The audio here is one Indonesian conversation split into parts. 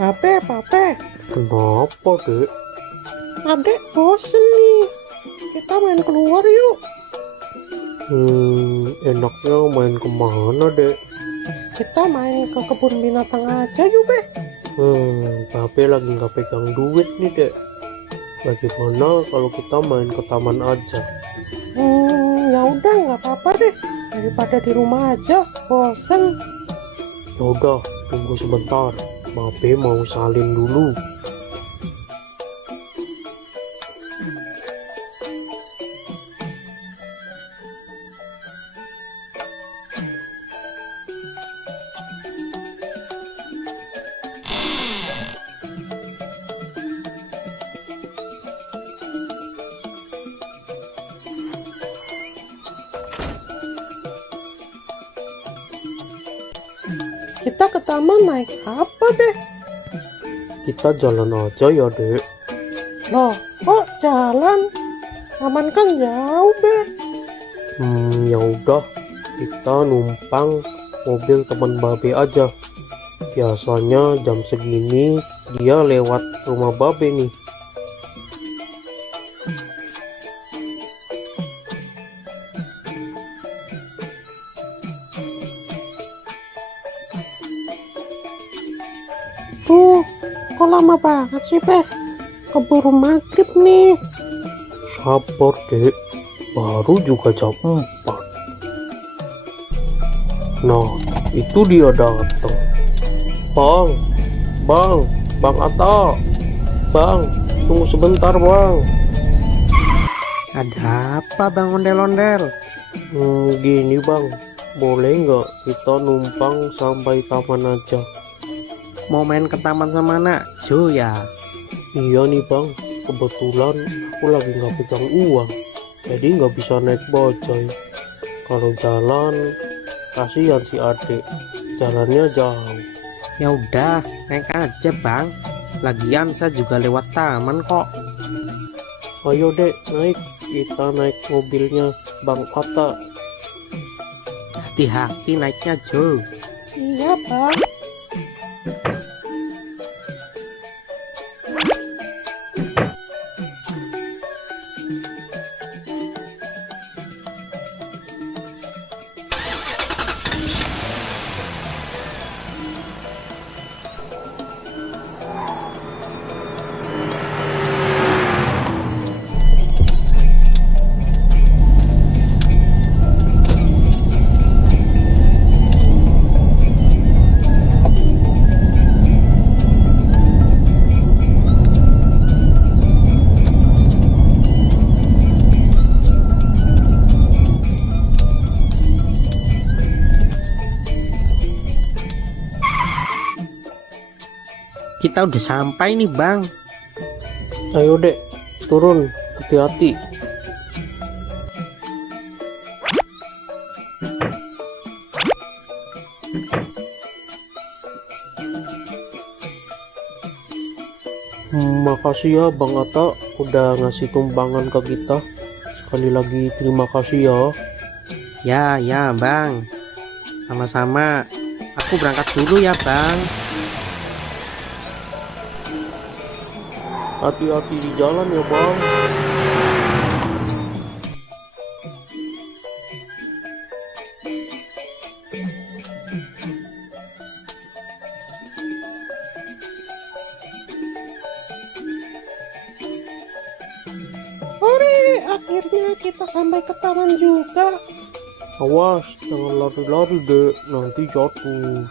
Pape, Kenapa, Dek? adek bosen nih. Kita main keluar yuk. Enaknya main kemana, Dek? Kita main ke kebun binatang aja yuk, Be. Pape lagi nggak pegang duit nih, Dek. Bagaimana kalau kita main ke taman aja? Ya udah, nggak apa-apa deh. Daripada di rumah aja, bosen. Yaudah, tunggu sebentar. Pape mau salin dulu. Kita ke taman naik apa, Be? Kita jalan aja ya, Dek. Loh, kok jalan? Taman kan jauh, Be. Ya udah, kita numpang mobil teman Babe aja. Biasanya jam segini dia lewat rumah Babe nih. Tuh, kok lama banget sih, Be? Keburu maghrib nih. Sabar, Dek. Baru juga jam 4. Nah, itu dia datang. Bang Atta. Bang, tunggu sebentar, Bang. Ada apa, Bang Ondel-ondel? Gini, Bang. Boleh nggak kita numpang sampai taman aja? Mau main ke taman sama anak Jo ya? Iya nih, Bang. Kebetulan aku lagi nggak pegang uang. Jadi nggak bisa naik bajai. Kalau jalan, kasihan si adik. Jalannya jauh. Ya udah, naik aja, Bang. Lagian saya juga lewat taman kok. Ayo, Dek, naik. Kita naik mobilnya Bang Atta. Hati-hati naiknya, Jo. Iya, Bang. Kita udah sampai nih, Bang. Ayo, Dek, turun. Hati-hati. Makasih ya Bang Atta udah ngasih tumpangan ke kita. Sekali lagi terima kasih ya. Ya, Bang. Sama-sama. Aku berangkat dulu ya, Bang. Hati-hati di jalan ya, Bang. Hore, akhirnya kita sampai ke taman juga. Awas, jangan lari-lari, Dek. Nanti jatuh.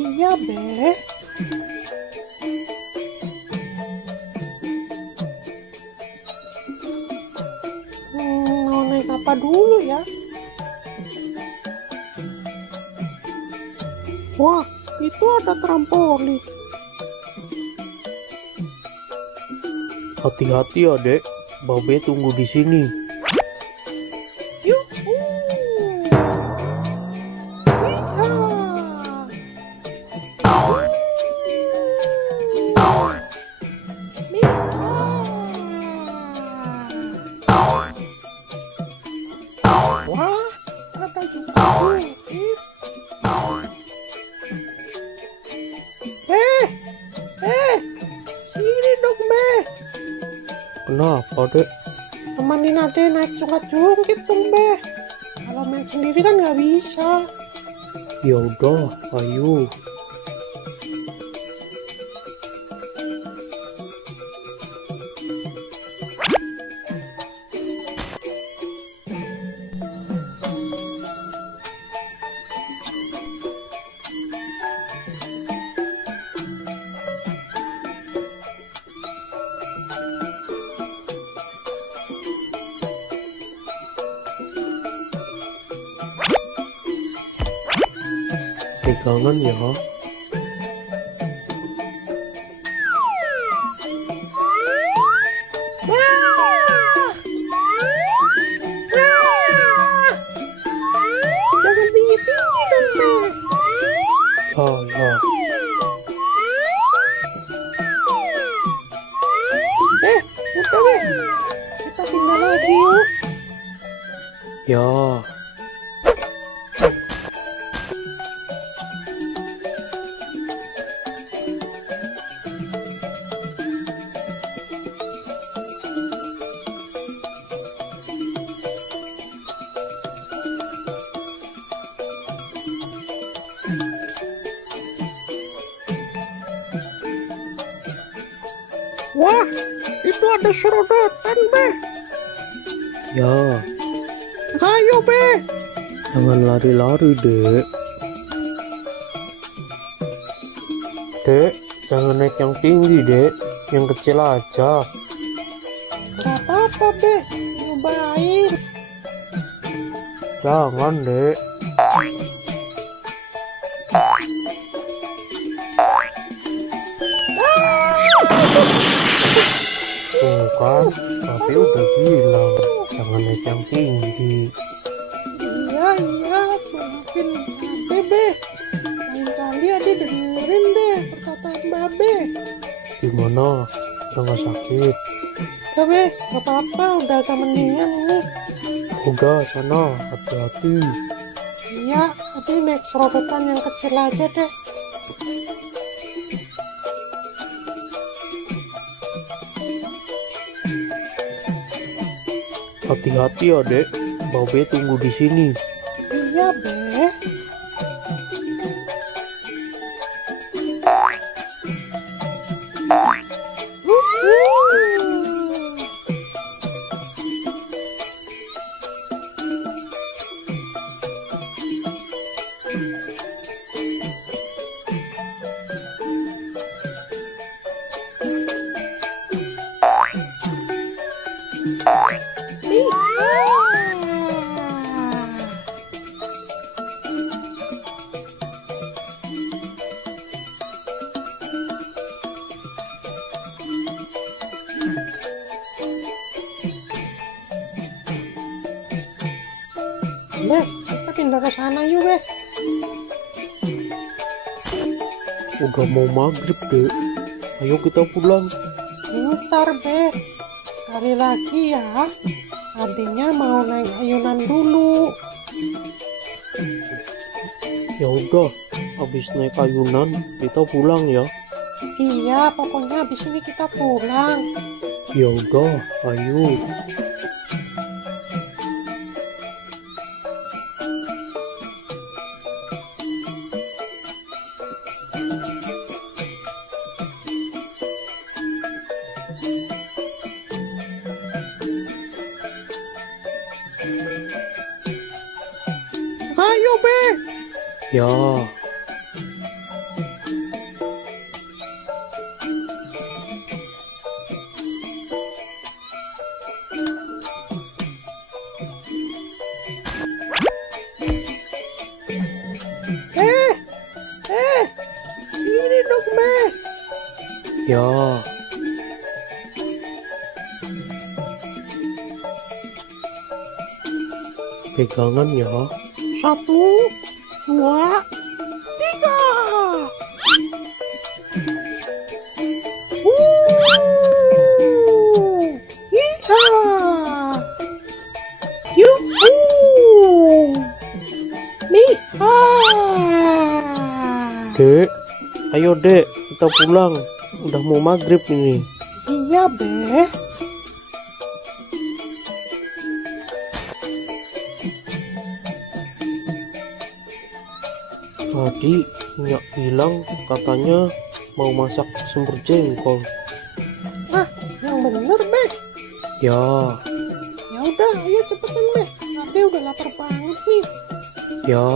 Iya, Be. Mau naik apa dulu ya? Wah, itu ada trampolin. Hati-hati ya, Dek. Babe tunggu di sini. Yuhu. Wah, ada juga bukit. Adek, Temenin adek naik jungkit dong be. Kalau main sendiri kan nggak bisa. ya udah, ayo. Pegangan ya. Jangan tinggi-tinggi dong be. Ya. Udah be. Kita pindah lagi yuk. Ya. Wah, itu ada serodotan be. Ya, Ayo be. jangan lari-lari, Dek. Dek, jangan naik yang tinggi, Dek. Yang kecil aja. Gak apa-apa be. Nyobain. Jangan, Dek. Tuh kan, tapi udah bilang jangan naik yang tinggi. Iya, maafin Babe. Lain kali adek dengerin deh perkataan Babe. Gimana? Udah gak sakit? Babe, gak apa-apa, udah agak mendingan ini. Udah, sana. Hati-hati. Iya, tapi naik serodotan yang kecil aja deh. Hati-hati ya, Dek. Babe tunggu di sini. Iya, Be. Be, kita pindah ke sana yuk, Be. Udah mau maghrib, Dek. Ayo kita pulang. Bentar, Be. Sekali lagi ya. Adiknya mau naik ayunan dulu. Ya udah, habis naik ayunan kita pulang ya. Iya, pokoknya habis ini kita pulang. Ya udah, ayo. Ayo, Be. Ya. Ini dong, Be. Ya. Pegangan ya. 1, 2, 3. Iha. Yuhu. Liha. Dek, ayo Dek, kita pulang. Udah mau maghrib ini. Iya, Be. Tadi Nyak bilang katanya mau masak semur jengkol. Ah, yang bener, Beh. Ya, Ya udah, ayo cepetan, Beh. Ade udah lapar banget nih. ya.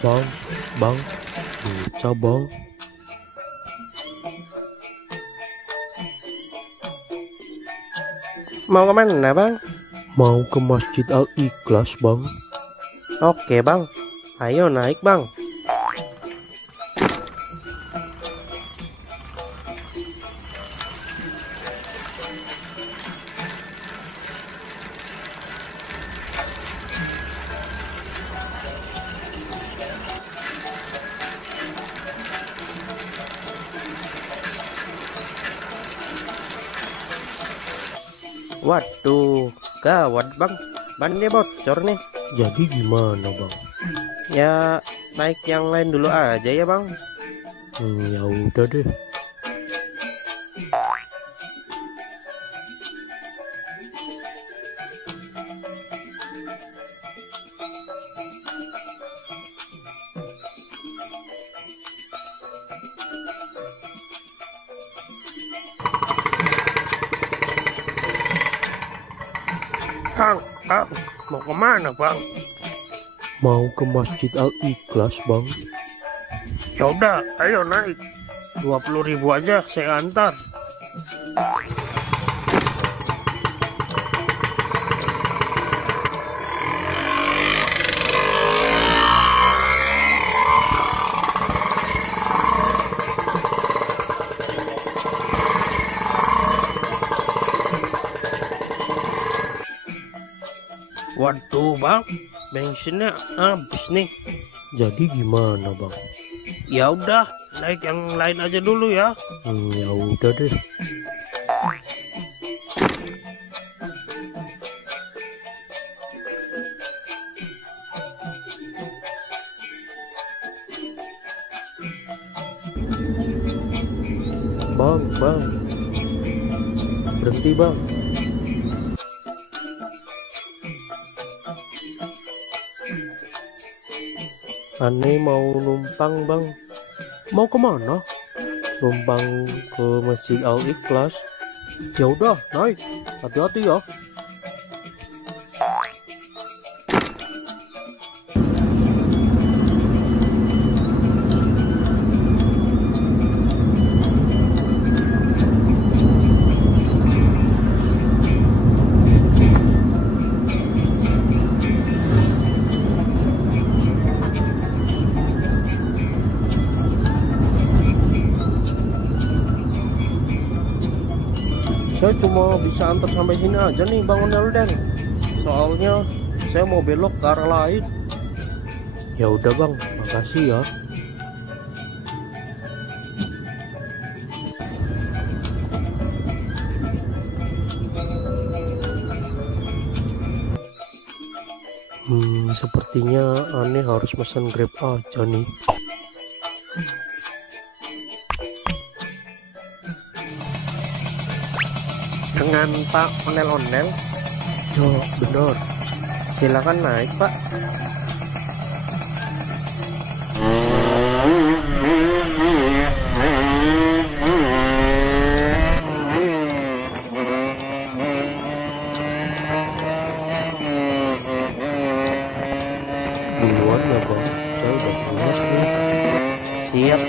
Bang, bang, bisa bang. Mau kemana bang? Mau ke Masjid Al-Ikhlas bang. Oke bang, ayo naik bang. Waduh, gawat bang, bannya bocor nih. Jadi gimana bang? Ya naik yang lain dulu aja ya bang. Ya udah deh. Bang, mau kemana bang? Mau ke Masjid Al-Ikhlas bang. Ya udah, ayo naik. 20.000 aja saya antar. Waduh bang, bensinnya habis nih. Jadi gimana bang? Ya udah, naik yang lain aja dulu ya. Ya udah deh. Bang, berhenti bang. Aneh mau numpang bang. Mau kemana? Numpang ke Masjid Al-Ikhlas. Ya udah, naik. Hati-hati ya. Saya cuma bisa antar sampai sini aja nih Bang Onelden. Soalnya saya mau belok ke arah lain. Ya udah bang, makasih ya. Sepertinya aneh harus pesan Grab aja nih. Dengan Pak Onel-Onel, Ya benar. silakan naik Pak.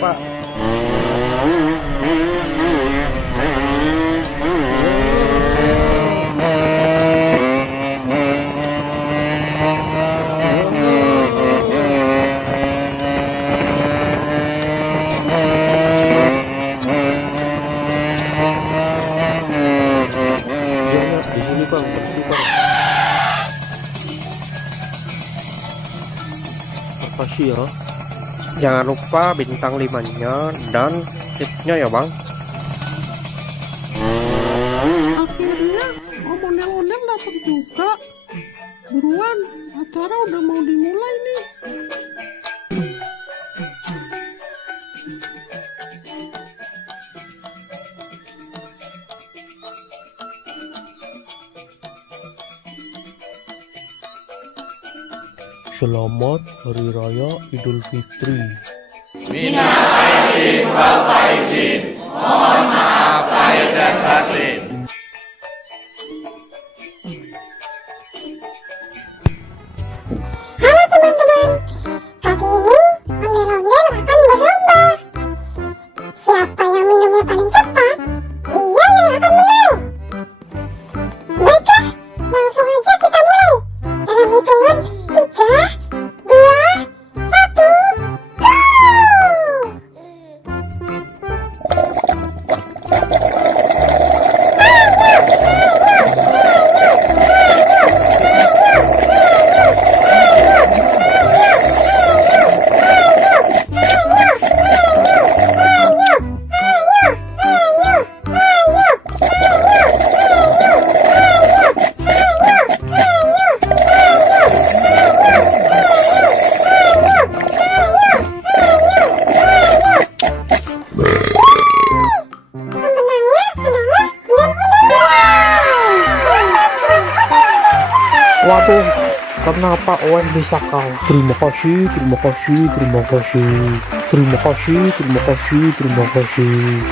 Pak. Ya mas, di sini bang, berhenti bang. Makasih ya. Jangan lupa bintang 5-nya dan tipsnya ya bang. Akhirnya Om Ondel-Ondel datang juga. Buruan, acara udah mau dimulai nih. Selamat Hari Raya Idul Fitri. Halo teman-teman, kali ini ondel-ondel akan berlomba. Siapa yang minumnya paling cepat, dia yang akan menang. Baiklah, langsung aja kita mulai. Dalam hitungan 3, 2, 1, go! Pemenangnya adalah Waduh, kenapa Owen bisa kau? Terima kasih, terima kasih, terima kasih, terima kasih, terima kasih, terima kasih.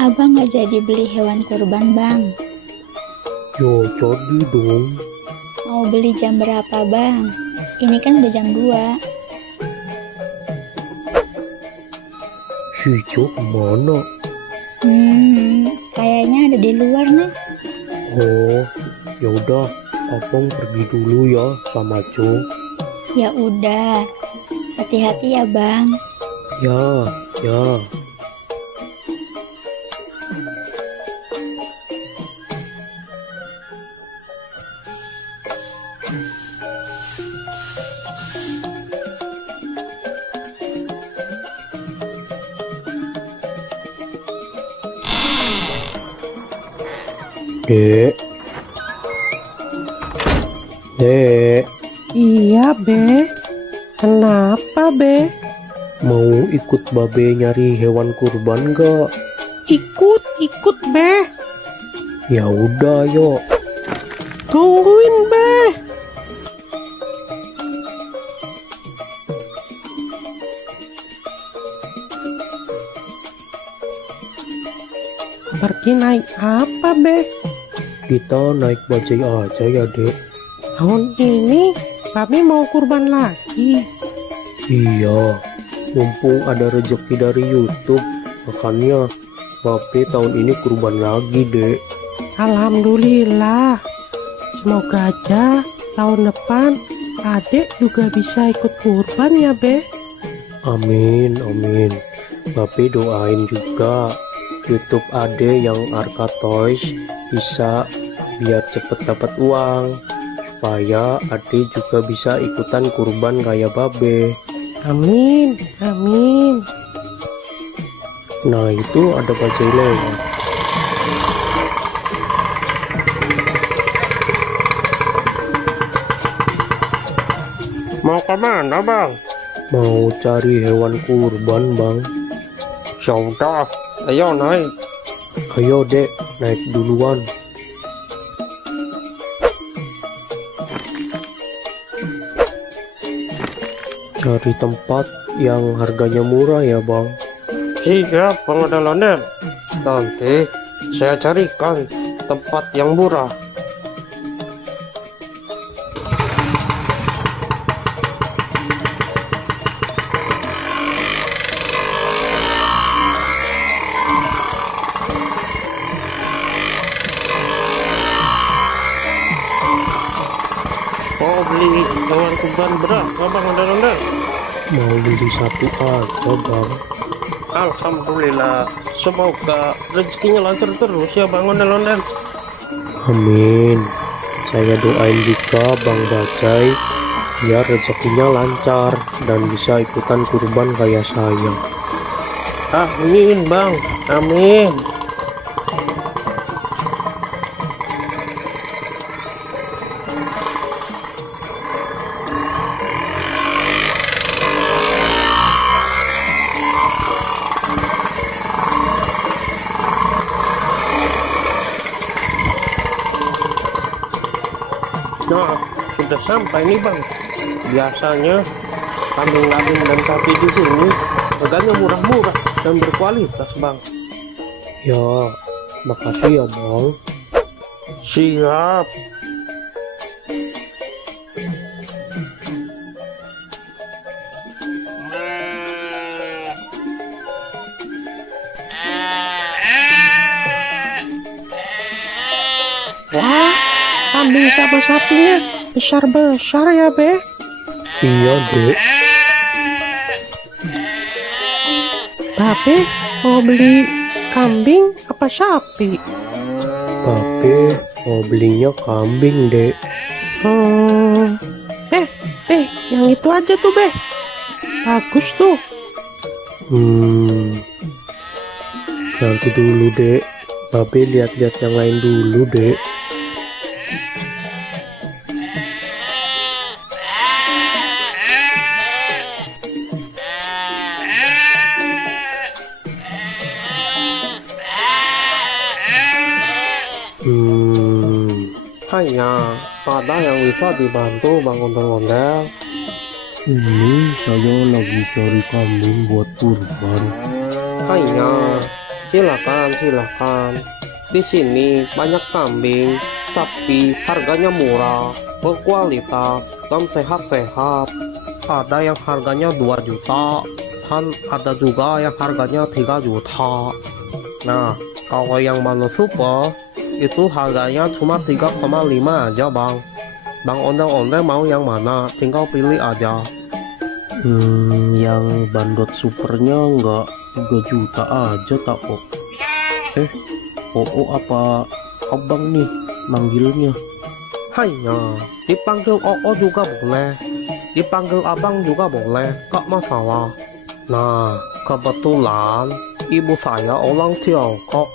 Abang nggak jadi beli hewan kurban, Bang. Yo, jadi dong. Mau beli jam berapa, Bang? Ini kan udah jam 2. Si Ijo kemana? Kayaknya ada di luar nih. Oh, ya udah, abang pergi dulu ya sama Jo. Ya udah. Hati-hati ya, Bang. Ya, ya. Dek. Dek, Iya, Be. Kenapa, Be? mau ikut babe nyari hewan kurban gak? Ikut, Be. Ya udah, yuk. Tungguin, Be. Pergi naik apa, Be? Kita naik bajai aja ya, Dek. Tahun ini kami mau kurban lagi. Iya, mumpung ada rezeki dari YouTube, makanya babe tahun ini kurban lagi, Dek. Alhamdulillah. Semoga aja tahun depan adik juga bisa ikut kurban ya, Be. Amin, amin. Babe doain juga YouTube Ade yang Arka Toys bisa biar cepet dapat uang, supaya Ade juga bisa ikutan kurban kayak babe. Amin, amin. Nah, itu ada bajai lewat. Mau kemana bang? Mau cari hewan kurban, Bang. Yaudah, ayo naik. Ayo, Dek, naik duluan. Cari tempat yang harganya murah ya, Bang. Iya bang ondel-ondel. Nanti saya carikan tempat yang murah. Mau beli hewan kurban berapa bang ondel-ondel? Mau beli satu aja, Bang. Alhamdulillah, semoga rezekinya lancar terus ya bang ondel-ondel. Amin. Saya doain juga Bang Bajai biar rezekinya lancar dan bisa ikutan kurban kayak saya. Amin bang, amin. Nah, sudah sampai nih bang. Biasanya kambing-kambing dan sapi di sini harganya murah-murah dan berkualitas bang. Ya, makasih ya, Bang. Siap. Wah, kambing sama sapinya besar-besar ya, Be. Iya, Dek. Babe mau beli kambing apa sapi? Babe mau belinya kambing, Dek. Yang itu aja tuh, Be. Bagus tuh. Nanti dulu, Dek. Babe lihat-lihat yang lain dulu, Dek. Hanya ada yang bisa dibantu bang ondel-ondel. Ini saya lagi cari kambing buat kurban. Hanya Silakan, silakan. Di sini banyak kambing, sapi, harganya murah, berkualitas, dan sehat-sehat. Ada yang harganya 2 juta, dan ada juga yang harganya 3 juta. Nah, kalau yang Mano Super, itu harganya cuma 3,5 aja bang. Bang ondel-ondel mau yang mana? Tinggal pilih aja. Yang bandot supernya nggak 3 juta aja tak kok. apa abang nih manggilnya? Hanya dipanggil Oo juga boleh, dipanggil abang juga boleh, gak masalah. Nah, kebetulan ibu saya orang Tiongkok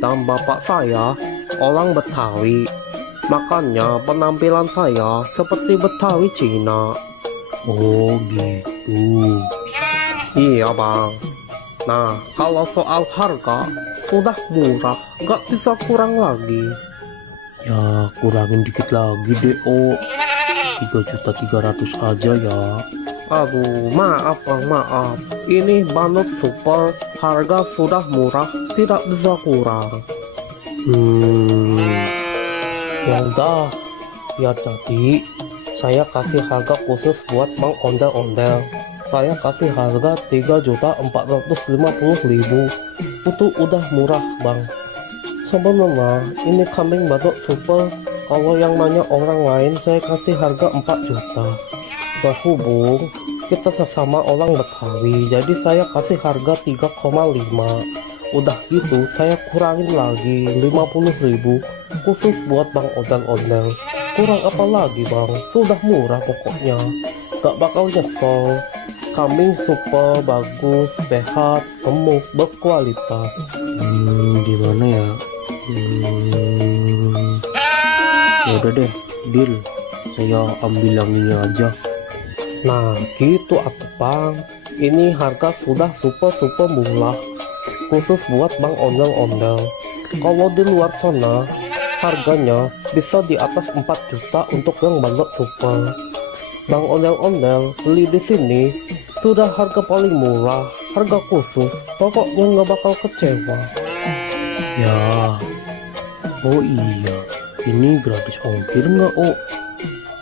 dan bapak saya orang Betawi. Makanya penampilan saya seperti Betawi Cina. Oh gitu. Iya bang. Nah, kalau soal harga sudah murah, gak bisa kurang lagi. Ya kurangin dikit lagi deh, 3.300.000 aja ya. Aduh, maaf bang, maaf. Ini Bandot Super, harga sudah murah, tidak bisa kurang. Ya udah, ya tadi saya kasih harga khusus buat Bang Ondel-Ondel. Saya kasih harga 3.450.000. Itu udah murah bang. Sebenarnya ini kambing Bandot Super, kalau yang nanya orang lain saya kasih harga 4 juta. Berhubung kita sesama orang Betawi, jadi saya kasih harga 3,5. Udah gitu saya kurangin lagi 50.000 khusus buat Bang Ondel-Ondel. Kurang apa lagi bang, sudah murah pokoknya, gak bakal nyesel. Kambing super bagus, sehat, gemuk, berkualitas. Gimana ya? Ya udah deh, deal. Saya ambil yang ini aja. Nah gitu atuh bang, ini harga sudah super murah khusus buat Bang Ondel-Ondel. Kalau di luar sana harganya bisa di atas 4 juta untuk yang Bandot Super. Bang Ondel-Ondel beli di sini sudah harga paling murah, harga khusus, pokoknya nggak bakal kecewa. Ya, oh iya, ini gratis ongkir nggak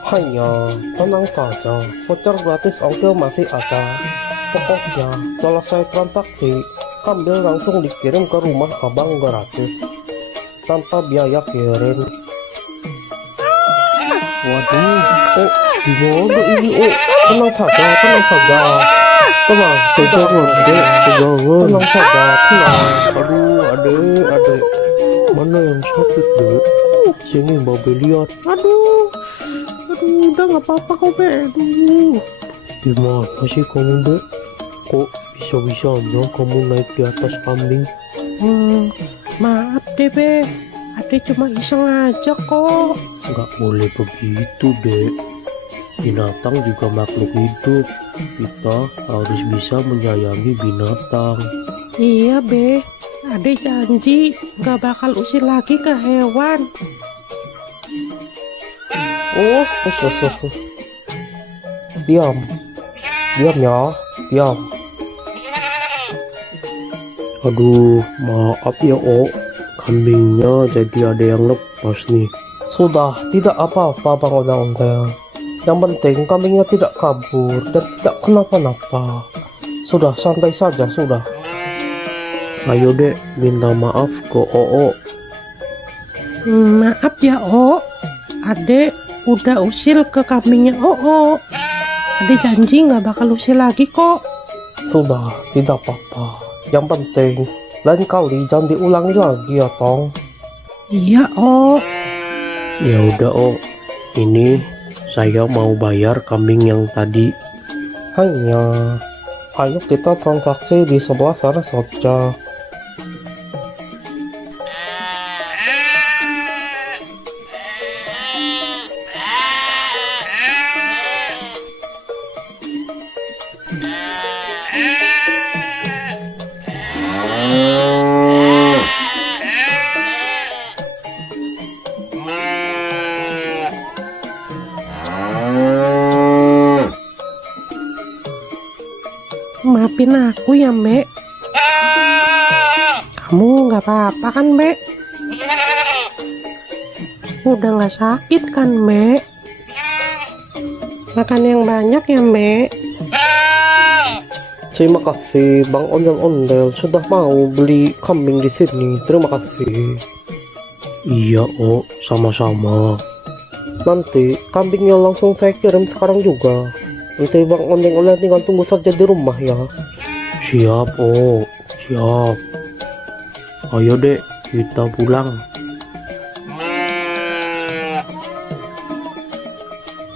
Hanya tenang saja, voucher gratis ongkir masih ada. Pokoknya selesai transaksi, kambing langsung dikirim ke rumah abang gratis tanpa biaya kirim. Waduh, Gimana ini? Tenang saja, tenang saja. Tenang saja, tenang saja, tenang. aduh, adek, mana yang sakit dek? Sini babe lihat. Aduh, udah nggak apa-apa kok, Be. Aduh. Gimana sih kamu dek? Kok bisa-bisanya kamu naik di atas kambing? Maaf deh, Be. Ade cuma iseng aja kok. Nggak boleh begitu dek. Binatang juga makhluk hidup. Kita harus bisa menyayangi binatang. Iya, Be. Ade janji nggak bakal usir lagi ke hewan. Oh, diam ya, diam. Aduh, maaf ya kambingnya jadi ada yang lepas nih. Sudah, tidak apa-apa Bang Ondel-Ondel. Yang penting kambingnya tidak kabur dan tidak kenapa-napa. Sudah, santai saja, sudah. Ayo dek, minta maaf ke Maaf ya, Ade udah usil ke kambingnya Ade janji nggak bakal usil lagi kok. Sudah, tidak apa-apa. Yang penting lain kali jangan diulangi lagi ya Tong. Iya, Ya udah ini saya mau bayar kambing yang tadi. Hanya ayo kita transaksi di sebelah sana saja. maafin aku ya, Mek. Kamu nggak apa-apa kan, Mbak? Udah nggak sakit kan, Mbak? Makan yang banyak ya, Mbak. Terima kasih Bang Ondel-Ondel sudah mau beli kambing di sini. Terima kasih. Iya, Oh, sama-sama. Nanti kambingnya langsung saya kirim sekarang juga. Nanti Bang Ondel-Ondel tinggal tunggu saja di rumah ya. Siap, Oh, siap. Ayo dek, kita pulang.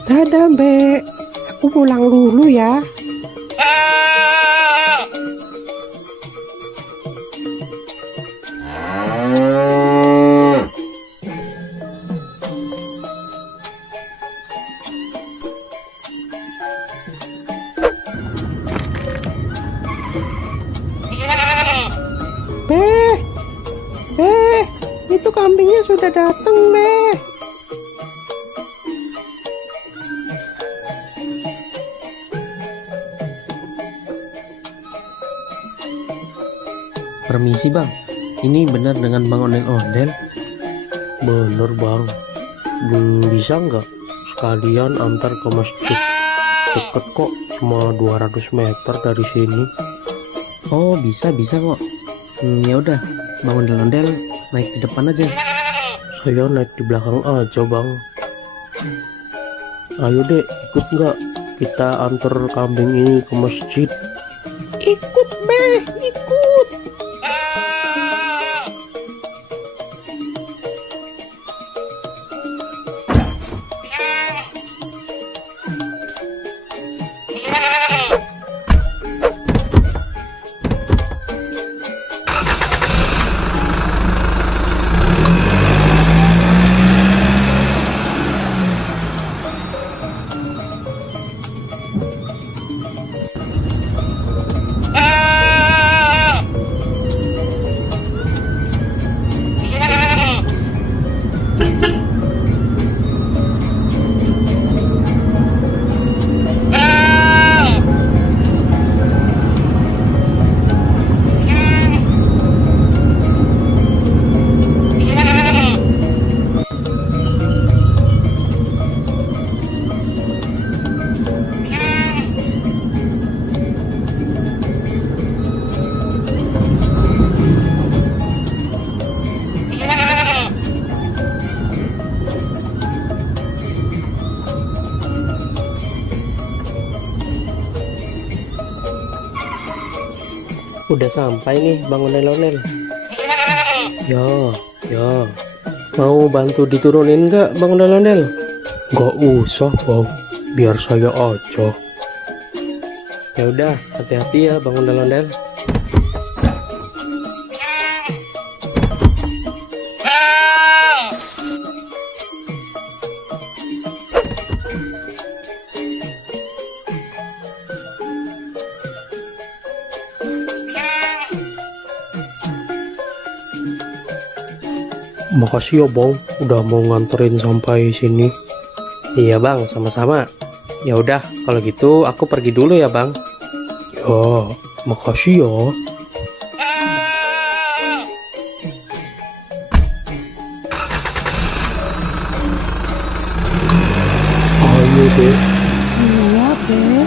Dadah, Mbak. Aku pulang dulu ya. Beh, itu kambingnya sudah datang, Beh. Permisi Bang, ini benar dengan Bang Ondel-Ondel? Bener, Bang. Bisa nggak sekalian antar ke masjid? Deket kok, cuma 200 meter dari sini. Oh bisa kok. Ya udah, Bang Ondel-Ondel naik di depan aja. Saya naik di belakang aja, Bang. Ayo dek, ikut nggak? Kita antar kambing ini ke masjid. Ikut, Beh, ikut. Udah sampai nih Bang Ondel-Ondel. Ya. Mau bantu diturunin nggak Bang Ondel-Ondel? Nggak usah, Bang. Biar saya aja. Ya udah, hati-hati ya Bang Ondel-Ondel. Makasih ya, Bang. Udah mau nganterin sampai sini. Iya Bang, sama-sama. Ya udah, kalau gitu aku pergi dulu ya Bang. Ya, makasih ya. Ayo deh. Iya, Beh.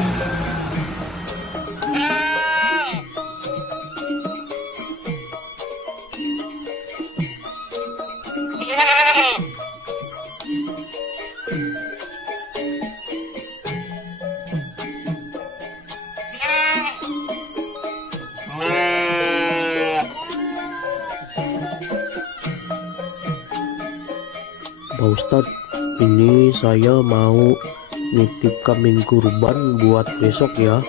Pak Ustadz, ini saya mau nitip kambing kurban buat besok ya.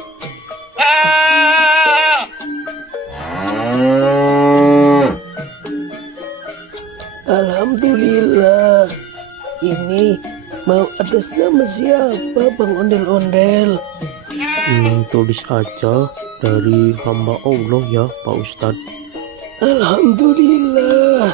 Alhamdulillah. Ini mau atas nama siapa Bang Ondel-Ondel? Tulis aja dari hamba Allah ya Pak Ustadz. Alhamdulillah.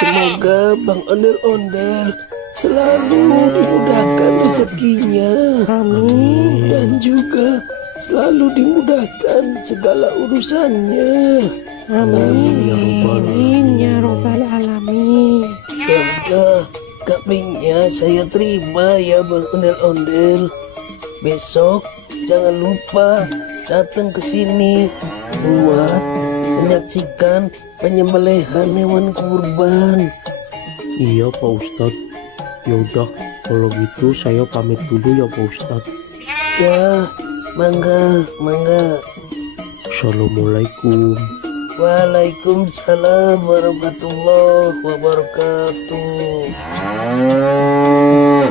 Semoga Bang Ondel-Ondel selalu dimudahkan rezekinya. Amin. Dan juga selalu dimudahkan segala urusannya. Amin ya robbal alamin. Ya udah, kambingnya saya terima ya Bang Ondel-Ondel. Besok jangan lupa datang ke sini buat menyaksikan penyembelihan hewan kurban. Iya Pak Ustadz. Yaudah, kalau gitu saya pamit dulu ya Pak Ustadz. Ya, mangga. Assalamualaikum. Waalaikumsalam warahmatullahi wabarakatuh. Oh,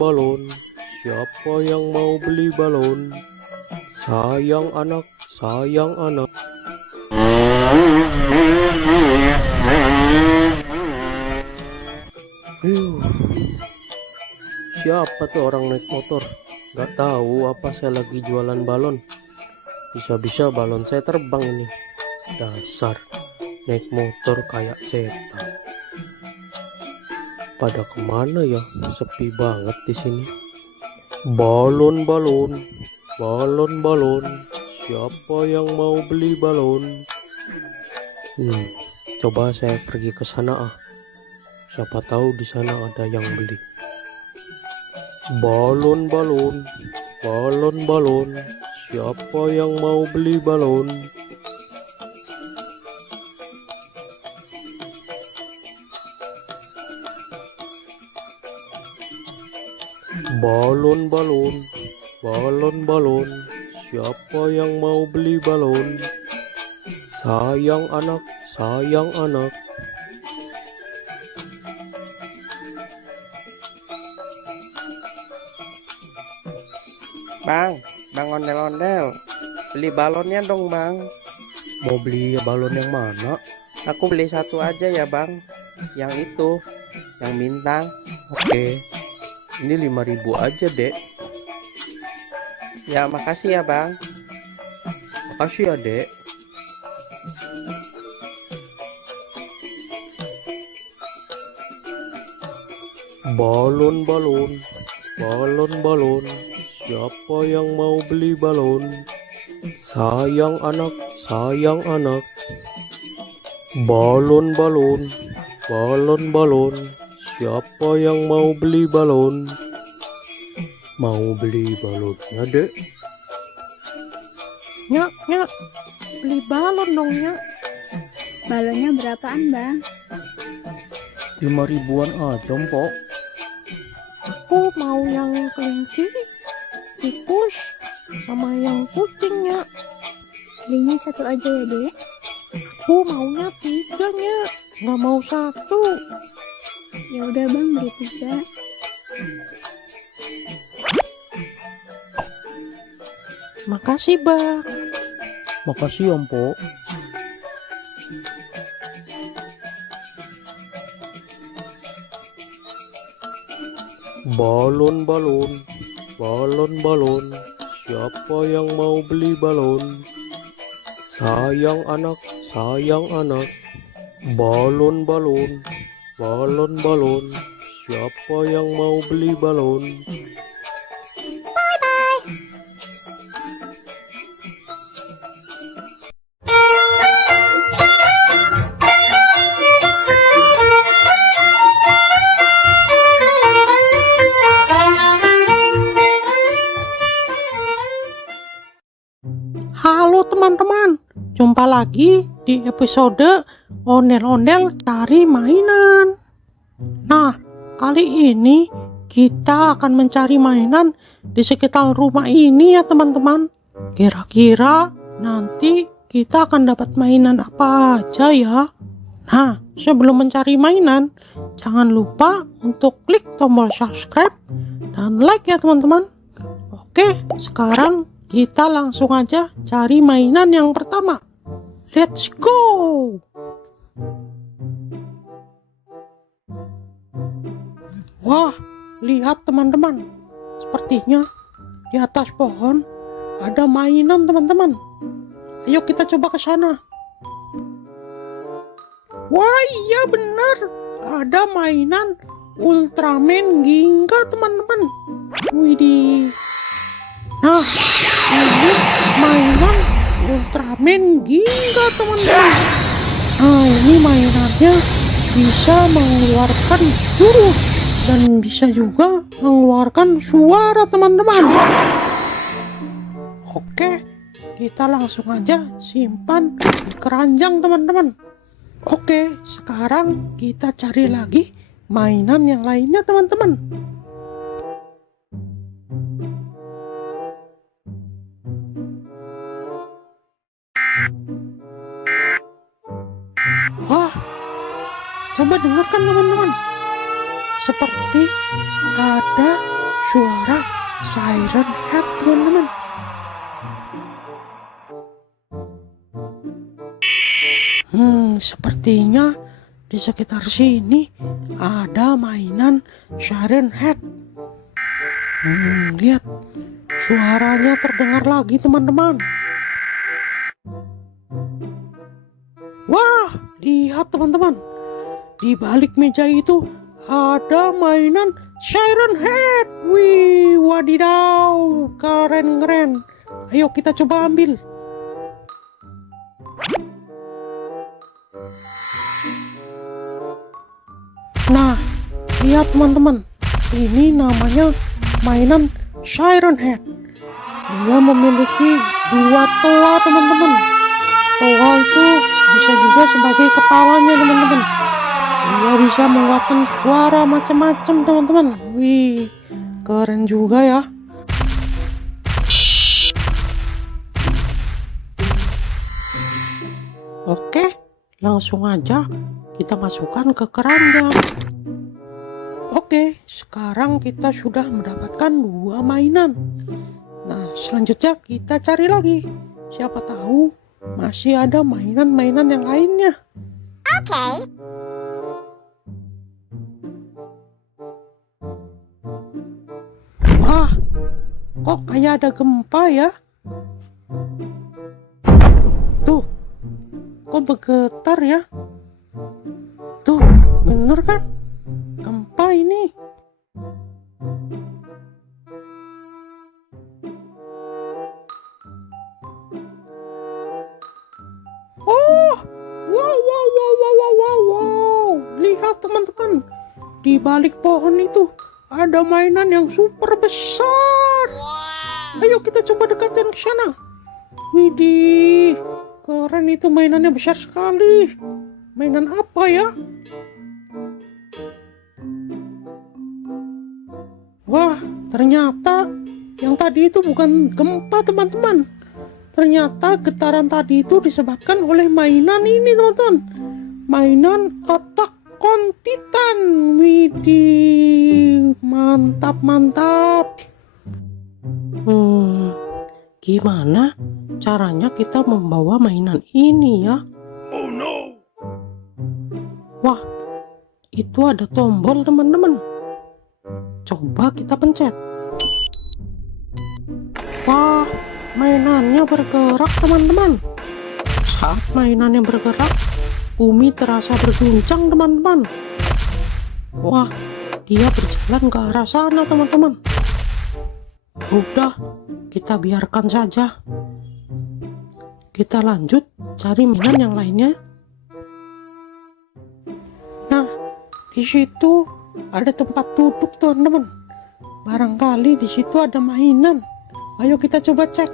Balon, siapa yang mau beli balon? Sayang anak. Siapa tuh orang naik motor? Gak tahu apa saya lagi jualan balon. Bisa-bisa balon saya terbang ini. Dasar naik motor kayak setan. Pada kemana ya? Sepi banget di sini. Balon. Siapa yang mau beli balon? Coba saya pergi ke sana Siapa tahu di sana ada yang beli. Balon. Siapa yang mau beli balon? Balon. Siapa yang mau beli balon? Sayang anak. Bang Ondel-Ondel, beli balonnya dong Bang. Mau beli balon yang mana? Aku beli satu aja ya Bang. Yang itu, yang bintang. Oke, ini 5.000 aja dek. Ya makasih ya Bang. Makasih ya dek. Balon. Siapa yang mau beli balon? Sayang anak. Balon. Siapa yang mau beli balon? Mau beli balonnya, Dek? Nyak, beli balon dong, Nyak. Balonnya berapaan, Bang? 5 ribuan aja, Mpok. Aku mau yang kelinci, tikus, sama yang kucing, Nyak. Belinya satu aja ya, Dek? Aku maunya 3, Nyak. Nggak mau 1. Ya udah, Bang, beli 3. Makasih, Bang. Makasih ya, Mpok. Balon, balon, balon, balon. Siapa yang mau beli balon? Sayang anak, sayang anak. Balon, balon, balon, balon. Siapa yang mau beli balon? Halo teman-teman, jumpa lagi di episode Ondel-Ondel Cari Mainan. Nah, kali ini kita akan mencari mainan di sekitar rumah ini ya teman-teman. Kira-kira nanti kita akan dapat mainan apa aja ya? Nah, sebelum mencari mainan, jangan lupa untuk klik tombol subscribe dan like ya teman-teman. Oke, sekarang kita langsung aja cari mainan yang pertama. Let's go! Wah, lihat teman-teman. Sepertinya di atas pohon ada mainan teman-teman. Ayo kita coba ke sana. Wah, iya benar. Ada mainan Ultraman Ginga teman-teman. Widih. Nah, ini mainan Ultraman Ginga teman-teman. Nah, ini mainannya bisa mengeluarkan jurus dan bisa juga mengeluarkan suara teman-teman. Oke, kita langsung aja simpan di keranjang teman-teman. Oke, sekarang kita cari lagi mainan yang lainnya teman-teman. Wah, coba dengarkan teman-teman. Seperti ada suara siren head teman-teman. Sepertinya di sekitar sini ada mainan siren head. Lihat, suaranya terdengar lagi teman-teman. Wah, lihat teman-teman. Di balik meja itu ada mainan siren head. Wih, wadidaw, keren-keren. Ayo kita coba ambil. Nah, lihat teman-teman. Ini namanya mainan siren head. Dia memiliki 2 toa teman-teman. Toa itu bisa juga sebagai kepalanya teman-teman. Dia bisa mengeluarkan suara macam-macam teman-teman. Wih, keren juga ya. Oke, langsung aja kita masukkan ke keranjang. Oke, sekarang kita sudah mendapatkan 2 mainan. Nah, selanjutnya kita cari lagi. Siapa tahu masih ada mainan-mainan yang lainnya. Oke. Wah, kok kayak ada gempa ya? Tuh, kok bergetar ya? Tuh, bener kan? Gempa ini. Oh, wow. Lihat teman-teman, di balik pohon itu ada mainan yang super besar. Ayo kita coba dekatkan ke sana. Widih, keren itu, mainannya besar sekali. Mainan apa ya? Wah, ternyata yang tadi itu bukan gempa, teman-teman. Ternyata getaran tadi itu disebabkan oleh mainan ini, teman-teman. Mainan Attack on Titan. Widih, mantap. Gimana caranya kita membawa mainan ini ya? Wah, itu ada tombol, teman-teman. Coba kita pencet. Wah, mainannya bergerak, teman-teman. Saat mainannya bergerak, bumi terasa berguncang, teman-teman. Wah, dia berjalan ke arah sana, teman-teman. Udah, kita biarkan saja. Kita lanjut cari mainan yang lainnya. Nah, di situ ada tempat duduk, teman-teman. Barangkali di situ ada mainan. Ayo kita coba cek.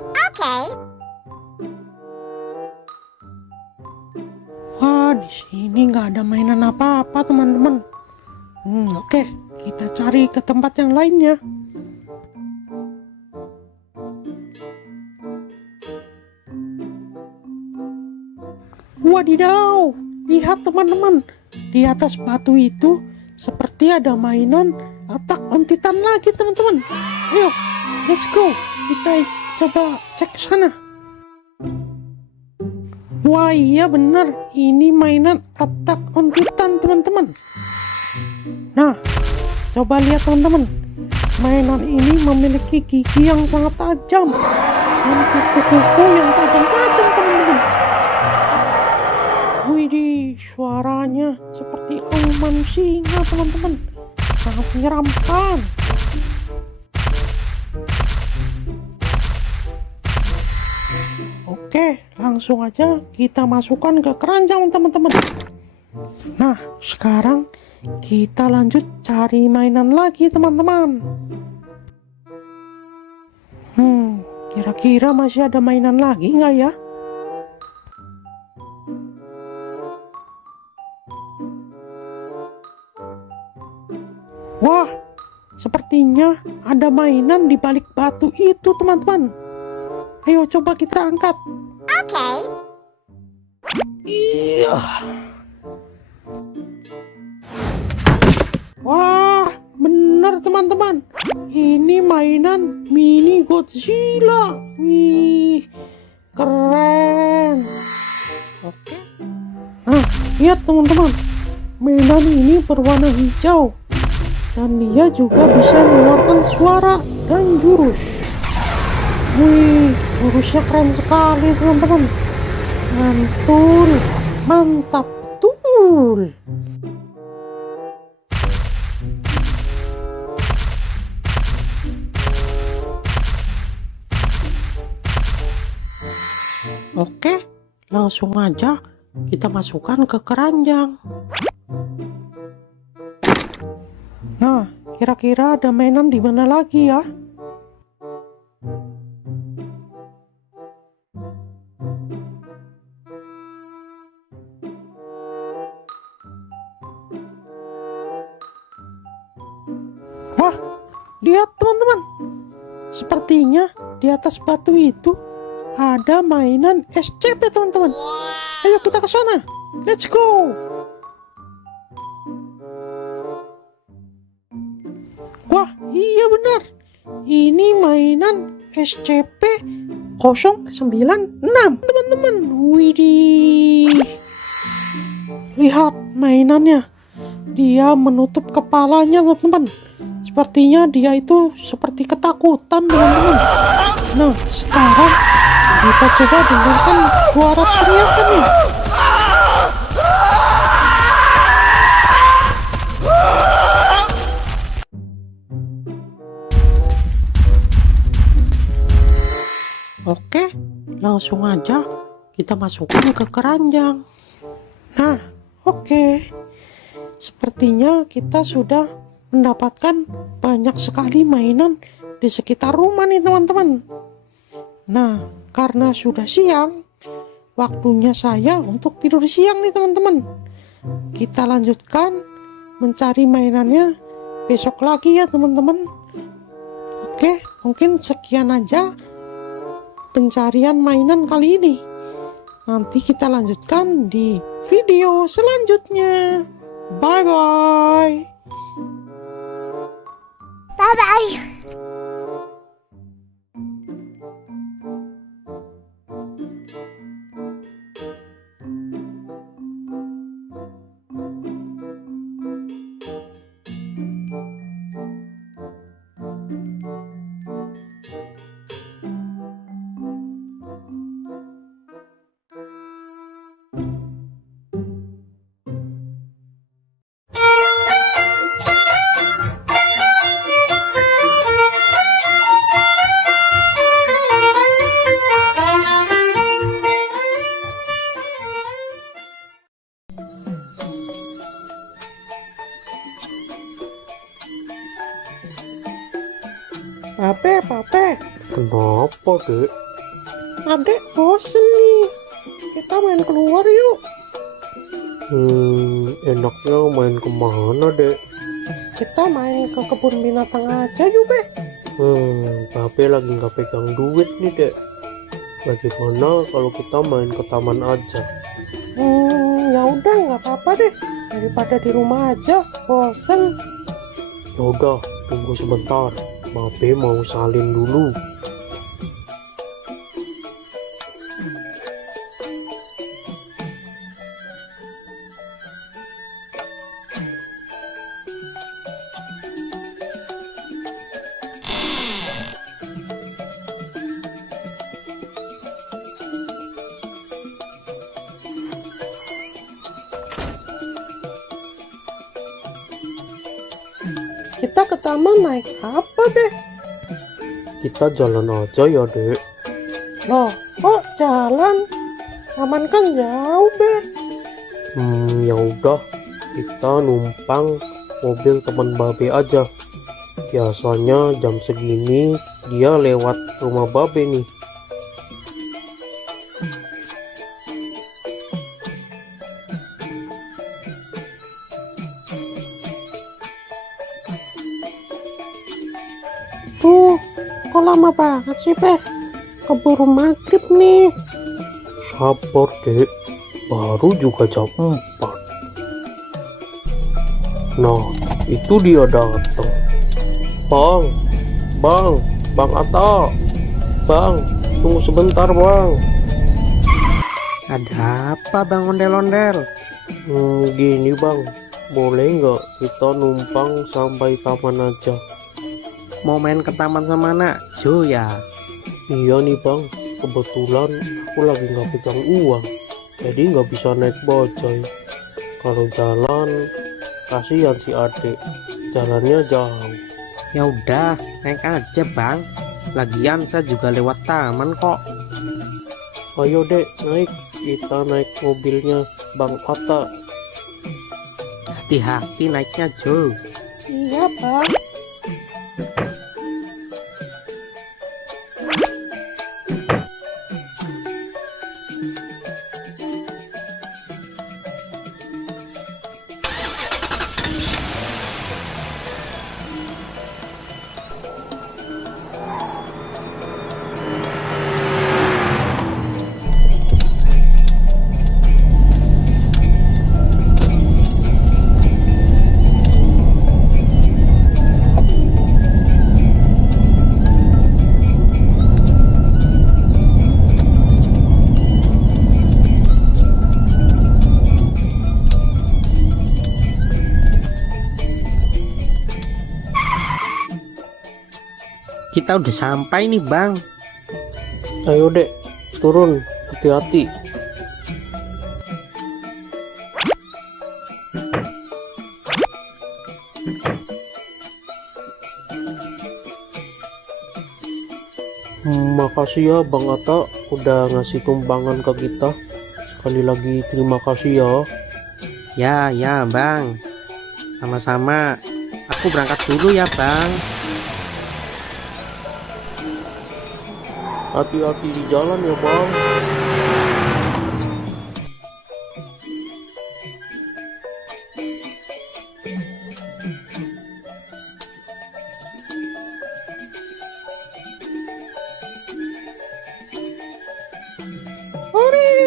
Wah, di sini nggak ada mainan apa-apa, teman-teman. Oke, kita cari ke tempat yang lainnya. Wadidaw, lihat teman-teman, di atas batu itu seperti ada mainan Attack on Titan lagi, teman-teman. Ayo, let's go, kita coba cek sana. Wah, iya benar, ini mainan Attack on Titan, teman-teman. Nah, coba lihat, teman-teman, mainan ini memiliki gigi yang sangat tajam dan kuku-kuku yang tajam-tajam, teman-teman. Widih, suaranya seperti auman singa, teman-teman. Sangat menyeramkan. Oke, langsung aja kita masukkan ke keranjang, teman-teman. Nah, sekarang kita lanjut cari mainan lagi, teman-teman. Kira-kira masih ada mainan lagi nggak ya? Wah, sepertinya ada mainan di balik batu itu, teman-teman. Ayo coba kita angkat. Iya. Wah, benar, teman-teman. Ini mainan mini Godzilla. Wih, keren. Oke. Nah, lihat, teman-teman. Mainan ini berwarna hijau. Dan dia juga bisa mengeluarkan suara dan jurus. Wih, jurusnya keren sekali, teman-teman. Mantul, mantap betul. Oke, langsung aja kita masukkan ke keranjang. Nah, kira-kira ada mainan di mana lagi ya? Wah, lihat, teman-teman. Sepertinya di atas batu itu ada mainan SCP, teman-teman. Ayo kita ke sana. Let's go. Wah, iya benar. Ini mainan SCP-096, teman-teman. Widih. Lihat mainannya. Dia menutup kepalanya, teman-teman. Sepertinya dia itu seperti ketakutan, teman-teman. Nah, sekarang kita coba dengarkan suara teriakannya. Oke, langsung aja kita masukkan ke keranjang. Nah, oke. Sepertinya kita sudah mendapatkan banyak sekali mainan di sekitar rumah nih teman-teman. Nah, karena sudah siang, waktunya saya untuk tidur siang nih teman-teman. Kita lanjutkan mencari mainannya besok lagi ya teman-teman. Oke, mungkin sekian aja pencarian mainan kali ini. Nanti kita lanjutkan di video selanjutnya. Bye-bye. Bye-bye. Pape, Kenapa, Dek? adek bosen nih. Kita main keluar yuk. Enaknya main kemana, Dek? Kita main ke kebun binatang aja yuk, Be. Pape lagi nggak pegang duit nih, Dek. Bagaimana kalau kita main ke taman aja? Ya udah, nggak apa-apa deh. Daripada di rumah aja, bosen. Yaudah, tunggu sebentar. Pape mau salin dulu. Kita ke taman naik apa, Be? Kita jalan aja ya, Dek. Loh, kok jalan? Taman kan jauh, Be. Ya udah, kita numpang mobil teman Babe aja. Biasanya jam segini dia lewat rumah Babe nih. Tuh, kok lama banget sih, Be? Keburu maghrib nih. Sabar, Dek. Baru juga jam 4. Nah, itu dia datang. Bang Atta. Bang, tunggu sebentar, Bang. Ada apa Bang Ondel-ondel? Gini, Bang. Boleh nggak kita numpang sampai taman aja? Mau main ke taman sama anak Jo ya? Iya nih, Bang. Kebetulan aku lagi nggak pegang uang. Jadi nggak bisa naik bajai. Kalau jalan, kasihan si adik. Jalannya jauh. Ya udah, naik aja Bang. Lagian saya juga lewat taman kok. Ayo, Dek, naik. Kita naik mobilnya Bang Atta. Hati-hati naiknya Jo. Iya, Bang. Kita udah sampai nih Bang. Ayo, Dek, turun. Hati-hati. Makasih ya Bang Atta udah ngasih tumpangan ke kita. Sekali lagi terima kasih ya. Ya Bang. Sama-sama. Aku berangkat dulu ya bang. Hati-hati di jalan ya bang.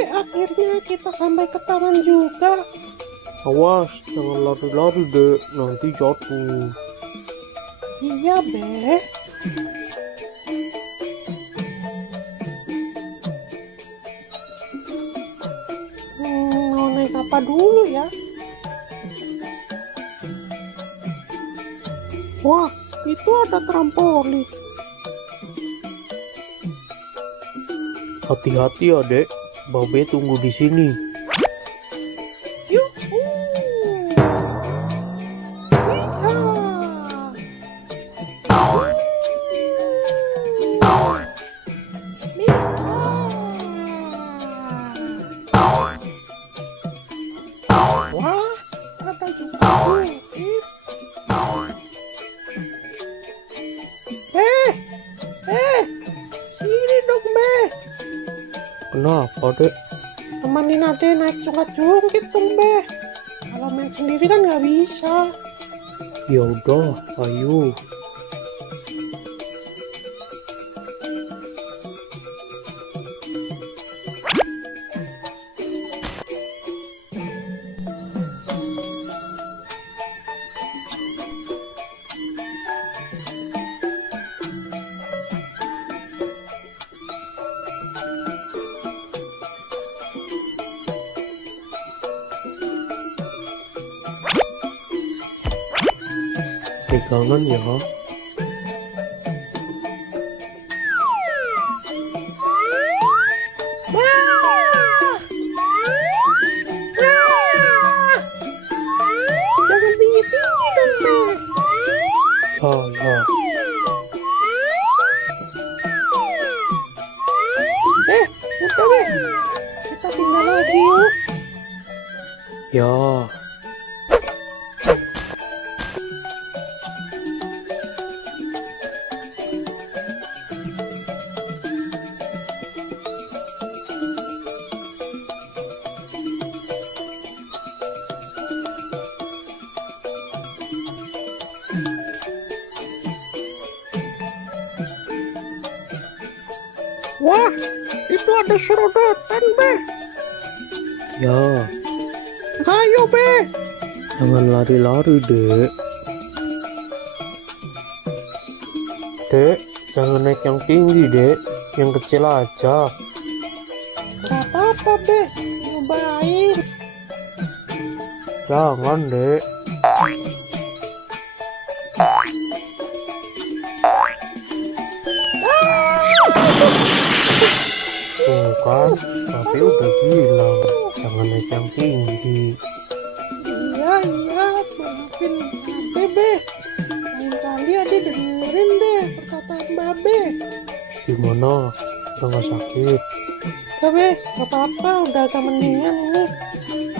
Akhirnya kita sampai ke taman juga. Awas, jangan lari-lari dek, nanti jatuh. Iya, Be. Mau naik apa dulu ya? Wah, itu ada trampolin. Hati-hati ya dek, Babe tunggu di sini. Yuhu. Wah, ada juga bukit. Sini dong, Be. Kenapa dek? Temenin Ade naik jungkit dong, Be. Kalau main sendiri kan nggak bisa. Ya udah, ayo. Pegangan ya. Jangan tinggi-tinggi dong, Be. Ya. Udah, Be. Kita pindah lagi yuk. Ya. Wah, itu ada serodotan, Be. Ya, Ayo, Be. jangan lari-lari dek. Dek, jangan naik yang tinggi dek, yang kecil aja. Gak apa-apa, Be. Nyobain. Jangan dek. Tuh kan, tapi udah bilang jangan naik yang tinggi. Iya, maafin Babe, Be. Lain kali Ade dengerin deh perkataan Babe. Gimana? Udah gak sakit? Udah, Be. Gak apa-apa, udah agak mendingan ini.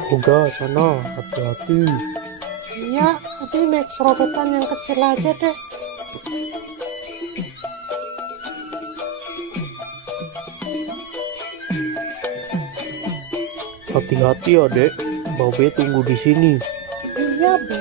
Udah sana, hati-hati. Iya, Ade naik serodotan yang kecil aja deh. Hati-hati ya dek, Babe tunggu di sini. Iya, Be.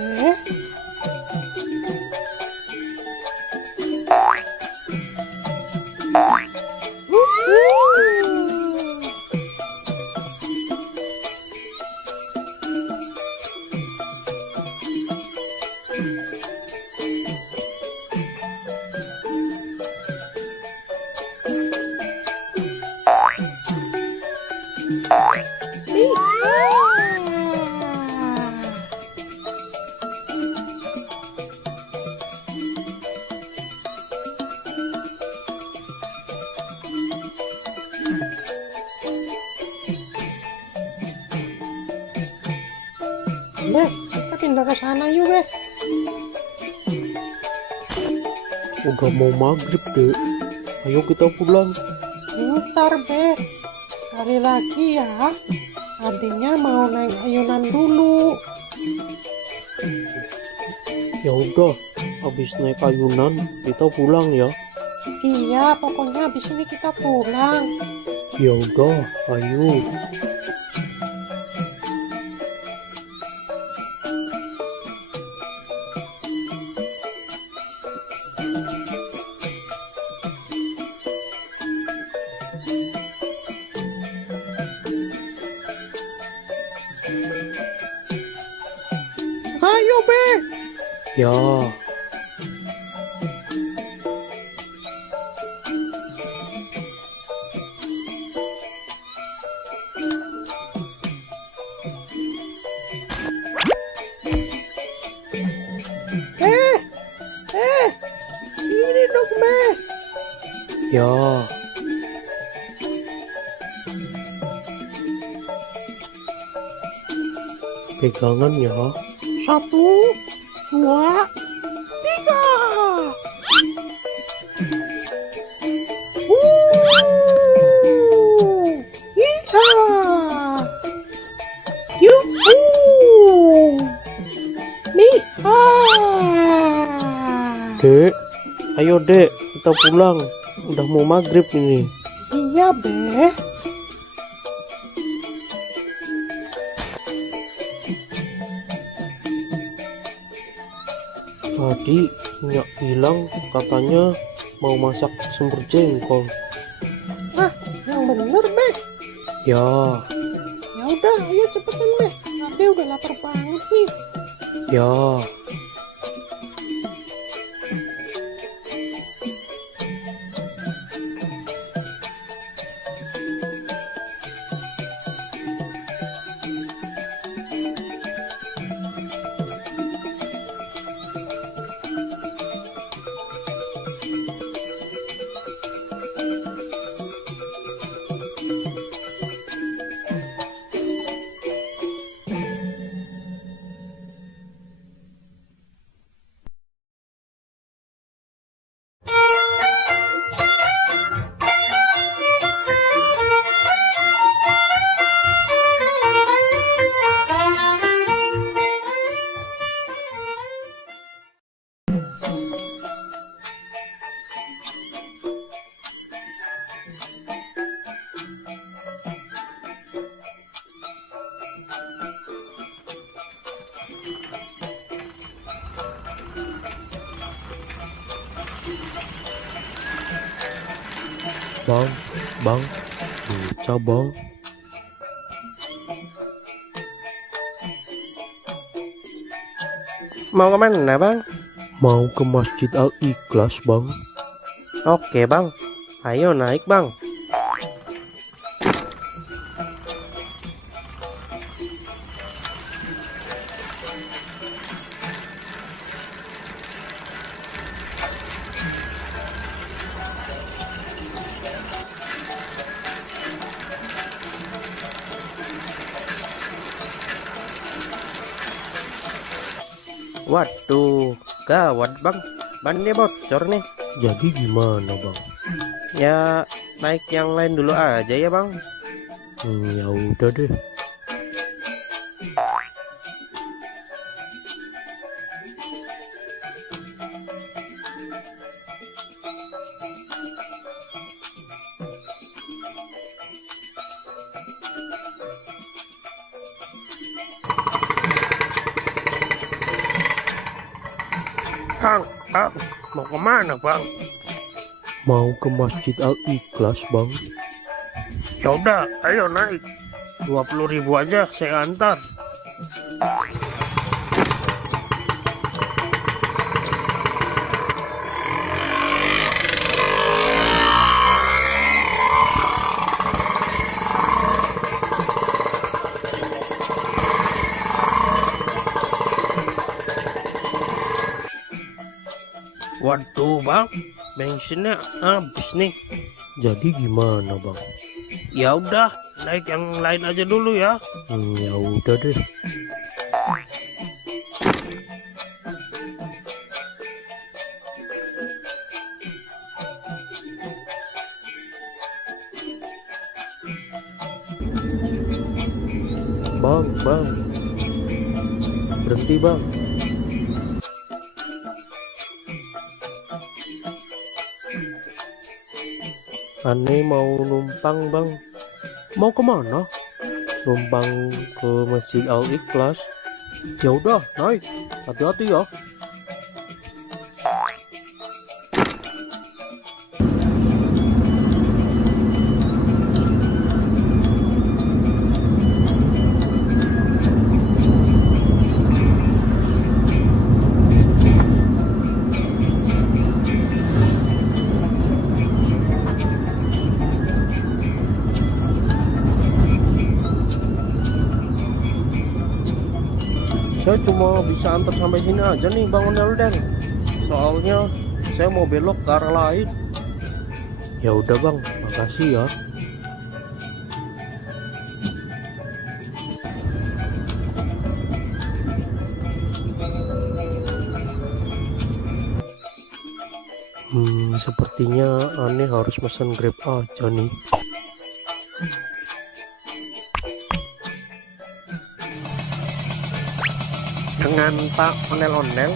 Be, kita pindah ke sana yuk, Be. Udah mau maghrib dek, ayo kita pulang. Bentar, Be. Sekali lagi ya. Adiknya mau naik ayunan dulu. Ya udah, habis naik ayunan kita pulang ya. Iya, pokoknya habis ini kita pulang. Ya udah, ayo. Ayo, Be. Ya, Ini dong, Be. ya. Pegangan ya. 1, 2, 3. Iya. Yuhu. Nih. Dek, ayo dek, kita pulang. Udah mau maghrib ini. Iya, Be. Tadi Nyak bilang katanya mau masak semur jengkol. Nah, yang bener, Be. Ya, Ya udah, ayo cepetan, Be. Ade udah lapar banget nih. ya. Bang, bisa bang. Mau kemana bang? Mau ke Masjid Al-Ikhlas bang. Oke bang, ayo naik bang. Waduh, gawat bang, bannya bocor nih. Jadi gimana bang? Ya naik yang lain dulu aja ya bang. Ya udah deh. Bang, mau kemana bang? Mau ke Masjid Al-Ikhlas bang. Ya udah, ayo naik. 20.000 aja saya antar. Waduh bang, bensinnya habis nih. Jadi gimana bang? Ya udah, naik yang lain aja dulu ya. Ya udah deh. Bang, berhenti bang. Ane mau numpang bang. Mau kemana? Numpang ke Masjid Al Ikhlas. Ya udah, naik. Hati-hati ya. Saya cuma bisa antar sampai sini aja nih Bang Onel Den. Soalnya saya mau belok ke arah lain. Ya udah Bang, makasih ya. Sepertinya aneh harus pesan Grab aja nih. Dengan Pak Onel-Onel,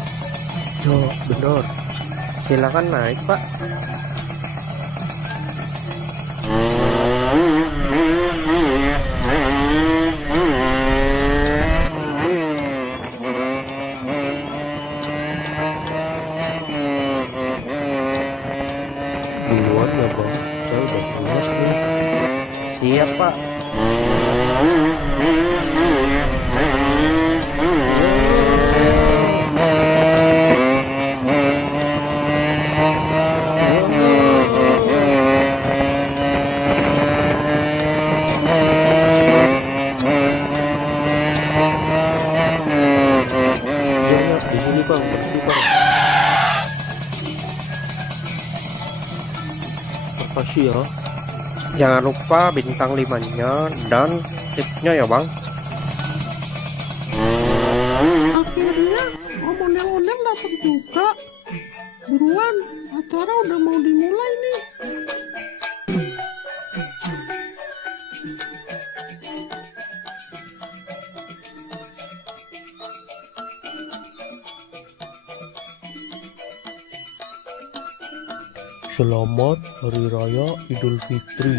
Ya benar. silakan naik Pak. Duluan ya Bang, saya udah pulas nih. Iya Pak. Ya, di sini Bang, berhenti Bang. Makasih ya. Jangan lupa bintang 5-nya dan tipsnya ya Bang. Akhirnya Om Ondel-Ondel datang juga. Buruan, acara udah mau dimulai nih. Selamat Hari Raya Idul Fitri.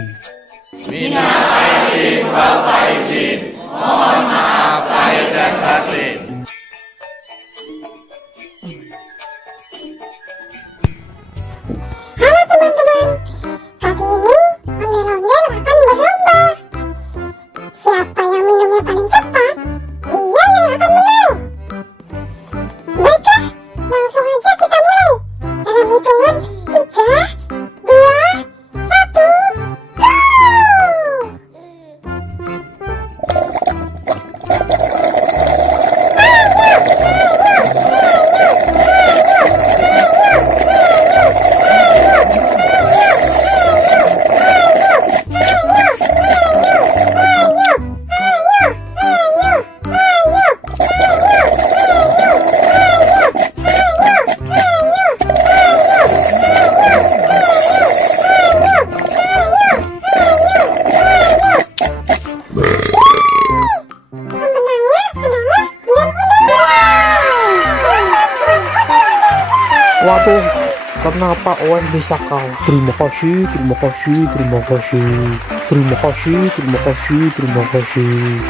Halo teman-teman, kali ini ondel-ondel akan berlomba. Siapa yang minumnya paling cepat, dia yang akan menang. Baiklah, langsung aja kita mulai. Dalam hitungan 3, 2, 1, go! Waduh, kenapa Owen bisa kalah? Terima kasih, terima kasih, terima kasih, terima kasih, terima kasih, terima kasih.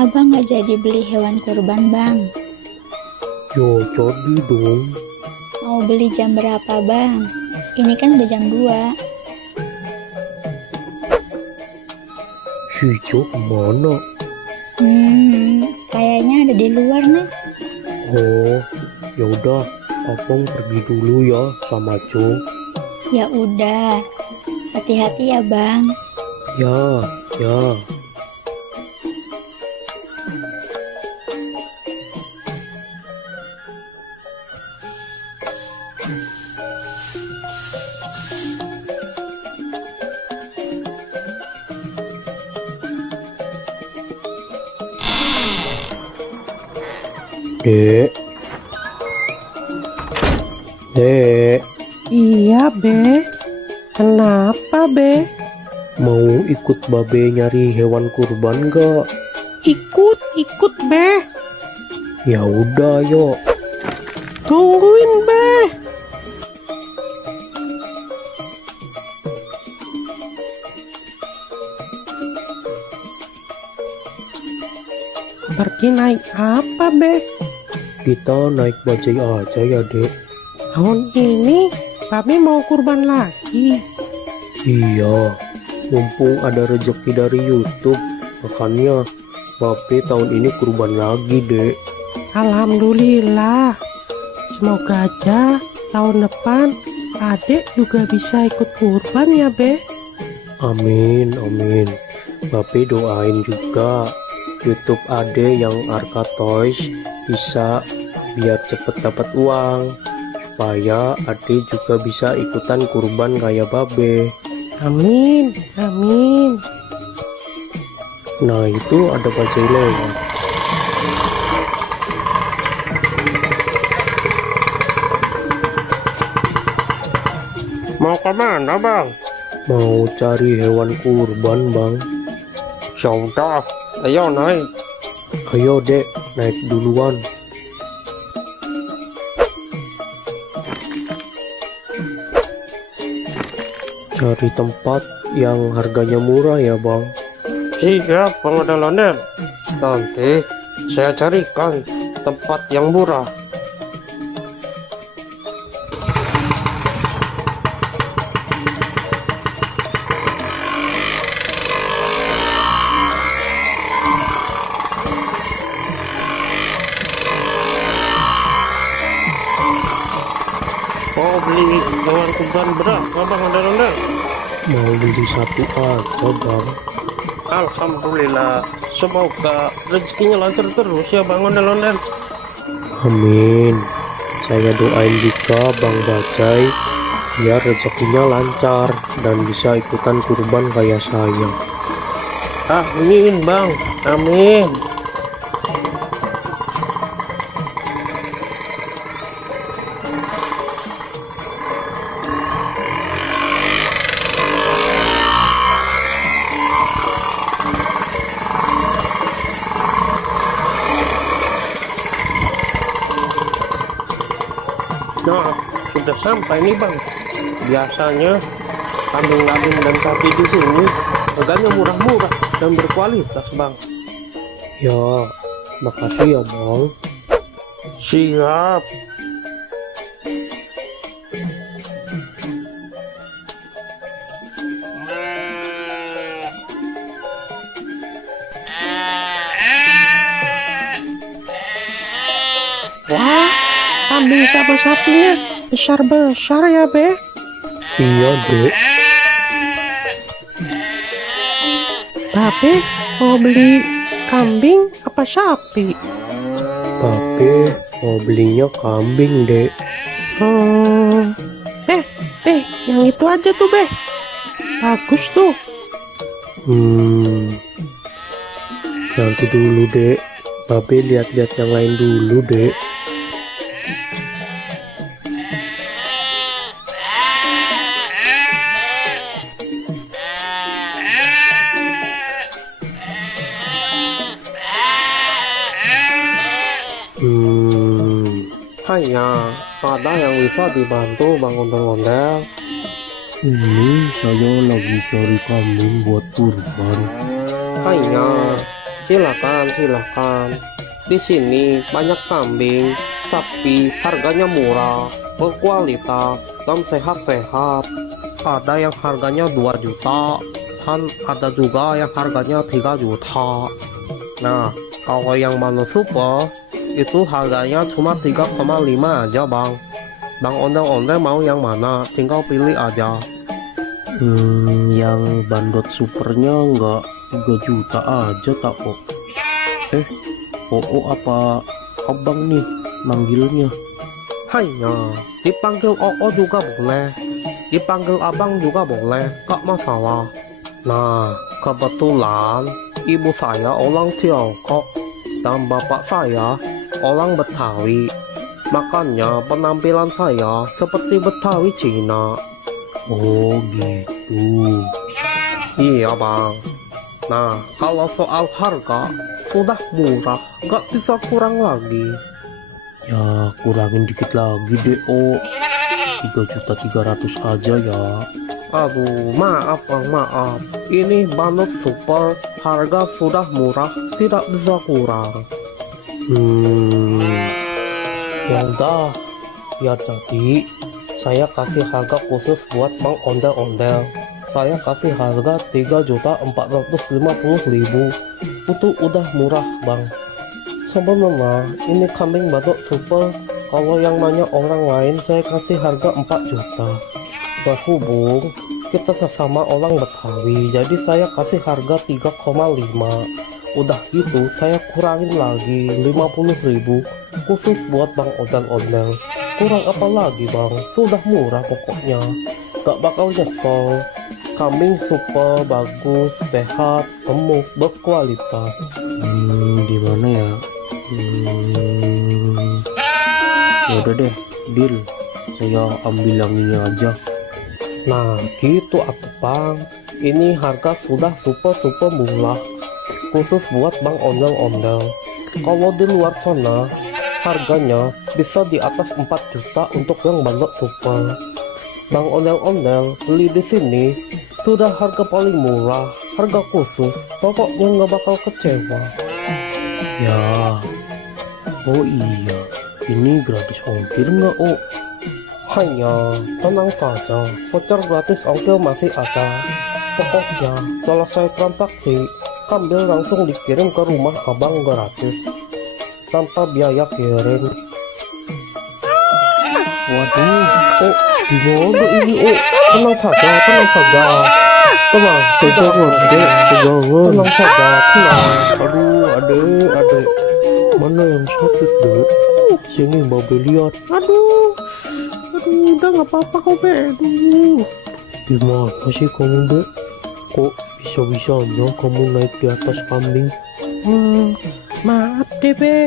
Abang nggak jadi beli hewan kurban, Bang. Yo, jadi dong. Mau beli jam berapa, Bang? Ini kan udah jam 2. Si Jo kemana? Kayaknya ada di luar nih. Oh, ya udah, abang pergi dulu ya sama Jo. Ya udah. Hati-hati ya, Bang. Ya, ya. Dek. Dek, Iya, Be. Kenapa, Be? mau ikut babe nyari hewan kurban gak? Ikut, Be. Ya udah, yuk. Tungguin, Be. Pergi naik apa, Be? Kita naik bajai aja ya, Dek. Tahun ini Babe mau kurban lagi. Iya, mumpung ada rezeki dari YouTube, makanya babe tahun ini kurban lagi, Dek. Alhamdulillah. Semoga aja tahun depan adik juga bisa ikut kurban ya, Be. Amin, amin. Babe doain juga YouTube Ade yang Arka Toys bisa biar cepet dapat uang, supaya Ade juga bisa ikutan kurban kayak babe. Amin, amin. Nah, itu ada bajai lewat. Mau kemana, Bang? Mau cari hewan kurban, Bang. Yaudah, ayo naik. Ayo, Dek, naik duluan. Cari tempat yang harganya murah ya, Bang. Siap, Bang Ondel-ondel. Nanti saya carikan tempat yang murah. Mau beli hewan kurban berapa, Bang Ondel-ondel? Mau beli satu aja, Bang. Alhamdulillah. Semoga rezekinya lancar terus ya, Bang Ondel-ondel. Amin. Saya doain juga Bang Bajai biar rezekinya lancar dan bisa ikutan kurban kayak saya. Amin, Bang. Amin. Nah, sudah sampai nih, Bang. Biasanya kambing-kambing dan sapi di sini harganya murah-murah dan berkualitas, Bang. Ya, makasih ya, Bang. Siap. Wah, kambing sama sapinya besar-besar ya, Be. Iya, Dek. Babe mau beli kambing apa sapi? Babe mau belinya kambing, Dek. Yang itu aja tuh, Be. Bagus tuh. Nanti dulu, Dek. Babe lihat-lihat yang lain dulu, Dek. Hanya ada yang bisa dibantu Bang Ondel-ondel. Ini saya lagi cari kambing buat kurban. Hanya, silakan. Di sini banyak kambing, sapi, harganya murah, berkualitas, dan sehat-sehat. Ada yang harganya 2 juta, dan ada juga yang harganya 3 juta. Nah, kalau yang mana super, itu harganya cuma 3,5 aja bang. Bang ondel-ondel mau yang mana, tinggal pilih aja. Yang bandot supernya nggak 3 juta aja tak kok. Apa abang nih manggilnya? Hanya, dipanggil Oo juga boleh, dipanggil abang juga boleh, gak masalah. Nah, kebetulan ibu saya orang Tiongkok dan bapak saya orang Betawi. Makanya penampilan saya seperti Betawi Cina. Oh gitu. Iya bang. Nah, kalau soal harga sudah murah, gak bisa kurang lagi. Ya kurangin dikit lagi deh, 3.300.000 aja ya. Aduh, maaf bang, maaf. Ini bandot super, harga sudah murah, tidak bisa kurang. Ya udah, biar jadi saya kasih harga khusus buat Bang Ondel-Ondel. Saya kasih harga 3.450.000. Itu udah murah bang. Sebenarnya ini kambing bandot super, kalau yang nanya orang lain saya kasih harga 4 juta. Berhubung kita sesama orang Betawi, jadi saya kasih harga 3,5. Udah gitu saya kurangin lagi 50.000 khusus buat Bang Ondel-Ondel. Kurang apa lagi bang, sudah murah pokoknya, gak bakal nyesel. Kambing super, bagus, sehat, gemuk, berkualitas. Gimana ya? Ya udah deh, deal. Saya ambil yang ini aja. Nah gitu aku bang, ini harga sudah super murah, khusus buat Bang Ondel-Ondel. Kalau di luar sana harganya bisa di atas 4 juta untuk yang bandot super. Bang Ondel-Ondel beli di sini sudah harga paling murah, harga khusus, pokoknya nggak bakal kecewa. Ya, oh iya, ini gratis ongkir nggak, Hanya tenang saja, voucher gratis ongkir masih ada. Pokoknya selesai transaksi, kambing langsung dikirim ke rumah abang gratis, tanpa biaya kirim. Waduh, Gimana ini? Tenang saja. Tenang, pegangan, dek, pegangan. tenang saja, tenang. Aduh, adek. Mana yang sakit, dek? Sini, Babe lihat. Aduh, udah nggak apa-apa kok, Be. Aduh. Gimana sih kamu, dek? Kok bisa-bisanya kamu naik di atas kambing? Maaf deh, Be.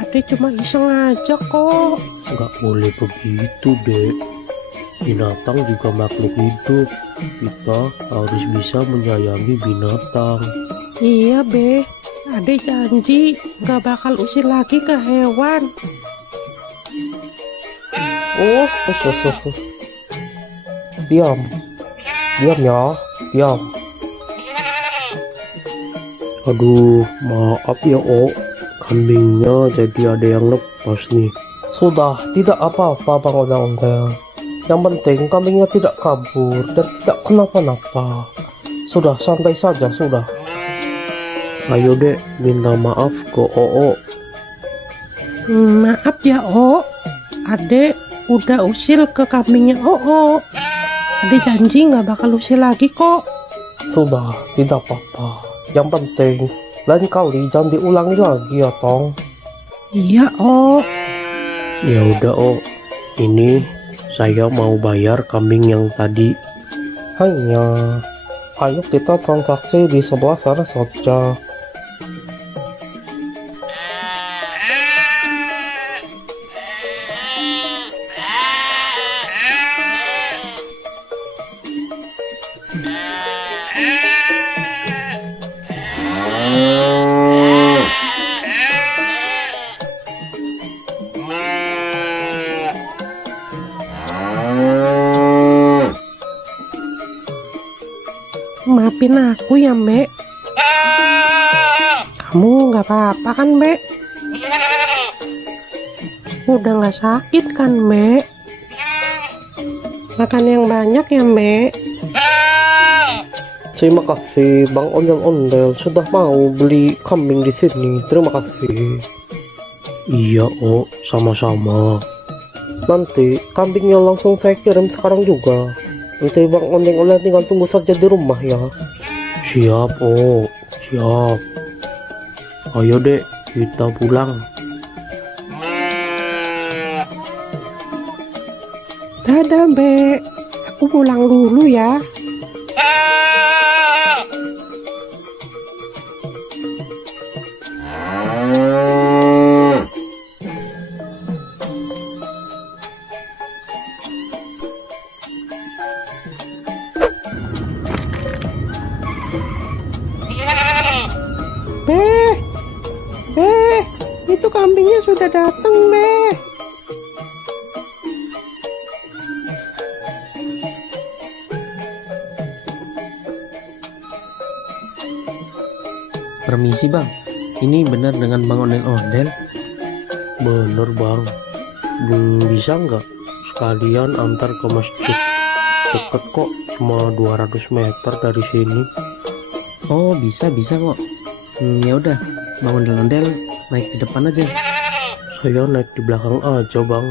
Ade cuma iseng aja kok. Nggak boleh begitu, dek. Binatang juga makhluk hidup. Kita harus bisa menyayangi binatang. Iya, Be. Ade janji nggak bakal usir lagi ke hewan. Diam ya, diam. Aduh, maaf ya, kambingnya jadi ada yang lepas nih. Sudah, tidak apa-apa Bang Ondel-Ondel. Yang penting kambingnya tidak kabur dan tidak kenapa-napa. Sudah, santai saja, sudah. Ayo dek, minta maaf ke Oo. Maaf ya, Ade udah usil ke kambingnya Ade janji nggak bakal usil lagi kok. Sudah, tidak apa-apa. Yang penting lain kali jangan diulangi lagi ya Tong. Iya, Ya udah, ini saya mau bayar kambing yang tadi. Hanya, ayo kita transaksi di sebelah sana saja. maafin aku ya, Mbak. Kamu nggak apa-apa kan, Mbak? Udah nggak sakit kan, Mbak? Makan yang banyak ya, Mbak. Terima kasih Bang Ondel-Ondel sudah mau beli kambing di sini. Terima kasih. Iya, Oh, sama-sama. Nanti kambingnya langsung saya kirim sekarang juga. Nanti Bang Ondel-Ondel tinggal tunggu saja di rumah ya. Siap, Oh, siap. Ayo dek, kita pulang. Dadah, Mbak. Aku pulang dulu ya. Beh, itu kambingnya sudah datang, Beh. Permisi bang, ini benar dengan Bang Ondel-Ondel? Bener bang. Bisa nggak sekalian antar ke masjid? Deket kok, cuma 200 meter dari sini. Oh bisa kok. Ya udah, Bang Ondel-Ondel naik di depan aja. Saya naik di belakang aja bang.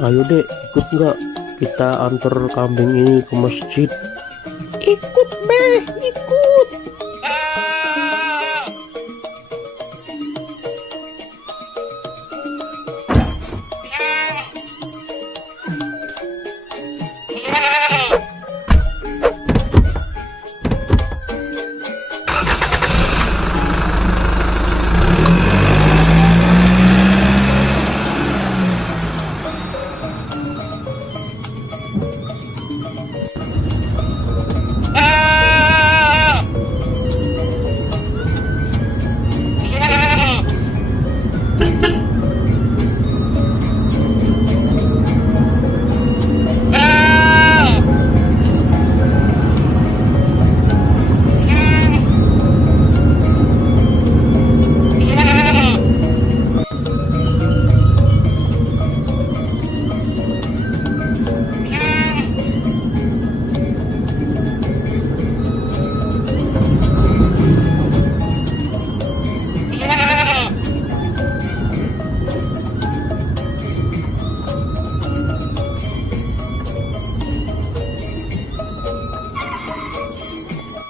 Ayo dek, ikut nggak? Kita antar kambing ini ke masjid. Ikut, Beh, ikut.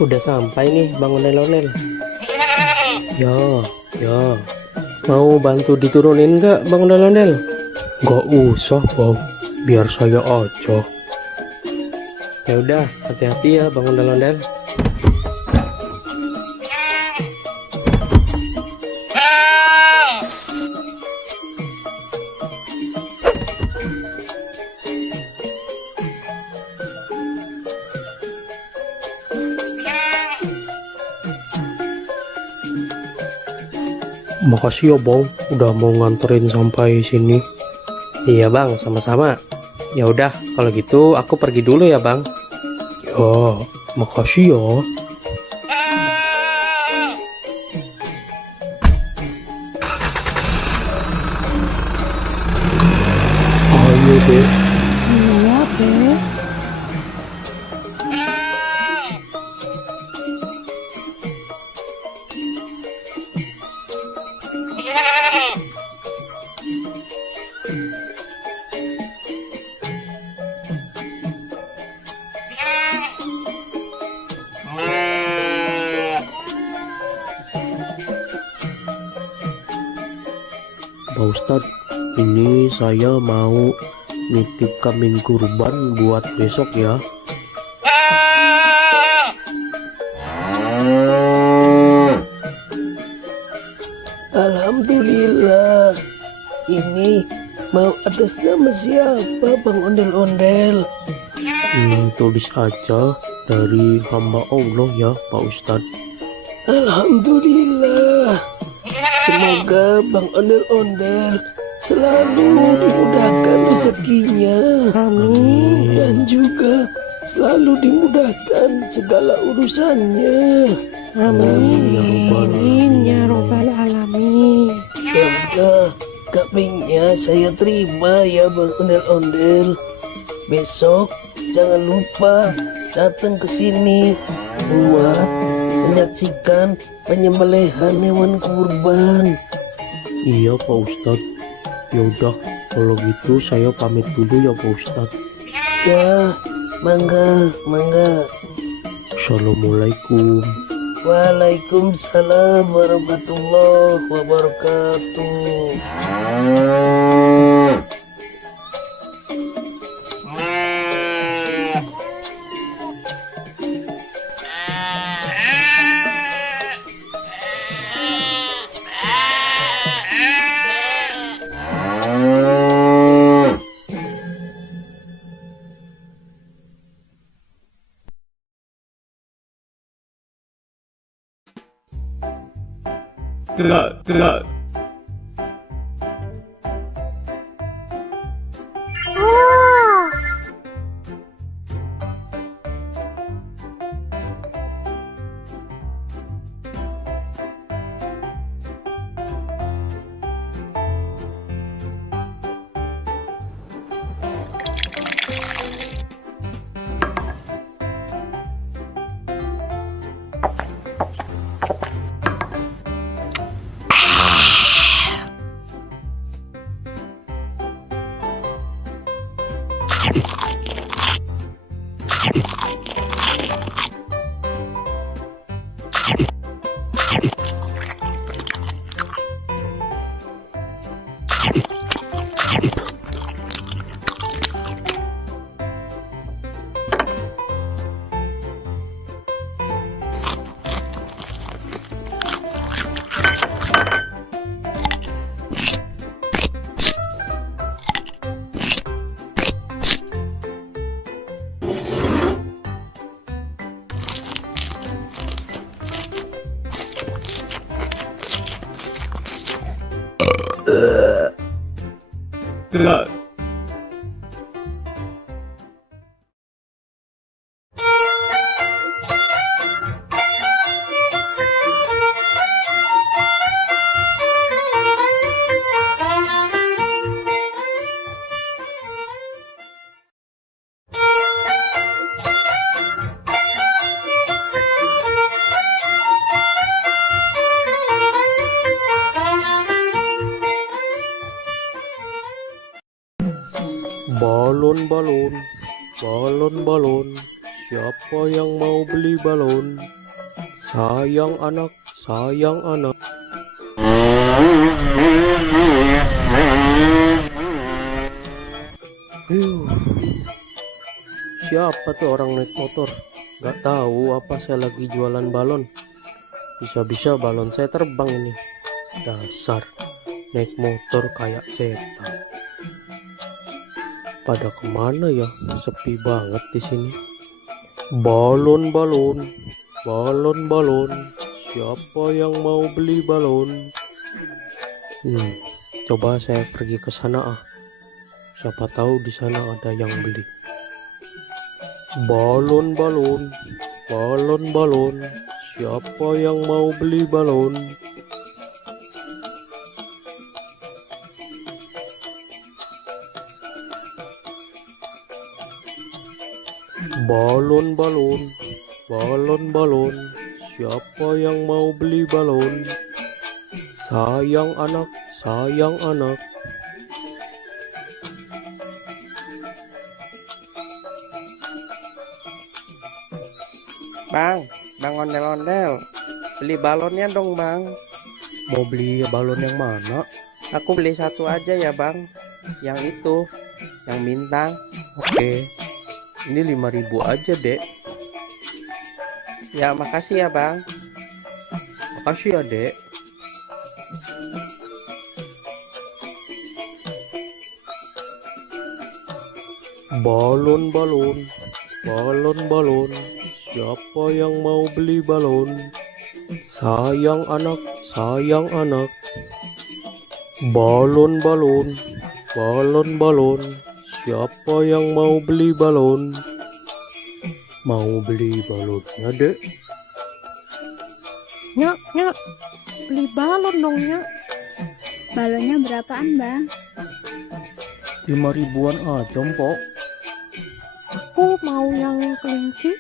Udah sampai nih Bang Ondel-Ondel. Ya, Mau bantu diturunin nggak Bang Ondel-Ondel? nggak usah bang. Biar saya aja. Ya udah, hati-hati ya Bang Ondel-Ondel. Makasih ya bang, udah mau nganterin sampai sini. Iya Bang, sama-sama. Ya udah, kalau gitu aku pergi dulu ya Bang. Ya, makasih ya. Ayo deh. Iya, Beh. Pak Ustadz, ini saya mau nitip kambing kurban buat besok ya. Alhamdulillah. Ini mau atas nama siapa Bang Ondel-Ondel? Tulis aja dari hamba Allah ya Pak Ustadz. Alhamdulillah. Semoga Bang Ondel-Ondel selalu dimudahkan rezekinya Amin. dan juga selalu dimudahkan segala urusannya. Amin ya robbal alamin. Ya udah, kambingnya saya terima ya Bang Ondel-Ondel. Besok jangan lupa datang ke sini buat menyaksikan penyembelihan hewan kurban. Iya Pak Ustadz. Yaudah, kalau gitu saya pamit dulu ya Pak Ustadz. Ya, mangga. Assalamualaikum. Waalaikumsalam warahmatullahi wabarakatuh. Oh, Balon, siapa yang mau beli balon? Sayang anak. Siapa tuh orang naik motor? Gak tahu apa saya lagi jualan balon. Bisa-bisa balon saya terbang ini. Dasar naik motor kayak setan. Pada kemana ya? Sepi banget di sini. Balon. Siapa yang mau beli balon? Coba saya pergi ke sana ah. Siapa tahu di sana ada yang beli. Balon. Siapa yang mau beli balon? Balon. Siapa yang mau beli balon? Sayang anak. Bang Ondel-Ondel, beli balonnya dong bang. Mau beli balon yang mana? Aku beli satu aja ya bang. Yang itu, yang bintang. Oke, ini 5.000 aja dek. Ya makasih ya bang. Makasih ya dek. Balon. Siapa yang mau beli balon? Sayang anak. Balon. Siapa yang mau beli balon? Mau beli balonnya, Dek? Nyak, beli balon dong, Nyak. Balonnya berapaan, Bang? 5 ribuan aja, Mpok. Aku mau yang kelinci,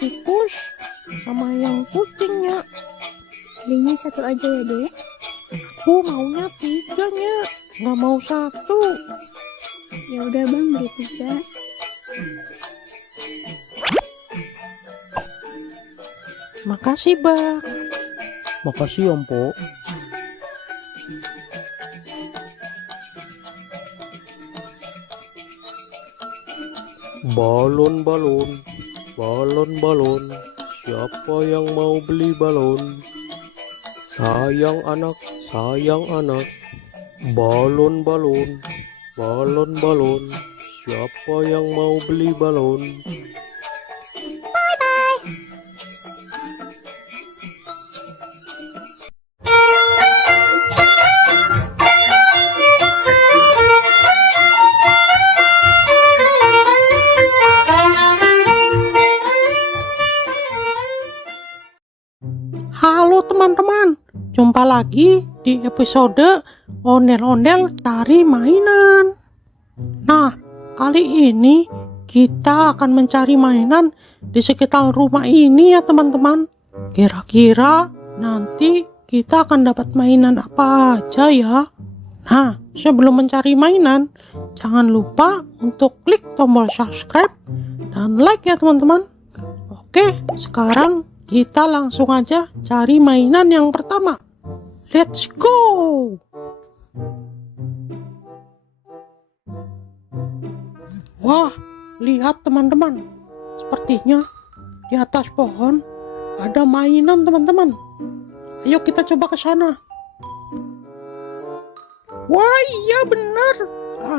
tikus, sama yang kucing, Nyak. Belinya satu aja ya, Dek. Aku maunya 3, Nyak. Nggak mau 1. Ya udah, Bang, beli 3. Makasih, Bang. Makasih ya, Mpok. Balon, balon, balon, balon. Siapa yang mau beli balon? Sayang anak, sayang anak. Balon, balon, balon, balon. Siapa yang mau beli balon? Halo teman-teman, jumpa lagi di episode Ondel-Ondel Cari Mainan. Nah, kali ini kita akan mencari mainan di sekitar rumah ini ya teman-teman. Kira-kira nanti kita akan dapat mainan apa aja ya? Nah, sebelum mencari mainan, jangan lupa untuk klik tombol subscribe dan like ya teman-teman. Oke, sekarang kita langsung aja cari mainan yang pertama. Let's go! Wah, lihat teman-teman. Sepertinya di atas pohon ada mainan teman-teman. Ayo kita coba ke sana. Wah, iya benar.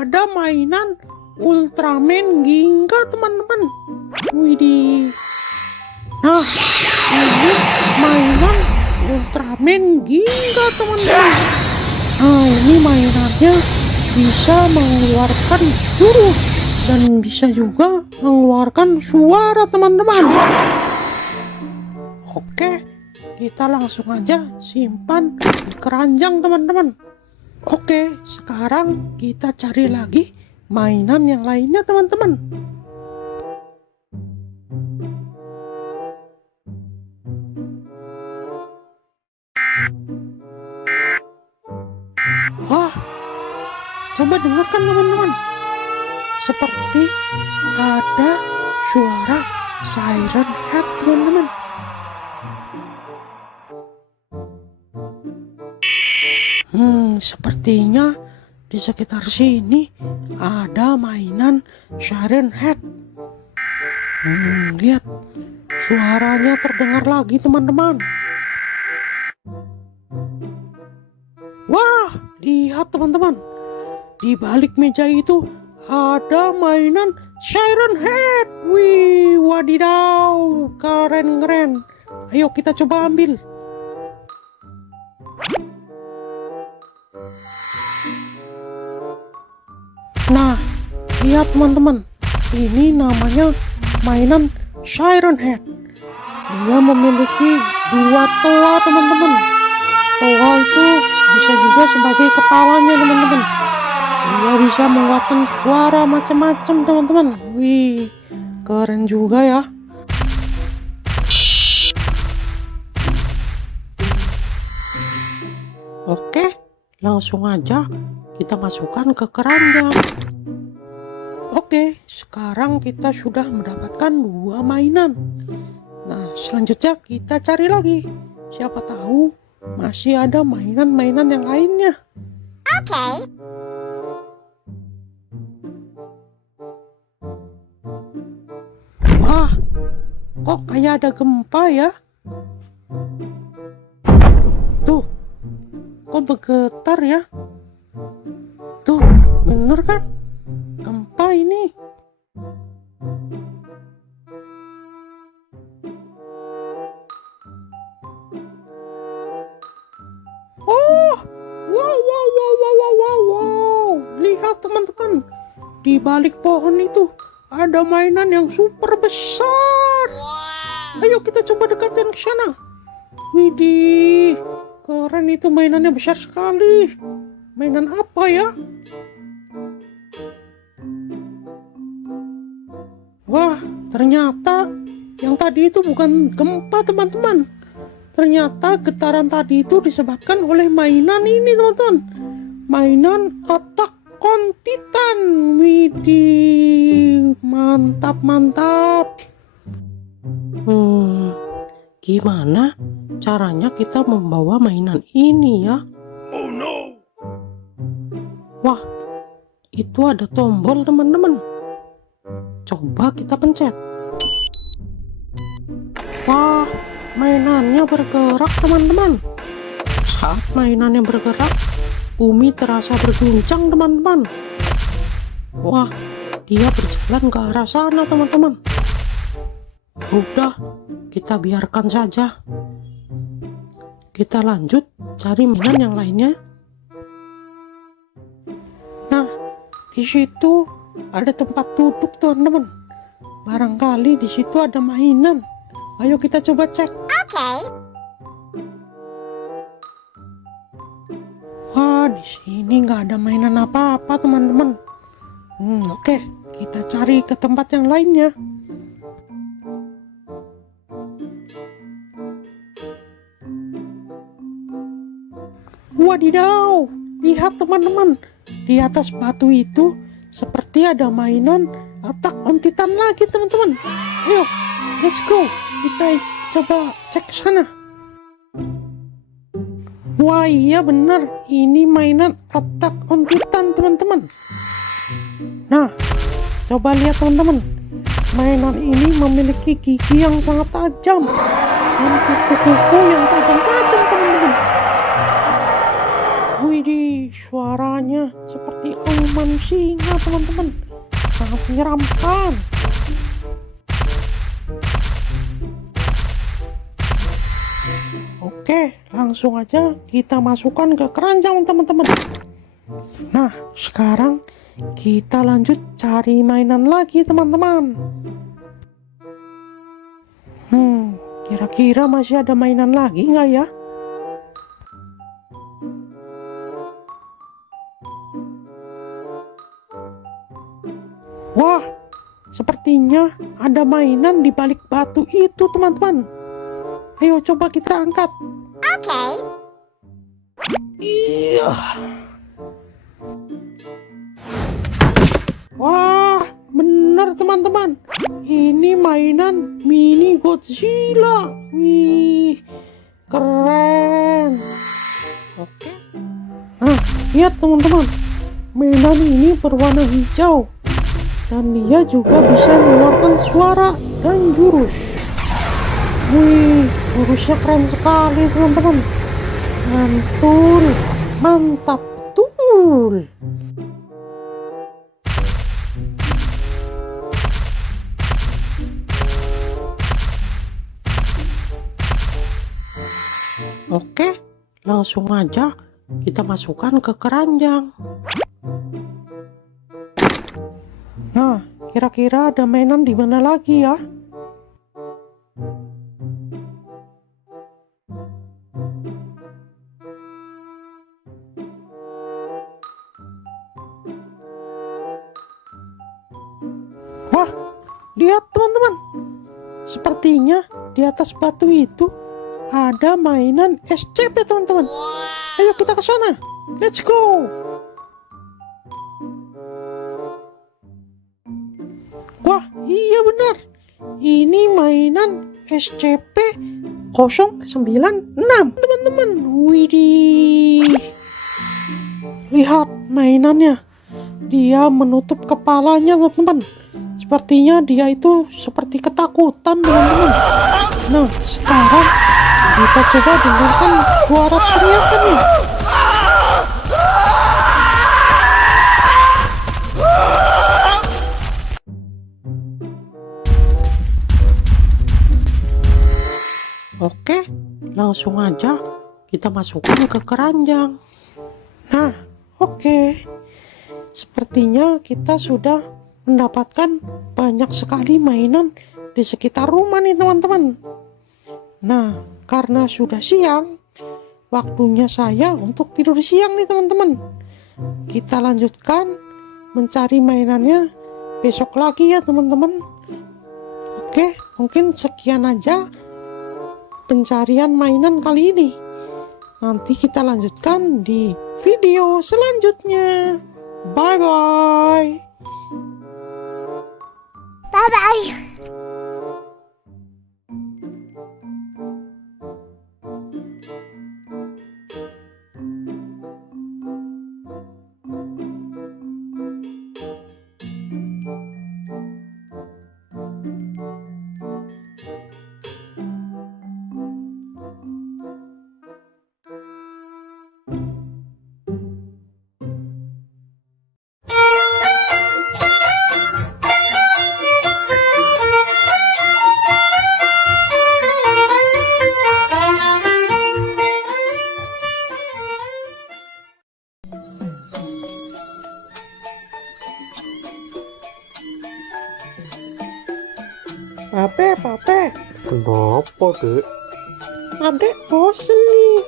Ada mainan Ultraman Ginga teman-teman. Widih. Nah, ini mainan Ultraman Ginga teman-teman. Nah, ini mainannya bisa mengeluarkan jurus dan bisa juga mengeluarkan suara teman-teman. Oke, kita langsung aja simpan di keranjang teman-teman. Oke, sekarang kita cari lagi mainan yang lainnya teman-teman. Wah, coba dengarkan teman-teman. Seperti ada suara siren head teman-teman. Sepertinya di sekitar sini ada mainan siren head. Lihat, suaranya terdengar lagi teman-teman. Wah, lihat teman-teman. Di balik meja itu ada mainan siren head. Wih, wadidaw, keren-keren. Ayo kita coba ambil. Nah, lihat teman-teman. Ini namanya mainan siren head. Dia memiliki 2 toa teman-teman. Toa itu bisa juga sebagai kepalanya teman-teman. Dia bisa mengeluarkan suara macam-macam teman-teman. Wih, keren juga ya. Oke, langsung aja kita masukkan ke keranjang. Oke, sekarang kita sudah mendapatkan 2 mainan. Nah, selanjutnya kita cari lagi. Siapa tahu masih ada mainan-mainan yang lainnya. Okay. Wah, kok kayak ada gempa ya? Tuh, kok bergetar ya? Tuh, bener kan? Gempa ini. Oh, wow. Lihat teman-teman, di balik pohon itu ada mainan yang super besar. Ayo kita coba dekatkan ke sana. Widih, keren itu, mainannya besar sekali. Mainan apa ya? Wah, ternyata yang tadi itu bukan gempa, teman-teman. Ternyata getaran tadi itu disebabkan oleh mainan ini, teman-teman. Mainan Attack on Titan. Widih, mantap. Gimana caranya kita membawa mainan ini ya? Oh no. Wah, itu ada tombol, teman-teman. Coba kita pencet. Wah, mainannya bergerak, teman-teman. Saat mainannya bergerak, bumi terasa berguncang, teman-teman. Wah, dia berjalan ke arah sana, teman-teman. Udah, kita biarkan saja. Kita lanjut cari mainan yang lainnya. Nah, di situ ada tempat duduk, teman-teman. Barangkali di situ ada mainan. Ayo kita coba cek. Wah, di sini nggak ada mainan apa-apa, teman-teman. Oke, kita cari ke tempat yang lainnya. Wadidaw, lihat teman-teman, di atas batu itu seperti ada mainan Attack on Titan lagi, teman-teman. Ayo, let's go. Kita coba cek sana. Wah, iya benar, ini mainan Attack on Titan, teman-teman. Nah, coba lihat, teman-teman. Mainan ini memiliki gigi yang sangat tajam dan kuku-kuku yang tajam-tajam, teman-teman. Widih, suaranya seperti auman singa, teman-teman. Sangat menyeramkan. Oke, langsung aja kita masukkan ke keranjang, teman-teman. Nah, sekarang kita lanjut cari mainan lagi, teman-teman. Kira-kira masih ada mainan lagi nggak ya? Wah, sepertinya ada mainan di balik batu itu, teman-teman. Ayo coba kita angkat. Iya. Wah, benar, teman-teman. Ini mainan mini Godzilla. Wih, keren. Oke. Nah, lihat, teman-teman. Mainan ini berwarna hijau. Dan dia juga bisa mengeluarkan suara dan jurus. Wih, jurusnya keren sekali, teman-teman. Mantul, mantap betul. Oke, langsung aja kita masukkan ke keranjang. Nah, kira-kira ada mainan di mana lagi ya? Wah, lihat, teman-teman. Sepertinya di atas batu itu ada mainan SCP, teman-teman. Ayo kita ke sana. Let's go. Wah, iya benar. Ini mainan SCP-096, teman-teman. Widih. Lihat mainannya. Dia menutup kepalanya, teman-teman. Sepertinya dia itu seperti ketakutan, teman-teman. Nah, sekarang kita coba dengarkan suara teriakannya. Oke, langsung aja kita masukkan ke keranjang. Nah, oke. Sepertinya kita sudah mendapatkan banyak sekali mainan di sekitar rumah nih teman-teman. Nah, karena sudah siang, waktunya saya untuk tidur siang nih teman-teman. Kita lanjutkan mencari mainannya besok lagi ya teman-teman. Oke, mungkin sekian aja pencarian mainan kali ini. Nanti kita lanjutkan di video selanjutnya. Bye bye. Bye bye. Pape, Kenapa, Dek? adek bosen nih.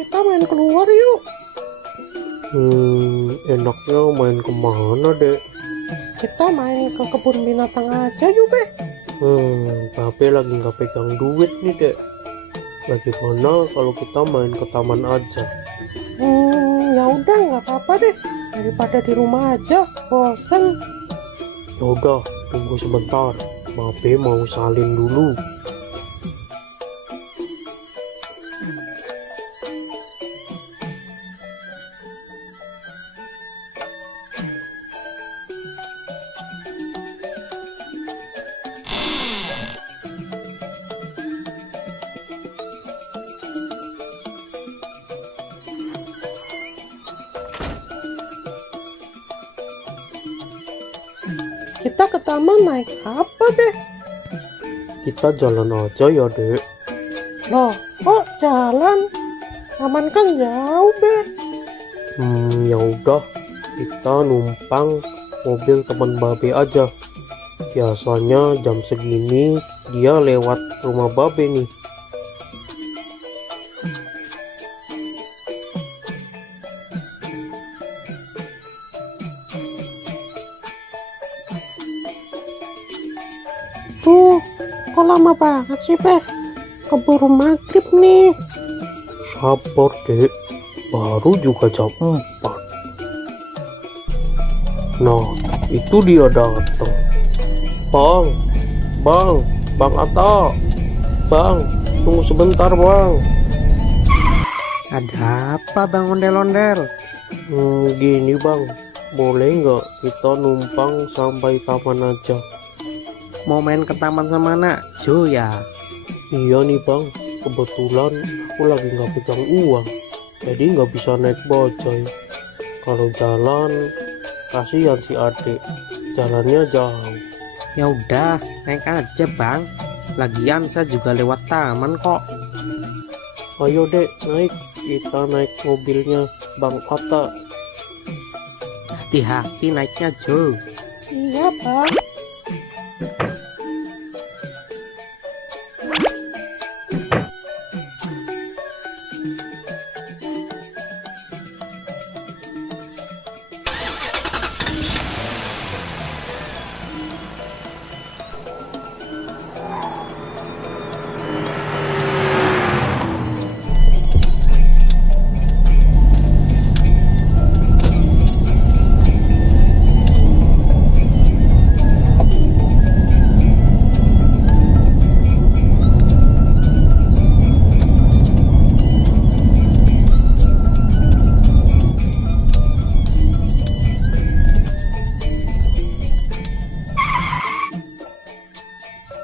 Kita main keluar yuk. Enaknya main kemana, Dek? Kita main ke kebun binatang aja yuk, Be. Pape lagi nggak pegang duit nih, Dek. Bagaimana kalau kita main ke taman aja? Ya udah, nggak apa-apa deh. Daripada di rumah aja, bosen. Yaudah, tunggu sebentar. Pape mau salin dulu. Kita ke taman naik apa, Be? Kita jalan aja ya, Dek. Loh, kok jalan? Taman kan jauh, Be. Ya udah, kita numpang mobil teman Babe aja. Biasanya jam segini dia lewat rumah Babe nih. Tuh, kok lama banget sih, Be? Keburu maghrib nih. Sabar, Dek. Baru juga jam 4. Nah, itu dia datang. Bang Atta. Bang, tunggu sebentar, Bang. Ada apa Bang Ondel-Ondel? Gini, Bang. Boleh nggak kita numpang sampai taman aja? Mau main ke taman sama Nakjo ya? Iya nih, Bang. Kebetulan aku lagi nggak pegang uang. Jadi nggak bisa naik bajai. Kalau jalan, kasihan si adik. Jalannya jauh. Ya udah, naik aja Bang. Lagian saya juga lewat taman kok. Ayo, Dek, naik. Kita naik mobilnya Bang Atta. Hati-hati naiknya Jo. Iya, Bang.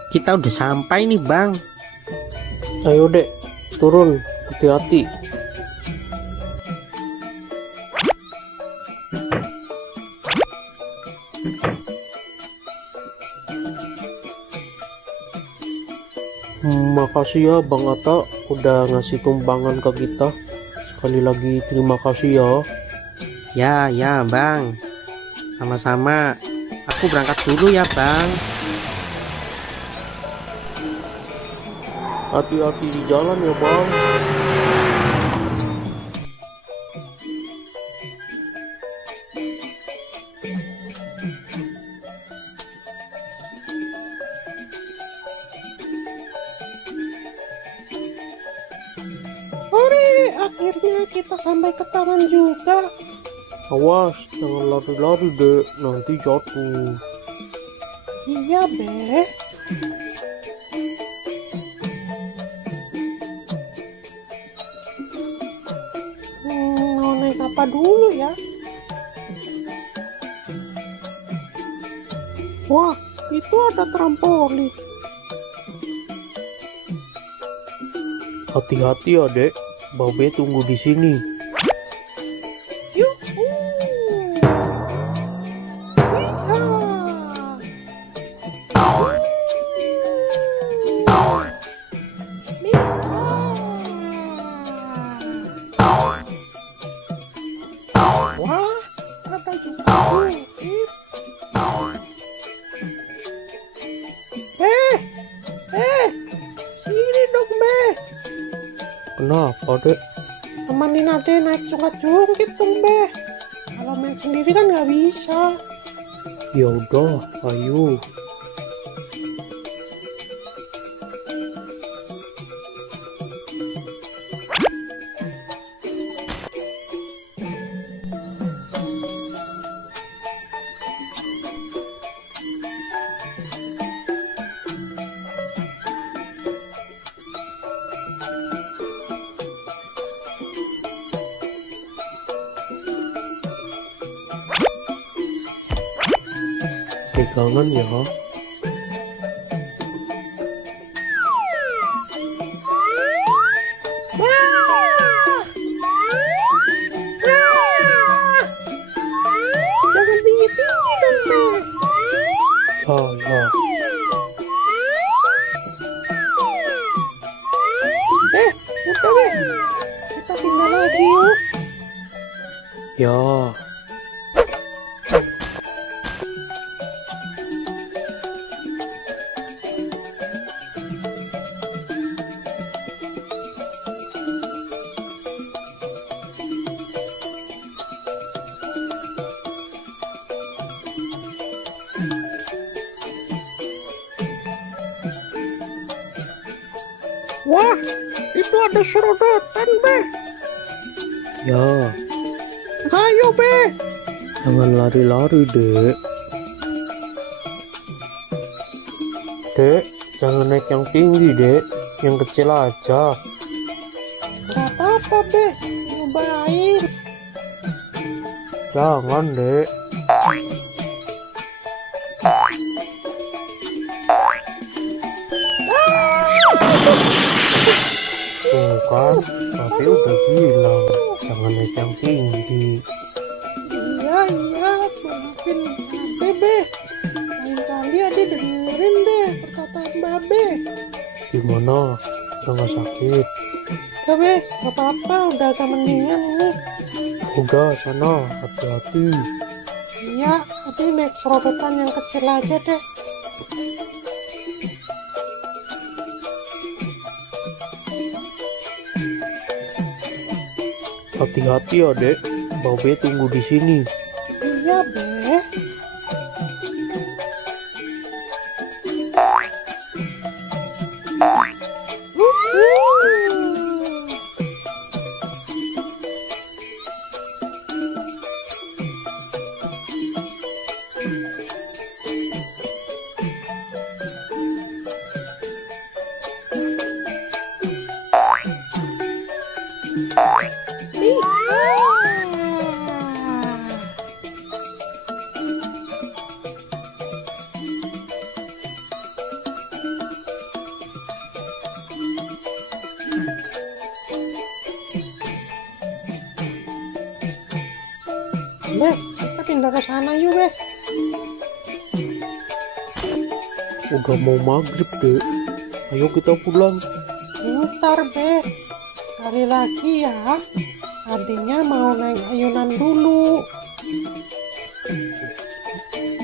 Kita udah sampai nih Bang. Ayo, Dek, turun. Hati-hati. Makasih ya Bang Atta udah ngasih tumpangan ke kita. Sekali lagi terima kasih ya. Ya Bang. Sama-sama. Aku berangkat dulu ya bang. Hati-hati di jalan ya bang. Hore, akhirnya kita sampai ke taman juga. Awas, jangan lari-lari dek, nanti jatuh. Iya, Be. Mau naik apa dulu ya? Wah, itu ada trampolin. Hati-hati ya dek, Babe tunggu di sini. Yuhu. Wah, ada juga bukit. Sini dong, Be. Kenapa dek? Temenin Ade naik jungkit dong, Be. Kalau main sendiri kan nggak bisa. Ya udah, ayo. Pegangan ya. Jangan tinggi-tinggi dong, Be. Ya. Udah, Be. Kita pindah lagi yuk. Ya. Wah, itu ada serodotan, Be. Ya, Ayo, Be. jangan lari-lari dek. Dek, jangan naik yang tinggi dek, yang kecil aja. Gak apa-apa, Be. Nyobain. Jangan dek. Tuh kan, tapi udah bilang jangan naik yang tinggi. Iya, maafin Babe, Be. Lain kali Ade dengerin deh perkataan Babe. Gimana? Udah nggak sakit? Udah, Be. Gak apa-apa, udah agak mendingan ini. Udah sana, hati-hati. Iya, Ade naik serodotan yang kecil aja deh. Hati-hati ya dek, Babe tunggu di sini. Iya, Be. Be, kita pindah ke sana yuk, Be. Udah mau maghrib dek, ayo kita pulang. Bentar, Be. Sekali lagi ya. Adiknya mau naik ayunan dulu.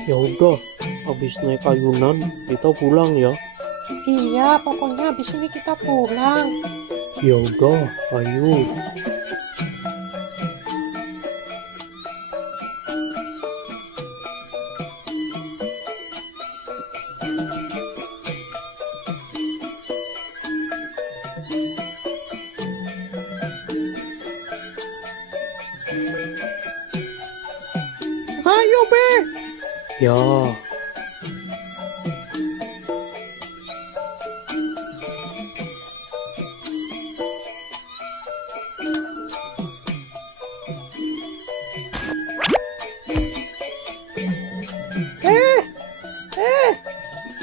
Ya udah, habis naik ayunan kita pulang ya. Iya, pokoknya habis ini kita pulang. Ya udah, ayo. Ayo, Be. Ya,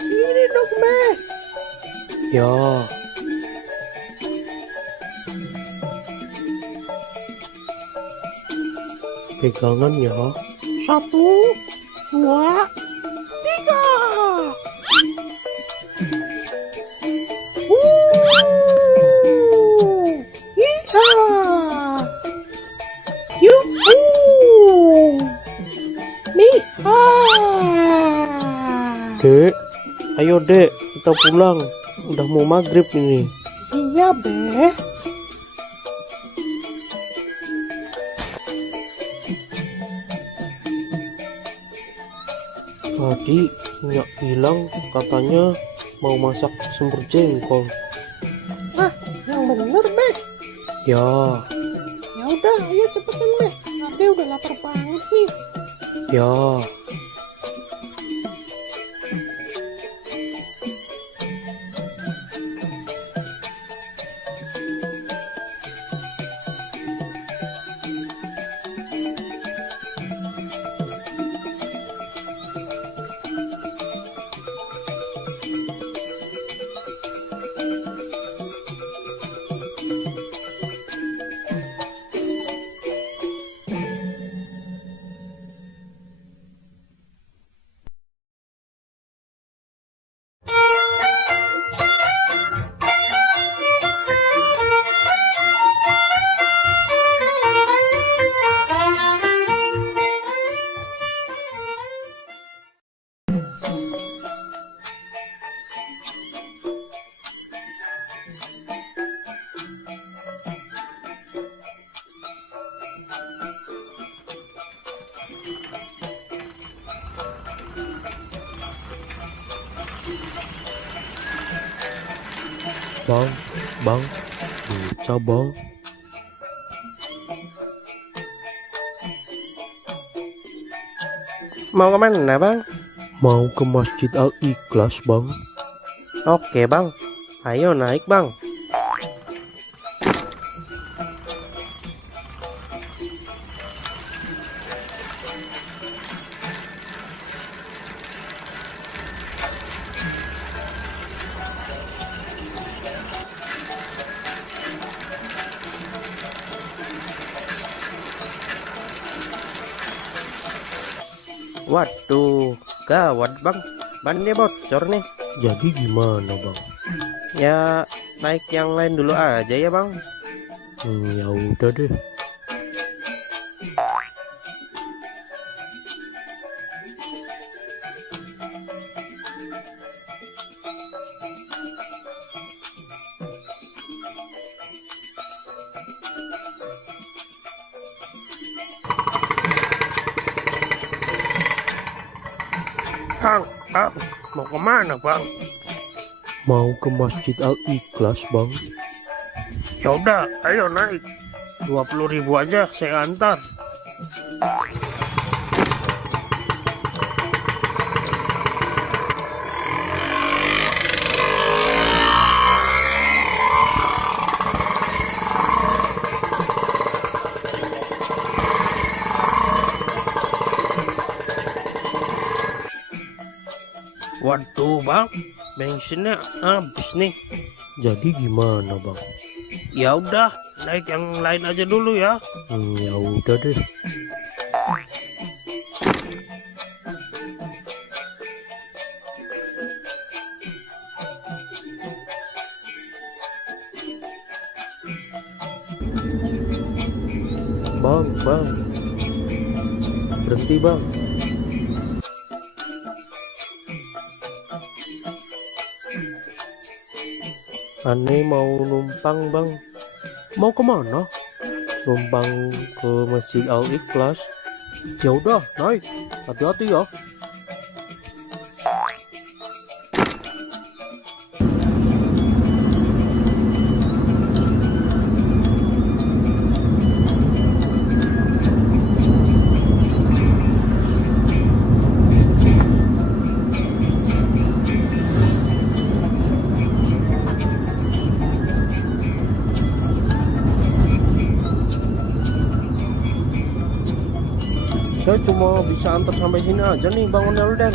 Ini dong, Be. ya. Pegangan ya. 1, 2, 3. Iya. Yuhu. Dek, ayo dek, kita pulang. Udah mau maghrib ini. Iya, Be. Tadi Nyak bilang katanya mau masak semur jengkol. Yang bener, Be. Ya, Ya udah, ayo cepetan, Be. Ade udah lapar banget nih. ya. Bang, bisa bang. Mau kemana bang? Mau ke Masjid Al-Ikhlas bang. Oke bang, ayo naik bang. Waduh, gawat bang, bannya bocor nih. Jadi gimana bang? Ya naik yang lain dulu aja ya bang. Ya udah deh. Bang, mau kemana bang? Mau ke Masjid Al-Ikhlas bang. Ya udah, ayo naik. 20.000 aja saya antar. Waduh bang, bensinnya habis nih. Jadi gimana bang? Ya udah, naik yang lain aja dulu ya. Ya udah deh. Bang, berhenti bang. Aneh mau numpang bang. Mau kemana? Numpang ke Masjid Al Ikhlas. Ya udah naik, hati-hati ya. Saya cuma bisa antar sampai sini aja nih Bang Ondel-ondel.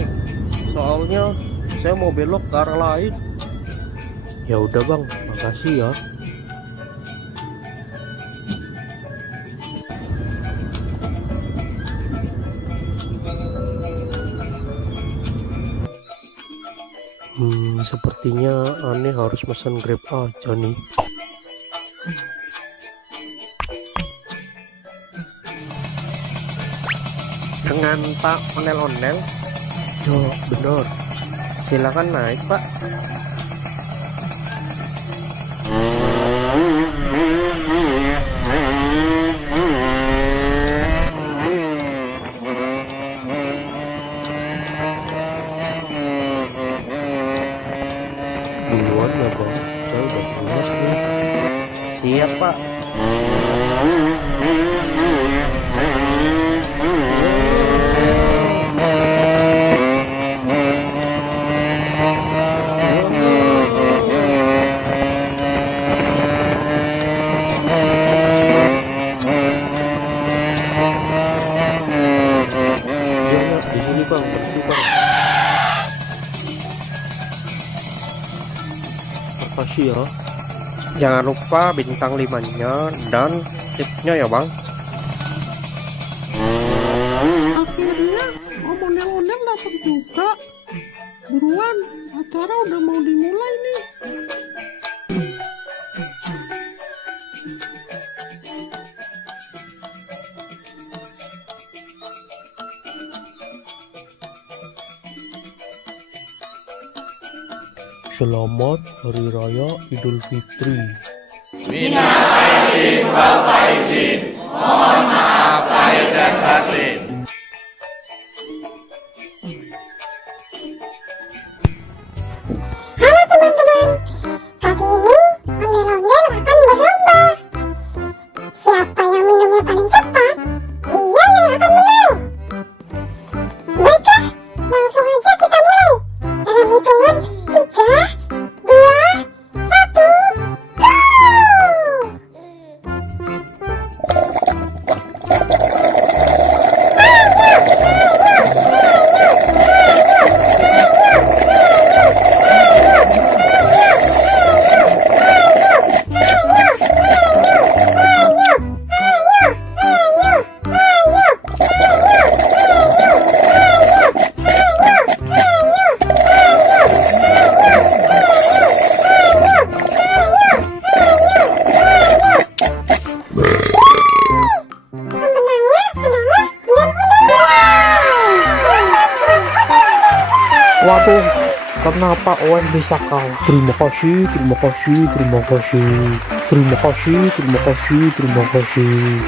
Soalnya saya mau belok ke arah lain. Ya udah Bang, makasih ya. Sepertinya aneh harus pesan Grab aja nih. Dengan Pak Ondel-ondel, Ya benar. silakan naik Pak. Duluan ya Bang, saya udah pulas nih. Siap Pak. Ya di sini Bang, berhenti Bang. Makasih ya. Jangan lupa bintang 5-nya dan tipnya ya Bang. Akhirnya Om Ondel-ondel datang juga. Buruan, acara udah mau dimulai nih. Selamat Hari Raya Idul Fitri. Halo teman-teman, kali ini ondel-ondel akan berlomba. Siapa yang minumnya paling cepat, dia yang akan menang. Baiklah, langsung aja kita mulai. Dalam hitungan 3, 2, 1, go! Pemenangnya adalah Waduh, kenapa Owen bisa kalah? Terima kasih, terima kasih, terima kasih. Terima kasih, terima kasih, terima kasih.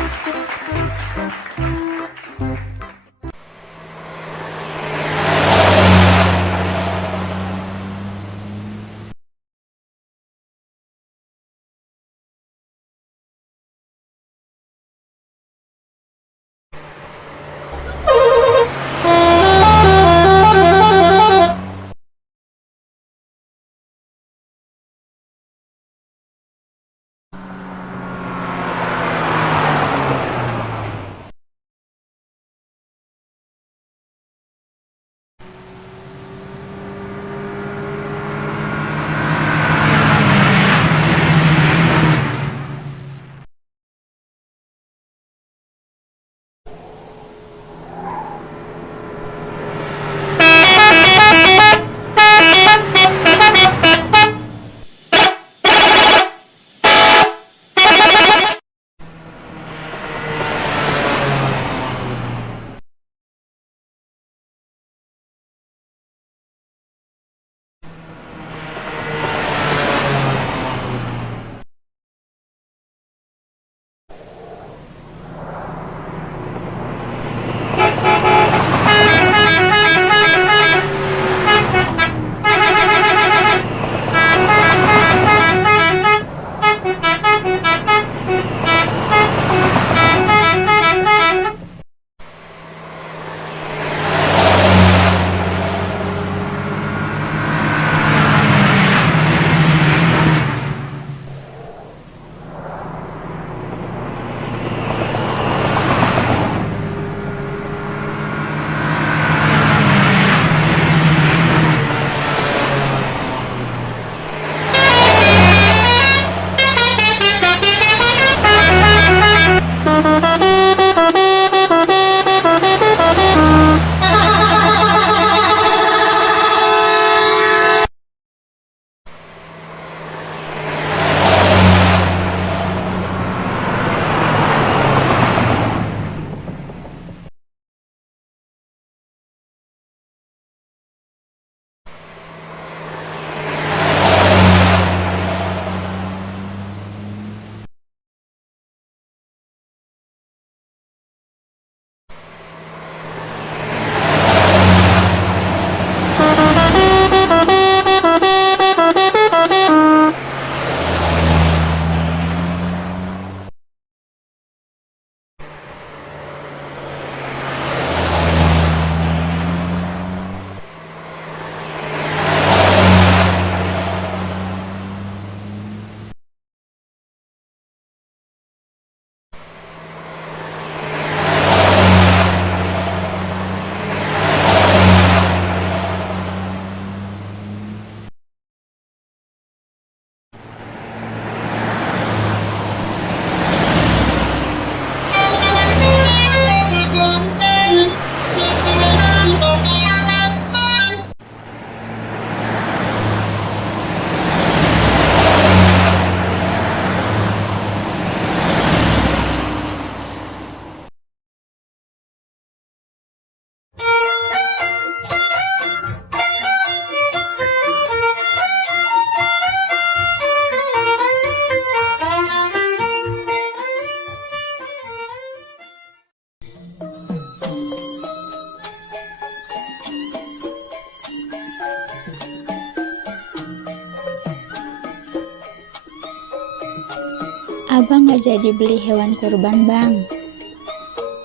Abang nggak jadi beli hewan kurban, Bang.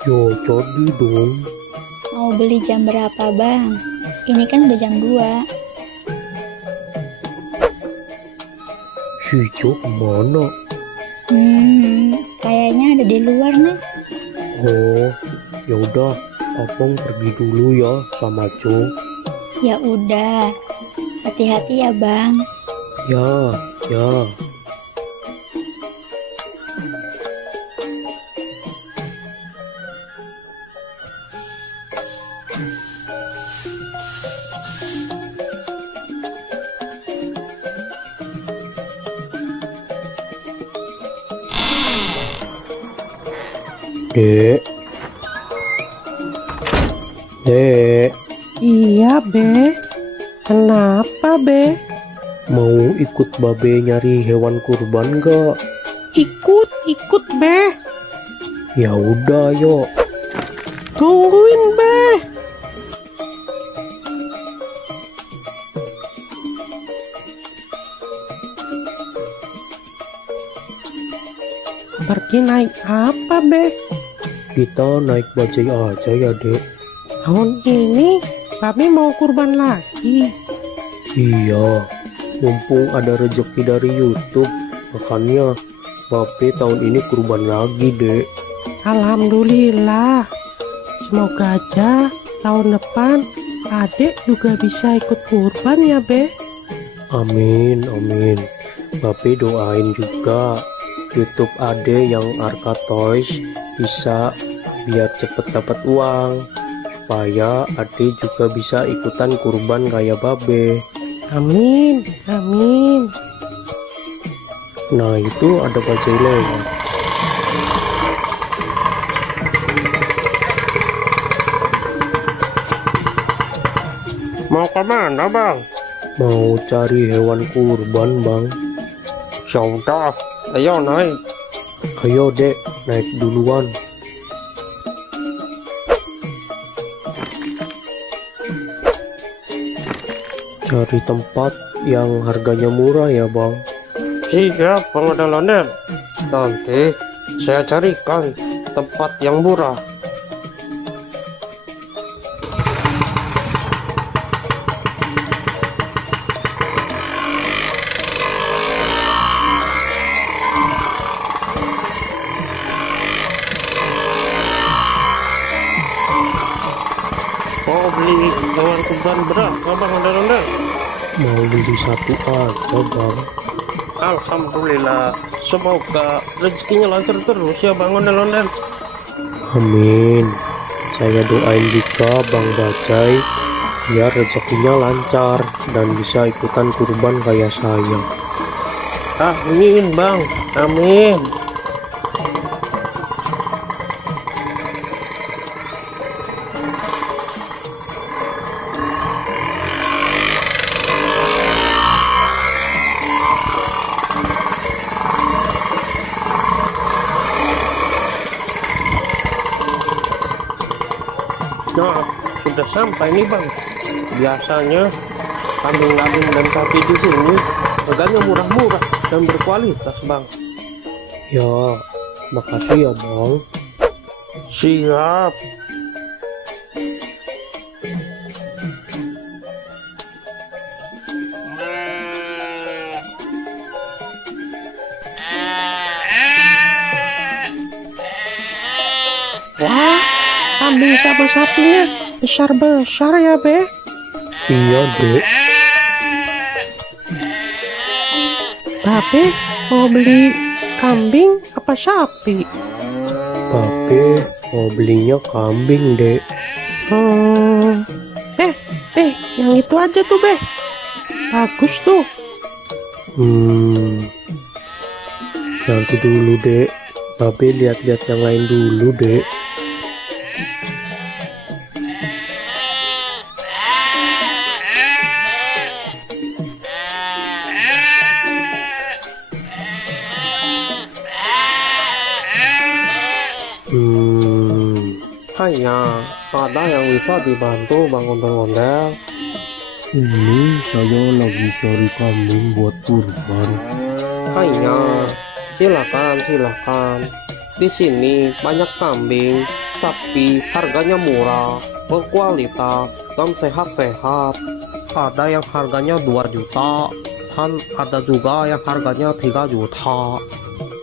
Ya jadi dong. Mau beli jam berapa, Bang? Ini kan udah jam 2. Si Jo kemana? Kayaknya ada di luar nih. Oh, ya udah, abang pergi dulu ya sama Jo. Ya udah. Hati-hati ya, Bang. Ya, ya. Dek. Dek, Iya, Be. Kenapa, Be? mau ikut babe nyari hewan kurban gak? Ikut, Be. Ya udah, yuk. Tungguin, Be. Pergi naik apa, Be? Kita naik bajai aja ya, Dek. Tahun ini Babe mau kurban lagi. Iya, mumpung ada rezeki dari YouTube, makanya babe tahun ini kurban lagi, Dek. Alhamdulillah. Semoga aja tahun depan Adek juga bisa ikut kurban ya, Be. Amin, amin. Babe doain juga YouTube Ade yang Arka Toys bisa biar cepet dapat uang, supaya Ade juga bisa ikutan kurban kayak babe. Amin, amin. Nah itu ada bajai lewat. Mau kemana, Bang? Mau cari hewan kurban, Bang. Yaudah, ayo naik. Ayo Dek, naik duluan. Cari tempat yang harganya murah ya, Bang. Siap, Bang Ondel-ondel. Nanti saya carikan tempat yang murah. Mau beli hewan kurban berapa, Bang Ondel-ondel? Mau beli satu aja, Bang. Alhamdulillah, semoga rezekinya lancar terus ya, Bang Ondel-ondel. Amin. Saya doain juga Bang Bajai biar rezekinya lancar dan bisa ikutan kurban kayak saya. Amin, Bang. Amin. Nah, sudah sampai nih, Bang. Biasanya kambing-kambing dan sapi di sini harganya murah-murah dan berkualitas, Bang. Ya, makasih ya, Bang. Siap. Wah, kambing sama sapinya besar-besar ya, Be. Iya, Dek. Babe mau beli kambing apa sapi? Babe mau belinya kambing, Dek. Yang itu aja tuh, Be. Bagus tuh. Nanti dulu, Dek. Babe lihat-lihat yang lain dulu, Dek. Hanya ada yang bisa dibantu, Bang Ondel-ondel. Ini saya lagi cari kambing buat kurban. Hanya Silakan. Di sini banyak kambing, sapi, harganya murah, berkualitas, dan sehat-sehat. Ada yang harganya 2 juta, dan ada juga yang harganya 3 juta.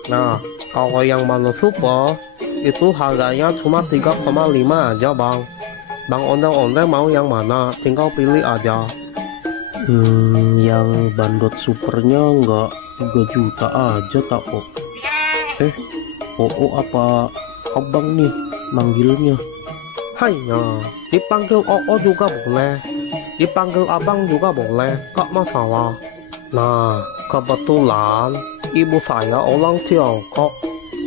Nah, kalau yang mana super, itu harganya cuma 3,5 aja bang. Bang ondel-ondel mau yang mana, tinggal pilih aja. Yang bandot supernya nggak 3 juta aja tak kok. apa abang nih manggilnya? Hanya dipanggil Oo juga boleh, dipanggil abang juga boleh, gak masalah. Nah, kebetulan ibu saya orang Tiongkok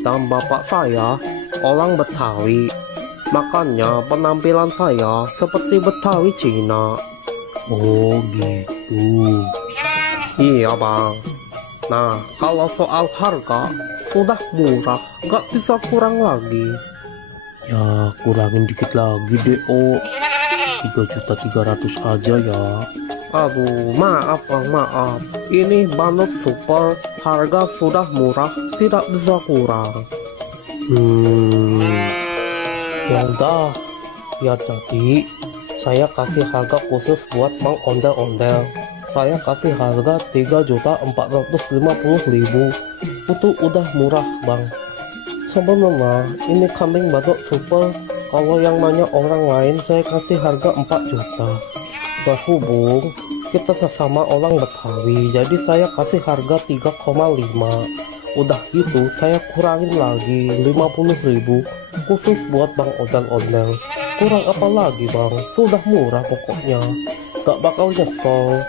dan bapak saya orang Betawi. Makanya penampilan saya seperti Betawi Cina. Oh gitu. Iya bang. Nah, kalau soal harga sudah murah, gak bisa kurang lagi. Ya kurangin dikit lagi deh 3.300.000 aja ya. Aduh, maaf bang, maaf. Ini bandot super, harga sudah murah, tidak bisa kurang. Ya udah, biar jadi saya kasih harga khusus buat Bang Ondel-Ondel. Saya kasih harga 3.450.000. Itu udah murah bang. Sebenarnya ini kambing bandot super, kalau yang banyak orang lain saya kasih harga 4 juta. Berhubung kita sesama orang Betawi, jadi saya kasih harga 3,5. Udah gitu saya kurangin lagi 50.000 khusus buat Bang Ondel-Ondel. Kurang apa lagi bang, sudah murah pokoknya, gak bakal nyesel.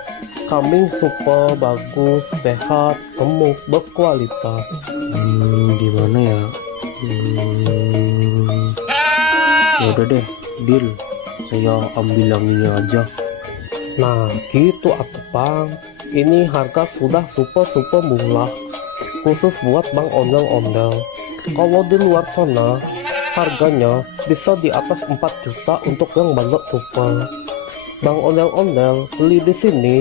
Kambing super, bagus, sehat, gemuk, berkualitas. Gimana ya? Ya udah deh, deal. Saya ambil yang ini aja. Nah gitu atuh bang, ini harga sudah super murah, khusus buat Bang Ondel-Ondel. Kalau di luar sana harganya bisa di atas 4 juta untuk yang bandot super. Bang Ondel-Ondel beli di sini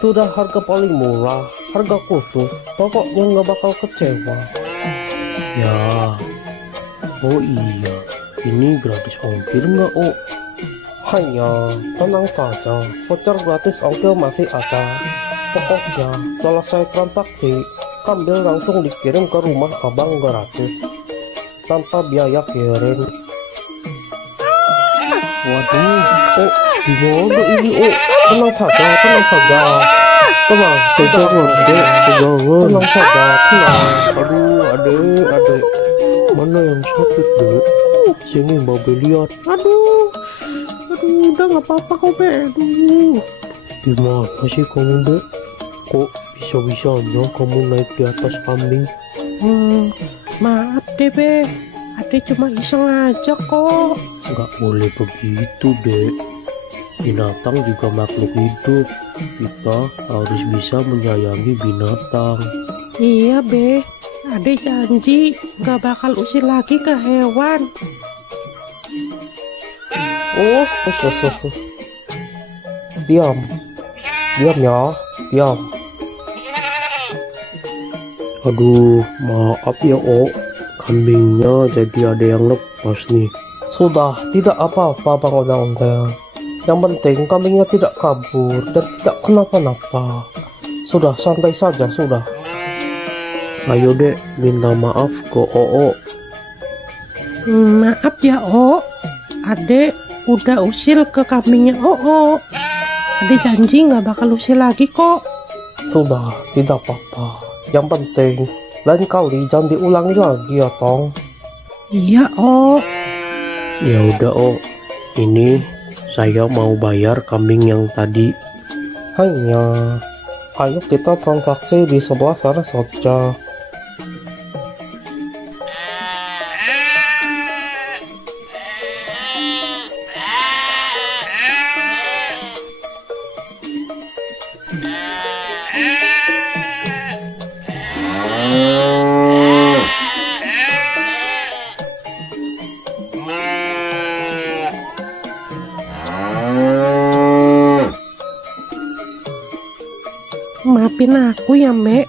sudah harga paling murah, harga khusus, pokoknya nggak bakal kecewa. Ya. Oh iya, ini gratis ongkir nggak Hanya tenang saja, voucher gratis ongkir masih ada. Pokoknya selesai transaksi, kambing langsung dikirim ke rumah abang gratis, tanpa biaya kirim. Waduh, Gimana ini tenang saja, tenang, pegangan dek, pegangan. tenang saja, tenang. Aduh, adek, mana yang sakit dek? Sini babe lihat. Aduh, udah nggak apa-apa kok, Be. Aduh. Gimana sih kamu dek? Kok bisa-bisanya kamu naik di atas kambing? Maaf deh, Be. Ade cuma iseng aja kok. Nggak boleh begitu dek. Binatang juga makhluk hidup. Kita harus bisa menyayangi binatang. Iya, Be. Ade janji nggak bakal usir lagi ke hewan. Diam ya, diam. Aduh, maaf ya kambingnya jadi ada yang lepas nih. Sudah, tidak apa-apa Bang Ondel-Ondel. Yang penting kambingnya tidak kabur dan tidak kenapa-napa. Sudah, santai saja, sudah. Ayo dek, minta maaf ke Maaf ya, Ade udah usil ke kambingnya Ade janji nggak bakal usil lagi kok. Sudah, tidak apa-apa. Yang penting lain kali jangan diulangi lagi ya Tong. Iya, Ya udah ini saya mau bayar kambing yang tadi. Hanya ayo kita transaksi di sebelah sana saja. maafin aku ya, Mbak.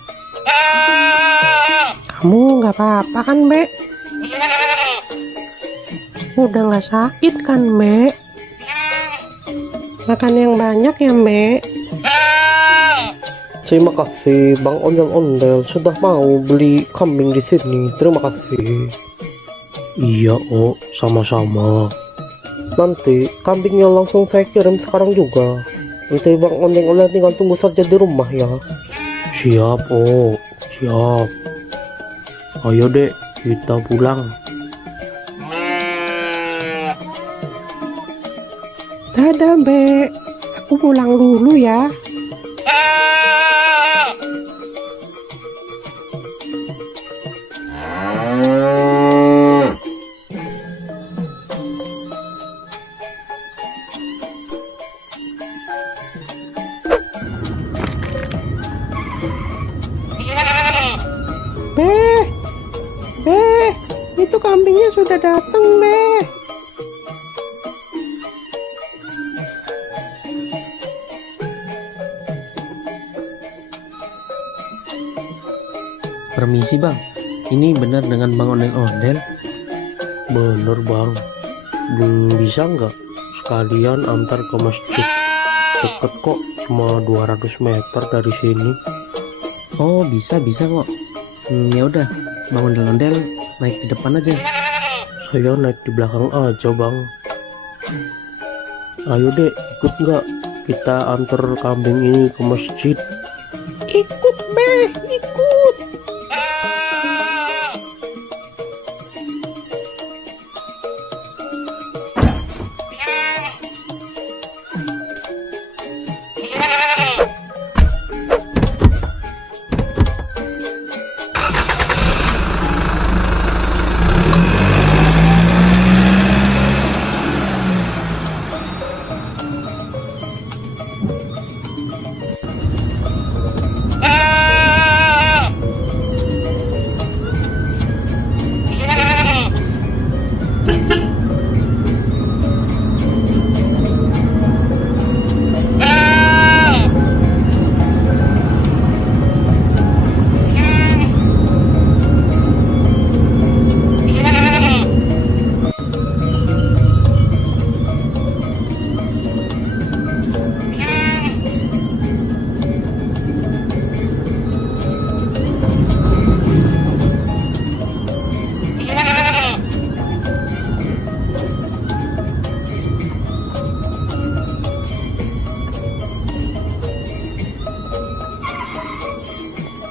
Kamu nggak apa-apa kan, Mbak? Udah nggak sakit kan, Mbak? Makan yang banyak ya, Mbak. Terima kasih Bang Ondel-Ondel sudah mau beli kambing di sini. Terima kasih. Iya, Oh, sama-sama. Nanti kambingnya langsung saya kirim sekarang juga. Nanti Bang Ondel-Ondel tinggal tunggu saja di rumah ya. Siap, Oh, siap. Ayo, Dek, kita pulang. Dadah, Mbak. Aku pulang dulu ya. Be, itu kambingnya sudah datang, Be. Permisi bang, ini benar dengan Bang Ondel-Ondel? Bener, Bang. Bisa nggak sekalian antar ke masjid? Deket kok, cuma 200 meter dari sini. Oh bisa kok. Ya udah, Bang Ondel-Ondel naik di depan aja. Saya naik di belakang aja, Bang. Ayo, Dek, ikut nggak? Kita antar kambing ini ke masjid. Ikut, Be, ikut.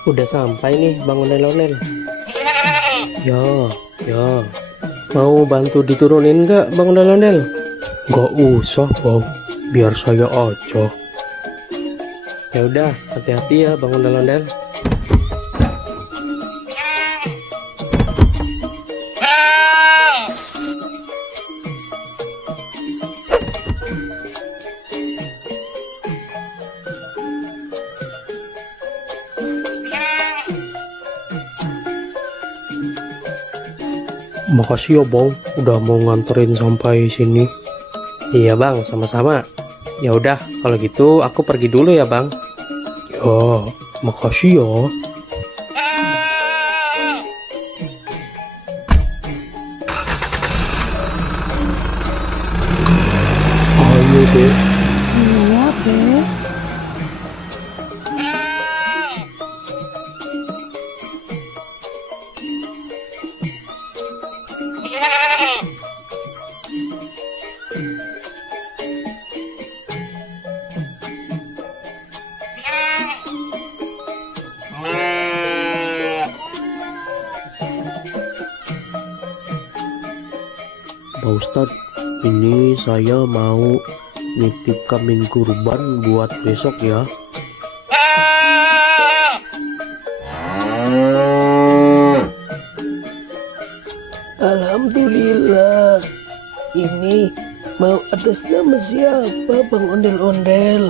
Udah sampai nih Bang Ondel-Ondel. Ya, Mau bantu diturunin nggak Bang Ondel-Ondel? nggak usah, Bang. Biar saya aja. Ya udah, hati-hati ya Bang Ondel-Ondel. Makasih ya, Bang, udah mau nganterin sampai sini. Iya Bang, sama-sama. Ya udah, kalau gitu aku pergi dulu ya Bang. Ya, makasih ya. Ayo, Dek. Iya, Be. Pak Ustadz, ini saya mau nitip kambing kurban buat besok ya. Alhamdulillah. Ini mau atas nama siapa Bang Ondel-Ondel?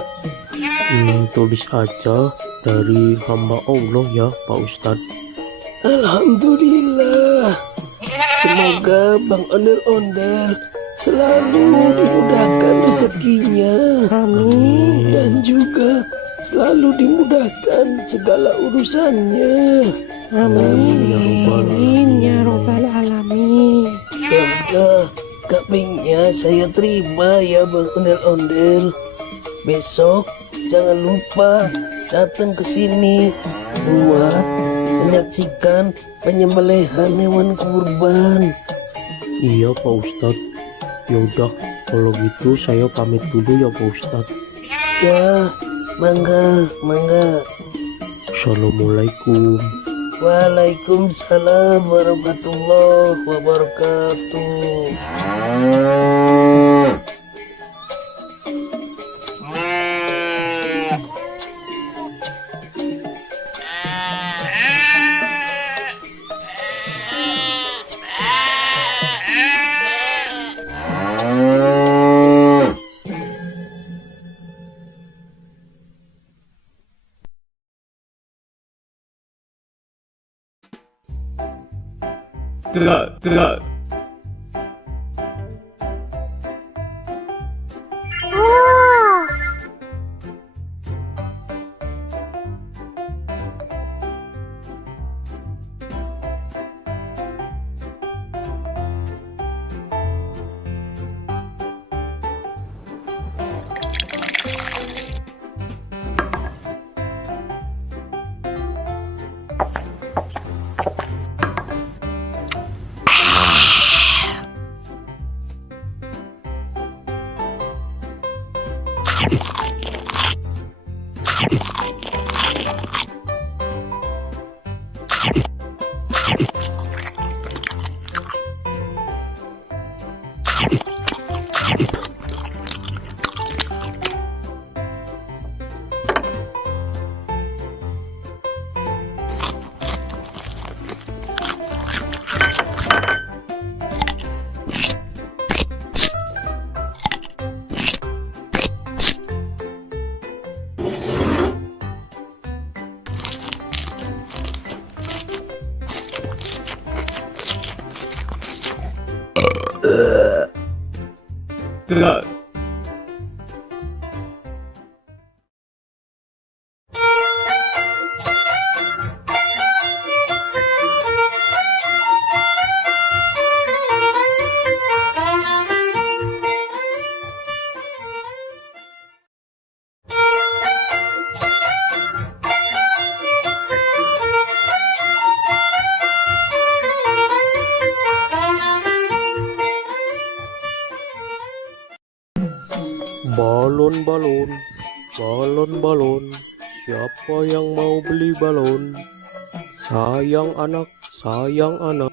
Tulis aja dari hamba Allah ya, Pak Ustadz. Alhamdulillah. Semoga Bang Ondel-Ondel selalu dimudahkan rezekinya. Amin. Dan juga selalu dimudahkan segala urusannya. Amin ya robbal alamin. Ya udah, kambingnya saya terima ya Bang Ondel-Ondel. Besok jangan lupa datang ke sini buat menyaksikan penyembelihan hewan kurban. Iya Pak Ustadz. Yaudah, kalau gitu saya pamit dulu ya Pak Ustadz. Ya, mangga. Assalamualaikum. Waalaikumsalam warahmatullahi wabarakatuh. Oh, Balon, balon, siapa yang mau beli balon? Sayang anak, sayang anak.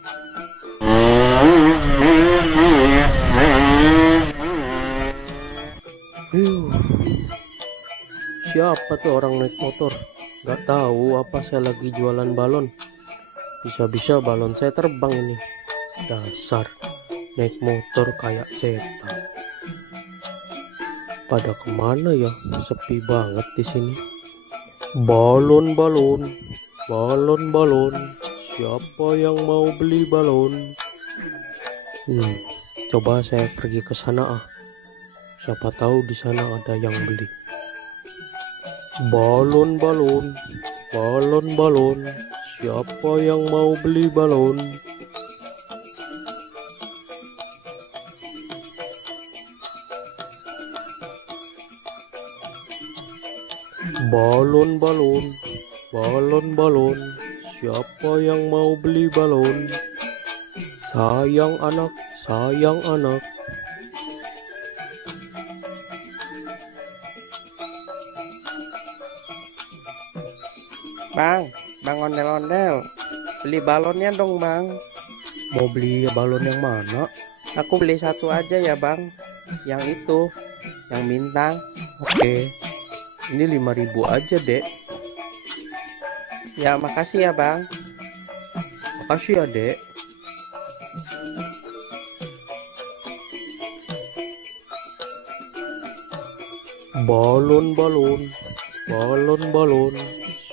Siapa tuh orang naik motor? Gak tahu apa saya lagi jualan balon. Bisa-bisa balon saya terbang ini. Dasar naik motor kayak setan. Pada kemana ya? Sepi banget di sini. Balon, siapa yang mau beli balon? Coba saya pergi ke sana ah. Siapa tahu di sana ada yang beli. Balon, siapa yang mau beli balon? Balon, siapa yang mau beli balon? Sayang anak, sayang anak. Bang ondel-ondel, beli balonnya dong bang. Mau beli balon yang mana? Aku beli satu aja ya bang, yang itu, yang bintang. Oke, ini 5.000 aja dek. Ya makasih ya bang. Makasih ya dek. Balon,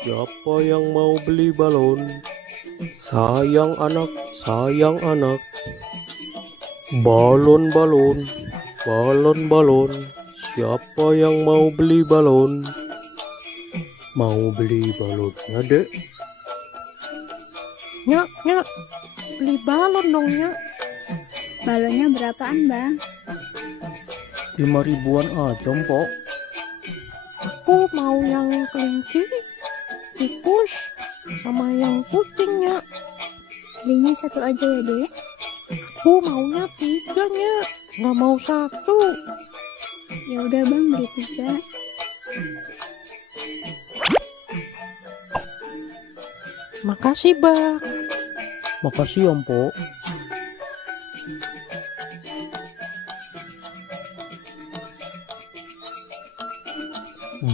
siapa yang mau beli balon? Sayang anak, sayang anak. Balon, siapa yang mau beli balon? Mau beli balonnya dek? Nyak, beli balon dong, Nyak. Balonnya berapaan, Bang? 5 ribuan aja, Mpok. Aku mau yang kelinci, tikus, sama yang kucing, Nyak. Belinya satu aja ya, Dek. Aku maunya 3, Nyak. Nggak mau 1. Ya udah, Bang, beli 3. Makasih, Bang. Makasih ya, Mpok.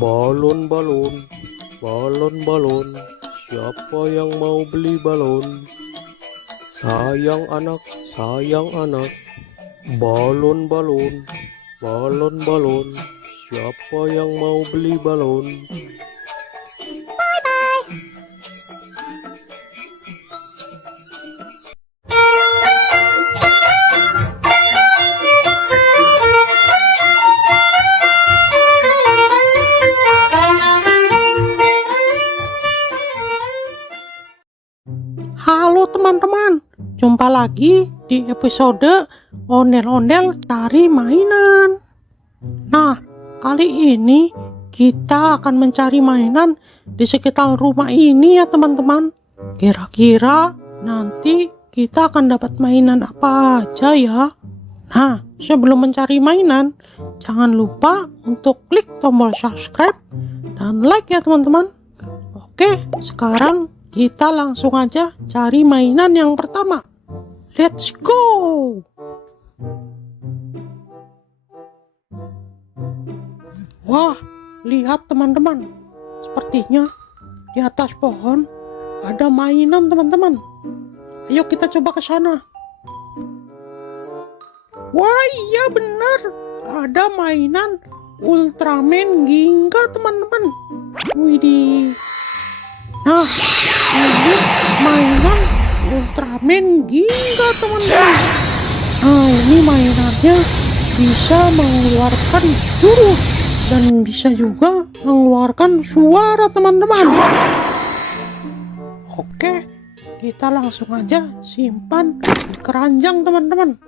Balon. Siapa yang mau beli balon? Sayang anak. Balon. Siapa yang mau beli balon? Halo teman-teman, jumpa lagi di episode Ondel-Ondel Cari Mainan. Nah, kali ini kita akan mencari mainan di sekitar rumah ini ya teman-teman. Kira-kira nanti kita akan dapat mainan apa aja ya? Nah, sebelum mencari mainan, jangan lupa untuk klik tombol subscribe dan like ya teman-teman. Oke, sekarang kita langsung aja cari mainan yang pertama. Let's go! Wah, lihat teman-teman. Sepertinya di atas pohon ada mainan teman-teman. Ayo kita coba ke sana. Wah, iya benar. Ada mainan Ultraman Ginga teman-teman. Widih. Nah, ini mainan Ultraman Ginga teman-teman. Nah, ini mainannya bisa mengeluarkan jurus dan bisa juga mengeluarkan suara teman-teman. Oke, kita langsung aja simpan di keranjang teman-teman.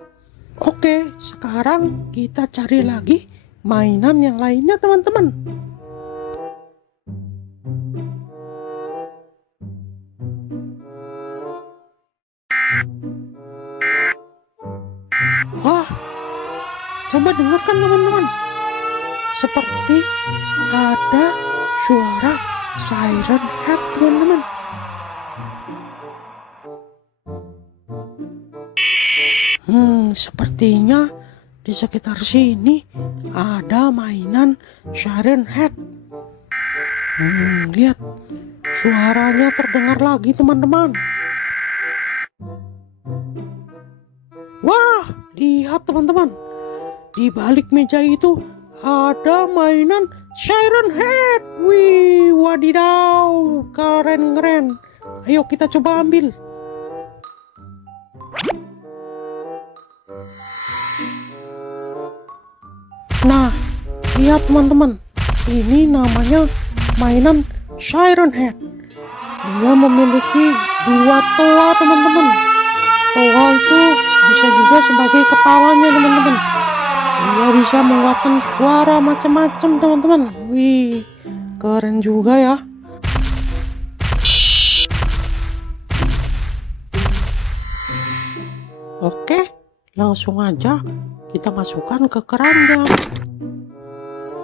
Oke, sekarang kita cari lagi mainan yang lainnya teman-teman. Wah, coba dengarkan teman-teman. Seperti ada suara siren head teman-teman. Sepertinya di sekitar sini ada mainan siren head. Lihat, suaranya terdengar lagi teman-teman. Wah, lihat teman-teman. Di balik meja itu ada mainan siren head. Wih, wadidaw, keren-keren. Ayo kita coba ambil. Nah, lihat teman-teman. Ini namanya mainan siren head. Dia memiliki 2 toa teman-teman. Toa itu bisa juga sebagai kepalanya teman-teman. Dia bisa mengeluarkan suara macam-macam teman-teman. Wih, keren juga ya. Oke, langsung aja kita masukkan ke keranjang.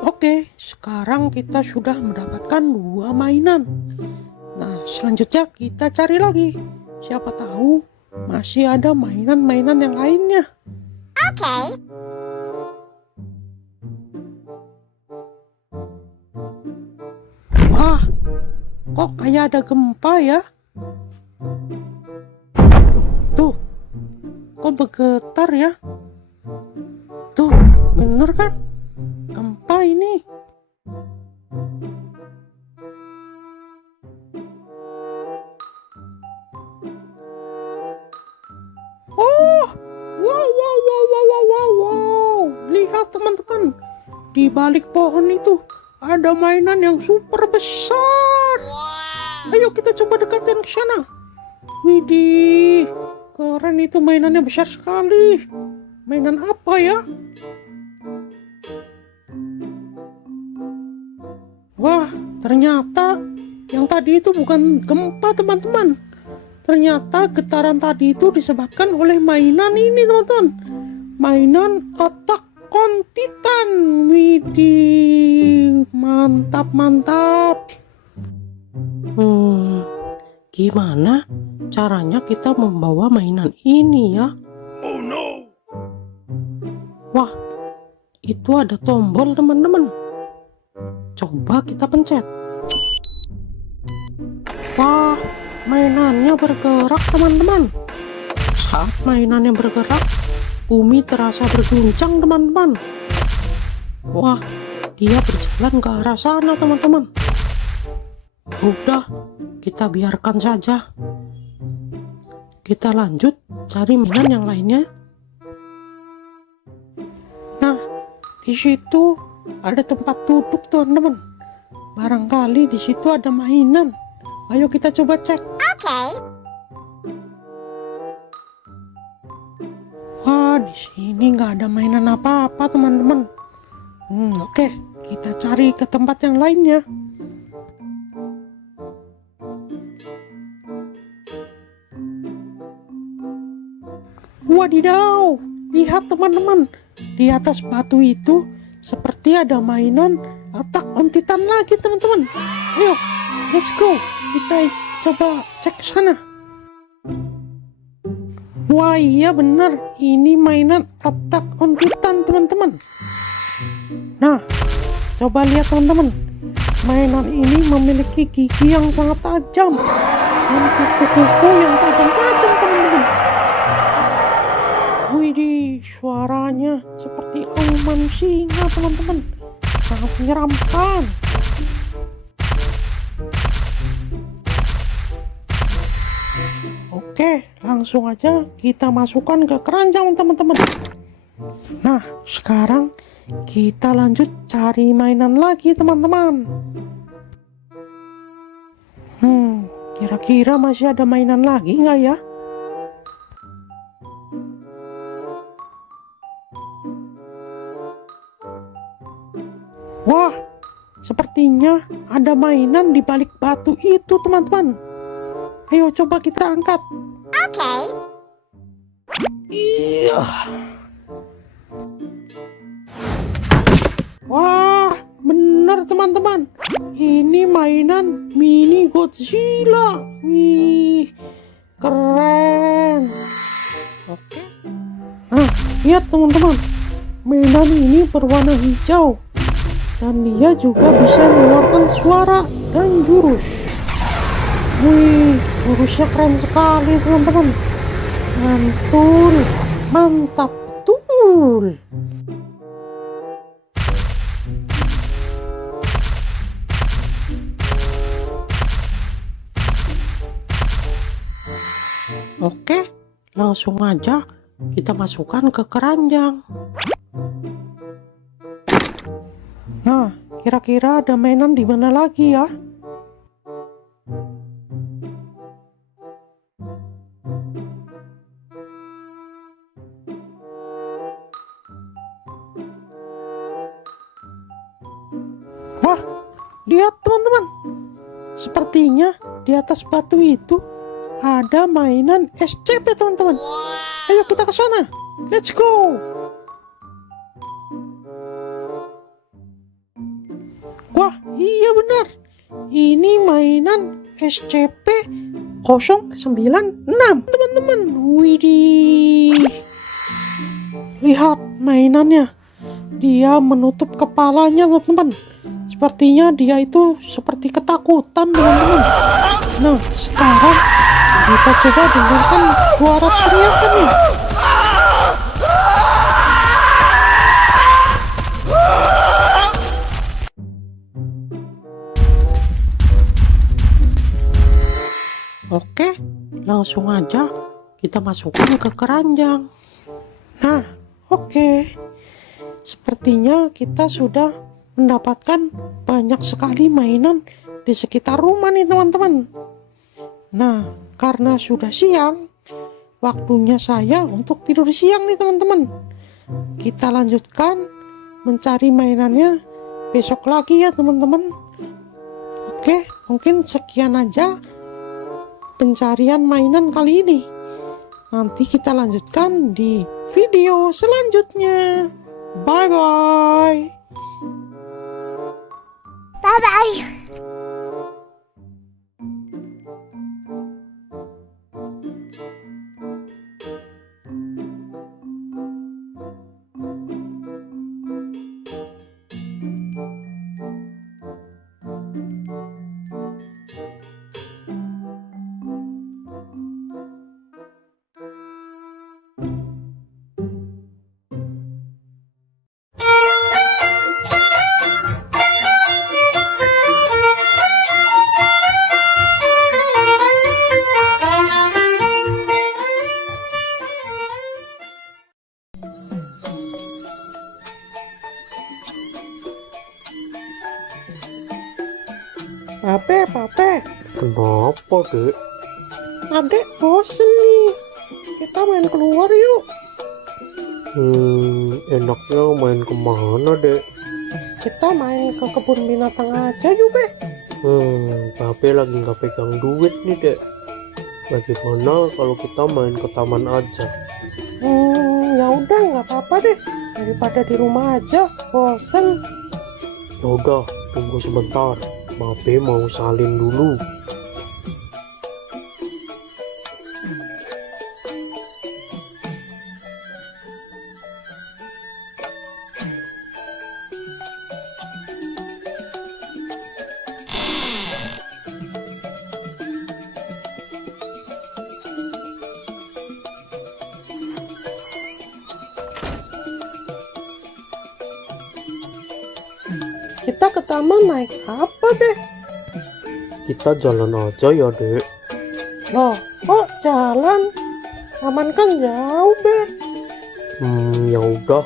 Oke, sekarang kita sudah mendapatkan 2 mainan. Nah, selanjutnya kita cari lagi. Siapa tahu masih ada mainan-mainan yang lainnya. Okay. Wah, kok kayak ada gempa ya? Tuh, kok bergetar ya? Tuh, bener kan? Gempa ini. Oh, wow. Lihat teman-teman, di balik pohon itu ada mainan yang super besar. Ayo kita coba dekatkan ke sana. Widih, keren itu mainannya, besar sekali. Mainan apa ya? Wah, ternyata yang tadi itu bukan gempa teman-teman. Ternyata getaran tadi itu disebabkan oleh mainan ini teman-teman. Mainan Attack on Titan. Widih, mantap. Gimana caranya kita membawa mainan ini ya? Oh no. Wah, itu ada tombol teman-teman. Coba kita pencet. Wah, mainannya bergerak teman-teman. Saat mainannya bergerak, bumi terasa berguncang teman-teman. Wah, dia berjalan ke arah sana teman-teman. Udah, kita biarkan saja. Kita lanjut cari mainan yang lainnya. Nah, di situ ada tempat duduk teman-teman. Barangkali di situ ada mainan. Ayo kita coba cek. Oke. Wah, di sini nggak ada mainan apa-apa teman-teman. Oke, kita cari ke tempat yang lainnya. Wadidaw, lihat teman-teman, di atas batu itu seperti ada mainan Attack on Titan lagi teman-teman. Ayo, let's go, kita coba cek sana. Wah iya benar, ini mainan Attack on Titan teman-teman. Nah, coba lihat teman-teman, mainan ini memiliki gigi yang sangat tajam dan kuku-kuku yang tajam-tajam teman-teman. Widih, suaranya seperti auman singa teman-teman, sangat menyeramkan. Oke, langsung aja kita masukkan ke keranjang teman-teman. Nah, sekarang kita lanjut cari mainan lagi teman-teman. Kira-kira masih ada mainan lagi nggak ya? Wah, sepertinya ada mainan di balik batu itu teman-teman. Ayo coba kita angkat. Oke. Iya. Wah, benar teman-teman. Ini mainan mini Godzilla. Wih, keren. Oke. Nah, lihat teman-teman. Mainan ini berwarna hijau. Dan dia juga bisa mengeluarkan suara dan jurus. Wih, jurusnya keren sekali teman-teman. Mantul, mantap betul. Oke, langsung aja kita masukkan ke keranjang. Nah, kira-kira ada mainan di mana lagi ya? Wah, lihat teman-teman. Sepertinya di atas batu itu ada mainan SCP teman-teman. Ayo kita ke sana. Let's go. Wah, iya benar. Ini mainan SCP-096 teman-teman. Widih. Lihat mainannya. Dia menutup kepalanya teman-teman. Sepertinya dia itu seperti ketakutan teman-teman. Nah, sekarang kita coba dengarkan suara teriakannya. Oke, langsung aja kita masukkan ke keranjang. Nah, oke. Sepertinya kita sudah mendapatkan banyak sekali mainan di sekitar rumah nih teman-teman. Nah, karena sudah siang, waktunya saya untuk tidur siang nih teman-teman. Kita lanjutkan mencari mainannya besok lagi ya teman-teman. Oke, mungkin sekian aja pencarian mainan kali ini. Nanti kita lanjutkan di video selanjutnya. Bye-bye. Bye-bye. Pape, Kenapa, Dek? adek bosen nih. Kita main keluar yuk. Enaknya main kemana, Dek? Kita main ke kebun binatang aja yuk, Be. Pape lagi nggak pegang duit nih, Dek. Bagaimana kalau kita main ke taman aja? Ya udah, nggak apa-apa deh. Daripada di rumah aja, bosen. Yaudah, tunggu sebentar. Pape mau salin dulu. Kita ke taman naik apa deh? Kita jalan aja ya, Dek. Loh, kok jalan? Taman kan jauh, Be. Ya udah,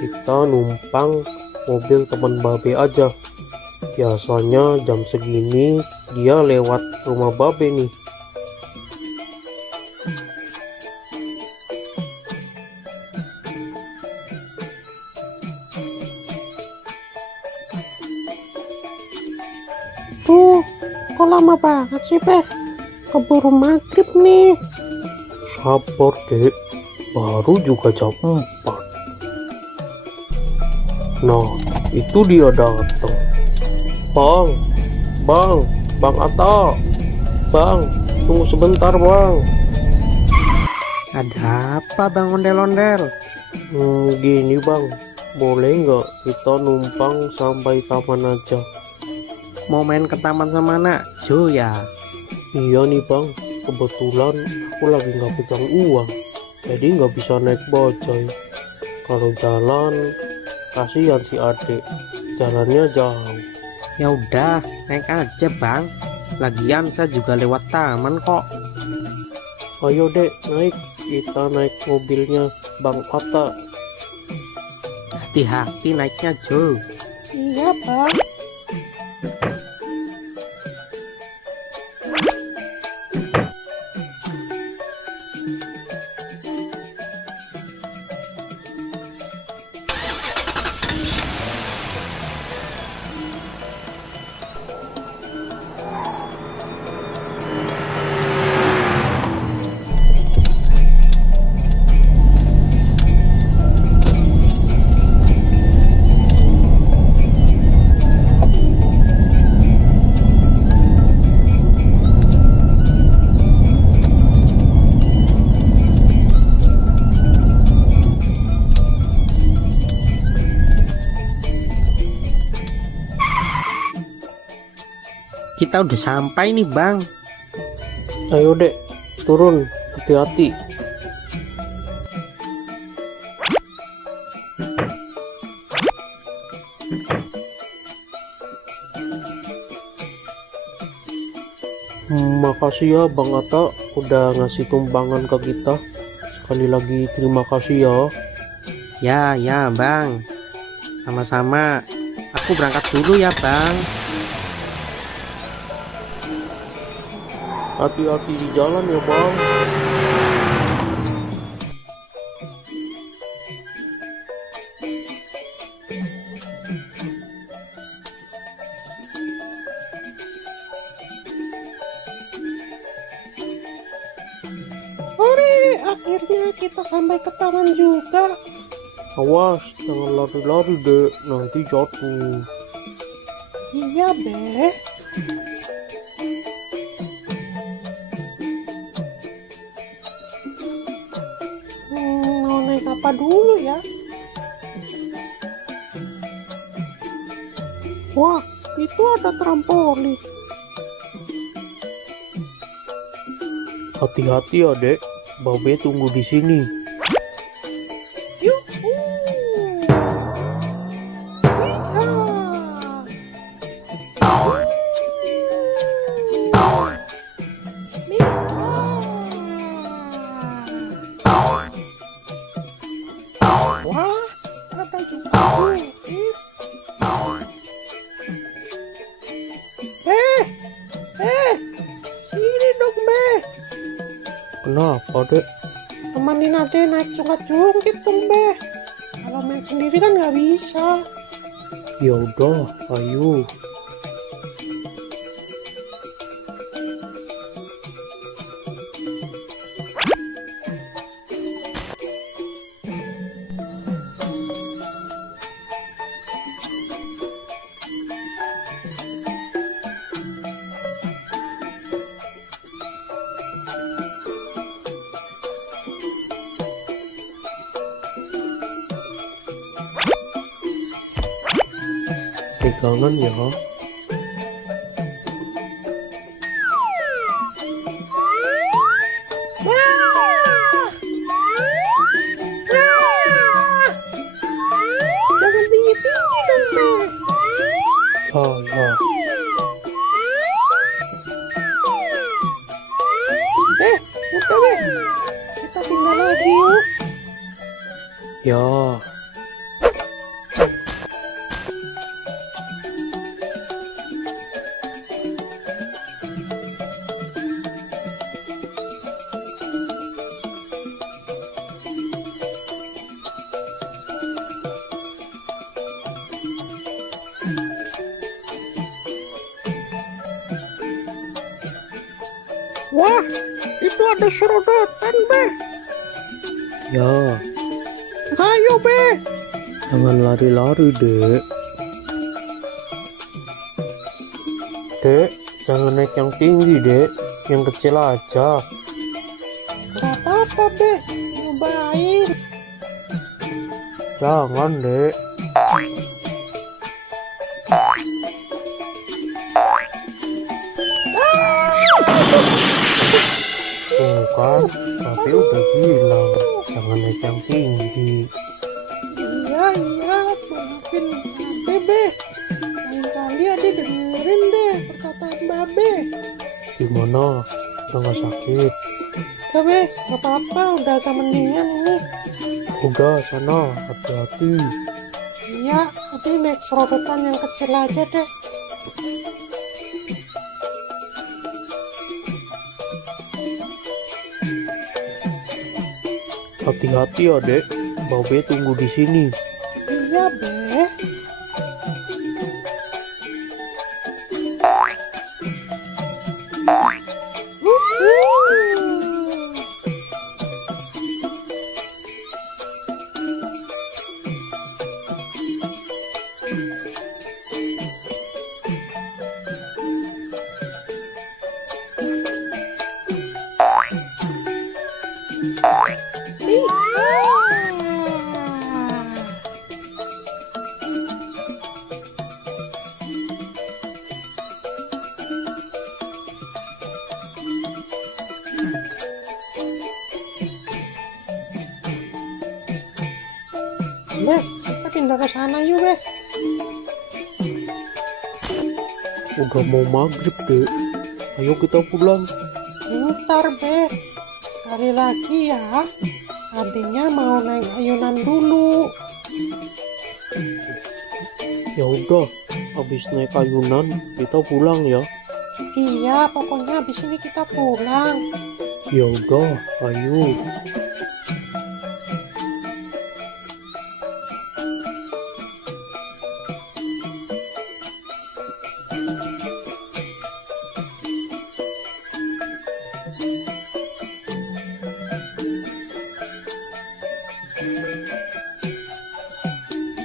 kita numpang mobil teman Babe aja. Biasanya jam segini dia lewat rumah Babe nih. Tuh, kok lama banget sih, Be? Keburu maghrib nih. Sabar, Dek. Baru juga jam 4. Nah, itu dia datang. Bang Atta. Bang, tunggu sebentar, Bang. Ada apa Bang Ondel-Ondel? Gini, Bang. Boleh nggak kita numpang sampai taman aja? Mau main ke taman sama anak Jo ya? Iya nih, Bang. Kebetulan aku lagi nggak pegang uang. Jadi nggak bisa naik bajai. Kalau jalan, kasihan si adik. Jalannya jauh. Ya udah, naik aja Bang. Lagian saya juga lewat taman kok. Ayo, Dek, naik. Kita naik mobilnya Bang Atta. Hati-hati naiknya Jo. Iya, Bang. Kita udah sampai nih Bang. Ayo, Dek, turun. Hati-hati. Makasih ya Bang Atta udah ngasih tumpangan ke kita. Sekali lagi terima kasih ya. Ya Bang. Sama-sama. Aku berangkat dulu ya Bang. Hati-hati di jalan ya bang. Hore, akhirnya kita sampai ke taman juga. Awas, jangan lari-lari dek, nanti jatuh. Iya, Be. Mau naik apa dulu ya? Wah, itu ada trampolin. Hati-hati ya dek, Babe tunggu di sini. Yuhu. Wah, ada juga bukit. Sini dong, Be. Kenapa dek? Temanin Ade naik jungkit dong, Be. Kalau main sendiri kan nggak bisa. Ya udah, ayo. Pegangan ya. Jangan tinggi-tinggi dong, Be. Ya. Udah, Be. Kita pindah lagi yuk. Ya. Wah, itu ada serodotan, Be. Ya, Ayo, Be. jangan lari-lari dek. Dek, jangan naik yang tinggi dek, yang kecil aja. Gak apa-apa, Be. Nyobain. Jangan dek. Tuh kan, tapi udah bilang jangan naik yang tinggi. Iya, maafin Babe, Be. Lain kali Ade dengerin deh perkataan Babe. Gimana? Udah gak sakit? Udah, Be. Gak apa-apa, udah agak mendingan ini. Udah sana, hati-hati. Iya, Ade naik serodotan yang kecil aja deh. Hati-hati ya dek, Babe tunggu di sini. Iya, Be. Be, kita pindah ke sana yuk, Be. Udah mau maghrib dek, ayo kita pulang. Bentar, Be. Sekali lagi ya. Adanya mau naik ayunan dulu. Ya udah, habis naik ayunan kita pulang ya. Iya, pokoknya habis ini kita pulang. Ya udah, ayo.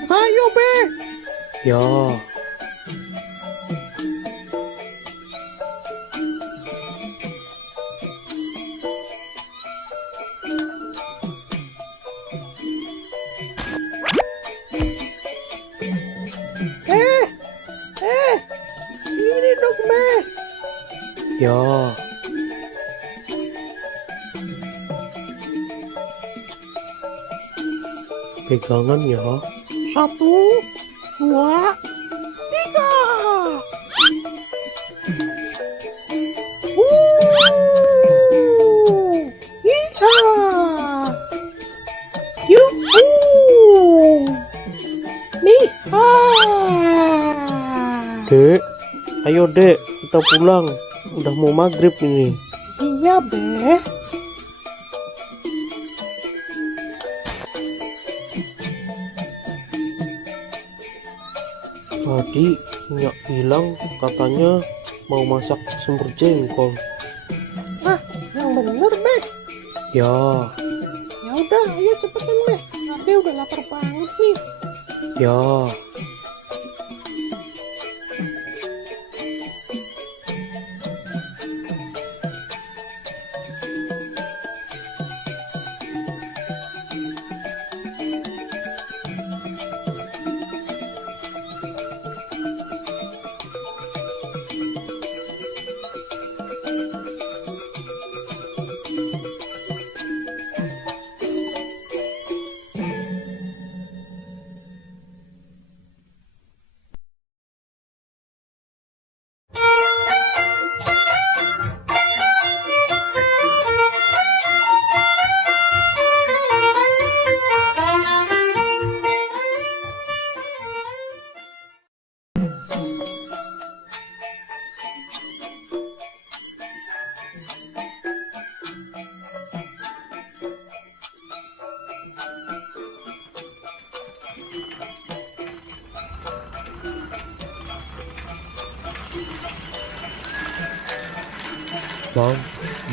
Ayo, Be. Ya, Ini dong, Be. ya. Pegangan ya. 1, 2, 3. Iya. Yuhu. Nih. Dek, ayo dek, kita pulang. Udah mau maghrib ini. Iya, Be. Tadi Nyak bilang katanya mau masak semur jengkol. Ah, yang bener, Be. Ya, Ya udah, ayo cepetan, Be. Ade udah lapar banget nih. ya.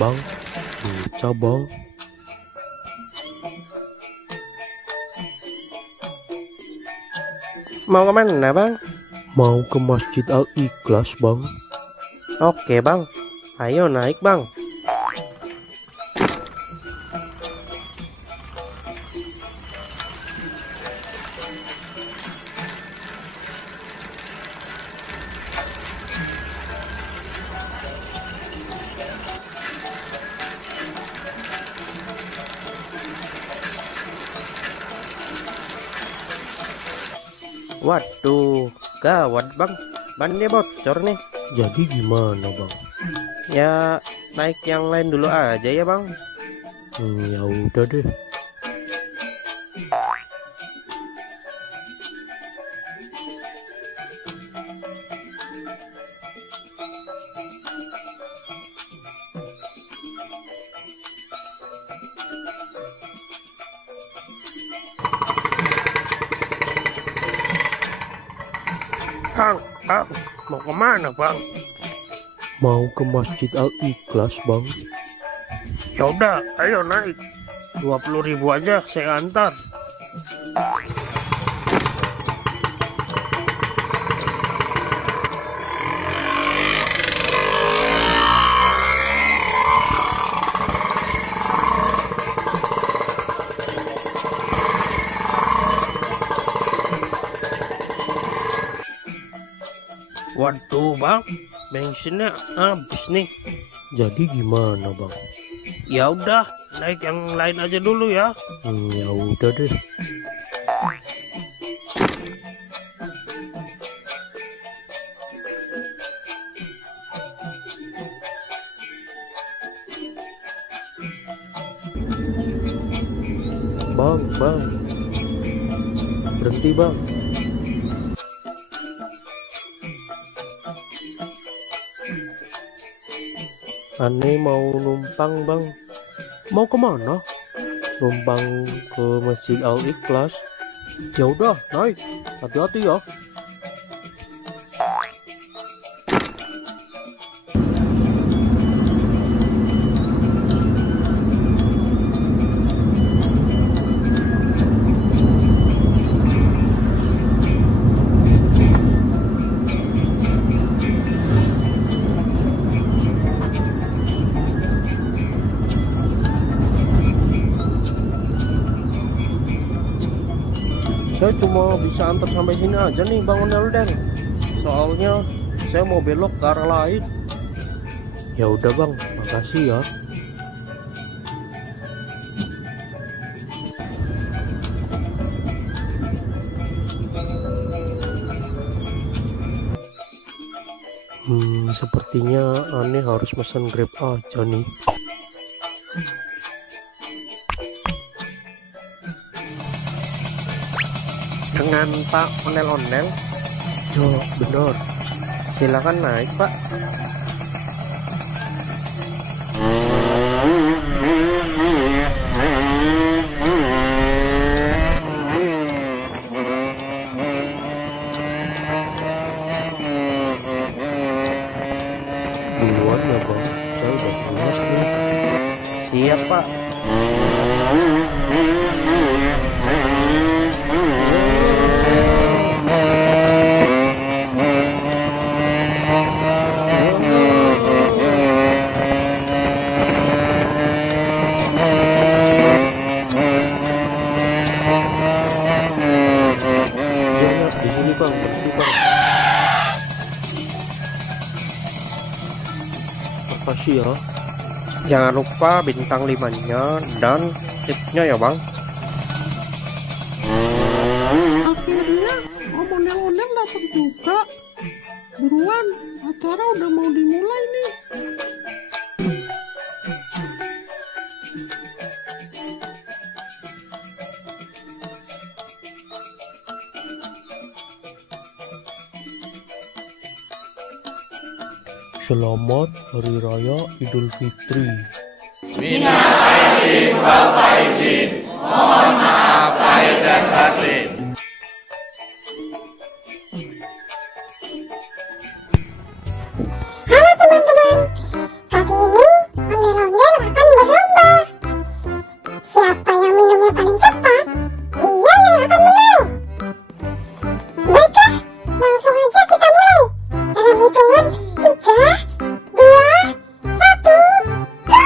Bang, bisa bang. Mau kemana bang? Mau ke Masjid Al-Ikhlas bang. Oke bang, ayo naik bang. Waduh, gawat bang, bannya bocor nih. Jadi gimana bang? Ya naik yang lain dulu aja ya bang. Ya udah deh. Bang, mau kemana bang? Mau ke Masjid Al-Ikhlas bang. Ya udah, ayo naik. 20.000 aja saya antar. Waduh bang, bensinnya habis nih. Jadi gimana bang? Ya udah, naik yang lain aja dulu ya. Ya udah deh. Bang, berhenti bang. Aneh mau numpang bang. Mau kemana? Numpang ke Masjid Al Ikhlas. Ya udah, naik. Hati-hati ya. Saya cuma bisa antar sampai sini aja nih Bang Onel. Soalnya saya mau belok ke arah lain. Ya udah Bang, makasih ya. Sepertinya aneh harus pesan Grab aja nih. Dengan Pak Onel-Onel. Ya benar. Silakan naik, Pak. Duluan ya Bang, saya udah pulas nih. Iya, Pak. Ya, di sini Bang, berhenti Bang. Makasih ya. Jangan lupa bintang 5-nya dan tipnya ya, Bang. Akhirnya Om Onel-Onel datang juga. Buruan, acara udah mau dimulai nih. Selamat Hari Raya Idul Fitri. Halo teman-teman, kali ini ondel-ondel akan berlomba. Siapa yang minumnya paling cepat, dia yang akan menang. Baiklah, langsung aja kita mulai. Dalam hitungan 3, 2, 1, go!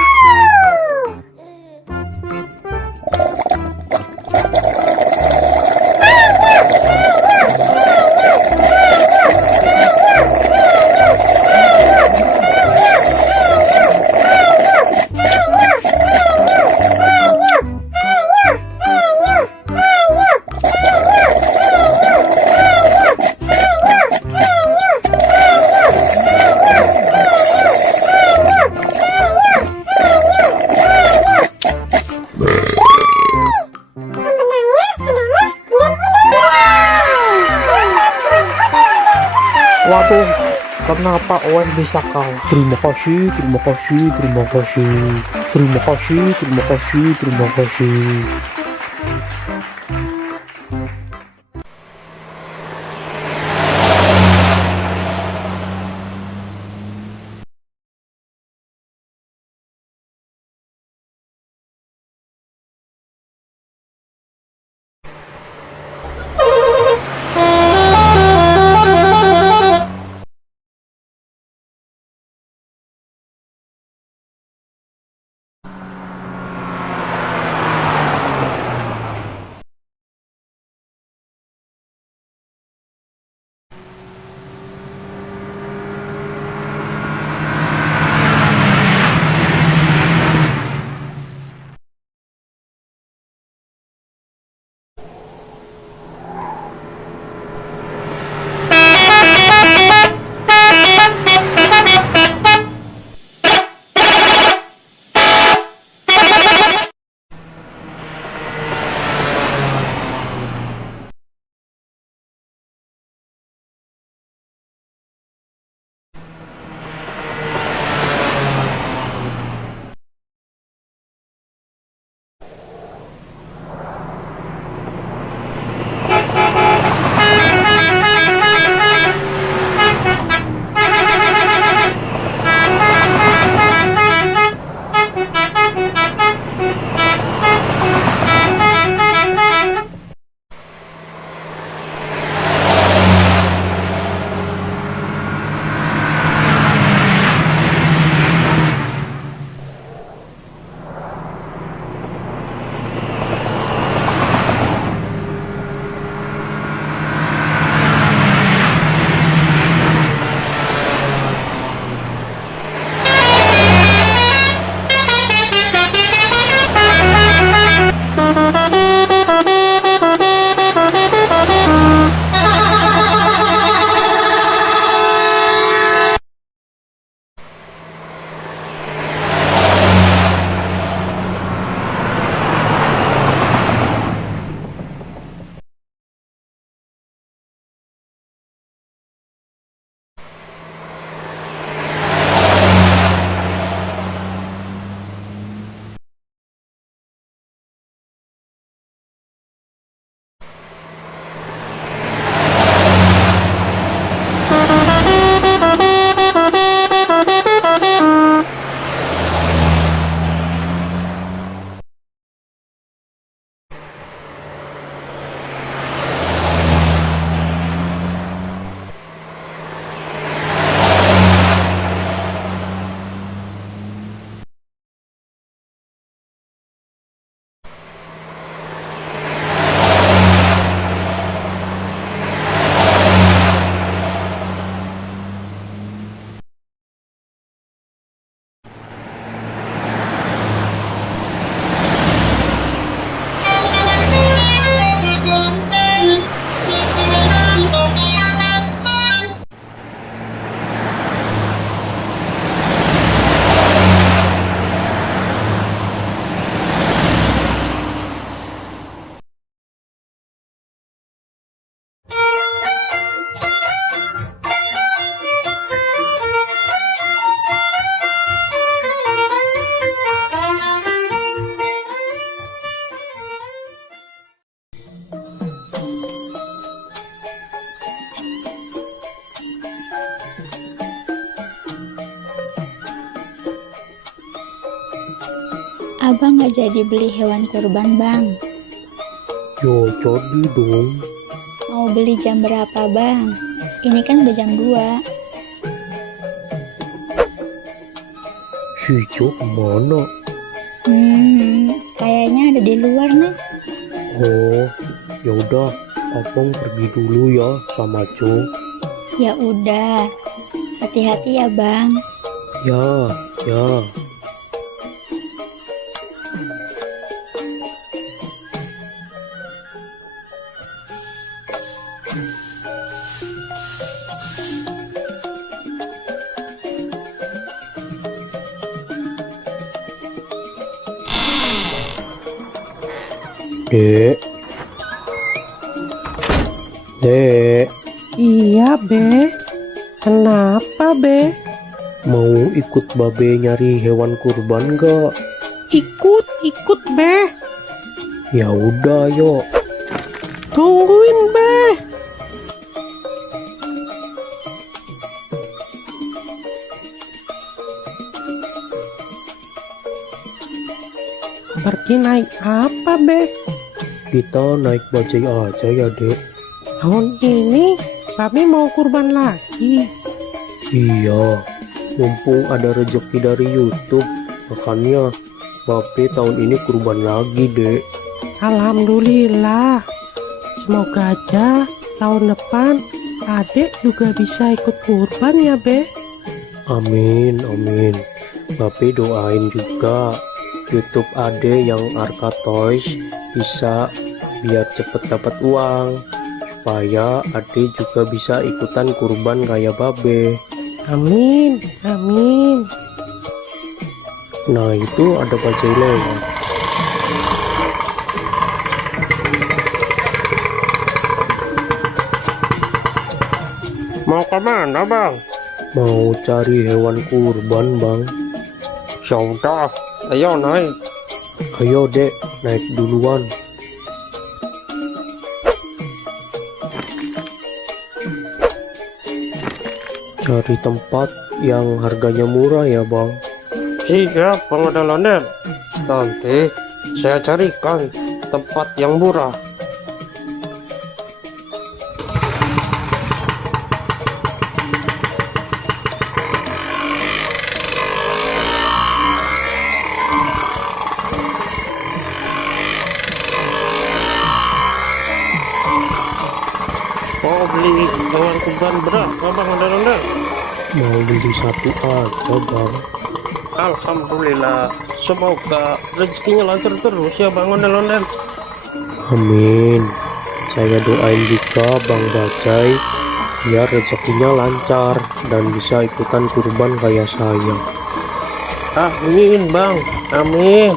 Pemenangnya adalah Waduh, kenapa Owen bisa kau? Terima kasih, terima kasih, terima kasih. Terima kasih, terima kasih, terima kasih. Abang nggak jadi beli hewan kurban, Bang. Yo, jadi dong. Mau beli jam berapa, Bang? Ini kan udah jam 2. Si Ijo kemana? Kayaknya ada di luar nih. Oh, ya udah, abang pergi dulu ya sama Jo. Ya udah. Hati-hati ya, Bang. Ya, ya. Dek. Dek, Iya, Be. Kenapa, Be? mau ikut babe nyari hewan kurban gak? Ikut, Be. Ya udah, yuk. Tungguin, Be. Pergi naik apa, Be? Kita naik bajai aja ya, Dek. Tahun ini Babe mau kurban lagi. Iya, mumpung ada rezeki dari YouTube, makanya babe tahun ini kurban lagi, Dek. Alhamdulillah. Semoga aja tahun depan adek juga bisa ikut kurban ya, Be. Amin, amin. Babe doain juga YouTube ade yang Arka Toys bisa biar cepet dapat uang, supaya ade juga bisa ikutan kurban kayak babe. Amin, amin. Nah, itu ada bajai lewat. Mau kemana, Bang? Mau cari hewan kurban, Bang. Ya udah, ayo naik. Ayo, Dek, naik duluan. Cari tempat yang harganya murah ya, Bang. Siap, Bang Ondel-ondel. Nanti saya carikan tempat yang murah. Mau beli hewan kurban berapa, Bang Ondel-ondel? Mau beli satu aja, Bang. Alhamdulillah, semoga rezekinya lancar terus ya, Bang Ondel-ondel. Amin. Saya doain juga Bang Bajai biar rezekinya lancar dan bisa ikutan kurban kayak saya. Amin, Bang. Amin.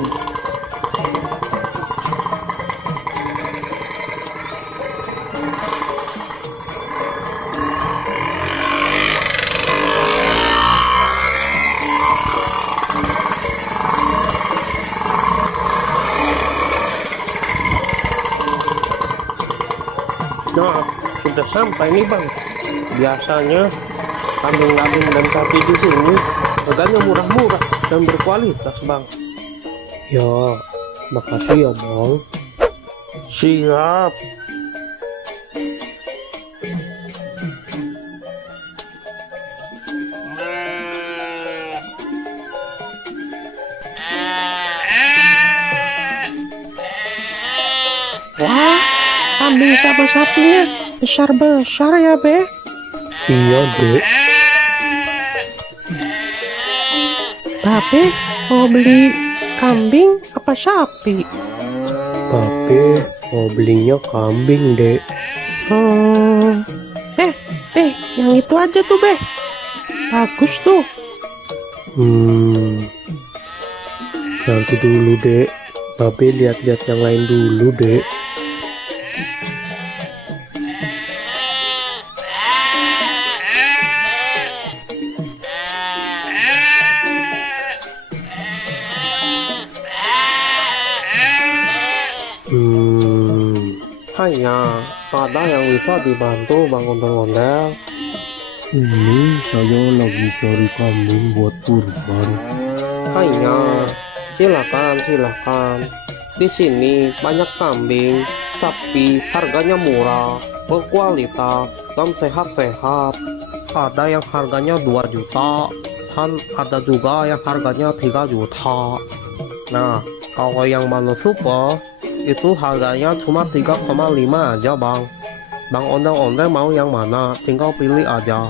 Nah, sudah sampai nih, Bang. Biasanya kambing-kambing dan sapi di sini harganya murah-murah dan berkualitas, Bang. Ya, makasih ya, Bang. Siap. Wah, kambing sama sapinya besar-besar ya, Be. Iya, Dek. Babe mau beli kambing apa sapi? Babe mau belinya kambing, Dek. Yang itu aja tuh, Be. Bagus tuh. Nanti dulu, Dek. Babe lihat-lihat yang lain dulu, Dek. Hanya ada yang bisa dibantu, Bang Ondel-ondel. Ini saya lagi cari kambing buat kurban. Hanya Silakan. Di sini banyak kambing, sapi, harganya murah, berkualitas, dan sehat-sehat. Ada yang harganya 2 juta, dan ada juga yang harganya 3 juta. Nah, kalau yang Mano Super, itu harganya cuma 3,5 aja bang. Bang ondel-ondel mau yang mana? Tinggal pilih aja.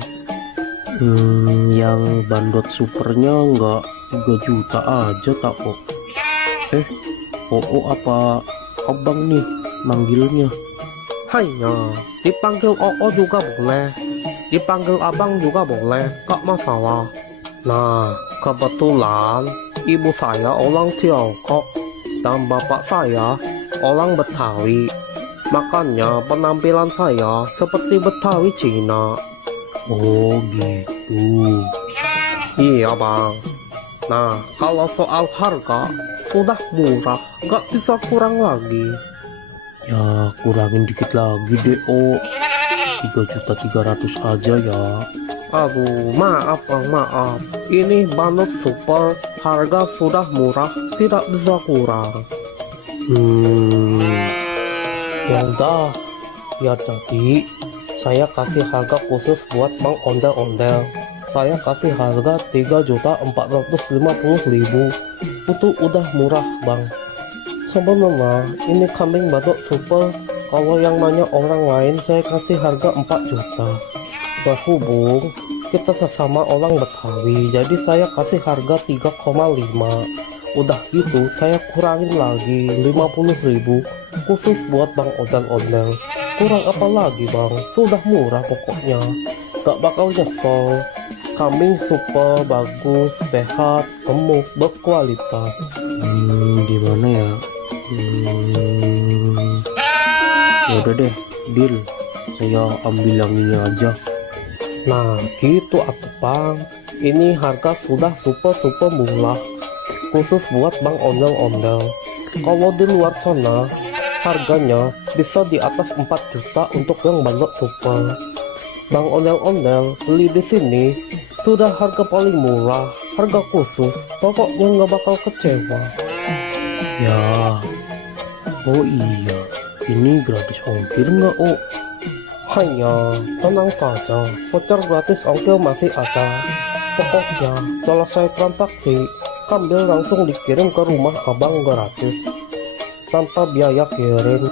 Yang bandot supernya nggak 3 juta aja tak kok. apa abang nih manggilnya? Hanya dipanggil Oo juga boleh, dipanggil abang juga boleh, gak masalah. Nah, kebetulan ibu saya orang Tiongkok dan bapak saya orang Betawi. Makanya penampilan saya seperti Betawi Cina. Oh gitu. Iya bang. Nah, kalau soal harga sudah murah, gak bisa kurang lagi. Ya kurangin dikit lagi deh 3.300.000 aja ya. Aduh, maaf bang, maaf. Ini Bandot Super, harga sudah murah, tidak bisa kurang. Ya udah, biar jadi saya kasih harga khusus buat Bang Ondel-Ondel. Saya kasih harga 3.450.000. Itu udah murah bang. Sebenarnya ini kambing Bandot Super, kalau yang nanya orang lain saya kasih harga 4 juta. Berhubung kita sesama orang Betawi, jadi saya kasih harga 3,5. Udah gitu saya kurangin lagi 50.000 khusus buat Bang Ondel-Ondel. Kurang apa lagi bang, sudah murah pokoknya, gak bakal nyesel. Kambing super, bagus, sehat, gemuk, berkualitas. Gimana ya? Yaudah deh, deal. Saya ambil yang ini aja. Nah gitu atuh bang, ini harga sudah super murah, khusus buat Bang Ondel-Ondel. Kalau di luar sana harganya bisa di atas 4 juta untuk yang Bandot Super. Bang Ondel-Ondel beli di sini sudah harga paling murah, harga khusus, pokoknya nggak bakal kecewa. Ya. Oh iya, ini gratis ongkir nggak Hanya tenang saja, voucher gratis ongkir masih ada. Pokoknya selesai transaksi, kambing langsung dikirim ke rumah abang gratis tanpa biaya kirim.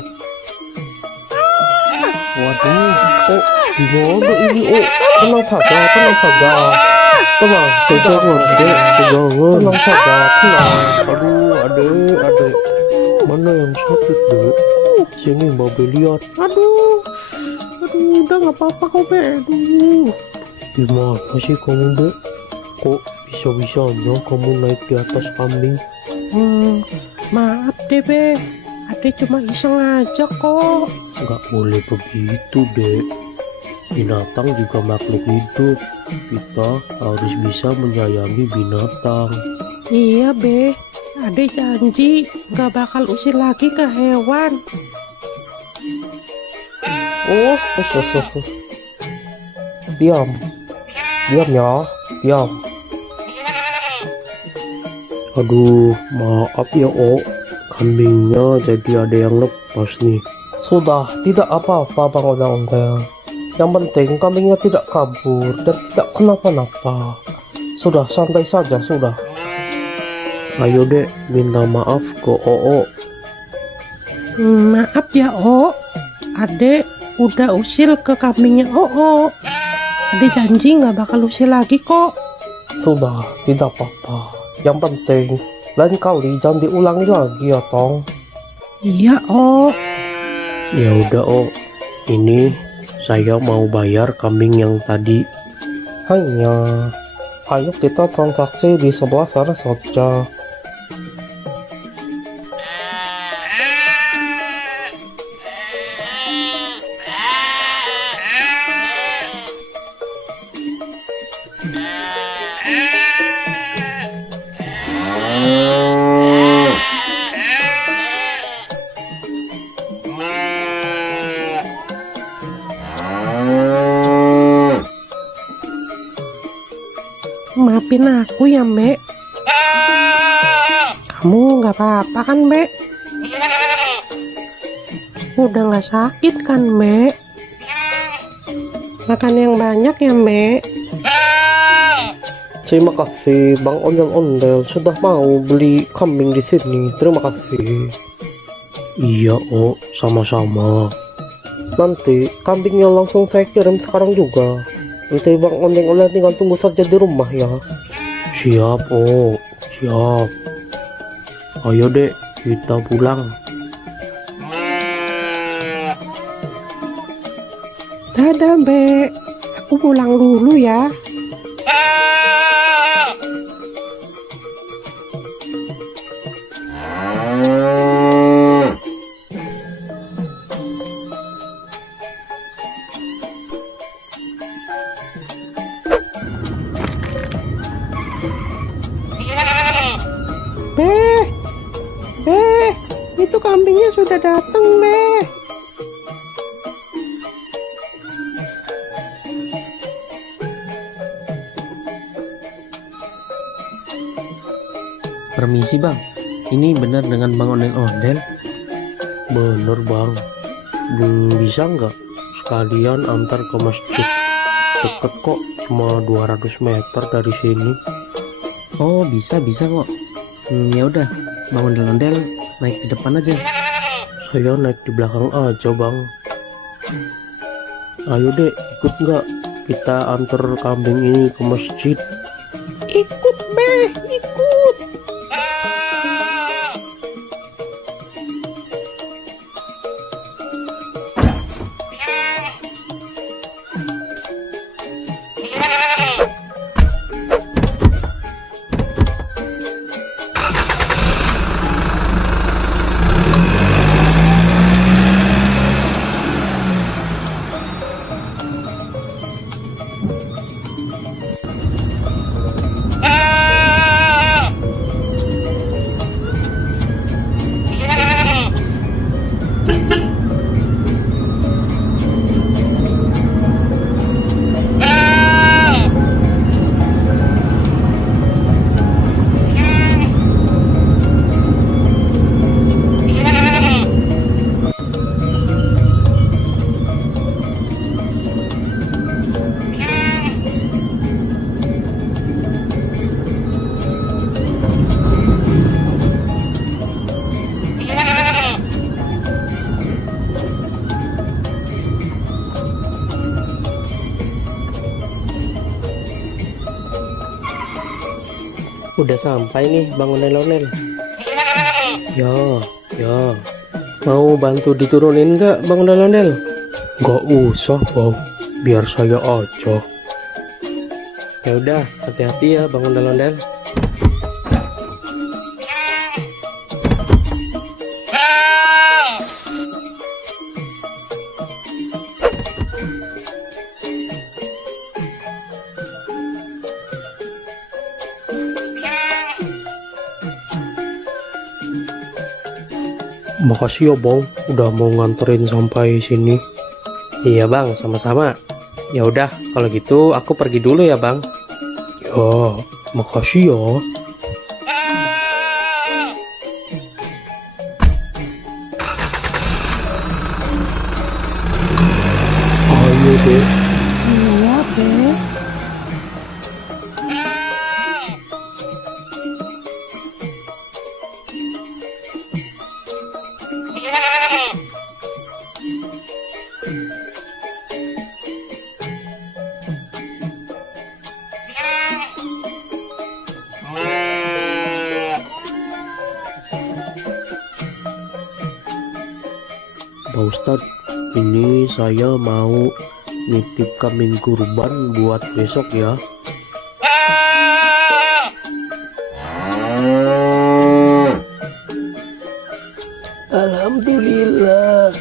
Waduh, Gimana ini? Tenang saja, tenang saja. Tenang saja, tenang. aduh, adek. Mana yang sakit dek? Sini Babe lihat. Aduh, udah nggak apa-apa kok, Be. Aduh. Gimana sih kamu dek? Kok bisa-bisanya kamu naik di atas kambing? Maaf deh, Be. Ade cuma iseng aja kok. Nggak boleh begitu dek. Binatang juga makhluk hidup. Kita harus bisa menyayangi binatang. Iya, Be. Ade janji nggak bakal usir lagi ke hewan. Oh, diam ya, diam. Aduh, maaf ya kambingnya jadi ada yang lepas nih. Sudah, tidak apa-apa Bang Ondel-Ondel. Yang penting kambingnya tidak kabur dan tidak kenapa-napa. Sudah, santai saja, sudah. Ayo dek, minta maaf ke Maaf ya, Ade udah usil ke kambingnya Ade janji nggak bakal usil lagi kok. Sudah, tidak apa-apa. Yang penting lain kali jangan diulangi lagi ya Tong. Iya, Ya udah ini saya mau bayar kambing yang tadi. Hanya, ayo kita transaksi di sebelah sana saja. maafin aku ya, Mbak. Kamu nggak apa-apa kan, Mbak? Udah nggak sakit kan, Mbak? Makan yang banyak ya, Mbak. Terima kasih Bang Ondel-Ondel sudah mau beli kambing di sini. Terima kasih. Iya, Oh, sama-sama. Nanti kambingnya langsung saya kirim sekarang juga. Nanti Bang Ondel-Ondel tinggal tunggu saja di rumah ya. Siap, Oh, siap. Ayo dek, kita pulang. Dadah, Mbak. Aku pulang dulu ya. Beh, itu kambingnya sudah datang, Beh. Permisi bang, ini benar dengan Bang Ondel-Ondel? Bener bang. Bisa nggak sekalian antar ke masjid? Deket kok, cuma 200 meter dari sini. Oh bisa kok. Ya udah, Bang Ondel-Ondel naik di depan aja. Saya naik di belakang aja bang. Ayo dek, ikut nggak? Kita antar kambing ini ke masjid. Ikut, Beh, ikut. Udah sampai nih Bang Ondel-Ondel. Ya, Mau bantu diturunin nggak Bang Ondel-Ondel? nggak usah bang. Biar saya aja. Ya udah, hati-hati ya Bang Ondel-Ondel. Makasih ya bang, udah mau nganterin sampai sini. Iya Bang, sama-sama. Ya udah, kalau gitu aku pergi dulu ya Bang. Ya, makasih ya. Ayo deh. Iya, Beh. Pak Ustadz, ini saya mau nitip kambing kurban buat besok ya. Alhamdulillah.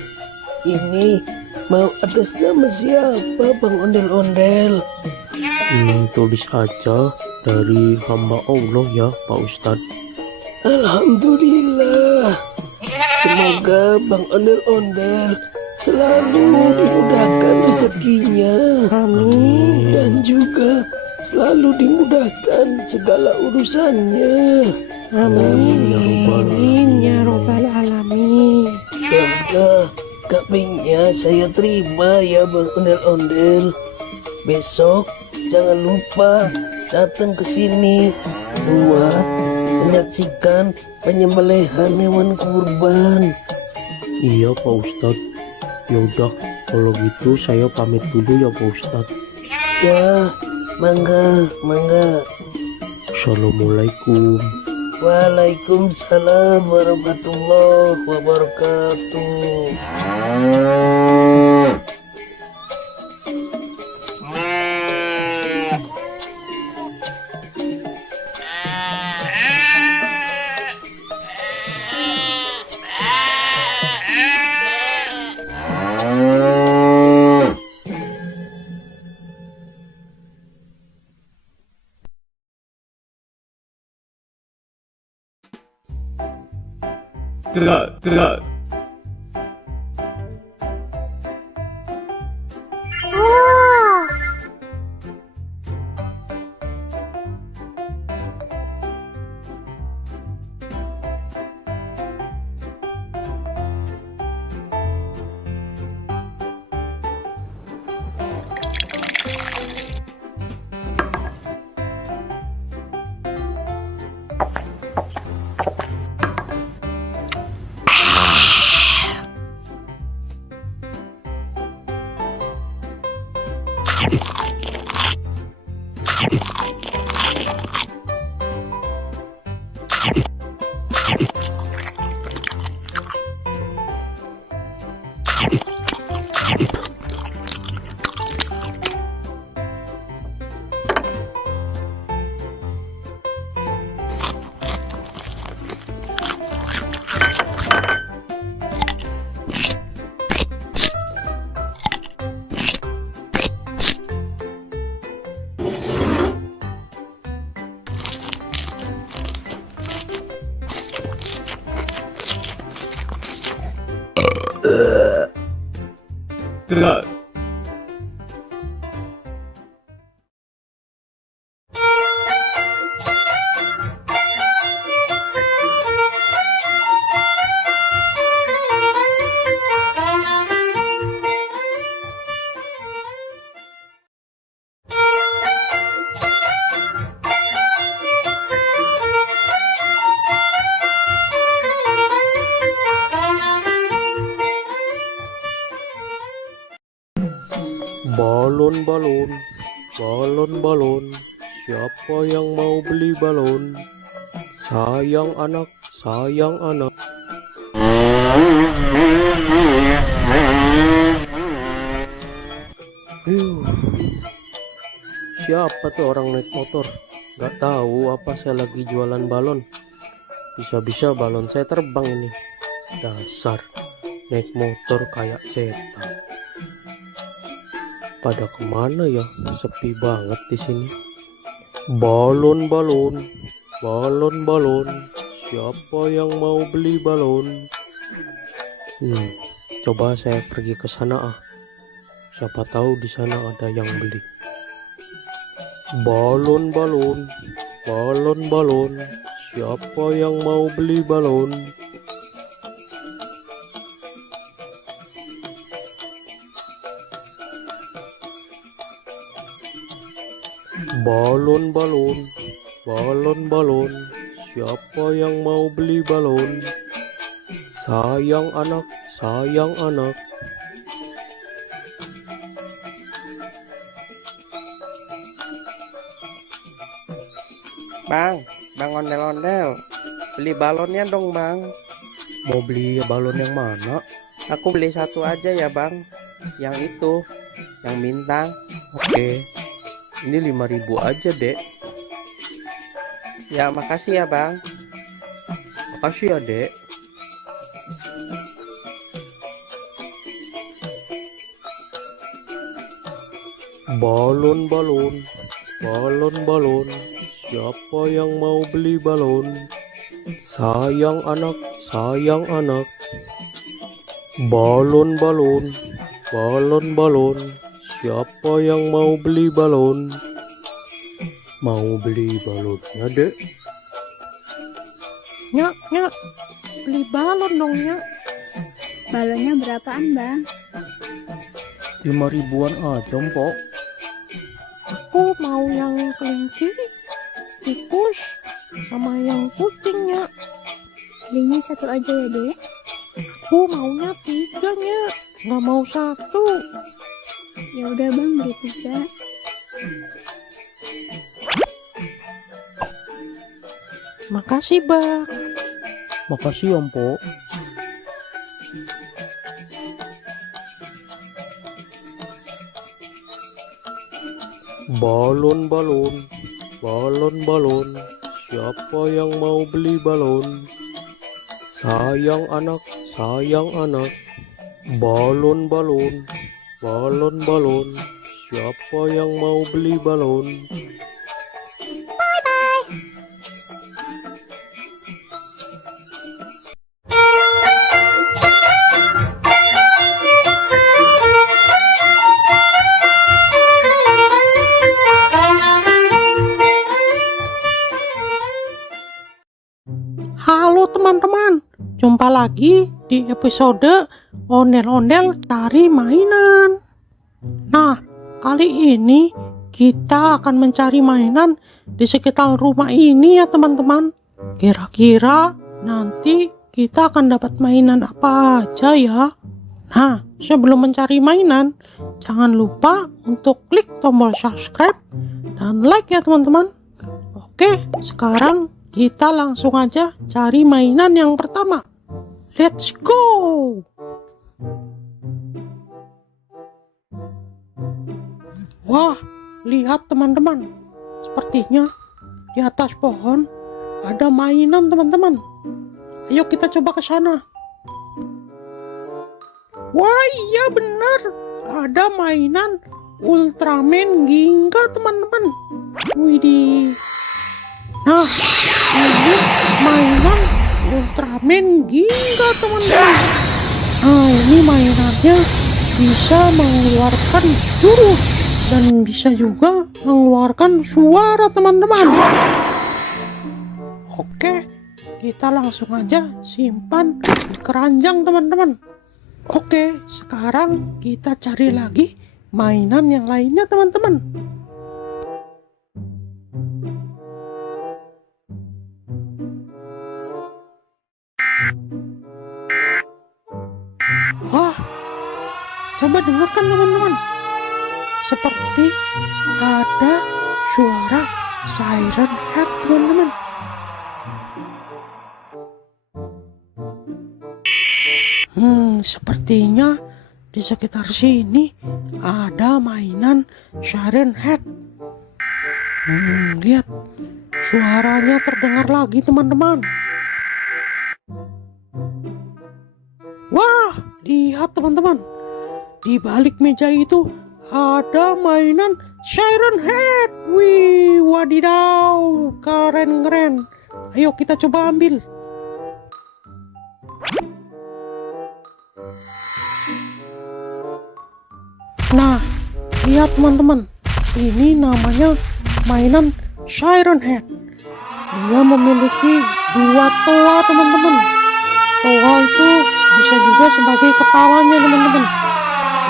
Ini mau atas nama siapa Bang Ondel-Ondel? Tulis aja dari hamba Allah ya Pak Ustadz. Alhamdulillah. Semoga Bang Ondel-Ondel selalu dimudahkan rezekinya. Amin. Dan juga selalu dimudahkan segala urusannya. Amin ya robbal alamin. Ya udah, kambingnya saya terima ya Bang Ondel-Ondel. Besok jangan lupa datang ke sini buat menyaksikan penyembelihan hewan kurban. Iya Pak Ustadz. Yaudah, kalau gitu saya pamit dulu ya Pak Ustadz. Ya, mangga. Assalamualaikum. Waalaikumsalam warahmatullahi wabarakatuh. Oh, Balon, siapa yang mau beli balon? Sayang anak. Siapa tuh orang naik motor? Gak tahu apa saya lagi jualan balon. Bisa-bisa balon saya terbang ini. Dasar naik motor kayak setan. Pada kemana ya? Sepi banget di sini. Balon. Siapa yang mau beli balon? Coba saya pergi ke sana Siapa tahu di sana ada yang beli. Balon. Siapa yang mau beli balon? Balon. Siapa yang mau beli balon? Sayang anak. Bang Ondel-Ondel, beli balonnya dong Bang. Mau beli balon yang mana? Aku beli satu aja ya Bang. Yang itu, yang bintang. Oke, ini 5.000 aja dek. Ya makasih ya Bang. Makasih ya dek. Balon. Siapa yang mau beli balon? Sayang anak. Balon. Siapa yang mau beli balon? Mau beli balonnya, Dek? Nyak, beli balon dong, Nyak. Balonnya berapaan, Bang? 5 ribuan aja, Mpok. Aku mau yang kelinci, tikus, sama yang kucing, Nyak. Belinya satu aja ya, Dek. Aku maunya 3, Nyak. Nggak mau 1. Ya udah, Bang, beli 3. Makasih, Bang. Makasih ya, Mpok. Balon, balon, balon, balon. Siapa yang mau beli balon? Sayang anak, sayang anak. Balon, balon, balon, balon. Siapa yang mau beli balon? Halo teman-teman, jumpa lagi di episode Ondel-Ondel Cari Mainan. Nah, kali ini kita akan mencari mainan di sekitar rumah ini ya teman-teman. Kira-kira nanti kita akan dapat mainan apa aja ya? Nah, sebelum mencari mainan, jangan lupa untuk klik tombol subscribe dan like ya teman-teman. Oke, sekarang kita langsung aja cari mainan yang pertama. Let's go! Wah, lihat teman-teman. Sepertinya di atas pohon ada mainan teman-teman. Ayo kita coba ke sana. Wah, iya benar. Ada mainan Ultraman Ginga teman-teman. Widih. Nah, ini mainan Ultraman Ginga teman-teman. Nah, ini mainannya bisa mengeluarkan jurus dan bisa juga mengeluarkan suara teman-teman. Oke, kita langsung aja simpan di keranjang teman-teman. Oke, sekarang kita cari lagi mainan yang lainnya teman-teman. Wah, coba dengarkan teman-teman. Seperti ada suara siren head teman-teman. Sepertinya di sekitar sini ada mainan siren head. Lihat, suaranya terdengar lagi teman-teman. Wah, lihat teman-teman. Di balik meja itu ada mainan siren head. Wih, wadidaw, keren-keren. Ayo kita coba ambil. Nah, lihat teman-teman. Ini namanya mainan siren head. Dia memiliki 2 toa teman-teman. Toa itu bisa juga sebagai kepalanya teman-teman.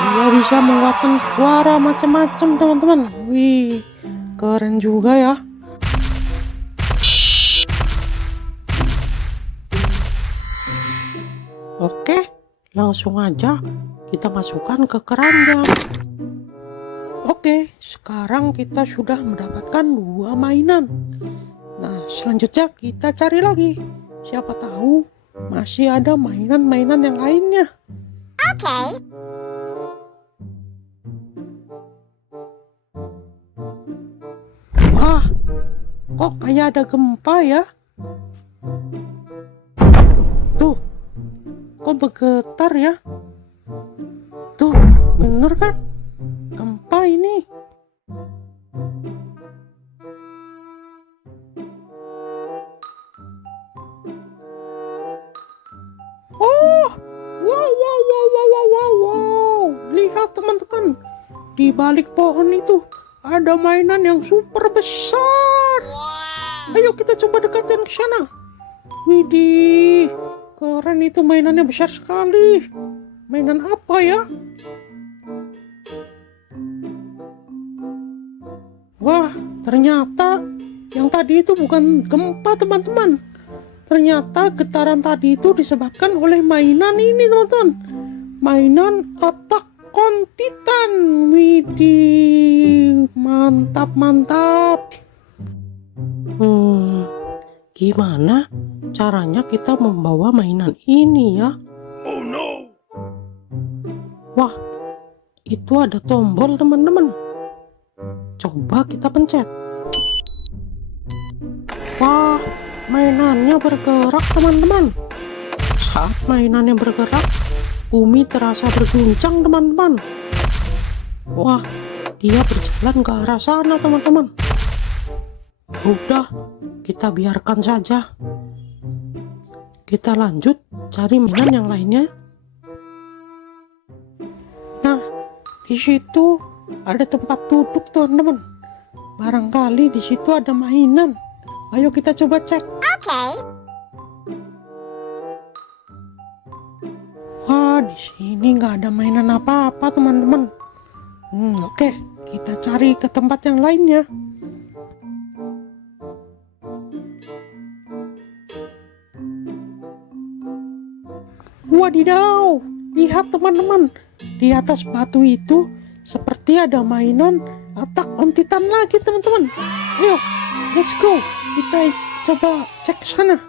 Dia bisa mengeluarkan suara macam-macam teman-teman. Wih, keren juga ya. Oke, langsung aja kita masukkan ke keranjang. Oke, sekarang kita sudah mendapatkan 2 mainan. Nah, selanjutnya kita cari lagi. Siapa tahu masih ada mainan-mainan yang lainnya. Okay. Wah, kok kayak ada gempa ya? Tuh, kok bergetar ya? Tuh, bener kan? Gempa ini. Oh, wow. Lihat teman-teman, di balik pohon itu ada mainan yang super besar. Ayo kita coba dekatkan ke sana. Widih, keren itu, mainannya besar sekali. Mainan apa ya? Wah, ternyata yang tadi itu bukan gempa, teman-teman. Ternyata getaran tadi itu disebabkan oleh mainan ini, teman-teman. Mainan Attack on Titan. Widih, mantap. Gimana caranya kita membawa mainan ini ya? Wah, itu ada tombol, teman-teman. Coba kita pencet. Wah, mainannya bergerak, teman-teman. Saat mainannya bergerak, bumi terasa berguncang, teman-teman. Wah, dia berjalan ke arah sana, teman-teman. Udah, kita biarkan saja. Kita lanjut cari mainan yang lainnya. Nah, di situ ada tempat duduk, teman-teman. Barangkali di situ ada mainan. Ayo kita coba cek. Wah, di sini nggak ada mainan apa-apa, teman-teman. Oke, kita cari ke tempat yang lainnya. Wadidaw, lihat teman-teman, di atas batu itu seperti ada mainan Attack on Titan lagi, teman-teman. Ayo, let's go. Kita coba cek sana.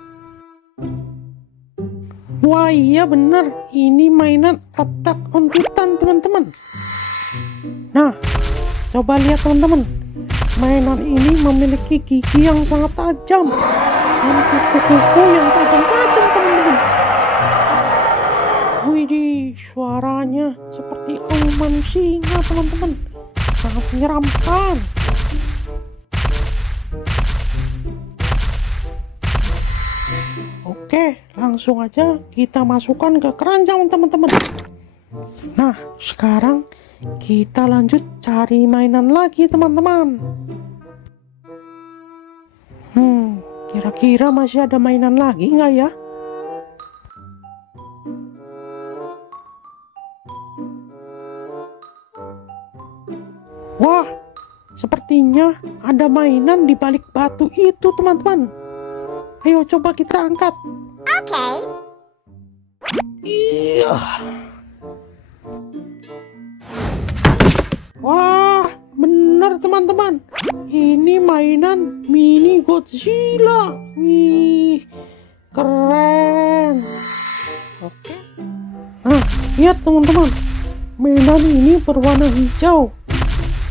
Wah, iya benar, ini mainan Attack on Titan, teman-teman. Nah, coba lihat, teman-teman. Mainan ini memiliki gigi yang sangat tajam dan kuku-kuku yang tajam-tajam, teman-teman. Widih, suaranya seperti auman singa, teman-teman. Sangat menyeramkan. Oke, langsung aja kita masukkan ke keranjang, teman-teman. Nah, sekarang kita lanjut cari mainan lagi, teman-teman. Kira-kira masih ada mainan lagi nggak ya? Wah, sepertinya ada mainan di balik batu itu, teman-teman. Ayo coba kita angkat. Iya. Wah, benar, teman-teman. Ini mainan mini Godzilla. Wih, keren. Oke. Nah, lihat, teman-teman. Mainan ini berwarna hijau.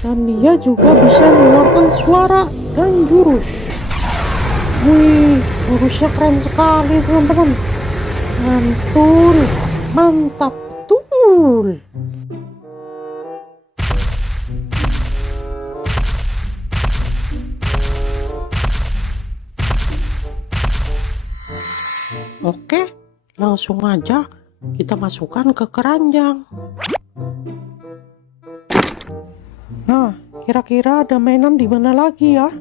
Dan dia juga bisa mengeluarkan suara dan jurus. Wih, jurusnya keren sekali, teman-teman. Mantul, mantap betul. Oke, langsung aja kita masukkan ke keranjang. Nah, kira-kira ada mainan di mana lagi ya?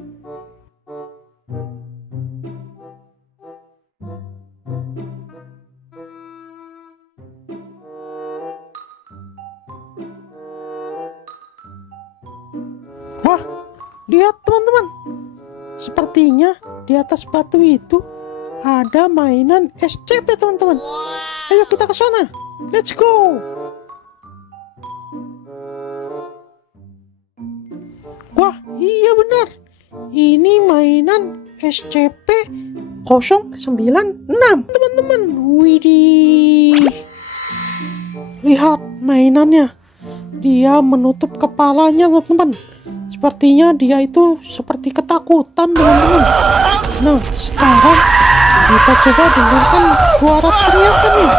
Wah, lihat, teman-teman. Sepertinya di atas batu itu ada mainan SCP, teman-teman. Ayo kita ke sana. Let's go. Wah, iya benar. Ini mainan SCP-096, teman-teman. Widih. Lihat mainannya. Dia menutup kepalanya, teman-teman. Sepertinya dia itu seperti ketakutan, teman-teman. Nah, sekarang kita coba dengarkan suara teriakannya.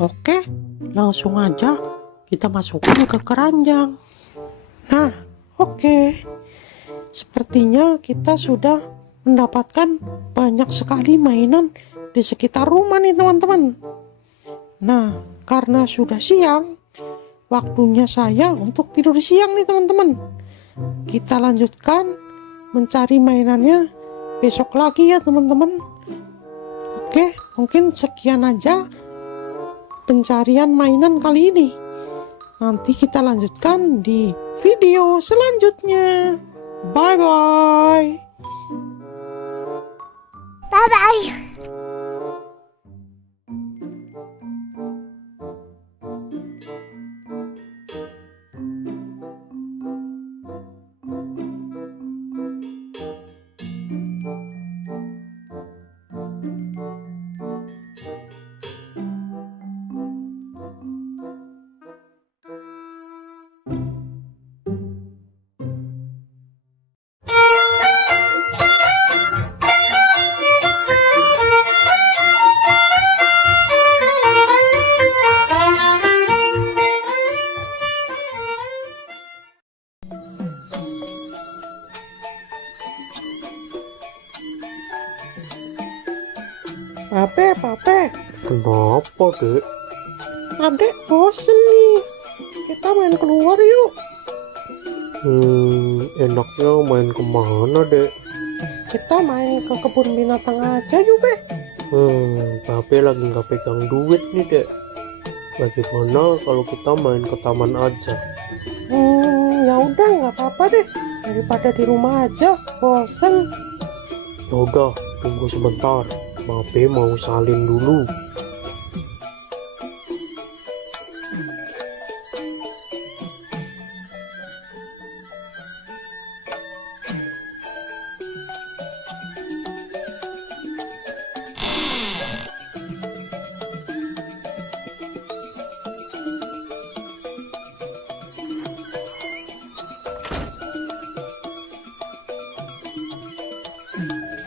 Oke, langsung aja kita masukkan ke keranjang. Nah, oke. Sepertinya kita sudah mendapatkan banyak sekali mainan di sekitar rumah nih teman-teman. Nah, karena sudah siang, waktunya saya untuk tidur siang nih teman-teman. Kita lanjutkan mencari mainannya besok lagi ya teman-teman. Oke, mungkin sekian aja pencarian mainan kali ini. Nanti kita lanjutkan di video selanjutnya. Bye bye. Bye bye. Pape, Kenapa, Dek? adek bosen nih. Kita main keluar yuk. Enaknya main kemana, Dek? Kita main ke kebun binatang aja yuk, Be. Pape lagi nggak pegang duit nih, Dek. Bagaimana kalau kita main ke taman aja? Ya udah, nggak apa-apa deh. Daripada di rumah aja, bosen. Yaudah, tunggu sebentar. Pape mau salin dulu.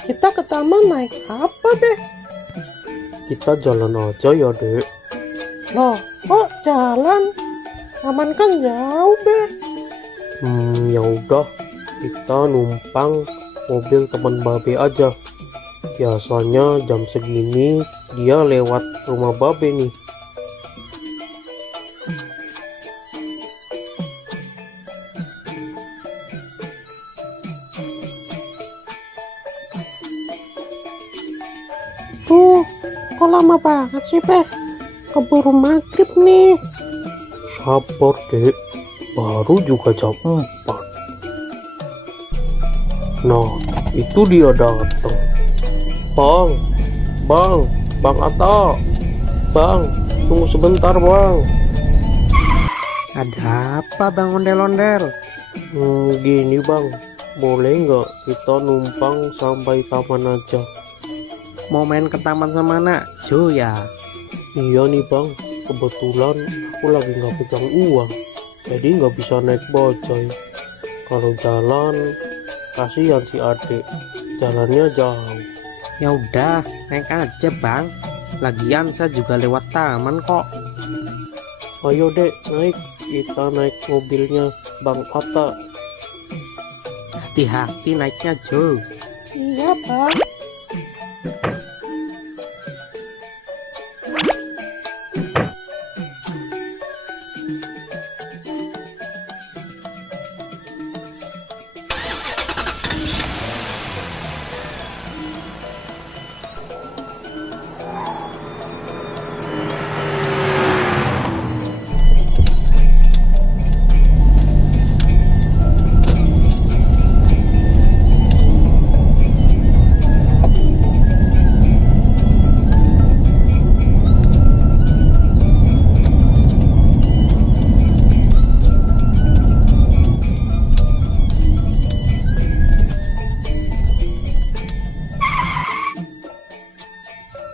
Kita ke taman naik apa, Be? Kita jalan aja ya, Dek. Loh, kok jalan? Taman kan jauh, Be. Ya udah, kita numpang mobil teman Babe aja. Biasanya jam segini dia lewat rumah Babe nih. Tuh, kok lama banget sih, Be? Keburu maghrib nih. Sabar, Dek. Baru juga jam 4. Nah, itu dia datang. Bang Atta. Bang, tunggu sebentar, Bang. Ada apa Bang Ondel-Ondel? Gini, Bang. Boleh nggak kita numpang sampai taman aja? Mau main ke taman sama anak Jo ya? Iya nih, Bang. Kebetulan aku lagi nggak pegang uang. Jadi nggak bisa naik bajai. Kalau jalan, kasihan si adik. Jalannya jauh. Ya udah, naik aja Bang. Lagian saya juga lewat taman kok. Ayo, Dek, naik. Kita naik mobilnya Bang Atta. Hati-hati naiknya Jo. Iya, Bang.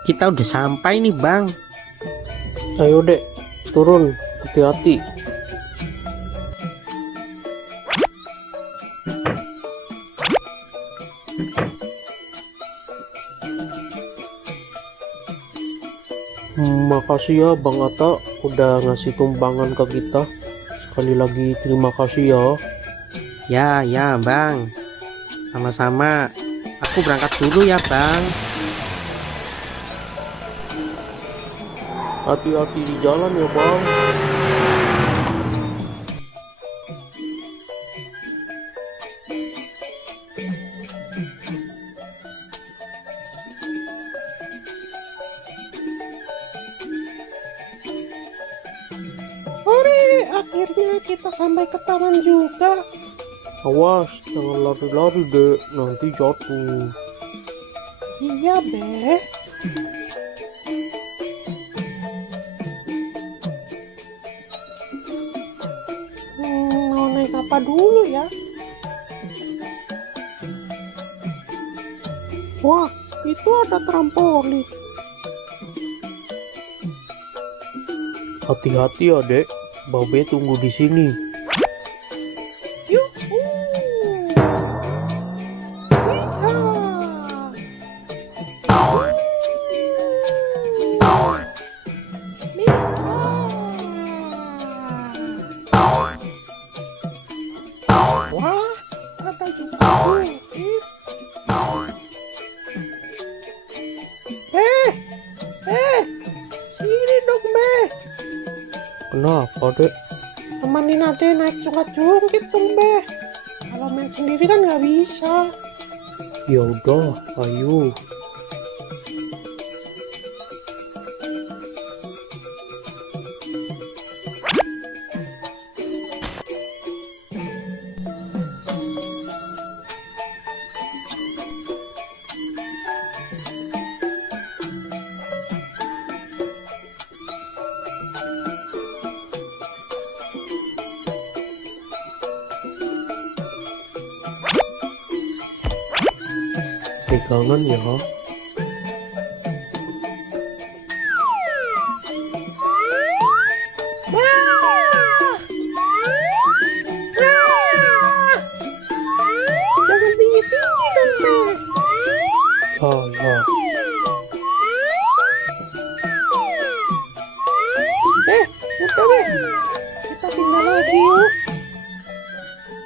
Kita udah sampai nih Bang. Ayo, Dek, turun. Hati-hati. Makasih ya Bang Atta udah ngasih tumpangan ke kita. Sekali lagi terima kasih ya. Ya Bang. Sama-sama. Aku berangkat dulu ya bang. Hati-hati di jalan ya bang. Hore, akhirnya kita sampai ke taman juga. Awas, jangan lari-lari dek, nanti jatuh. Iya, Be. Mau naik apa dulu ya? Wah, itu ada trampolin. Hati-hati ya dek, Babe tunggu di sini. Yuhu. Wah, ada juga bukit. Sini dong, Be. Kenapa dek? Temenin Ade naik jungkit dong, Be. Kalau main sendiri kan nggak bisa. Ya udah, ayo. Pegangan ya. Jangan tinggi-tinggi dong, Be. Ya. Udah, Be. Kita pindah lagi yuk.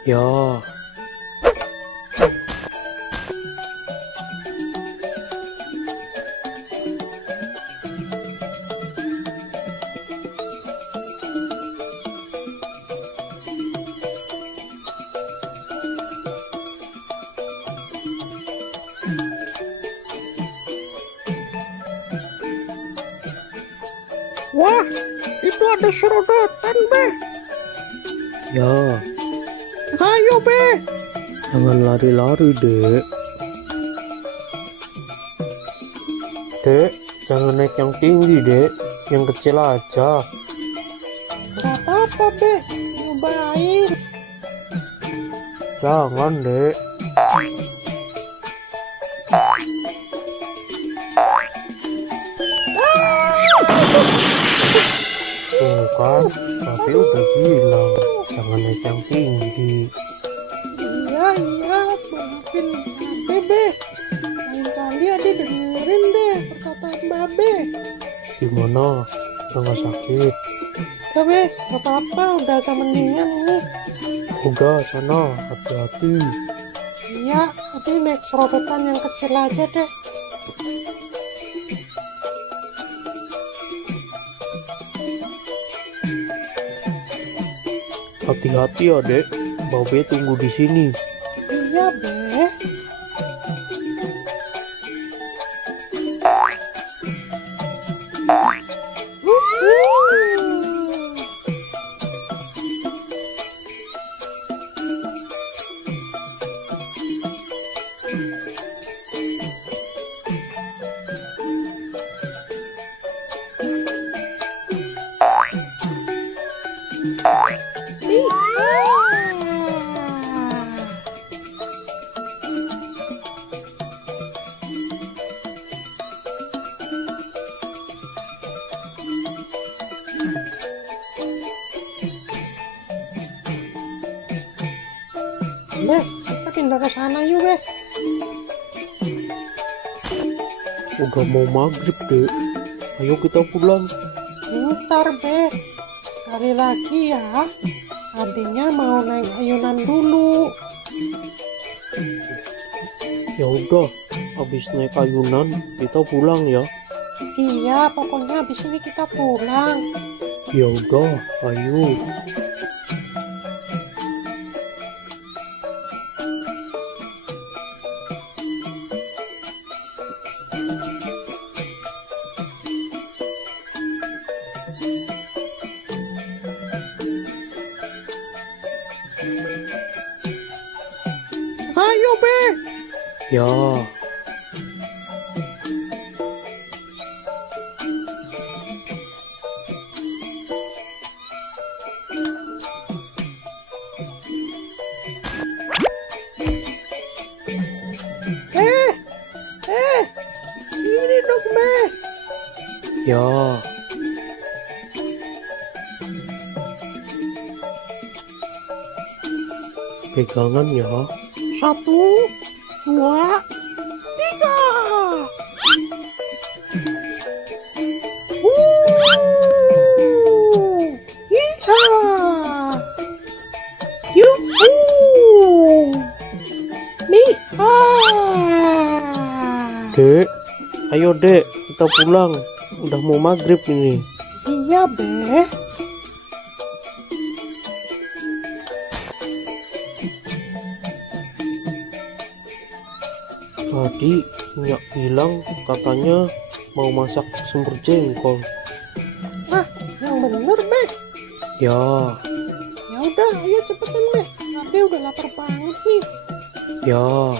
Ya. Wah, itu ada serodotan, Be. Ya, Ayo, Be. jangan lari-lari dek. Dek, jangan naik yang tinggi dek, yang kecil aja. Gak apa-apa, Be. Nyobain. Jangan dek. Tuh kan, tapi udah bilang jangan naik yang tinggi. Iya, maafin Babe. Lain kali Ade dengerin deh perkataan Babe. Gimana? Udah nggak sakit? Udah, Be. Gak apa-apa, udah agak mendingan nih. Udah sana, hati-hati. Iya, Ade naik serodotan yang kecil aja deh. Hati-hati ya dek, Babe tunggu di sini. Iya, Be. Be, kita pindah ke sana yuk, Be. Udah mau maghrib dek, ayo kita pulang. Bentar, Be. Sekali lagi ya. Adiknya mau naik ayunan dulu. Ya udah, habis naik ayunan kita pulang ya. Iya, pokoknya habis ini kita pulang. Ya udah, ayo. Ayo, Be. Ya, Ini dong, Be. ya. Pegangan ya. 1, 2, 3. Iya. Yuhu. Nih. Dek, ayo dek, kita pulang. Udah mau maghrib ini. Iya, Be. Tadi Nyak bilang katanya mau masak semur jengkol. Nah, yang bener, Be. Ya, Ya udah, ayo cepetan, Be. Ade udah lapar banget nih. ya.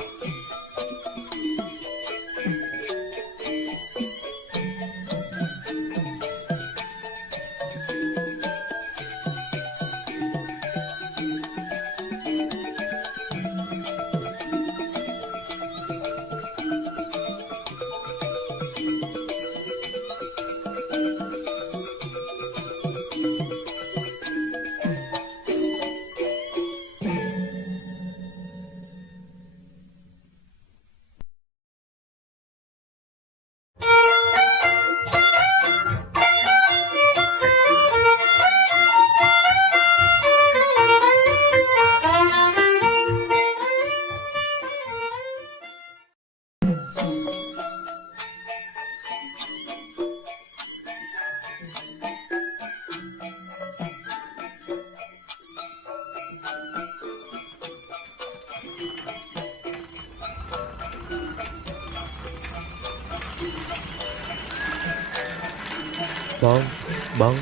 Bang,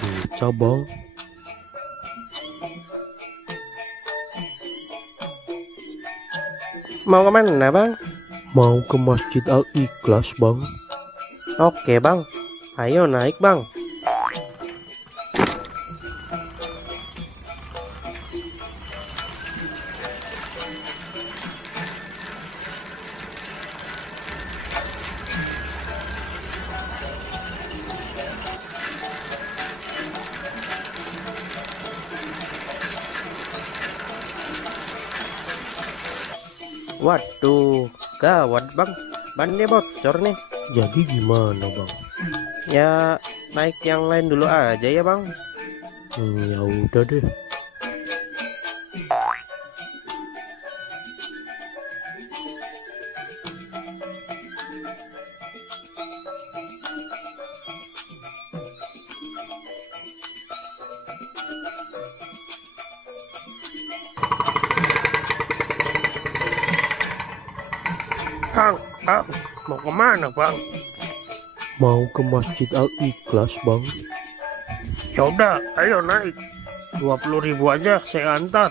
bisa bang. Mau kemana bang? Mau ke Masjid Al-Ikhlas bang. Oke bang, ayo naik bang. Waduh, gawat bang, bannya bocor nih. Jadi gimana bang? Ya naik yang lain dulu aja ya bang. Ya udah deh. Bang, mau kemana bang? Mau ke Masjid Al-Ikhlas bang. Ya udah, ayo naik. 20.000 aja saya antar.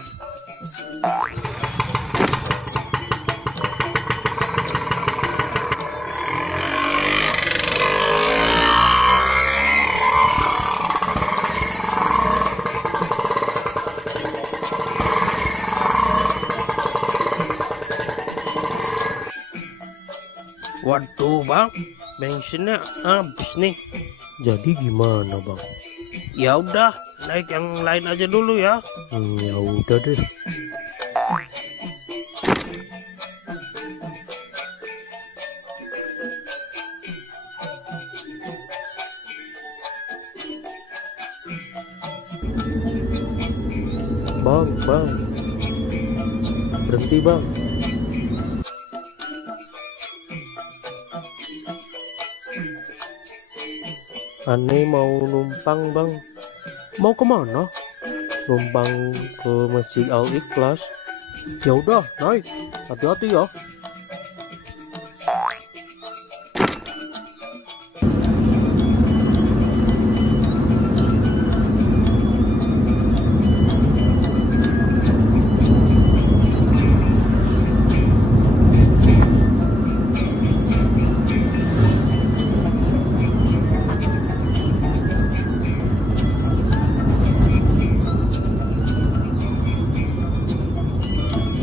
Waduh bang, bensinnya habis nih. Jadi gimana bang? Ya udah, naik yang lain aja dulu ya. Ya udah deh. Bang, berhenti bang. Aneh mau numpang bang. Mau kemana? Numpang ke Masjid Al Ikhlas. Ya udah, naik. Hati-hati ya.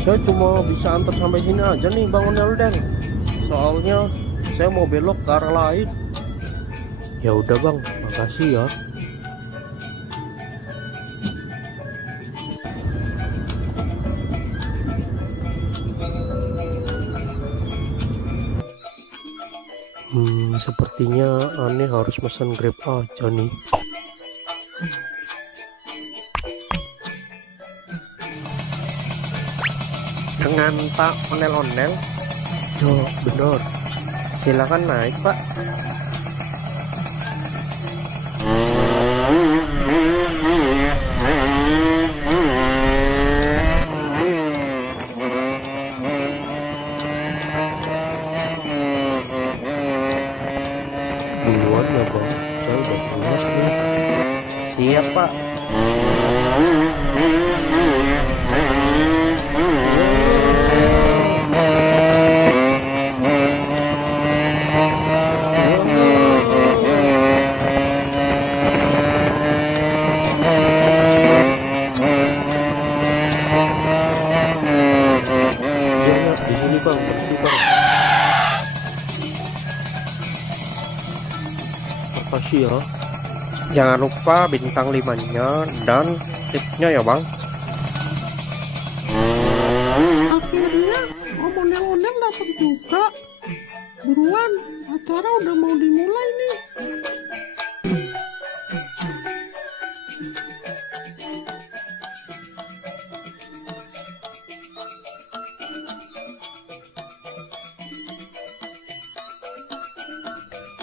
Saya cuma bisa antar sampai sini aja nih Bang Onelden. Soalnya saya mau belok ke arah lain. Ya udah Bang, makasih ya. Sepertinya aneh harus pesan Grab aja nih. Dengan Pak Onel-Onel, Ya benar. silakan naik Pak. Duluan ya Bang, saya udah pulas nih. Iya Pak. Ya, di sini Bang, berhenti Bang. Makasih ya. Jangan lupa bintang 5-nya dan tipsnya ya Bang. Akhirnya Om Onel-Onel datang juga. Buruan, acara udah mau dimulai nih.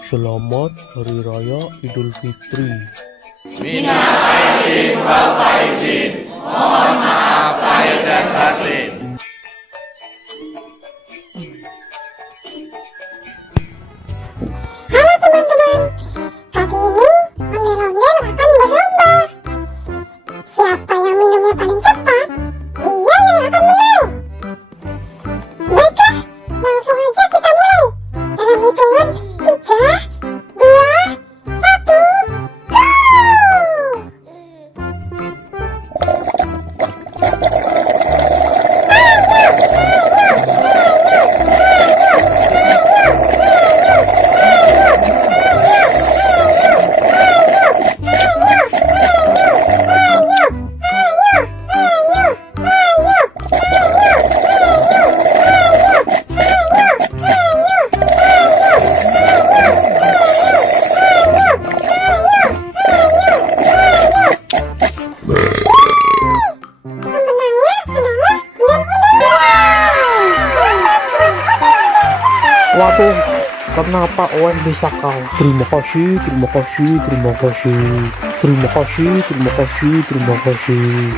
Selamat Hari Raya Idul Fitri. Halo teman-teman, kali ini ondel-ondel akan berlomba. Siapa yang minumnya paling cepat, dia yang akan menang. Baiklah, langsung aja kita mulai. Dalam hitungan 3, 2, 1, go! Waduh, kenapa Owen bisa kalah? Terima kasih, terima kasih, terima kasih, terima kasih, terima kasih, terima kasih.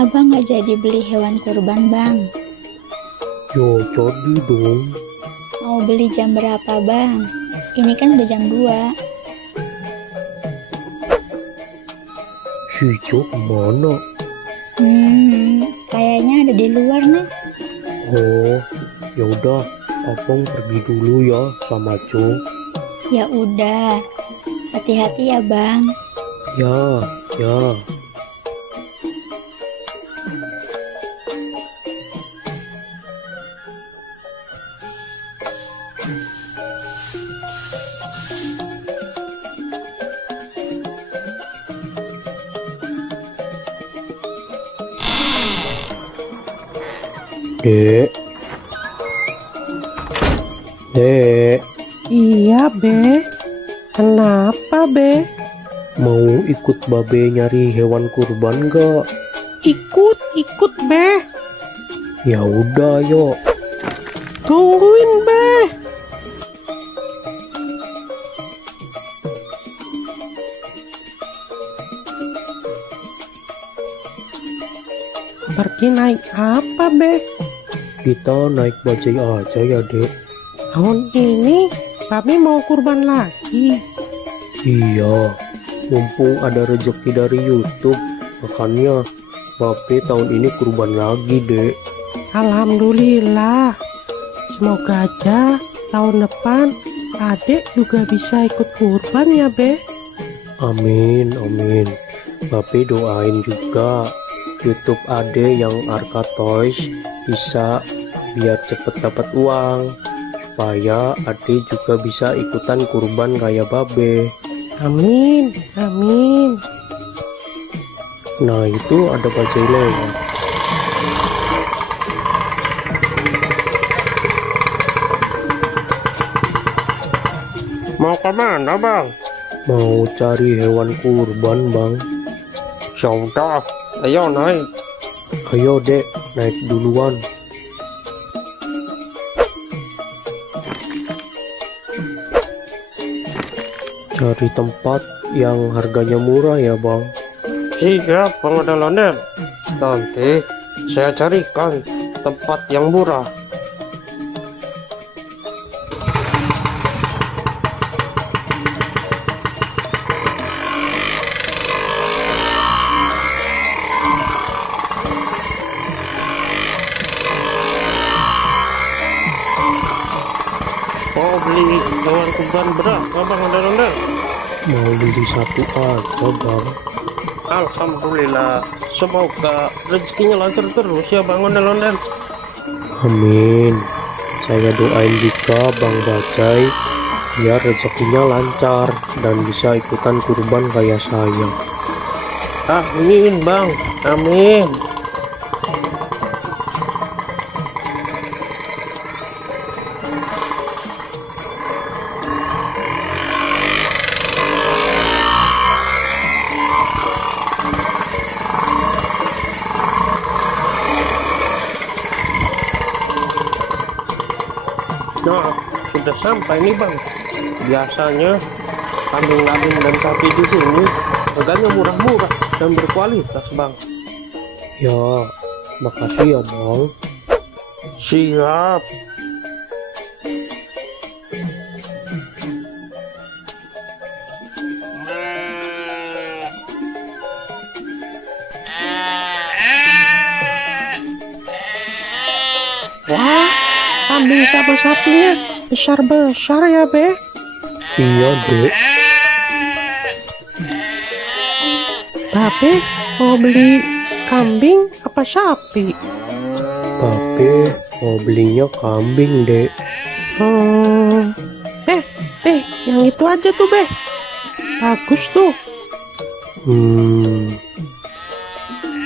Abang nggak jadi beli hewan kurban, Bang. Ya jadi dong. Mau beli jam berapa, Bang? Ini kan udah jam 2. Si Jo kemana? Kayaknya ada di luar nih. Oh, ya udah, abang pergi dulu ya sama Jo. Ya udah, hati-hati ya, Bang. Ya, ya. Dek. Dek, Iya, Be. Kenapa, Be? mau ikut babe nyari hewan kurban gak? Ikut, Be. Ya udah, yuk. Tungguin, Be. Pergi naik apa, Be? Kita naik bajai aja ya, Dek. Tahun ini Babe mau kurban lagi. Iya, mumpung ada rezeki dari YouTube, makanya babe tahun ini kurban lagi, Dek. Alhamdulillah. Semoga aja tahun depan adek juga bisa ikut kurban ya, Be. Amin, amin. Babe doain juga YouTube ade yang Arka Toys bisa biar cepet dapat uang, supaya ade juga bisa ikutan kurban kayak babe. Amin, amin. Nah itu ada bajai lewat. Mau kemana, Bang? Mau cari hewan kurban, Bang. Yaudah, ayo naik. Ayo, Dek, naik duluan. Cari tempat yang harganya murah ya, Bang. Siap, Bang Ondel-ondel. Nanti saya carikan tempat yang murah. Mau beli hewan kurban berapa, Bang Ondel-ondel? Mau beli satu aja, Bang. Alhamdulillah, semoga rezekinya lancar terus ya, Bang Ondel-ondel. Amin. Saya doain juga Bang Bajai biar rezekinya lancar dan bisa ikutan kurban kayak saya. Amin, Bang. Amin. Nah, sudah sampai nih, Bang. Biasanya kambing-kambing dan sapi di sini harganya murah-murah dan berkualitas, Bang. Ya, makasih ya, Bang. Siap. Wah, kambing sama sapinya besar-besar ya, Be. Iya, Dek. Babe mau beli kambing apa sapi? Babe mau belinya kambing, Dek. Yang itu aja tuh, Be. Bagus tuh.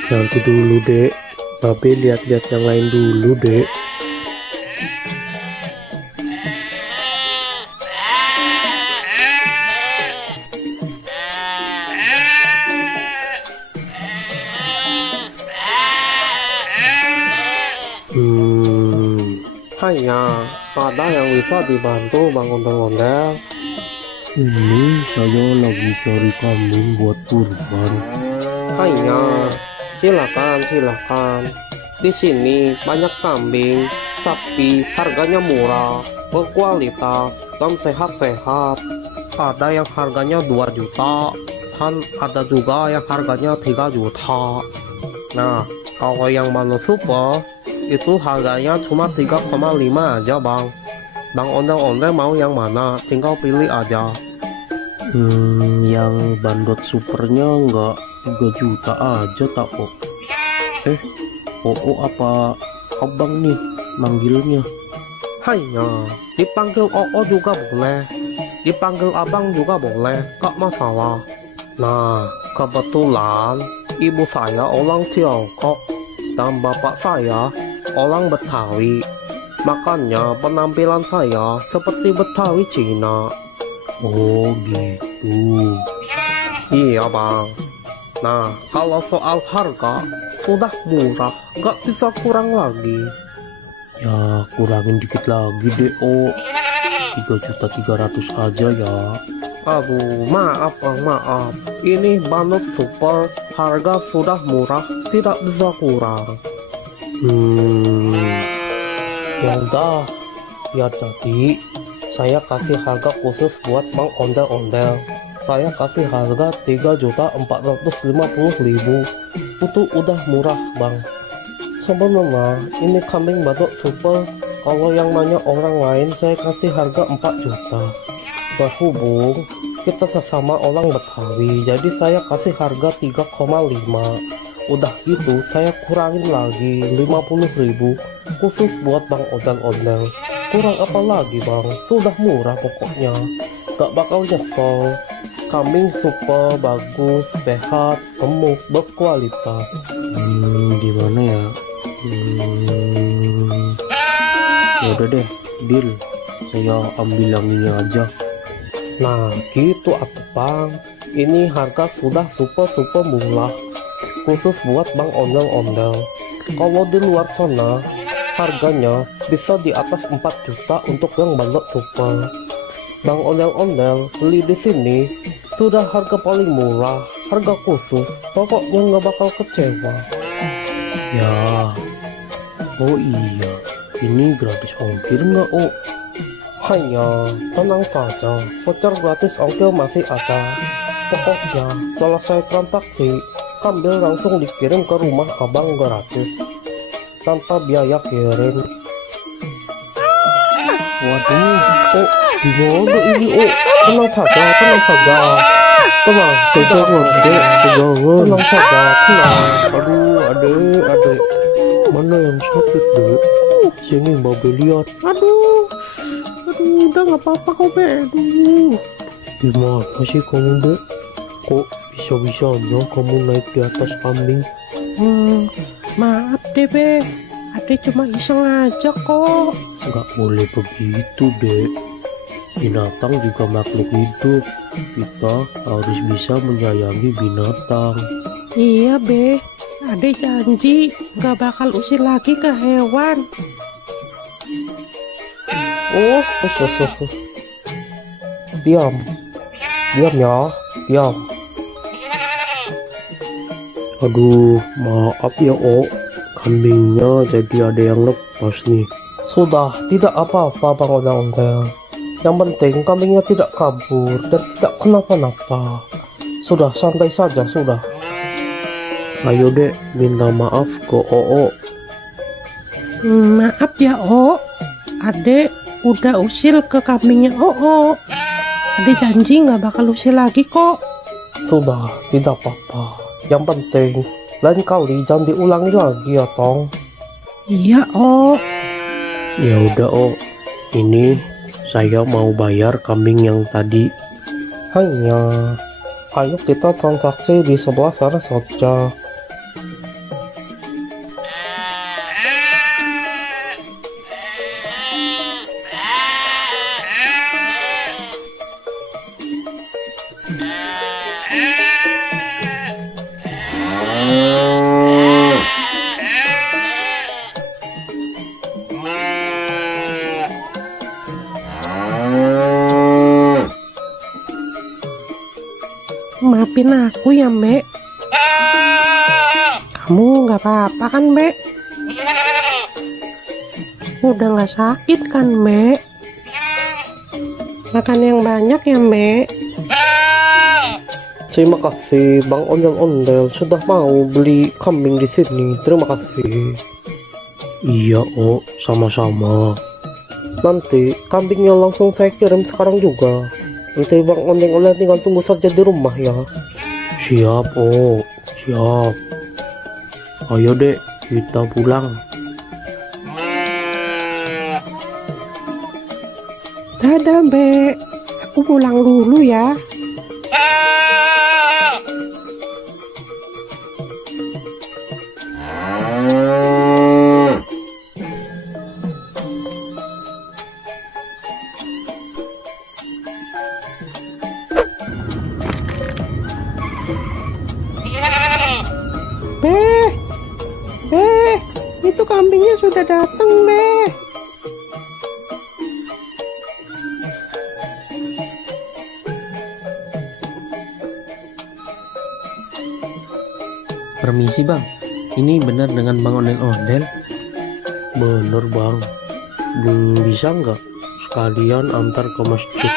Nanti dulu, Dek. Babe lihat-lihat yang lain dulu, Dek. Hanya ada yang bisa dibantu, Bang Ondel-ondel. Ini saya lagi cari kambing buat kurban. Hanya Silakan. Di sini banyak kambing, sapi, harganya murah, berkualitas, dan sehat-sehat. Ada yang harganya 2 juta, dan ada juga yang harganya 3 juta. Nah, kalau yang Mano Super, itu harganya cuma 3,5 aja bang. Bang ondel-ondel mau yang mana? Tinggal pilih aja. Yang bandot supernya nggak 3 juta aja tak kok. apa abang nih manggilnya? Hanya dipanggil Oo juga boleh, dipanggil abang juga boleh, gak masalah. Nah, kebetulan ibu saya orang Tiongkok dan bapak saya orang Betawi. Makanya penampilan saya seperti Betawi Cina. Oh gitu. Iya bang. Nah, kalau soal harga sudah murah, gak bisa kurang lagi. Ya kurangin dikit lagi deh, 3.300.000 aja ya. Aduh, maaf bang, maaf. Ini Bandot Super, harga sudah murah, tidak bisa kurang. Ya udah, ya jadi saya kasih harga khusus buat Bang Ondel-Ondel. Saya kasih harga 3.450.000. Itu udah murah bang. Sebenarnya ini kambing Bandot Super, kalau yang nanya orang lain saya kasih harga 4 juta. Berhubung kita sesama orang Betawi, jadi saya kasih harga 3,5. Udah gitu saya kurangin lagi 50.000 khusus buat Bang Ondel-Ondel. Kurang apa lagi bang, sudah murah pokoknya, gak bakal nyesel. Kambing super bagus, sehat, gemuk, berkualitas. Gimana ya? Ya udah deh, deal. Saya ambil yang ini aja. Nah gitu atuh bang, ini harga sudah super murah khusus buat Bang Ondel-Ondel. Kalau di luar sana harganya bisa di atas 4 juta untuk yang Bandot Super. Bang Ondel-Ondel beli di sini sudah harga paling murah, harga khusus, pokoknya nggak bakal kecewa. Ya, oh iya, ini gratis ongkir nggak Hanya tenang saja, voucher gratis ongkir masih ada. Pokoknya selesai transaksi, kambing langsung dikirim ke rumah abang gratis tanpa biaya kirim. Waduh, Gimana ini? Tenang saja, tenang, pegangan. tenang saja, tenang. Aduh, adek, mana yang sakit dek? Sini babe lihat. Aduh, udah nggak apa-apa kok, Be. Aduh. Gimana sih kamu dek? Kok bisa-bisanya kamu naik di atas kambing? Maaf deh, Be. Ade cuma iseng aja kok. Nggak boleh begitu dek. Binatang juga makhluk hidup. Kita harus bisa menyayangi binatang. Iya, Be. Ade janji nggak bakal usir lagi ke hewan. Diam ya, diam. Aduh, maaf ya kambingnya jadi ada yang lepas nih. Sudah, tidak apa-apa Bang Ondel-Ondel. Yang penting kambingnya tidak kabur dan tidak kenapa-napa. Sudah, santai saja, sudah. Ayo dek, minta maaf ke Maaf ya, Ade udah usil ke kambingnya Ade janji nggak bakal usil lagi kok. Sudah, tidak apa-apa. Yang penting lain kali jangan diulangi lagi ya Tong. Iya, Ya udah ini saya mau bayar kambing yang tadi. Hanya ayo kita transaksi di sebelah sana saja. maafin aku ya, Mbak. Kamu nggak apa-apa kan, Mbak? Udah nggak sakit kan, Mbak? Makan yang banyak ya, Mbak. Terima kasih Bang Ondel-Ondel sudah mau beli kambing di sini. Terima kasih. Iya, Oh, sama-sama. Nanti kambingnya langsung saya kirim sekarang juga. Nanti Bang Ondel-Ondel tinggal tunggu saja di rumah ya. Siap, Oh, siap. Ayo dek, kita pulang. Dadah, Mbak. Aku pulang dulu ya. Beh, itu kambingnya sudah datang, Beh. Permisi bang, ini benar dengan Bang Ondel-Ondel? Bener bang. Bisa nggak sekalian antar ke masjid?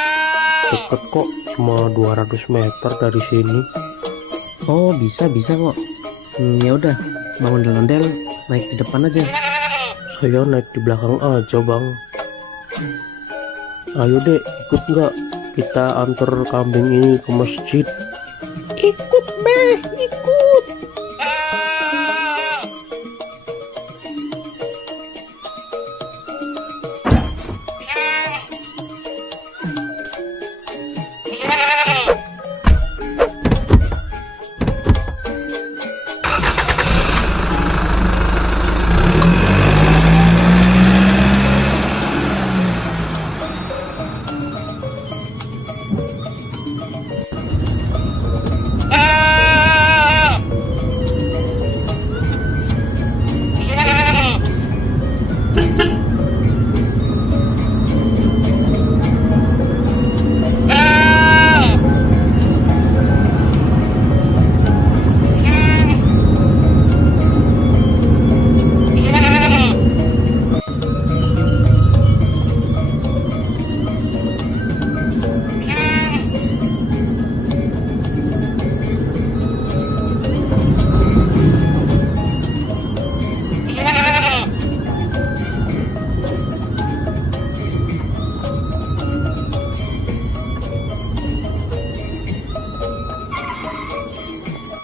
Deket kok, cuma 200 meter dari sini. Oh bisa kok. Ya udah, Bang Ondel-Ondel naik di depan aja. Saya naik di belakang aja bang. Ayo dek, ikut nggak? Kita antar kambing ini ke masjid. Ikut, Beh, ikut.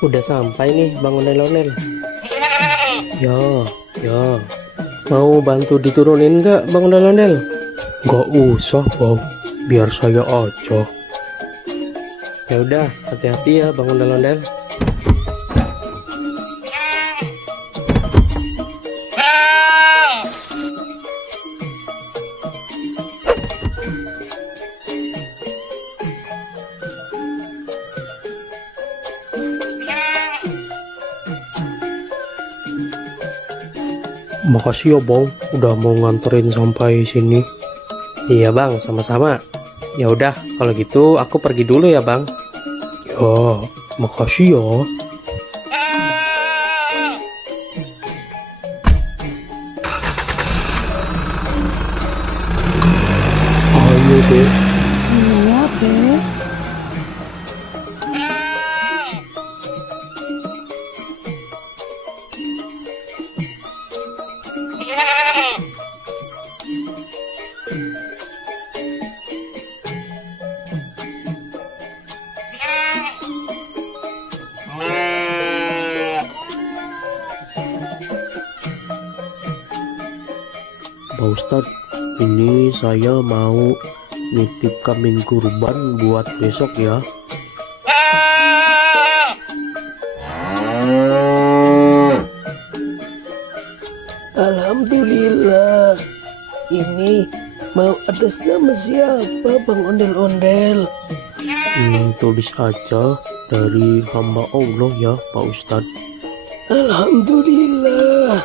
Udah sampai nih Bang Ondel-Ondel. Ya, Mau bantu diturunin nggak Bang Ondel-Ondel? nggak usah bang. Biar saya aja. Ya udah, hati-hati ya Bang Ondel-Ondel. Makasih ya bang, udah mau nganterin sampai sini. Iya Bang, sama-sama. Ya udah, kalau gitu aku pergi dulu ya Bang. Ya, makasih ya. Ayo deh. Iya, Beh. Pak Ustadz, ini saya mau nitip kambing kurban buat besok ya. Alhamdulillah. Ini mau atas nama siapa Bang Ondel-Ondel? Tulis aja dari hamba Allah ya Pak Ustadz. Alhamdulillah.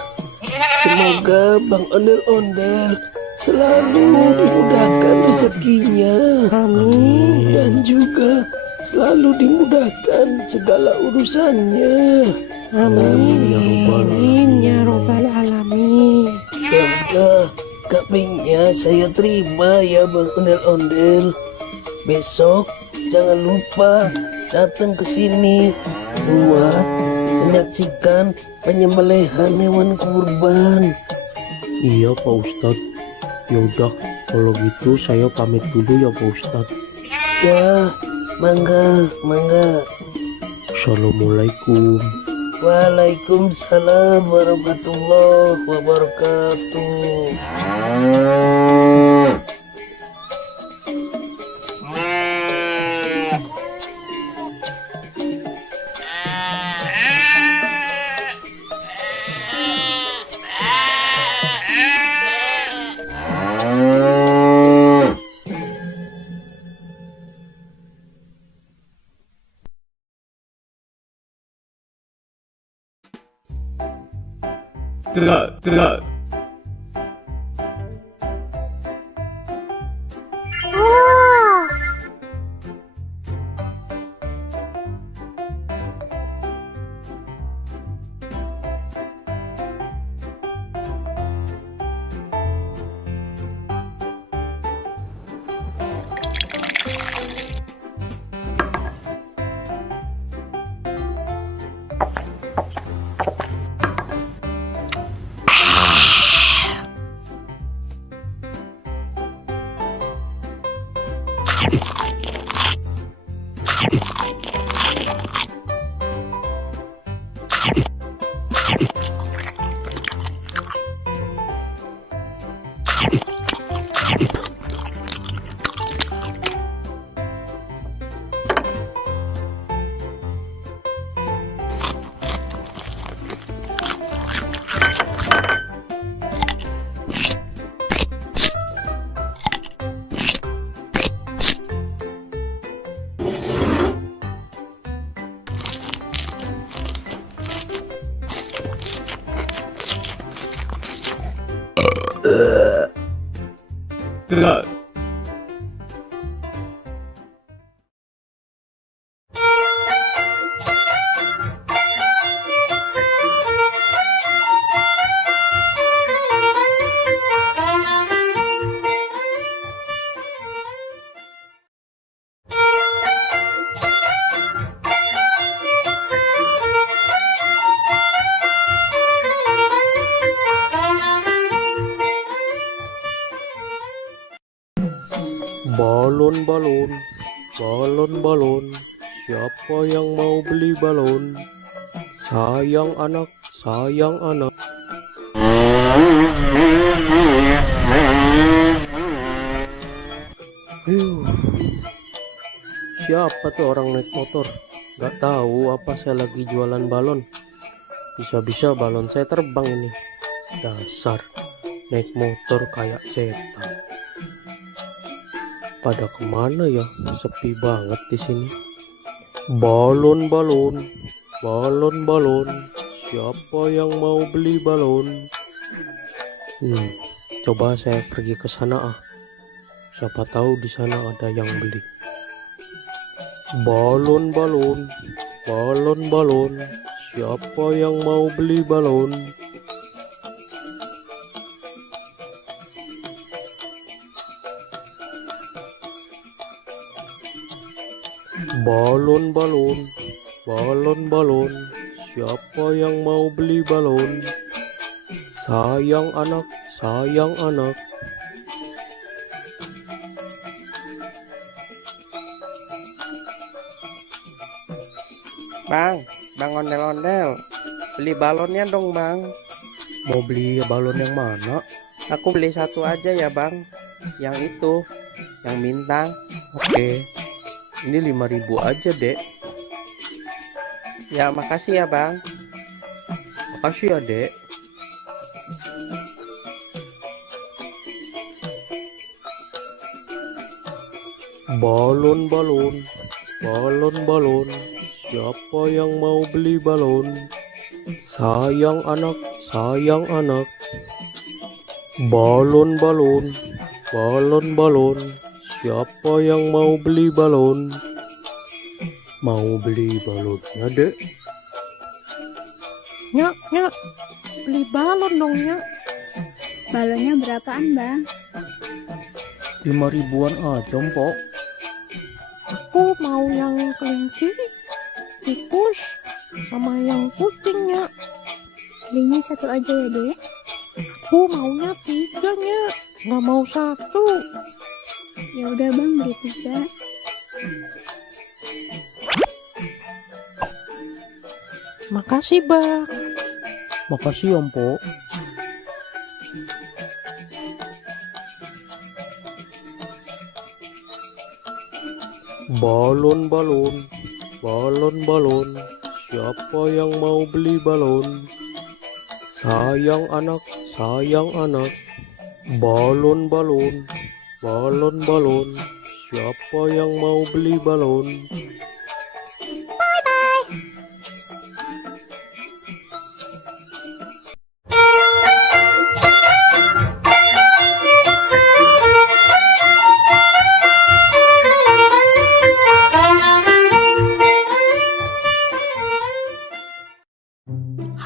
Semoga Bang Ondel-Ondel selalu dimudahkan rezekinya. Amin. Dan juga selalu dimudahkan segala urusannya. Amin ya robbal alamin. Alhamdulillah, kambingnya saya terima ya Bang Ondel-Ondel. Besok jangan lupa datang ke sini buat menyaksikan penyembelihan hewan kurban. Iya Pak Ustadz. Yaudah, kalau gitu saya pamit dulu ya Pak Ustadz. Ya, mangga. Assalamualaikum. Waalaikumsalam warahmatullahi wabarakatuh. Oh, Balon, balon, siapa yang mau beli balon? Sayang anak, Siapa tuh orang naik motor? Gak tahu apa saya lagi jualan balon. Bisa-bisa balon saya terbang ini. Dasar, naik motor kayak setan. Pada kemana ya? Sepi banget di sini. Balon, siapa yang mau beli balon? Coba saya pergi ke sana ah. Siapa tahu di sana ada yang beli. Balon, siapa yang mau beli balon? Balon, siapa yang mau beli balon? Sayang anak. Bang ondel-ondel, beli balonnya dong bang. Mau beli balon yang mana? Aku beli satu aja ya bang, yang itu, yang bintang. Oke, ini 5.000 aja dek. Ya makasih ya bang. Makasih ya dek. Balon, siapa yang mau beli balon? Sayang anak. Balon, siapa yang mau beli balon? Mau beli balonnya dek? Nyak, beli balon dong, Nyak. Balonnya berapaan, Bang? 5 ribuan aja, Mpok. Aku mau yang kelinci, tikus, sama yang kucing, Nyak. Belinya satu aja ya, Dek. Aku maunya 3, Nyak. Nggak mau 1. Ya udah, Bang, beli 3. Makasih, Bang. Makasih ya, Mpok. Balon, siapa yang mau beli balon? Sayang anak, balon, siapa yang mau beli balon?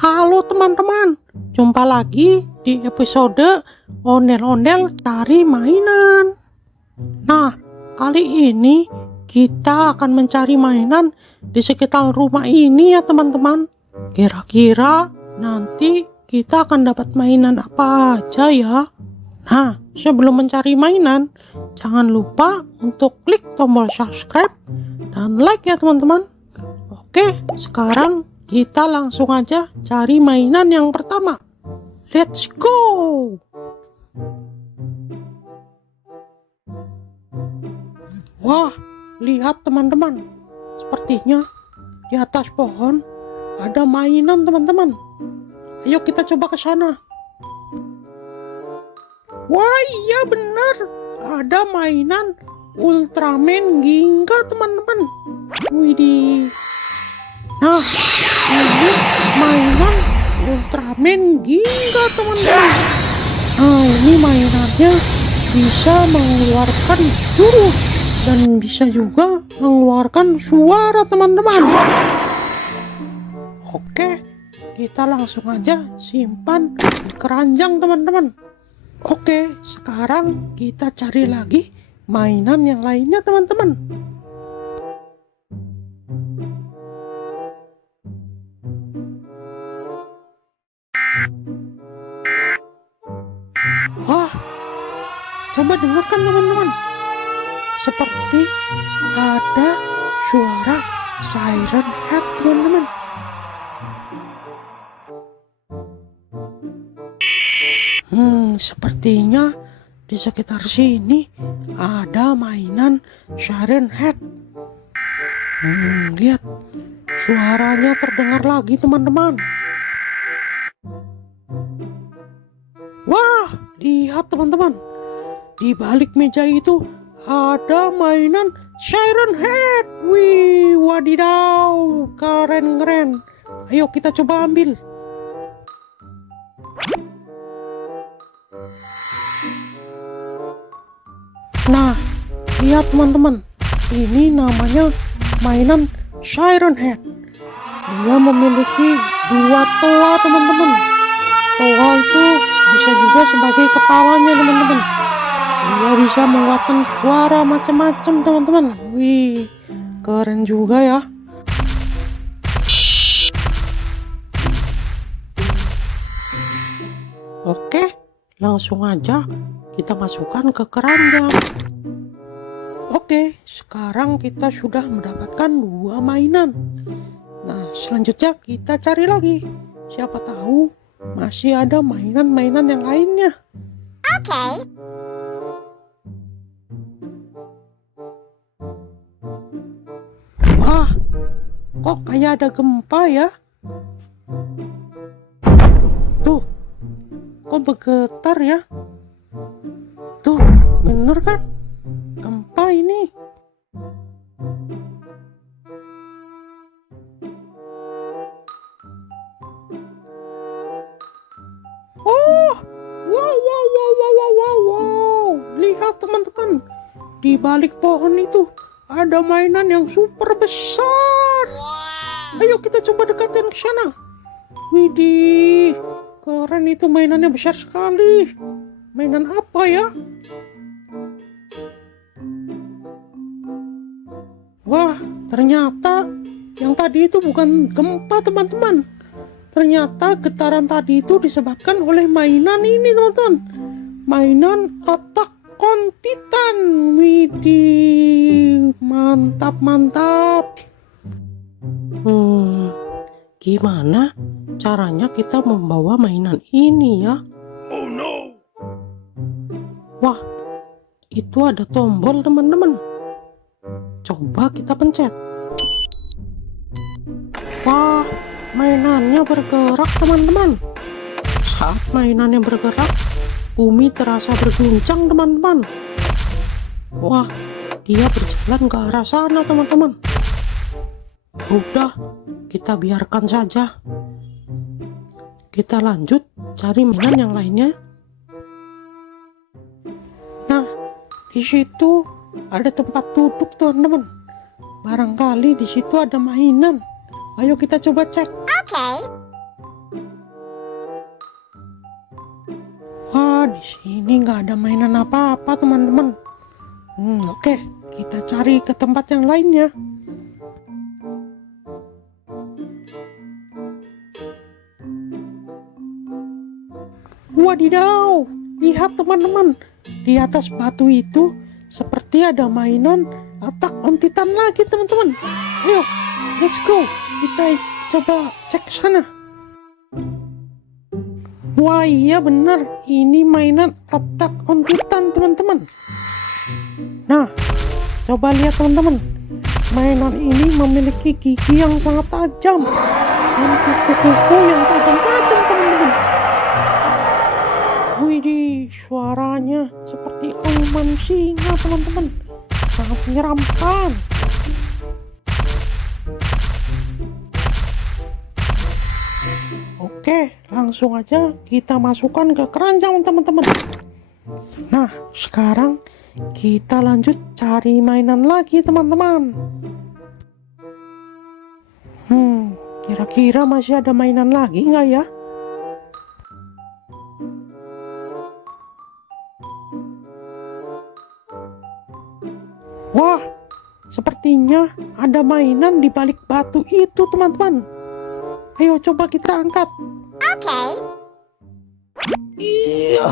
Halo teman-teman, jumpa lagi di episode Ondel-Ondel Cari Mainan. Nah, kali ini kita akan mencari mainan di sekitar rumah ini ya teman-teman. Kira-kira nanti kita akan dapat mainan apa aja ya? Nah, sebelum mencari mainan, jangan lupa untuk klik tombol subscribe dan like ya teman-teman. Oke, sekarang kita langsung aja cari mainan yang pertama. Let's go! Wah, lihat teman-teman. Sepertinya di atas pohon ada mainan teman-teman. Ayo kita coba ke sana. Wah, iya benar. Ada mainan Ultraman Ginga teman-teman. Widih. Nah, ini mainan Ultraman Ginga teman-teman. Nah, ini mainannya bisa mengeluarkan jurus dan bisa juga mengeluarkan suara teman-teman. Oke, kita langsung aja simpan di keranjang teman-teman. Oke, sekarang kita cari lagi mainan yang lainnya teman-teman. Wah, coba dengarkan teman-teman. Seperti ada suara siren head teman-teman. Sepertinya di sekitar sini ada mainan siren head. Lihat, suaranya terdengar lagi teman-teman. Wah, lihat teman-teman. Di balik meja itu ada mainan siren head. Wih, wadidaw, keren-keren. Ayo kita coba ambil. Nah, lihat teman-teman. Ini namanya mainan siren head. Dia memiliki 2 toa teman-teman. Toa itu bisa juga sebagai kepalanya teman-teman. Dia bisa mengeluarkan suara macam-macam teman-teman. Wih, keren juga ya. Oke, langsung aja kita masukkan ke keranjang. Oke, sekarang kita sudah mendapatkan 2 mainan. Nah, selanjutnya kita cari lagi. Siapa tahu masih ada mainan-mainan yang lainnya. Oke. Wah, kok kayak ada gempa ya? Tuh, kok bergetar ya? Tuh, bener kan? Gempa ini. Oh, wow. Lihat teman-teman, di balik pohon itu ada mainan yang super besar. Ayo kita coba dekatin ke sana. Widih, keren itu mainannya, besar sekali. Mainan apa ya? Wah, ternyata yang tadi itu bukan gempa teman-teman. Ternyata getaran tadi itu disebabkan oleh mainan ini teman-teman. Mainan Attack on Titan. Widih, mantap. Gimana caranya kita membawa mainan ini ya? Oh no. Wah, itu ada tombol teman-teman. Coba kita pencet. Wah, mainannya bergerak teman-teman. Saat mainannya bergerak, bumi terasa berguncang teman-teman. Wah, dia berjalan ke arah sana teman-teman. Udah, kita biarkan saja. Kita lanjut cari mainan yang lainnya. Nah, di situ ada tempat duduk teman-teman. Barangkali di situ ada mainan. Ayo kita coba cek. Wah, di sini nggak ada mainan apa-apa teman-teman. Oke, kita cari ke tempat yang lainnya. Wadidaw, lihat teman-teman, di atas batu itu seperti ada mainan Attack on Titan lagi teman-teman. Ayo, let's go, kita coba cek sana. Wah iya benar, ini mainan Attack on Titan teman-teman. Nah, coba lihat teman-teman, mainan ini memiliki gigi yang sangat tajam dan kuku-kuku yang tajam-tajam teman-teman. Widih, suaranya seperti auman singa teman-teman, sangat menyeramkan. Oke, langsung aja kita masukkan ke keranjang teman-teman. Nah, sekarang kita lanjut cari mainan lagi teman-teman. Kira-kira masih ada mainan lagi nggak ya? Wah, sepertinya ada mainan di balik batu itu teman-teman. Ayo coba kita angkat. Iya.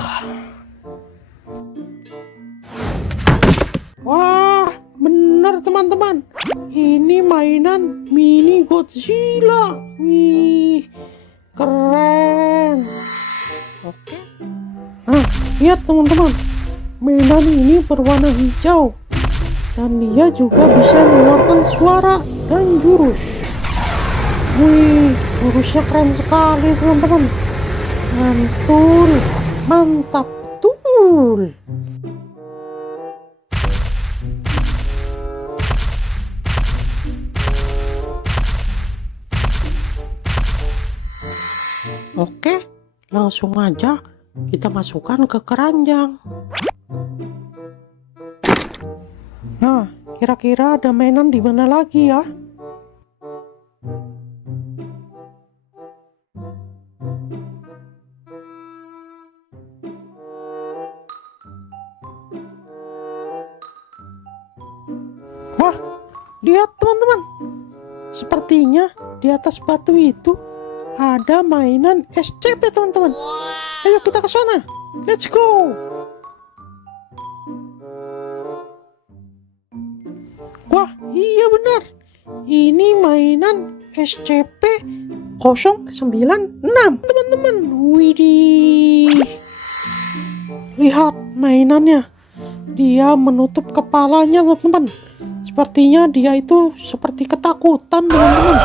Wah, benar teman-teman. Ini mainan mini Godzilla. Wih, keren. Oke. Nah, lihat teman-teman. Mainan ini berwarna hijau. Dan dia juga bisa mengeluarkan suara dan jurus. Wih, jurusnya keren sekali teman-teman. Mantul, mantap betul. Oke, langsung aja kita masukkan ke keranjang. Nah, kira-kira ada mainan di mana lagi ya? Wah, lihat teman-teman. Sepertinya di atas batu itu ada mainan SCP teman-teman. Ayo kita ke sana. Let's go. Wah, iya benar. Ini mainan SCP-096 teman-teman. Widih. Lihat mainannya. Dia menutup kepalanya teman-teman. Sepertinya dia itu seperti ketakutan teman-teman.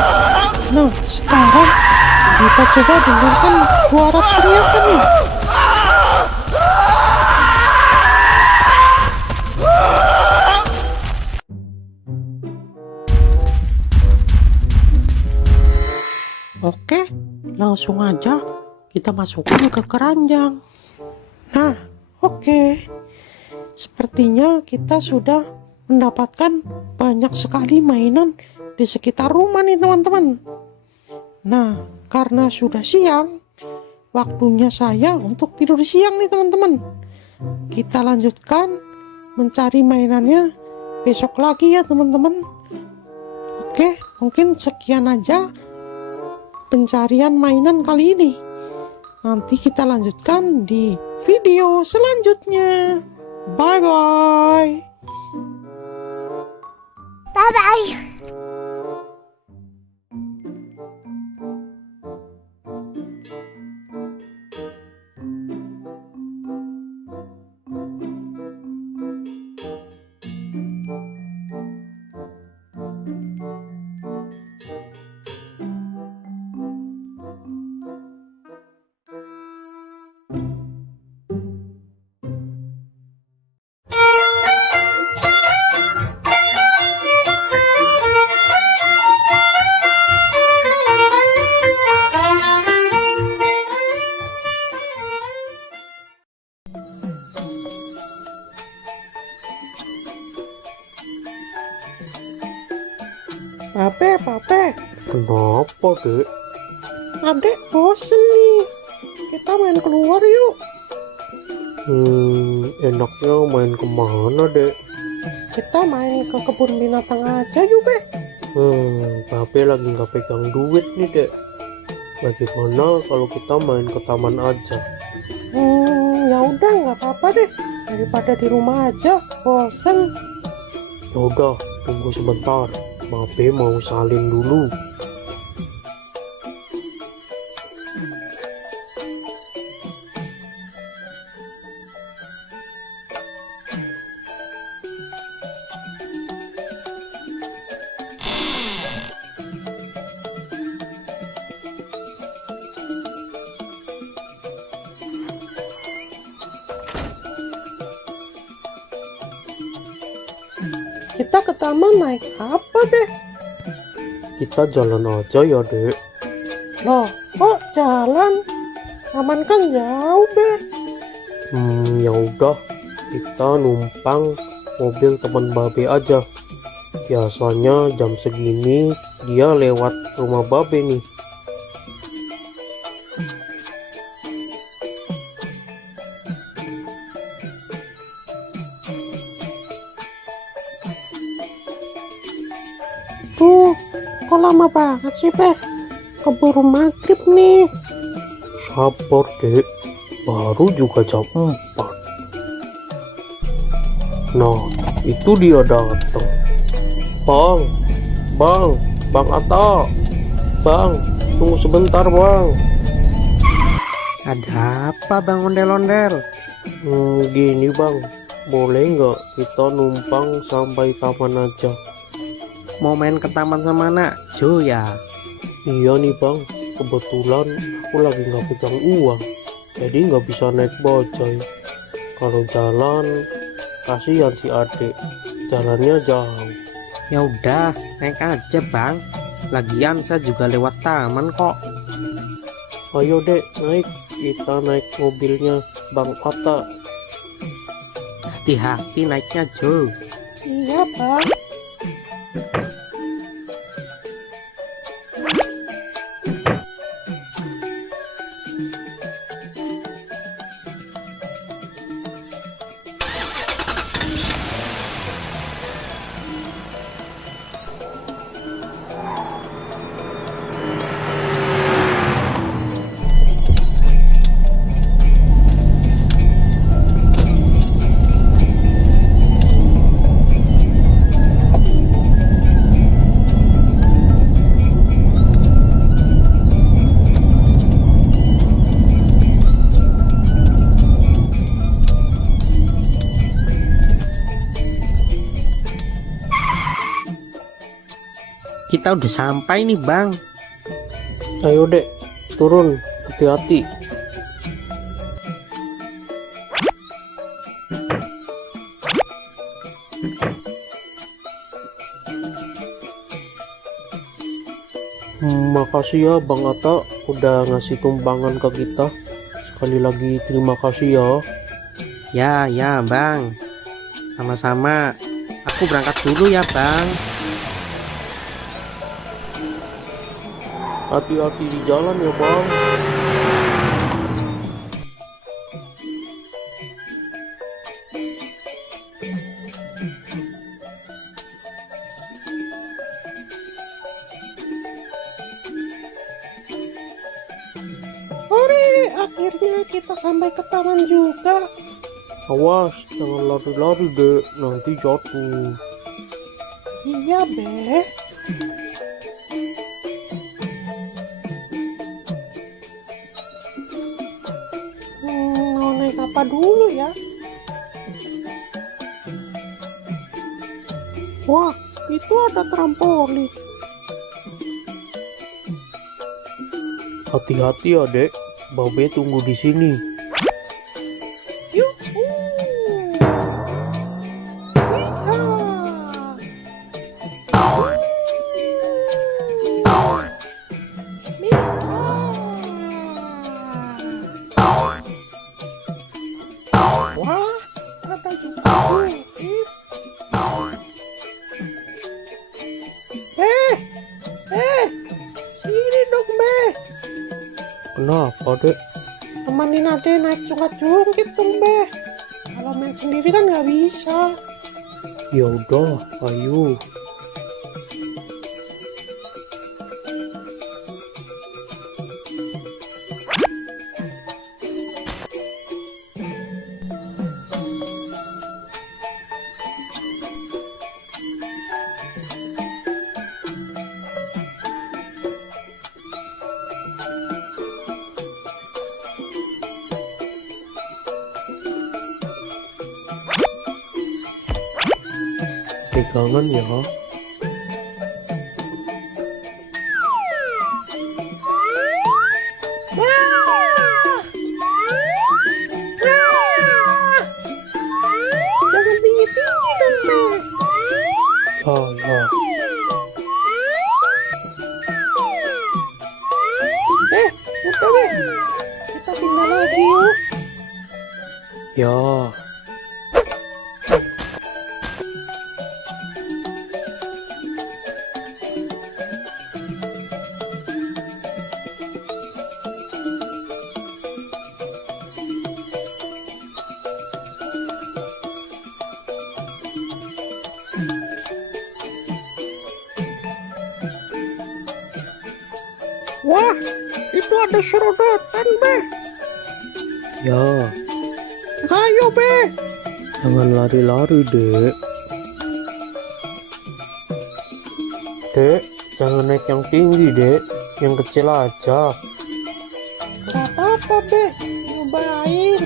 Nah, sekarang kita coba dengarkan suara teriakannya. Oke, langsung aja kita masukkan ke keranjang. Nah, oke. Sepertinya kita sudah mendapatkan banyak sekali mainan di sekitar rumah nih teman-teman. Nah, karena sudah siang, waktunya saya untuk tidur siang nih teman-teman. Kita lanjutkan mencari mainannya besok lagi ya teman-teman. Oke, mungkin sekian aja pencarian mainan kali ini. Nanti kita lanjutkan di video selanjutnya. Bye bye. Bye bye. Pape, Kenapa, Dek? adek bosen nih. Kita main keluar yuk. Enaknya main kemana, Dek? Kita main ke kebun binatang aja yuk, Be. Pape lagi nggak pegang duit nih, Dek. Bagaimana kalau kita main ke taman aja? Ya udah nggak apa-apa deh. Daripada di rumah aja, bosen. Yaudah, tunggu sebentar. Pape mau salin dulu. Kita ke taman naik apa deh? Kita jalan aja ya, Dek. Loh, kok jalan? Taman kan jauh, Be. Ya udah, kita numpang mobil teman Babe aja. Biasanya jam segini dia lewat rumah Babe nih. Tuh, kok lama banget sih, Be? Keburu maghrib nih. Sabar, Dek. Baru juga jam 4. Nah, itu dia datang. Bang Atta. Bang, tunggu sebentar, Bang. Ada apa Bang Ondel-Ondel? Gini, Bang. Boleh nggak kita numpang sampai taman aja? Mau main ke taman sama anak Jo ya? Iya nih, Bang. Kebetulan aku lagi nggak pegang uang. Jadi nggak bisa naik bajai. Kalau jalan, kasihan si adik. Jalannya jauh. Ya udah, naik aja Bang. Lagian saya juga lewat taman kok. Ayo, Dek, naik. Kita naik mobilnya Bang Atta. Hati-hati naiknya Jo. Iya, Bang. Kita udah sampai nih Bang. Ayo, Dek, turun. Hati-hati. Makasih ya Bang Atta udah ngasih tumpangan ke kita. Sekali lagi terima kasih ya. Ya Bang. Sama-sama. Aku berangkat dulu ya Bang. Hati-hati di jalan ya bang. Hore, akhirnya kita sampai ke taman juga. Awas, jangan lari-lari dek, nanti jatuh. Iya, Be. Mau naik apa dulu ya? Wah, itu ada trampolin. Hati-hati ya dek, Babe tunggu di sini. Yuhu. Wah, ada juga bukit. Sini dong, Be. Kenapa dek? Temanin Ade naik jungkit dong, Be. Kalau main sendiri kan nggak bisa. Ya udah, ayo. Pegangan ya. Jangan tinggi-tinggi dong, Be. Ya. Udah, Be. Kita pindah lagi yuk. Ya. Wah, itu ada serodotan, Be. Ya, Ayo, Be. jangan lari-lari dek. Dek, jangan naik yang tinggi dek, yang kecil aja. Gak apa-apa, Be. Nyobain.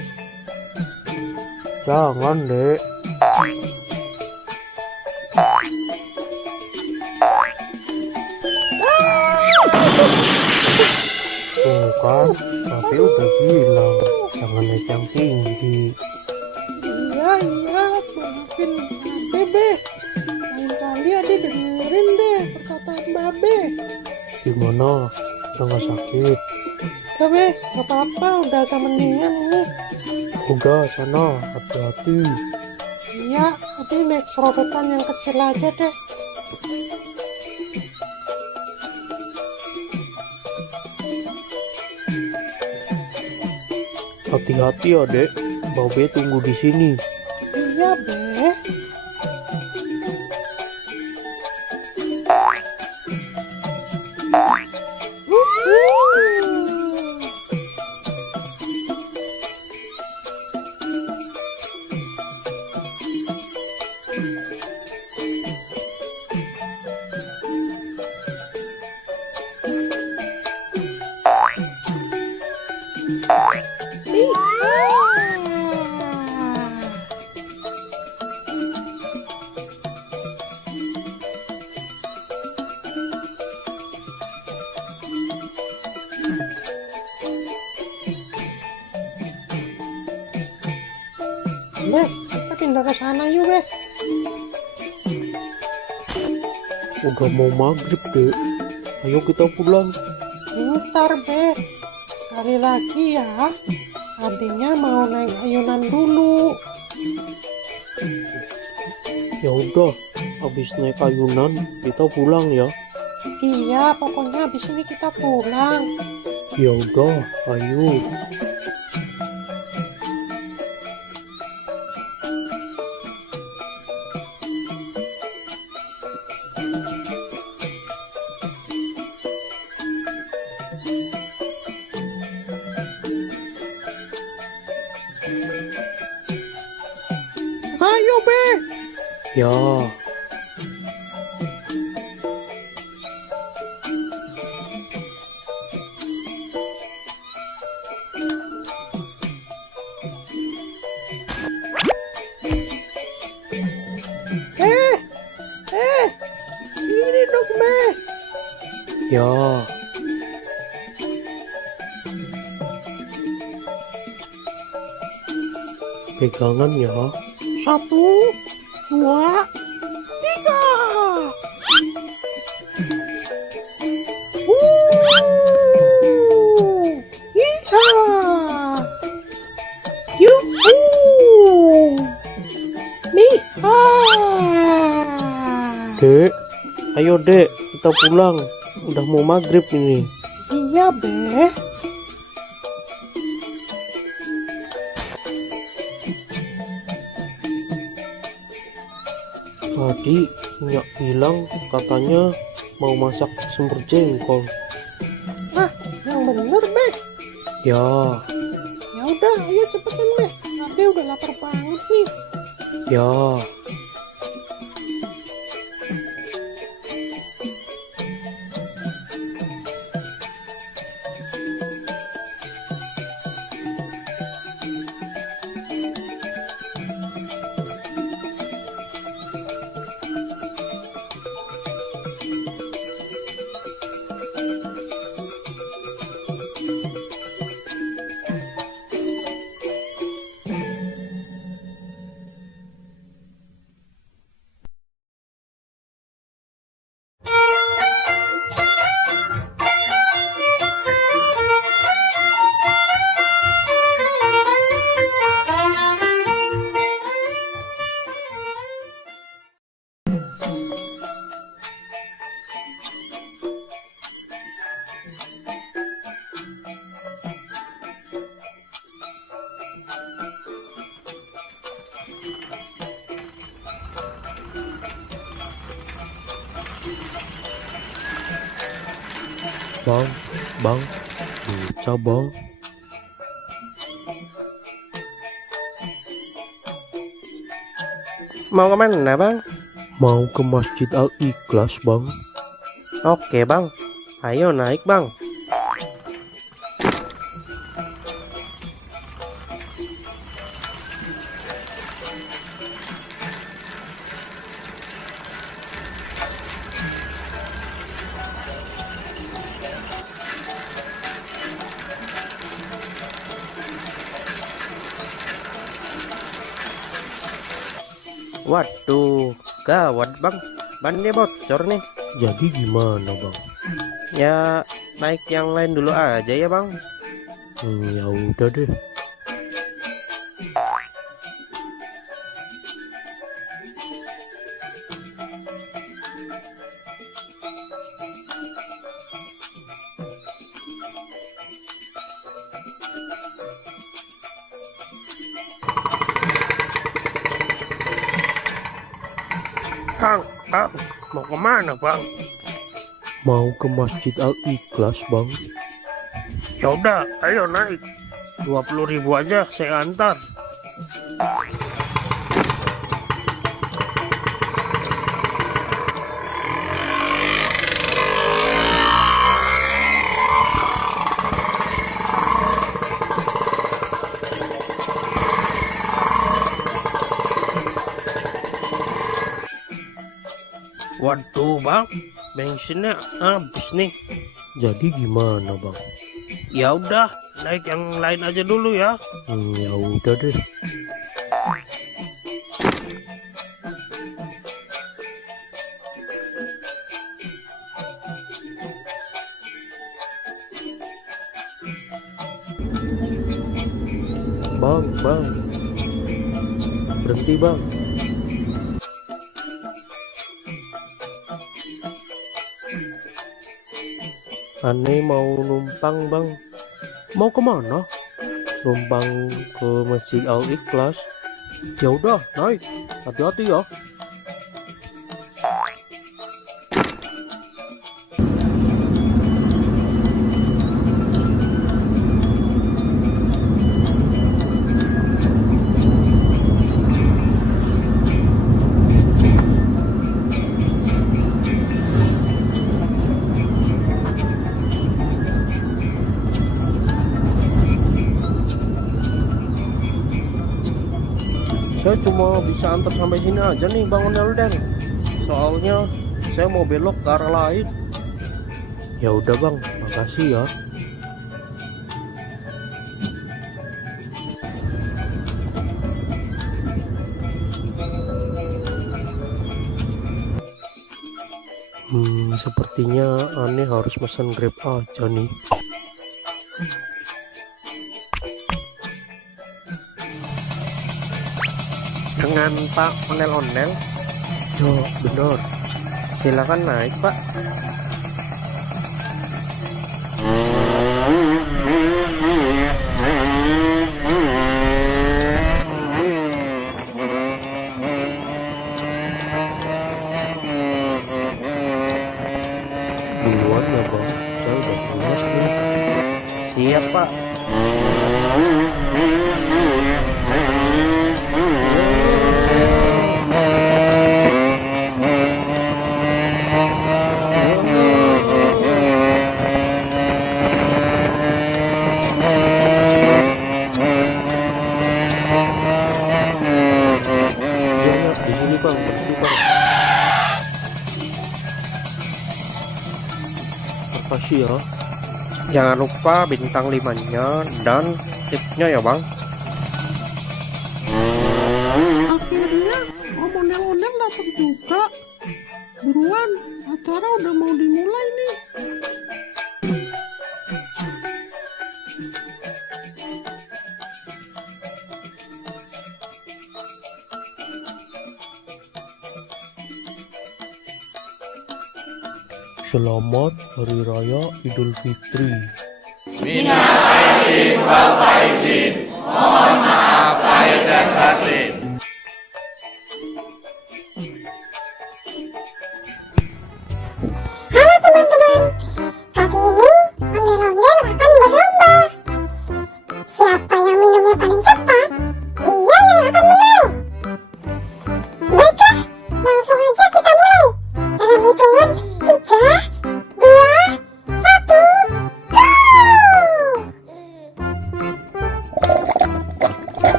Jangan dek. Tuh kan, tapi udah bilang jangan naik yang tinggi. Iya, maafin Babe, Be. Lain kali Ade dengerin deh perkataan Babe. Gimana? Udah gak sakit? Udah, Be. Gak apa-apa, udah agak mendingan ini. Udah sana, hati-hati. Iya, Ade naik serodotan yang kecil aja deh. Hati-hati ya dek, Babe tunggu di sini. Iya, Be. Be, kita pindah ke sana yuk, Be. Udah mau maghrib dek, ayo kita pulang. Bentar, Be. Sekali lagi ya. Adanya mau naik ayunan dulu. Ya udah, habis naik ayunan kita pulang ya. Iya, pokoknya habis ini kita pulang. Ya udah, ayo. Ayo, Be. Ya, Ini dong, Be. ya. Pegangan ya. 1, 2, 3. Iya. Yuhu. Nih. Dek, ayo dek, kita pulang. Udah mau maghrib ini. Iya, Be. Tadi Nyak bilang katanya mau masak semur jengkol. Nah, yang bener, Be. Ya, Ya udah, ayo cepetan, Be. Ade udah lapar banget nih. ya. Bang, bisa bang. Mau kemana bang? Mau ke Masjid Al-Ikhlas bang. Oke bang, ayo naik bang. Waduh, gawat bang, bannya bocor nih. Jadi gimana bang? Ya naik yang lain dulu aja ya bang. Ya udah deh. Bang, mau kemana bang? Mau ke Masjid Al-Ikhlas bang. Ya udah, ayo naik. 20.000 aja saya antar. Waduh bang, bensinnya habis nih. Jadi gimana bang? Ya udah, naik yang lain aja dulu ya. Ya udah deh. Bang, berhenti bang. Aneh mau numpang bang. Mau kemana? Numpang ke Masjid Al Ikhlas. Ya udah naik, hati-hati ya. Saya cuma bisa antar sampai sini aja nih Bang Ondel-ondel. Soalnya saya mau belok ke arah lain. Ya udah Bang, makasih ya. Sepertinya aneh harus pesan Grab aja nih. Dengan Pak Ondel-ondel, Ya benar. silakan naik Pak. Duluan ya Bang, saya udah pulas nih. Siap Pak. Ya, di sini Bang, berhenti Bang. Makasih ya. Jangan lupa bintang 5-nya dan tipnya ya Bang. Akhirnya Om Ondel-ondel datang juga. Buruan, acara udah mau dimulai nih. Selamat Hari Raya Idul Fitri. Halo teman-teman, kali ini ondel-ondel akan berlomba. Siapa yang minumnya paling cepat, dia yang akan menang. Baiklah, langsung aja kita mulai. Dalam hitungan 3, 2, 1, go!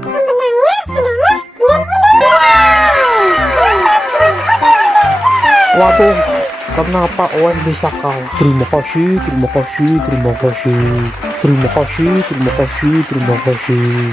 Pemenangnya adalah Waduh, kenapa Owen bisa kalah? Terima kasih, terima kasih, terima kasih. Terima kasih, terima kasih, terima kasih.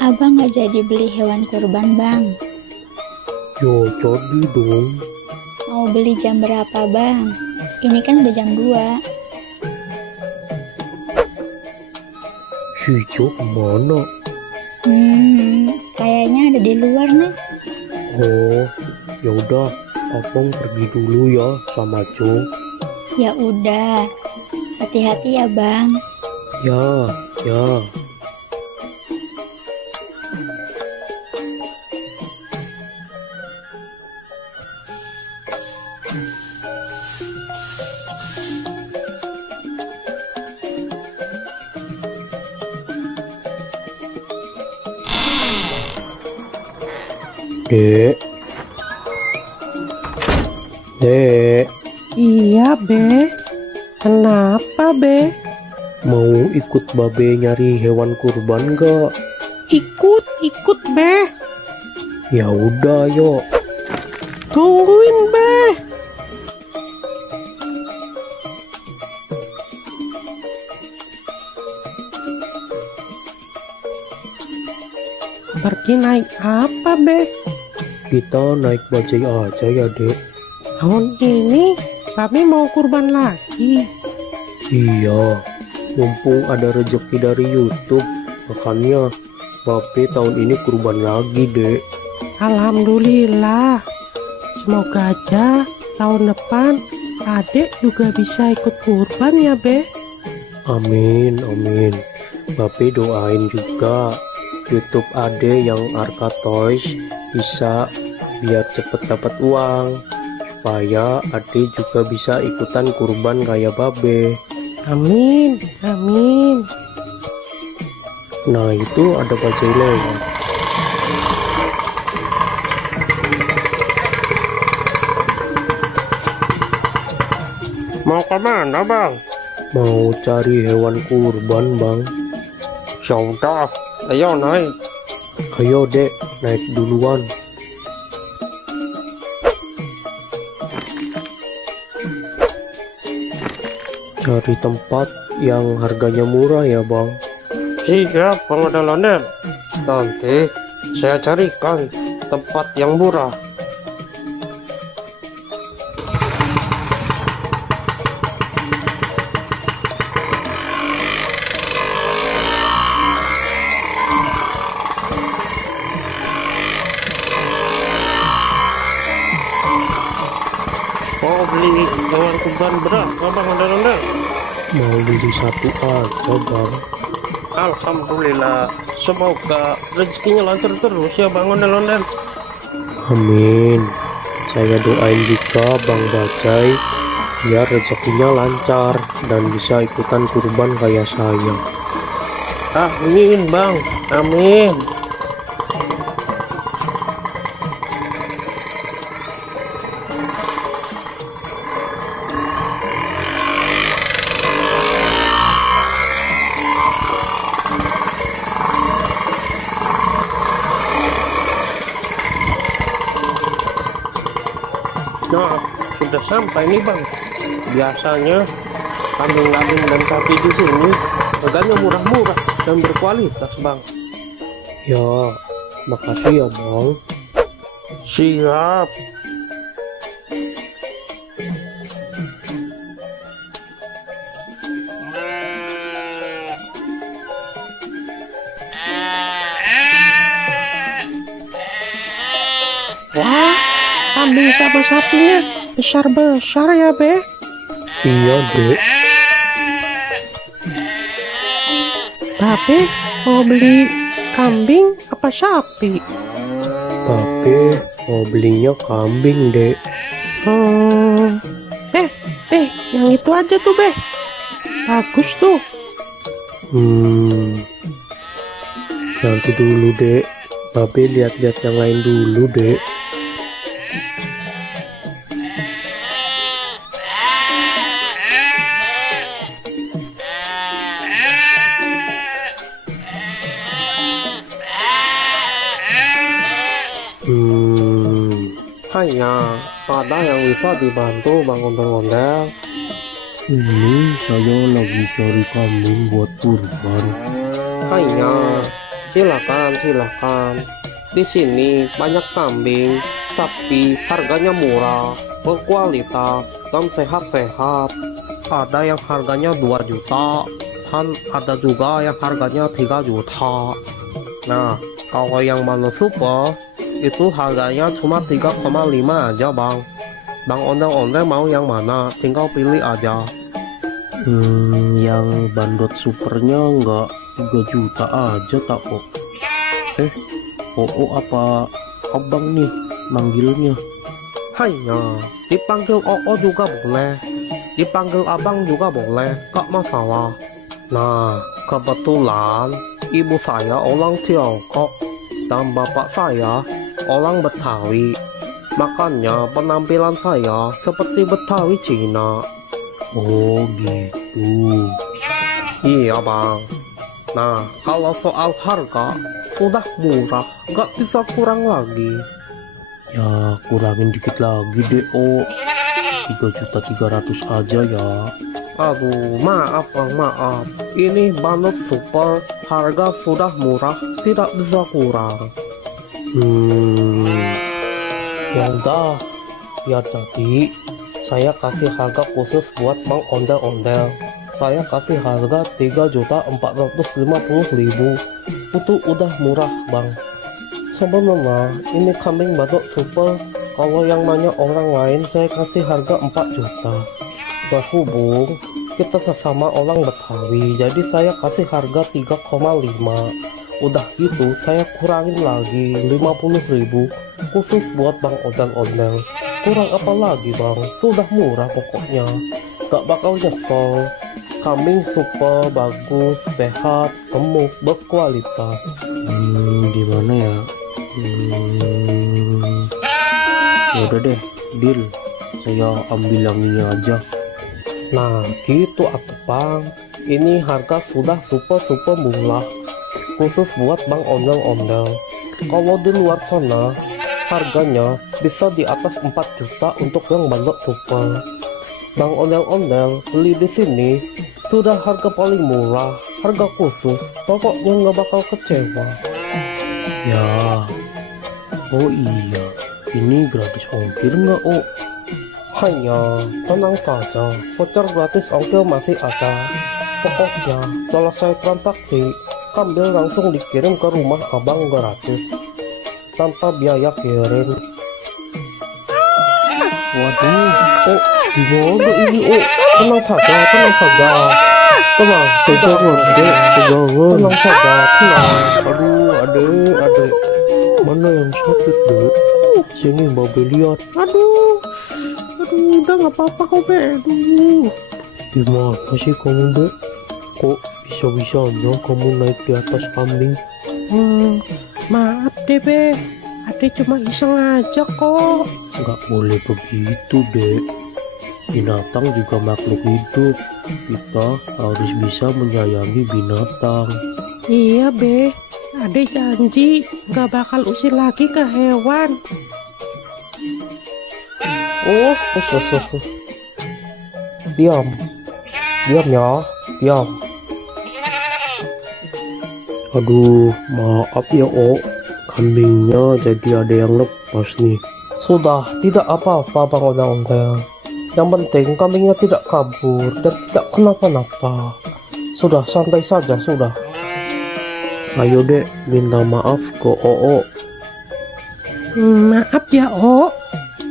Abang nggak jadi beli hewan kurban, Bang. Ya jadi dong. Mau beli jam berapa, Bang? Ini kan udah jam 2. Si Jo kemana? Kayaknya ada di luar nih. Oh, ya udah, abang pergi dulu ya sama Jo. Ya udah. Hati-hati ya, Bang. Ya, ya. Dek. Dek, Iya, Be. Kenapa, Be? mau ikut babe nyari hewan kurban gak? Ikut, Be. Ya udah, yuk. Tungguin, Be. Pergi naik apa, Be? Kita naik bajai aja ya, Dek. Tahun ini kami mau kurban lagi. Iya, mumpung ada rezeki dari YouTube, makanya babe tahun ini kurban lagi, Dek. Alhamdulillah. Semoga aja tahun depan adik juga bisa ikut kurban ya, Be. Amin, amin. Babe doain juga YouTube Ade yang Arka Toys bisa biar cepet dapat uang, supaya Ade juga bisa ikutan kurban kayak babe. Amin, amin. Nah itu ada bajai lewat. Mau kemana, Bang? Mau cari hewan kurban, Bang. Ya udah, ayo naik. Ayo Dek, naik duluan. Cari tempat yang harganya murah ya, Bang. Siap, Bang Ondel-ondel. Nanti saya carikan tempat yang murah. Mau beli hewan kurban berapa, Bang Ondel-ondel? Mau beli satu aja, Bang. Alhamdulillah, semoga rezekinya lancar terus ya, Bang Ondel-ondel. Amin. Saya doain juga Bang Bajai biar rezekinya lancar dan bisa ikutan kurban kayak saya. Amin, Bang. Amin. Nah, sudah sampai nih, Bang. Biasanya kambing-kambing dan sapi di sini harganya murah-murah dan berkualitas, Bang. Ya, makasih ya, Bang. Siap. Wah, kambing sama sapinya besar-besar ya, Be. Iya, Dek. Babe mau beli kambing apa sapi? Babe mau belinya kambing, Dek. Yang itu aja tuh, Be. Bagus tuh. Nanti dulu, Dek. Babe lihat-lihat yang lain dulu, Dek. Hanya ada yang bisa dibantu, Bang Ondel-ondel. Ini saya lagi cari kambing buat kurban. Hanya Silakan. Di sini banyak kambing, sapi, harganya murah, berkualitas, dan sehat-sehat. Ada yang harganya 2 juta, dan ada juga yang harganya 3 juta. Nah, kalau yang mana super, itu harganya cuma 3,5 aja bang. Bang ondel-ondel mau yang mana, tinggal pilih aja. Yang bandot supernya nggak 3 juta aja tak kok. apa abang nih manggilnya? Hanya dipanggil Oo juga boleh, dipanggil abang juga boleh, gak masalah. Nah, kebetulan ibu saya orang Tiongkok dan bapak saya orang Betawi. Makanya penampilan saya seperti Betawi Cina. Oh gitu. Iya bang. Nah, kalau soal harga sudah murah, gak bisa kurang lagi. Ya kurangin dikit lagi deh, 3.300.000 aja ya. Aduh, maaf bang, maaf. Ini bandot super, harga sudah murah, tidak bisa kurang. Ya udah, Ya tadi saya kasih harga khusus buat Bang Ondel-Ondel. Saya kasih harga 3.450.000. Itu udah murah bang. Sebenarnya ini kambing bandot super. Kalau yang nanya orang lain saya kasih harga 4 juta. Berhubung kita sesama orang Betawi, jadi saya kasih harga 3,5. Udah gitu saya kurangin lagi 50.000 khusus buat Bang Ondel-Ondel. Kurang apa lagi bang, sudah murah pokoknya, gak bakal nyesel. Kambing super, bagus, sehat, gemuk, berkualitas. Gimana ya? Ya udah deh, deal. Saya ambil yang ini aja. Nah gitu atuh bang, ini harga sudah super murah khusus buat Bang Ondel-Ondel. Kalau di luar sana harganya bisa di atas 4 juta untuk yang bandot super. Bang Ondel-Ondel beli di sini sudah harga paling murah, harga khusus, pokoknya nggak bakal kecewa. Ya. Oh iya, ini gratis ongkir nggak, Hanya tenang saja, voucher gratis ongkir masih ada. Pokoknya selesai transaksi, kambing langsung dikirim ke rumah abang gratis tanpa biaya kirim. Waduh, Gimana ini? Tenang saja. Tenang, pegangan dek, pegangan. tenang saja, tenang. Aduh, adek. Mana yang sakit dek? Sini babe lihat. Aduh, udah nggak apa-apa kok, Be. Aduh. Gimana sih kamu dek? Kok bisa-bisanya kamu naik di atas kambing? Maaf deh, Be. Ade cuma iseng aja kok. Nggak boleh begitu dek. Binatang juga makhluk hidup. Kita harus bisa menyayangi binatang. Iya, Be. Ade janji nggak bakal usir lagi ke hewan. Oh. Diam ya, diam. Aduh, maaf ya, kambingnya jadi ada yang lepas nih. Sudah, tidak apa-apa Bang Ondel-Ondel. Yang penting kambingnya tidak kabur dan tidak kenapa-napa. Sudah, santai saja, sudah. Ayo dek, minta maaf ke Oo. Maaf ya,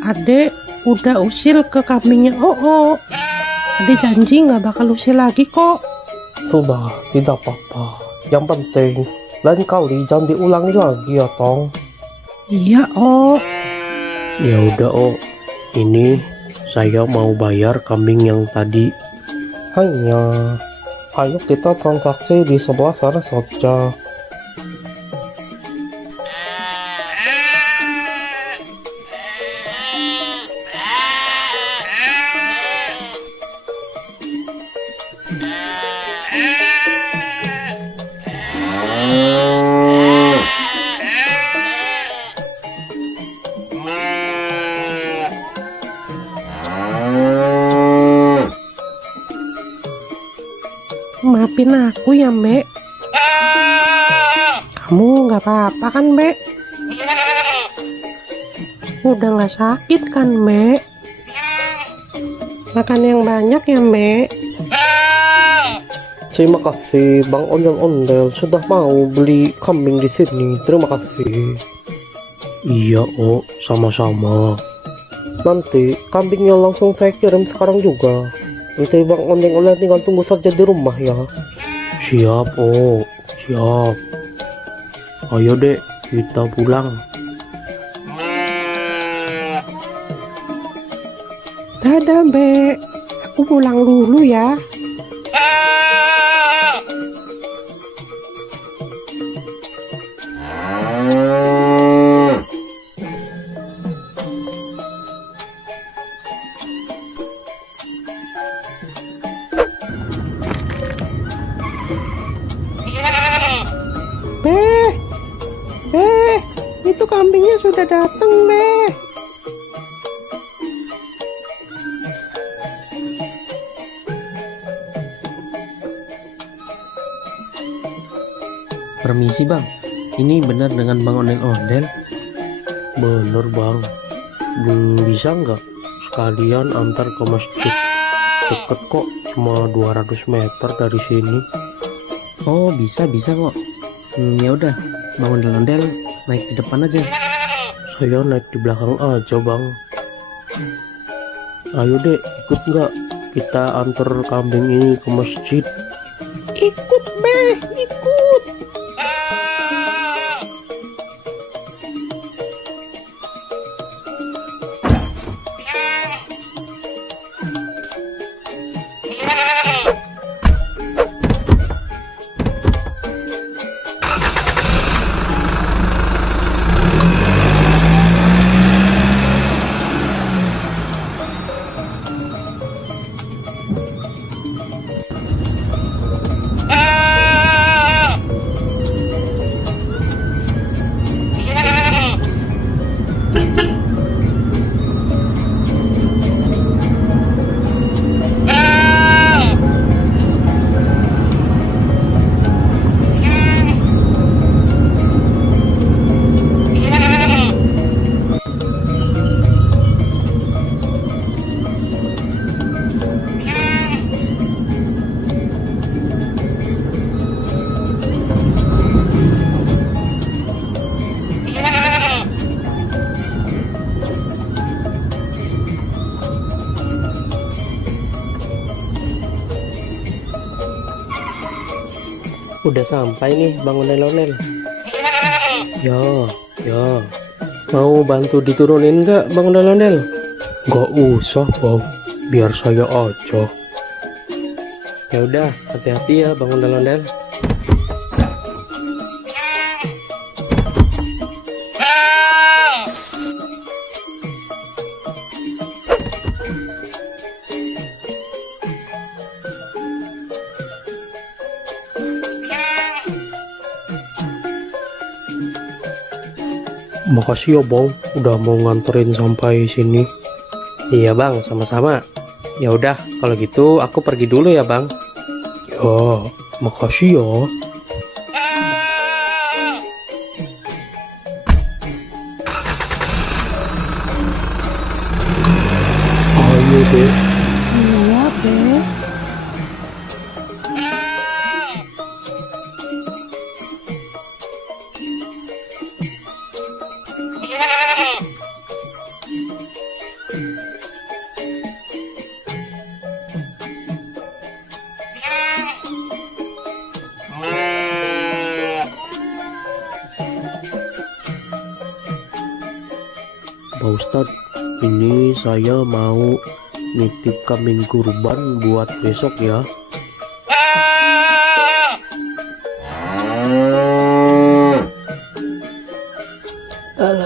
Ade udah usil ke kambingnya Ade janji nggak bakal usil lagi kok. Sudah, tidak apa-apa. Yang penting lain kali jangan diulangi lagi ya Tong. Iya, Ya udah, ini saya mau bayar kambing yang tadi. Hanya ayo kita transaksi di sebelah sana saja. maafin aku ya, Mbak. Kamu nggak apa-apa kan, Mbak? Udah nggak sakit kan, Mbak? Makan yang banyak ya, Mbak. Terima kasih Bang Ondel-Ondel sudah mau beli kambing di sini. Terima kasih. Iya, Oh, sama-sama. Nanti kambingnya langsung saya kirim sekarang juga. Nanti Bang Ondel-Ondel tinggal tunggu saja di rumah ya. Siap, Oh, siap. Ayo dek, kita pulang. Dadah, Mbak. Aku pulang dulu ya. Be, itu kambingnya sudah datang, Be. Permisi bang, ini benar dengan Bang Ondel-Ondel? Bener bang. Bisa nggak sekalian antar ke masjid? Deket kok, cuma 200 meter dari sini. Oh bisa kok. Ya udah, Bang Ondel-Ondel naik di depan aja. Saya naik di belakang aja bang. Ayo dek, ikut nggak? Kita antar kambing ini ke masjid. Ikut, Be, ikut. Udah sampai nih Bang Ondel-Ondel. Ya, Mau bantu diturunin nggak Bang Ondel-Ondel? nggak usah bang, biar saya aja. Ya udah, hati-hati ya Bang Ondel-Ondel. Makasih ya bang, udah mau nganterin sampai sini. Iya Bang, sama-sama. Ya udah, kalau gitu aku pergi dulu ya Bang. Ya, makasih ya. Ayo deh. Iya, Be. Pak Ustadz, ini saya mau nitip kambing kurban buat besok ya.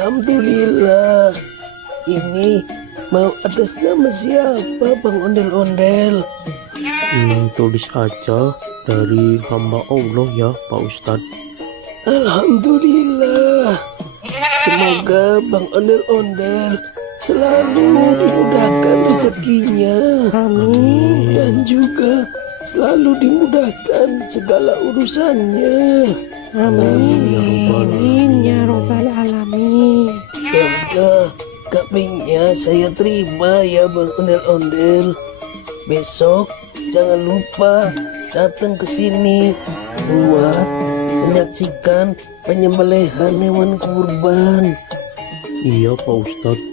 Alhamdulillah. Ini mau atas nama siapa Bang Ondel-Ondel? Tulis aja dari hamba Allah ya Pak Ustadz. Alhamdulillah. Semoga Bang Ondel-Ondel selalu dimudahkan rezekinya. Amin. Dan juga selalu dimudahkan segala urusannya. Amin ya robbal alamin. Ya udah, kambingnya saya terima ya Bang Ondel-Ondel. Besok jangan lupa datang ke sini buat menyaksikan penyembelihan hewan kurban. Iya Pak Ustadz.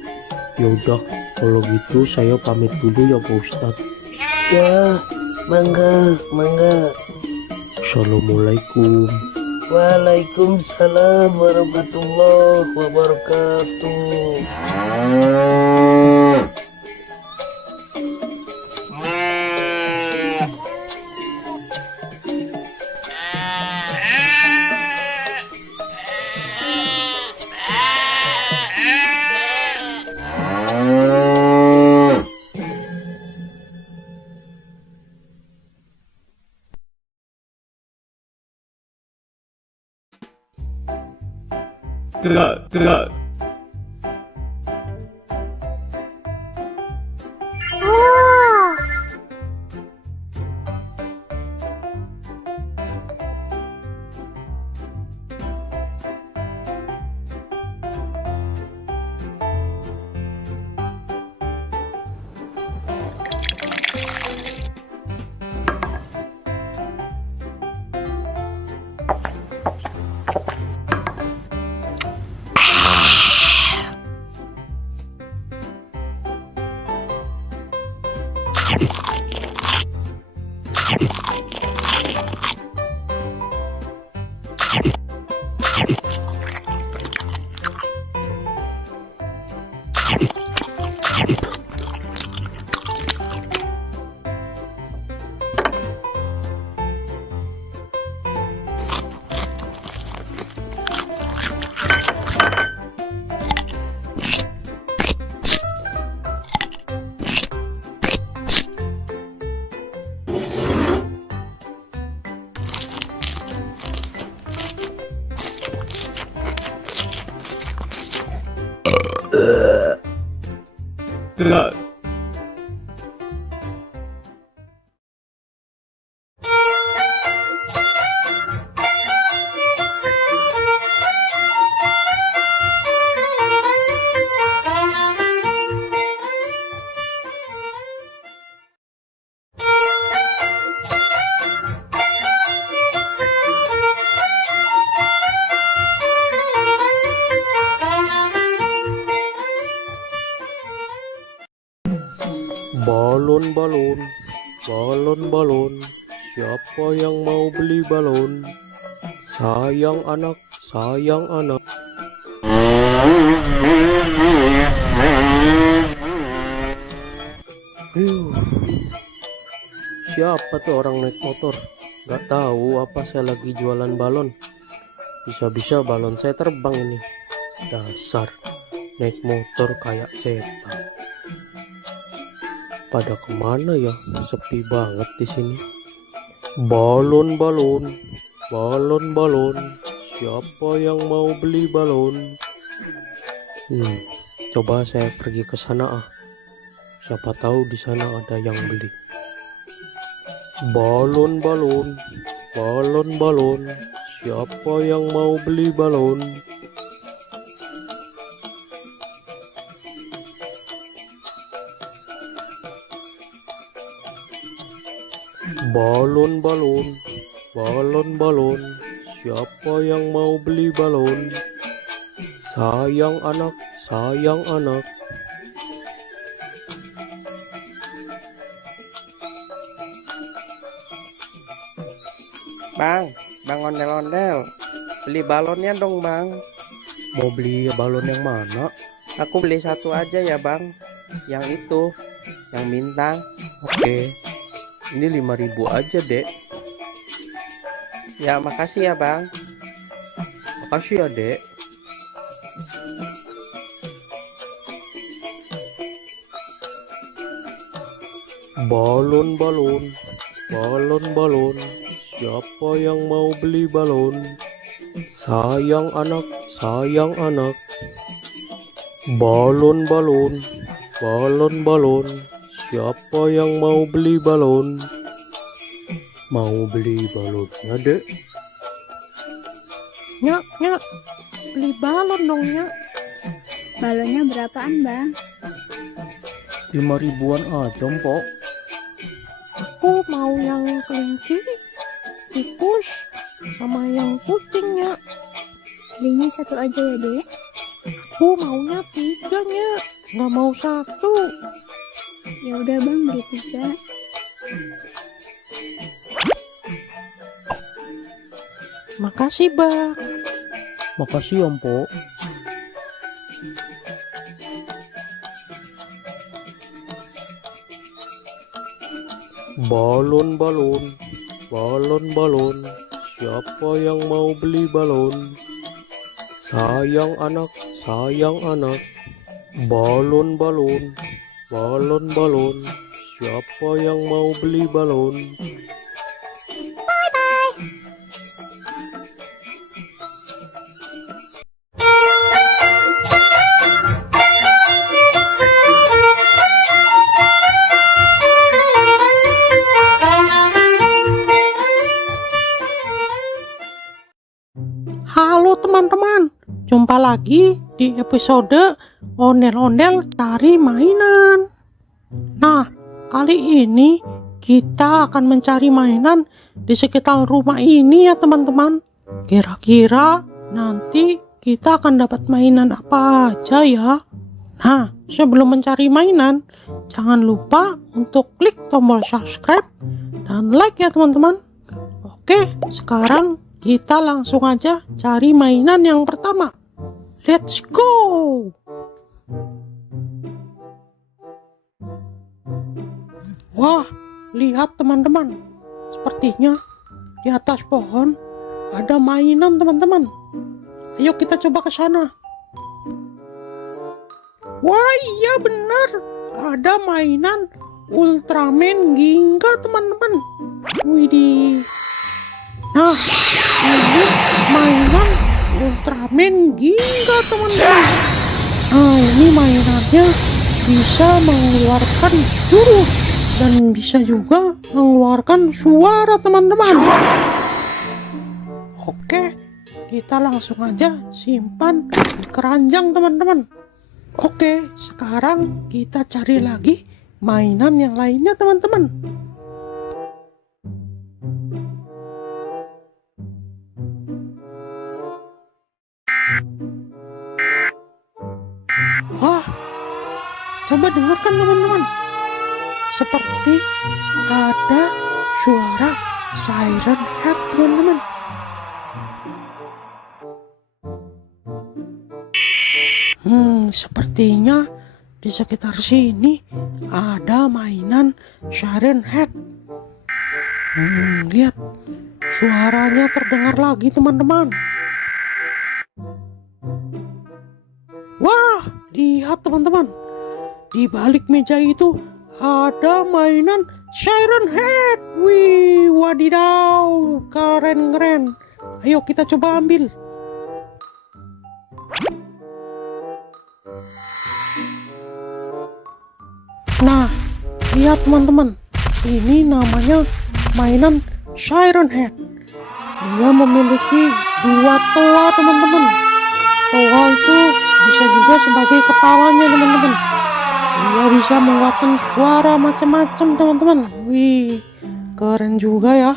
Yaudah, kalau gitu saya pamit dulu ya Pak Ustadz. Ya, mangga. Assalamualaikum. Waalaikumsalam warahmatullahi wabarakatuh. Oh, Balon, siapa yang mau beli balon? Sayang anak. Siapa tuh orang naik motor? Gak tahu apa saya lagi jualan balon. Bisa-bisa balon saya terbang ini. Dasar naik motor kayak setan. Pada kemana ya? Sepi banget di sini. Balon. Siapa yang mau beli balon? Coba saya pergi ke sana ah. Siapa tahu di sana ada yang beli. Balon. Siapa yang mau beli balon? Balon. Siapa yang mau beli balon? Sayang anak. Bang ondel-ondel, beli balonnya dong bang. Mau beli balon yang mana? Aku beli satu aja ya bang, yang itu, yang bintang. Oke, ini 5.000 aja dek. Ya makasih ya bang. Makasih ya dek. Balon. Siapa yang mau beli balon? Sayang anak. Balon. Siapa yang mau beli balon? Mau beli balonnya dek? Nyak, beli balon dong, Nyak. Balonnya berapaan, Bang? 5 ribuan aja, Mpok. Aku mau yang kelinci, tikus, sama yang kucing, Nyak. Belinya satu aja ya, Dek. Aku maunya 3, Nyak. Nggak mau 1. Ya udah, Bang, beli 3. Makasih, Bang. Makasih ya, Mpok. Balon. Siapa yang mau beli balon? Sayang anak. Balon. Siapa yang mau beli balon? Halo teman-teman, jumpa lagi di episode Ondel-Ondel Cari Mainan. Nah, kali ini kita akan mencari mainan di sekitar rumah ini ya teman-teman. Kira-kira nanti kita akan dapat mainan apa aja ya? Nah, sebelum mencari mainan, jangan lupa untuk klik tombol subscribe dan like ya teman-teman. Oke, sekarang kita langsung aja cari mainan yang pertama. Let's go! Wah, lihat teman-teman. Sepertinya di atas pohon ada mainan teman-teman. Ayo kita coba ke sana. Wah, iya benar. Ada mainan Ultraman Ginga teman-teman. Widih. Nah, ini mainan Ultraman Ginga teman-teman. Nah, ini mainannya bisa mengeluarkan jurus dan bisa juga mengeluarkan suara teman-teman. Oke, kita langsung aja simpan di keranjang teman-teman. Oke, sekarang kita cari lagi mainan yang lainnya teman-teman. Wah, coba dengarkan teman-teman. Seperti ada suara siren head teman-teman. Sepertinya di sekitar sini ada mainan siren head. Lihat, suaranya terdengar lagi teman-teman. Wah, lihat teman-teman. Di balik meja itu ada mainan siren head. Wih, wadidaw, keren-keren. Ayo kita coba ambil. Nah, lihat teman-teman. Ini namanya mainan siren head. Dia memiliki 2 toa teman-teman. Toa itu bisa juga sebagai kepalanya teman-teman. Dia bisa mengeluarkan suara macam-macam teman-teman. Wih, keren juga ya.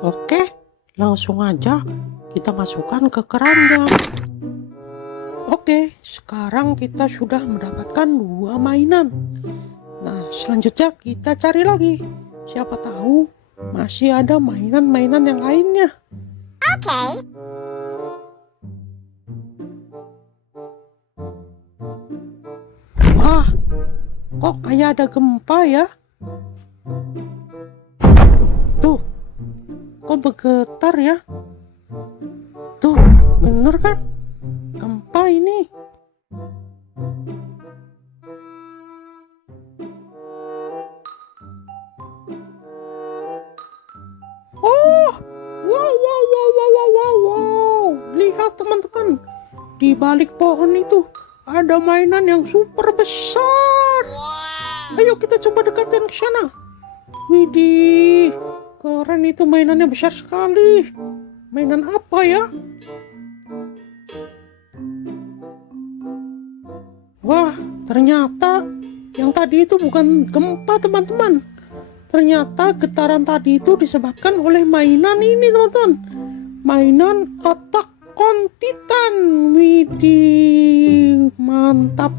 Oke, langsung aja kita masukkan ke keranjang. Oke, sekarang kita sudah mendapatkan 2 mainan. Nah, selanjutnya kita cari lagi. Siapa tahu masih ada mainan-mainan yang lainnya. Oke. Wah, kok kayak ada gempa ya? Tuh, kok bergetar ya? Tuh, bener kan? Gempa ini. Oh, wow. Lihat teman-teman, di balik pohon itu ada mainan yang super besar. Ayo kita coba dekatkan ke sana. Widih, keren itu mainannya, besar sekali. Mainan apa ya? Wah, ternyata yang tadi itu bukan gempa teman-teman. Ternyata getaran tadi itu disebabkan oleh mainan ini teman-teman. Mainan Attack on Titan. Widih, mantap.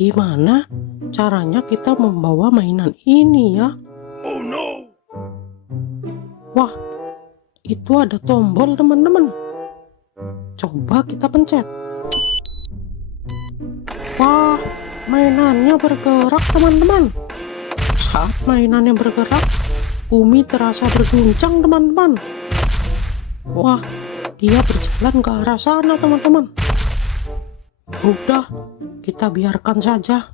Gimana caranya kita membawa mainan ini ya? Wah, itu ada tombol teman-teman. Coba kita pencet. Wah, mainannya bergerak teman-teman. Saat mainannya bergerak, bumi terasa berguncang teman-teman. Wah, dia berjalan ke arah sana teman-teman. Udah, kita biarkan saja.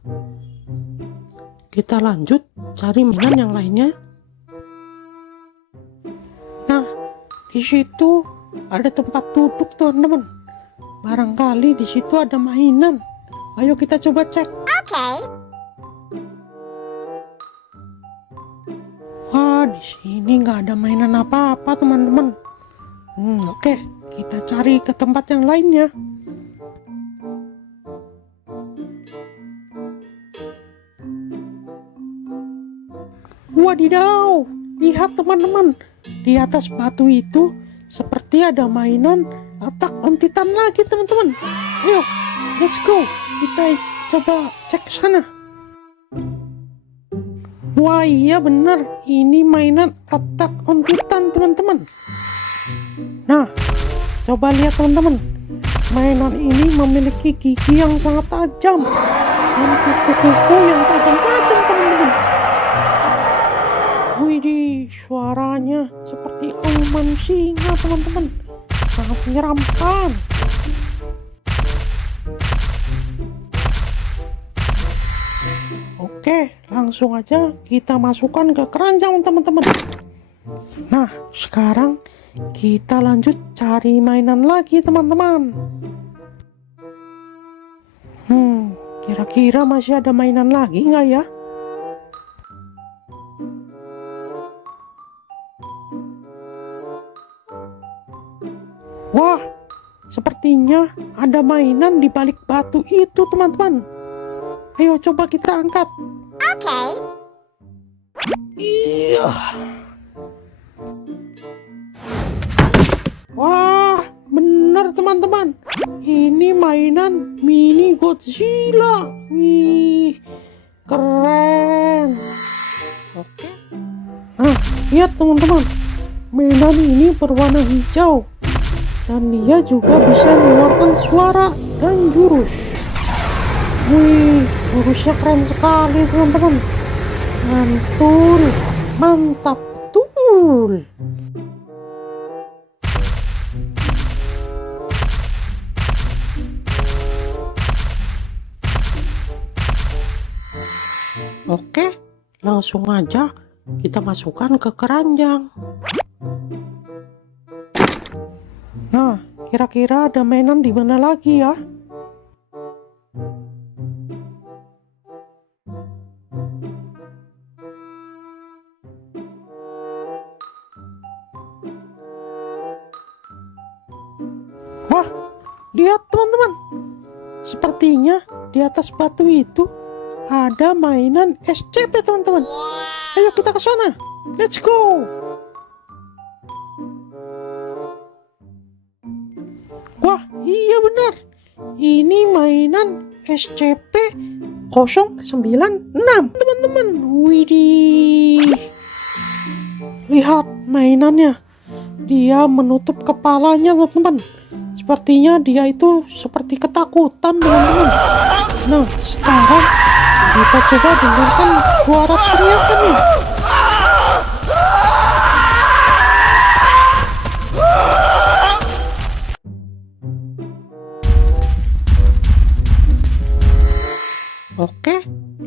Kita lanjut cari mainan yang lainnya. Nah, di situ ada tempat duduk teman-teman. Barangkali di situ ada mainan. Ayo kita coba cek. Wah, di sini nggak ada mainan apa-apa teman-teman. Oke, kita cari ke tempat yang lainnya. Wadidaw, lihat teman-teman, di atas batu itu seperti ada mainan Attack on Titan lagi teman-teman. Ayo, let's go, kita coba cek ke sana. Wah iya benar, ini mainan Attack on Titan teman-teman. Nah, coba lihat teman-teman, mainan ini memiliki gigi yang sangat tajam dan kuku-kuku yang tajam-tajam teman-teman. Widih, suaranya seperti auman singa teman-teman, sangat menyeramkan. Oke, langsung aja kita masukkan ke keranjang teman-teman. Nah, sekarang kita lanjut cari mainan lagi teman-teman. Kira-kira masih ada mainan lagi nggak ya? Wah, sepertinya ada mainan di balik batu itu teman-teman. Ayo coba kita angkat. Iya. Wah, benar teman-teman. Ini mainan mini Godzilla. Wih, keren. Oke. Nah, lihat teman-teman. Mainan ini berwarna hijau. Dan dia juga bisa mengeluarkan suara dan jurus. Wih, jurusnya keren sekali teman-teman. Mantul, mantap betul. Oke, langsung aja kita masukkan ke keranjang. Nah, kira-kira ada mainan di mana lagi ya? Wah, lihat teman-teman. Sepertinya di atas batu itu ada mainan SCP teman-teman. Ayo kita ke sana. Let's go. Wah, iya benar. Ini mainan SCP-096 teman-teman. Widih. Lihat mainannya. Dia menutup kepalanya teman-teman. Sepertinya dia itu seperti ketakutan teman-teman. Nah, sekarang kita coba dengarkan suara teriakannya. Oke,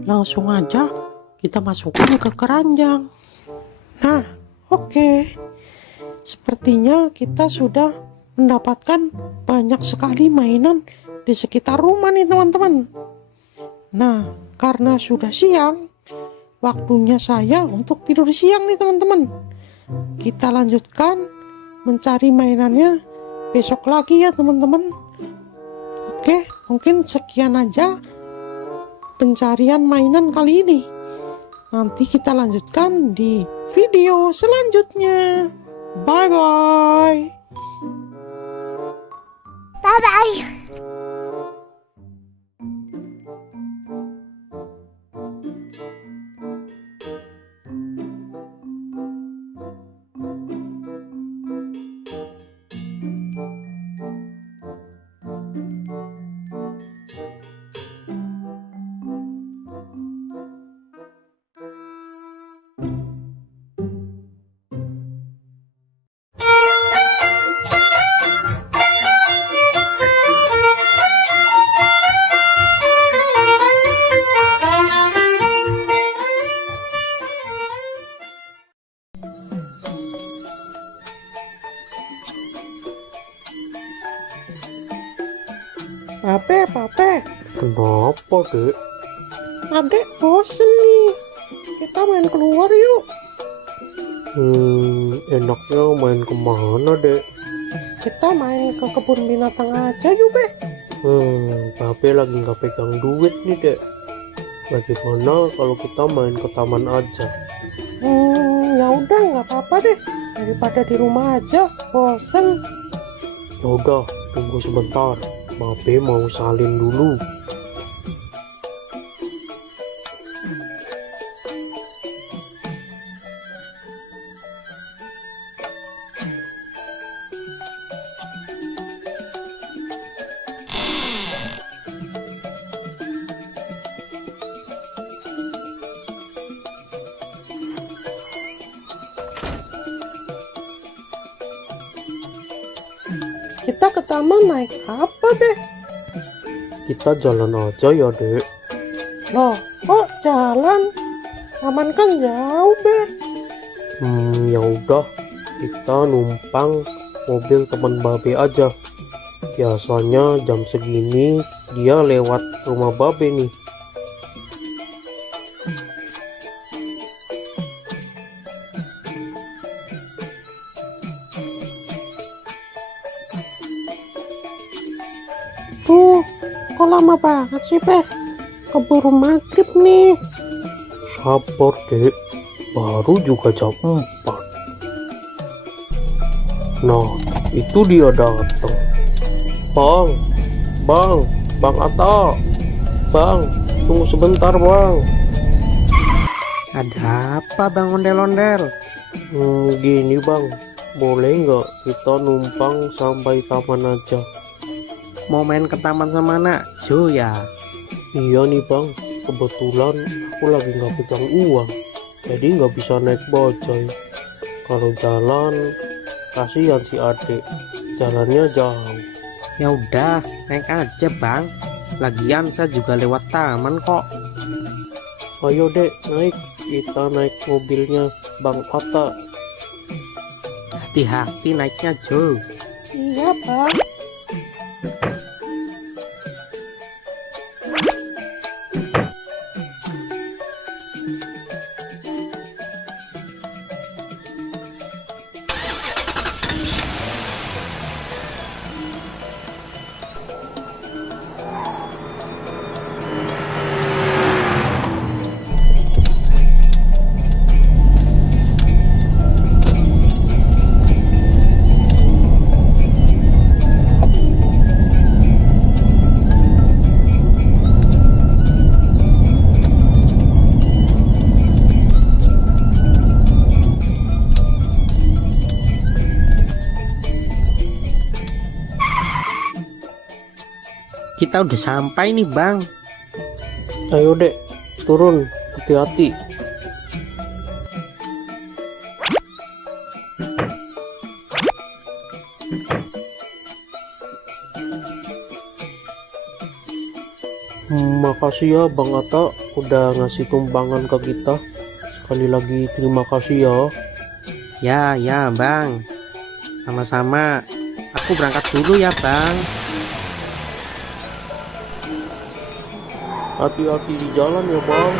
langsung aja kita masukkan ke keranjang. Nah, oke. Sepertinya kita sudah mendapatkan banyak sekali mainan di sekitar rumah nih teman-teman. Nah, karena sudah siang, waktunya saya untuk tidur siang nih teman-teman. Kita lanjutkan mencari mainannya besok lagi ya teman-teman. Oke, mungkin sekian aja pencarian mainan kali ini. Nanti kita lanjutkan di video selanjutnya. Bye-bye. Bye-bye. Pape, Kenapa, Dek? adek bosen nih. Kita main keluar yuk. Enaknya main kemana, Dek? Kita main ke kebun binatang aja yuk, Be. Babe lagi nggak pegang duit nih, Dek. Bagaimana kalau kita main ke taman aja? Ya udah, nggak apa-apa deh. Daripada di rumah aja, bosen. Yaudah, tunggu sebentar. Babe mau salin dulu. Kita ke taman naik apa, Be? Kita jalan aja ya, Dek. Loh, kok jalan? Taman kan jauh, Be. Ya udah, kita numpang mobil teman Babe aja. Biasanya jam segini dia lewat rumah Babe nih. Tuh, kok lama banget sih, Be? Keburu maghrib nih. Sabar, Dek. Baru juga jam 4. Nah, itu dia datang. Bang Atta. Bang, tunggu sebentar, Bang. Ada apa Bang Ondel-ondel? Gini, Bang. Boleh nggak kita numpang sampai taman aja? Mau main ke taman sama Nakjo ya? Iya nih, Bang. Kebetulan aku lagi nggak pegang uang. Jadi nggak bisa naik bajai. Kalau jalan, kasihan si adik. Jalannya jauh. Ya udah, naik aja Bang. Lagian saya juga lewat taman kok. Ayo, Dek, naik. Kita naik mobilnya Bang Atta. Hati-hati naiknya Jo. Iya, Bang. Kita udah sampai nih Bang. Ayo, Dek, turun. Hati-hati. Makasih ya Bang Atta udah ngasih tumpangan ke kita. Sekali lagi terima kasih ya. Ya Bang. Sama-sama. Aku berangkat dulu ya Bang. Hati-hati di jalan ya bang.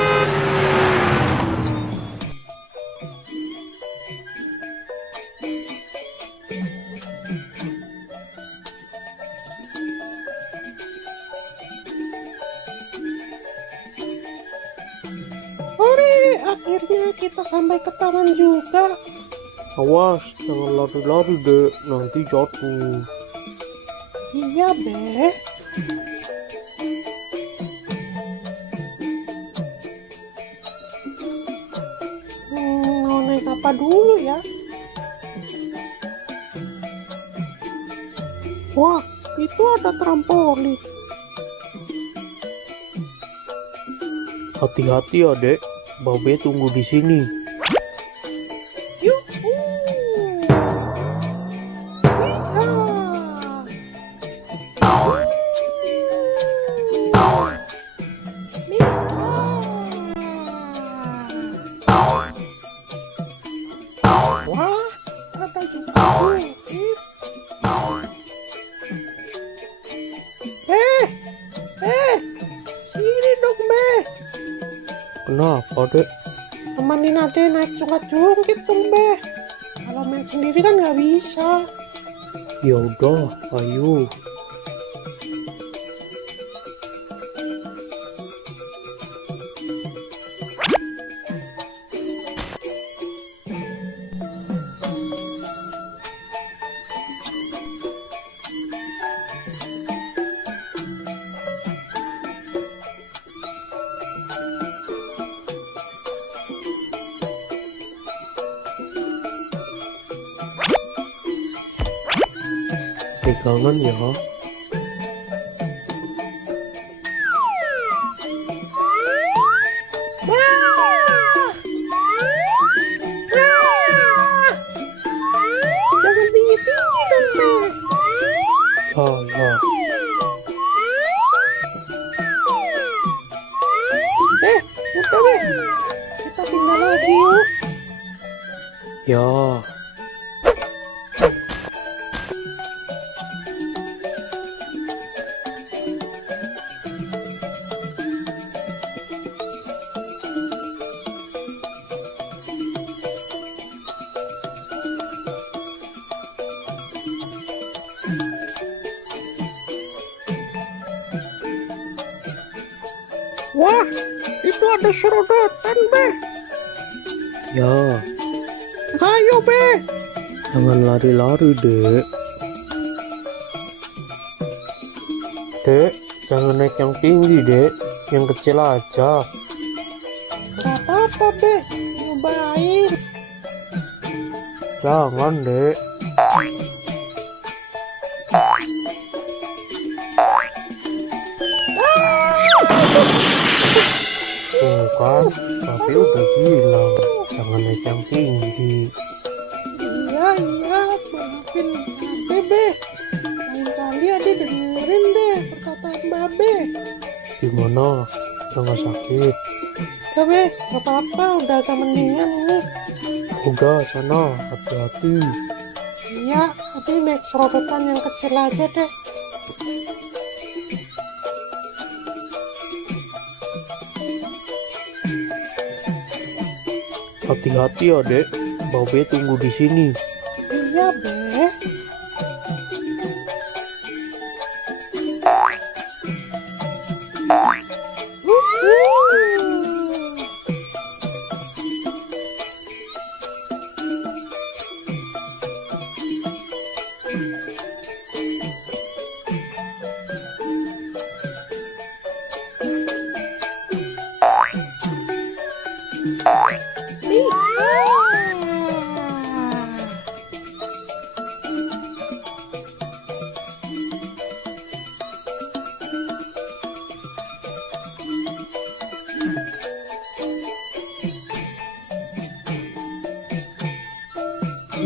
Hore, akhirnya kita sampai ke taman juga. Awas, jangan lari-lari dek, nanti jatuh. Iya, Be. Mau naik apa dulu ya? Wah, itu ada trampolin. Hati-hati ya dek, Babe tunggu di sini. Yuhu. Wah, ada juga bukit. Sini dong, Be. Kenapa dek? Temanin Ade naik jungkit dong, Be. Kalau main sendiri kan nggak bisa. Ya udah, ayo. Pegangan ya. Jangan tinggi-tinggi dong, Be. Ya. Udah, Be. Kita pindah lagi yuk. Ya. Wah, itu ada serodotan, Be. Ya, Ayo, Be. jangan lari-lari dek. Dek, jangan naik yang tinggi dek, yang kecil aja. Gak apa-apa, Be. Nyobain. Jangan dek. Tuh kan, tapi udah bilang jangan naik yang tinggi. Iya, maafin Babe, Be. Lain kali Ade dengerin deh perkataan Babe. Gimana? Udah gak sakit? Udah, Be. Gak apa-apa, udah agak mendingan ini. Udah sana, hati-hati. Iya, tapi naik serodotan yang kecil aja deh. Hati-hati ya dek, Babe tunggu di sini. Iya, Be.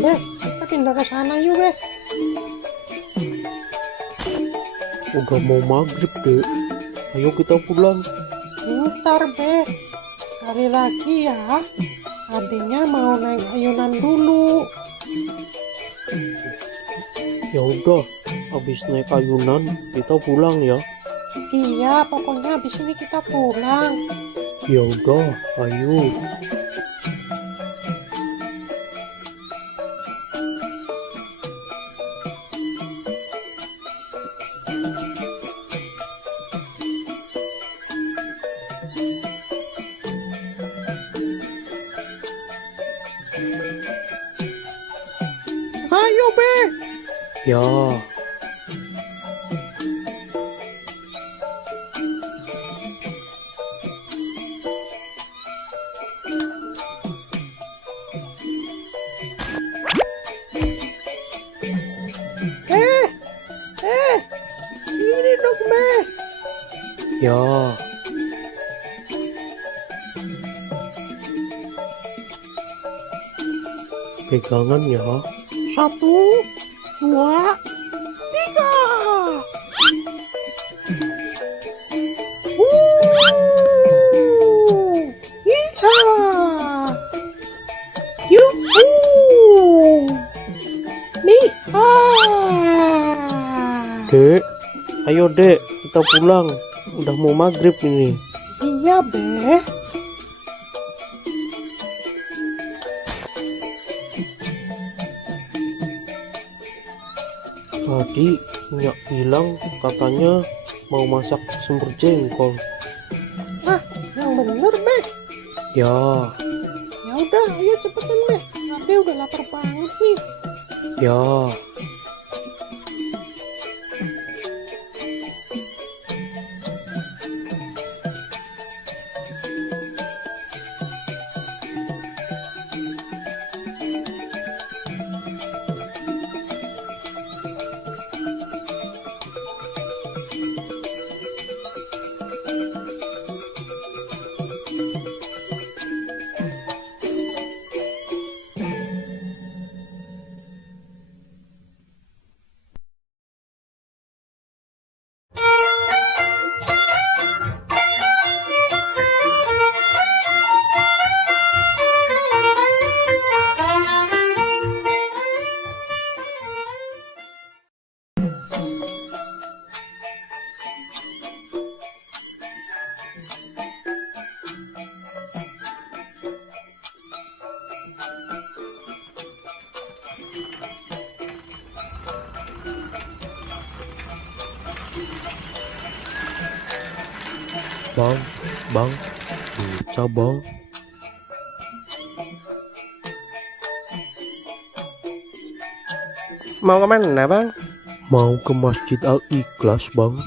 Be, kita pindah ke sana yuk, Be. Udah mau maghrib dek, ayo kita pulang. Bentar, Be. Sekali lagi ya. Adanya mau naik ayunan dulu. Ya udah, habis naik ayunan kita pulang ya. Iya, pokoknya habis ini kita pulang. Ya udah, ayo. Ayo, Be. Ya, Ini dong, Be. ya. Pegangan ya. 1, 2, 3. Iya. Yuhu. Nih. Dek, ayo dek, kita pulang. Udah mau maghrib ini. Iya, Be. Tadi Nyak bilang katanya mau masak semur jengkol. Nah, yang bener, Be. Ya, Ya udah, ayo cepetan, Be. Ade udah lapar banget nih. ya. Bang, bisa bang. Mau kemana bang? Mau ke Masjid Al-Ikhlas bang.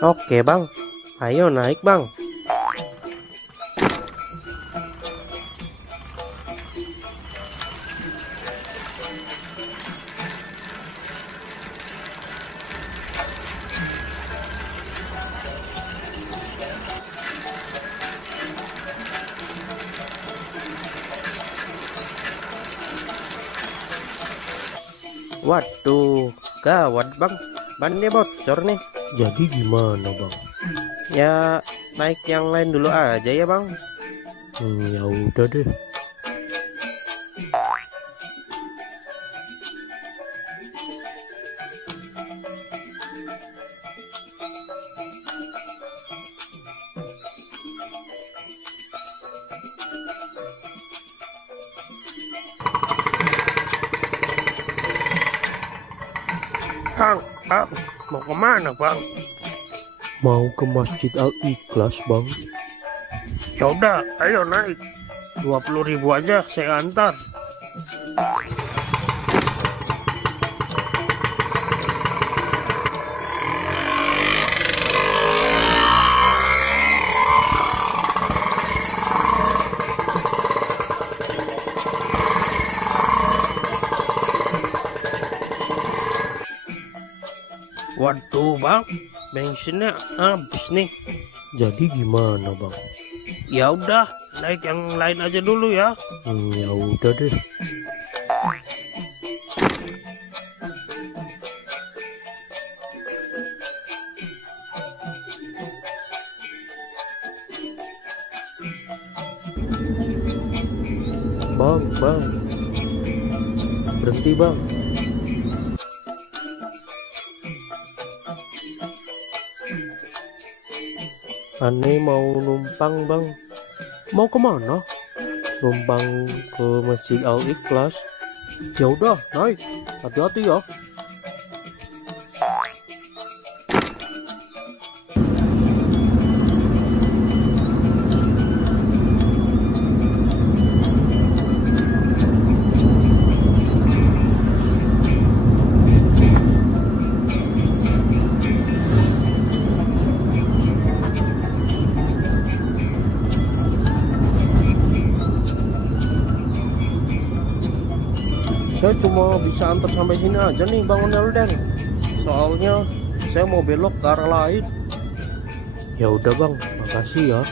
Oke bang, ayo naik bang. Waduh, gawat bang, bannya bocor nih. Jadi gimana bang? Ya naik yang lain dulu aja ya bang. Ya udah deh. Bang, mau kemana bang? Mau ke Masjid Al-Ikhlas bang. Ya udah, ayo naik. 20.000 aja saya antar. Waduh bang, bensinnya habis nih. Jadi gimana bang? Ya udah, naik yang lain aja dulu ya. Ya udah deh. Bang, berhenti bang. Aneh mau numpang bang. Mau kemana? Numpang ke Masjid Al Ikhlas. Ya udah naik, hati-hati ya. Saya cuma bisa antar sampai sini aja nih Bang Onel. Soalnya saya mau belok ke arah lain. Ya udah Bang, makasih ya.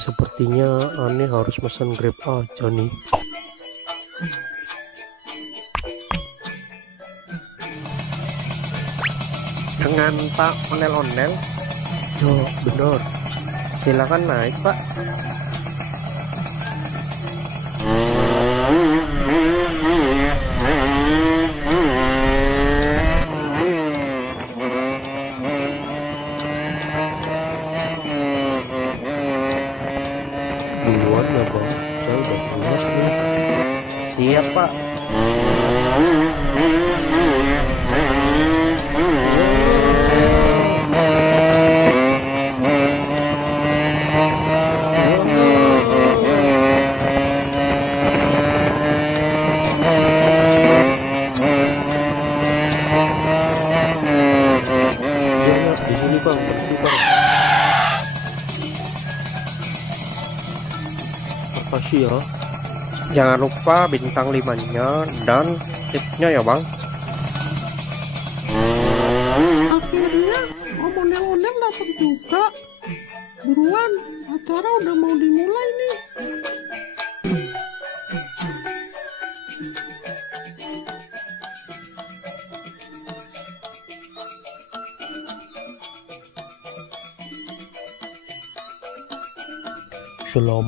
Sepertinya aneh harus pesan Grab aja nih. Dengan Pak Onel-Onel. Ya benar. Silakan naik, Pak. Duluan ya Bang, saya udah pulas nih. Siap, Pak. Ya, di sini Bang, berhenti Bang. Makasih ya. Jangan lupa bintang 5-nya dan tipsnya ya, Bang. Akhirnya Om Onel-Onel datang juga. Buruan, acara udah mau dimulai nih. Selamat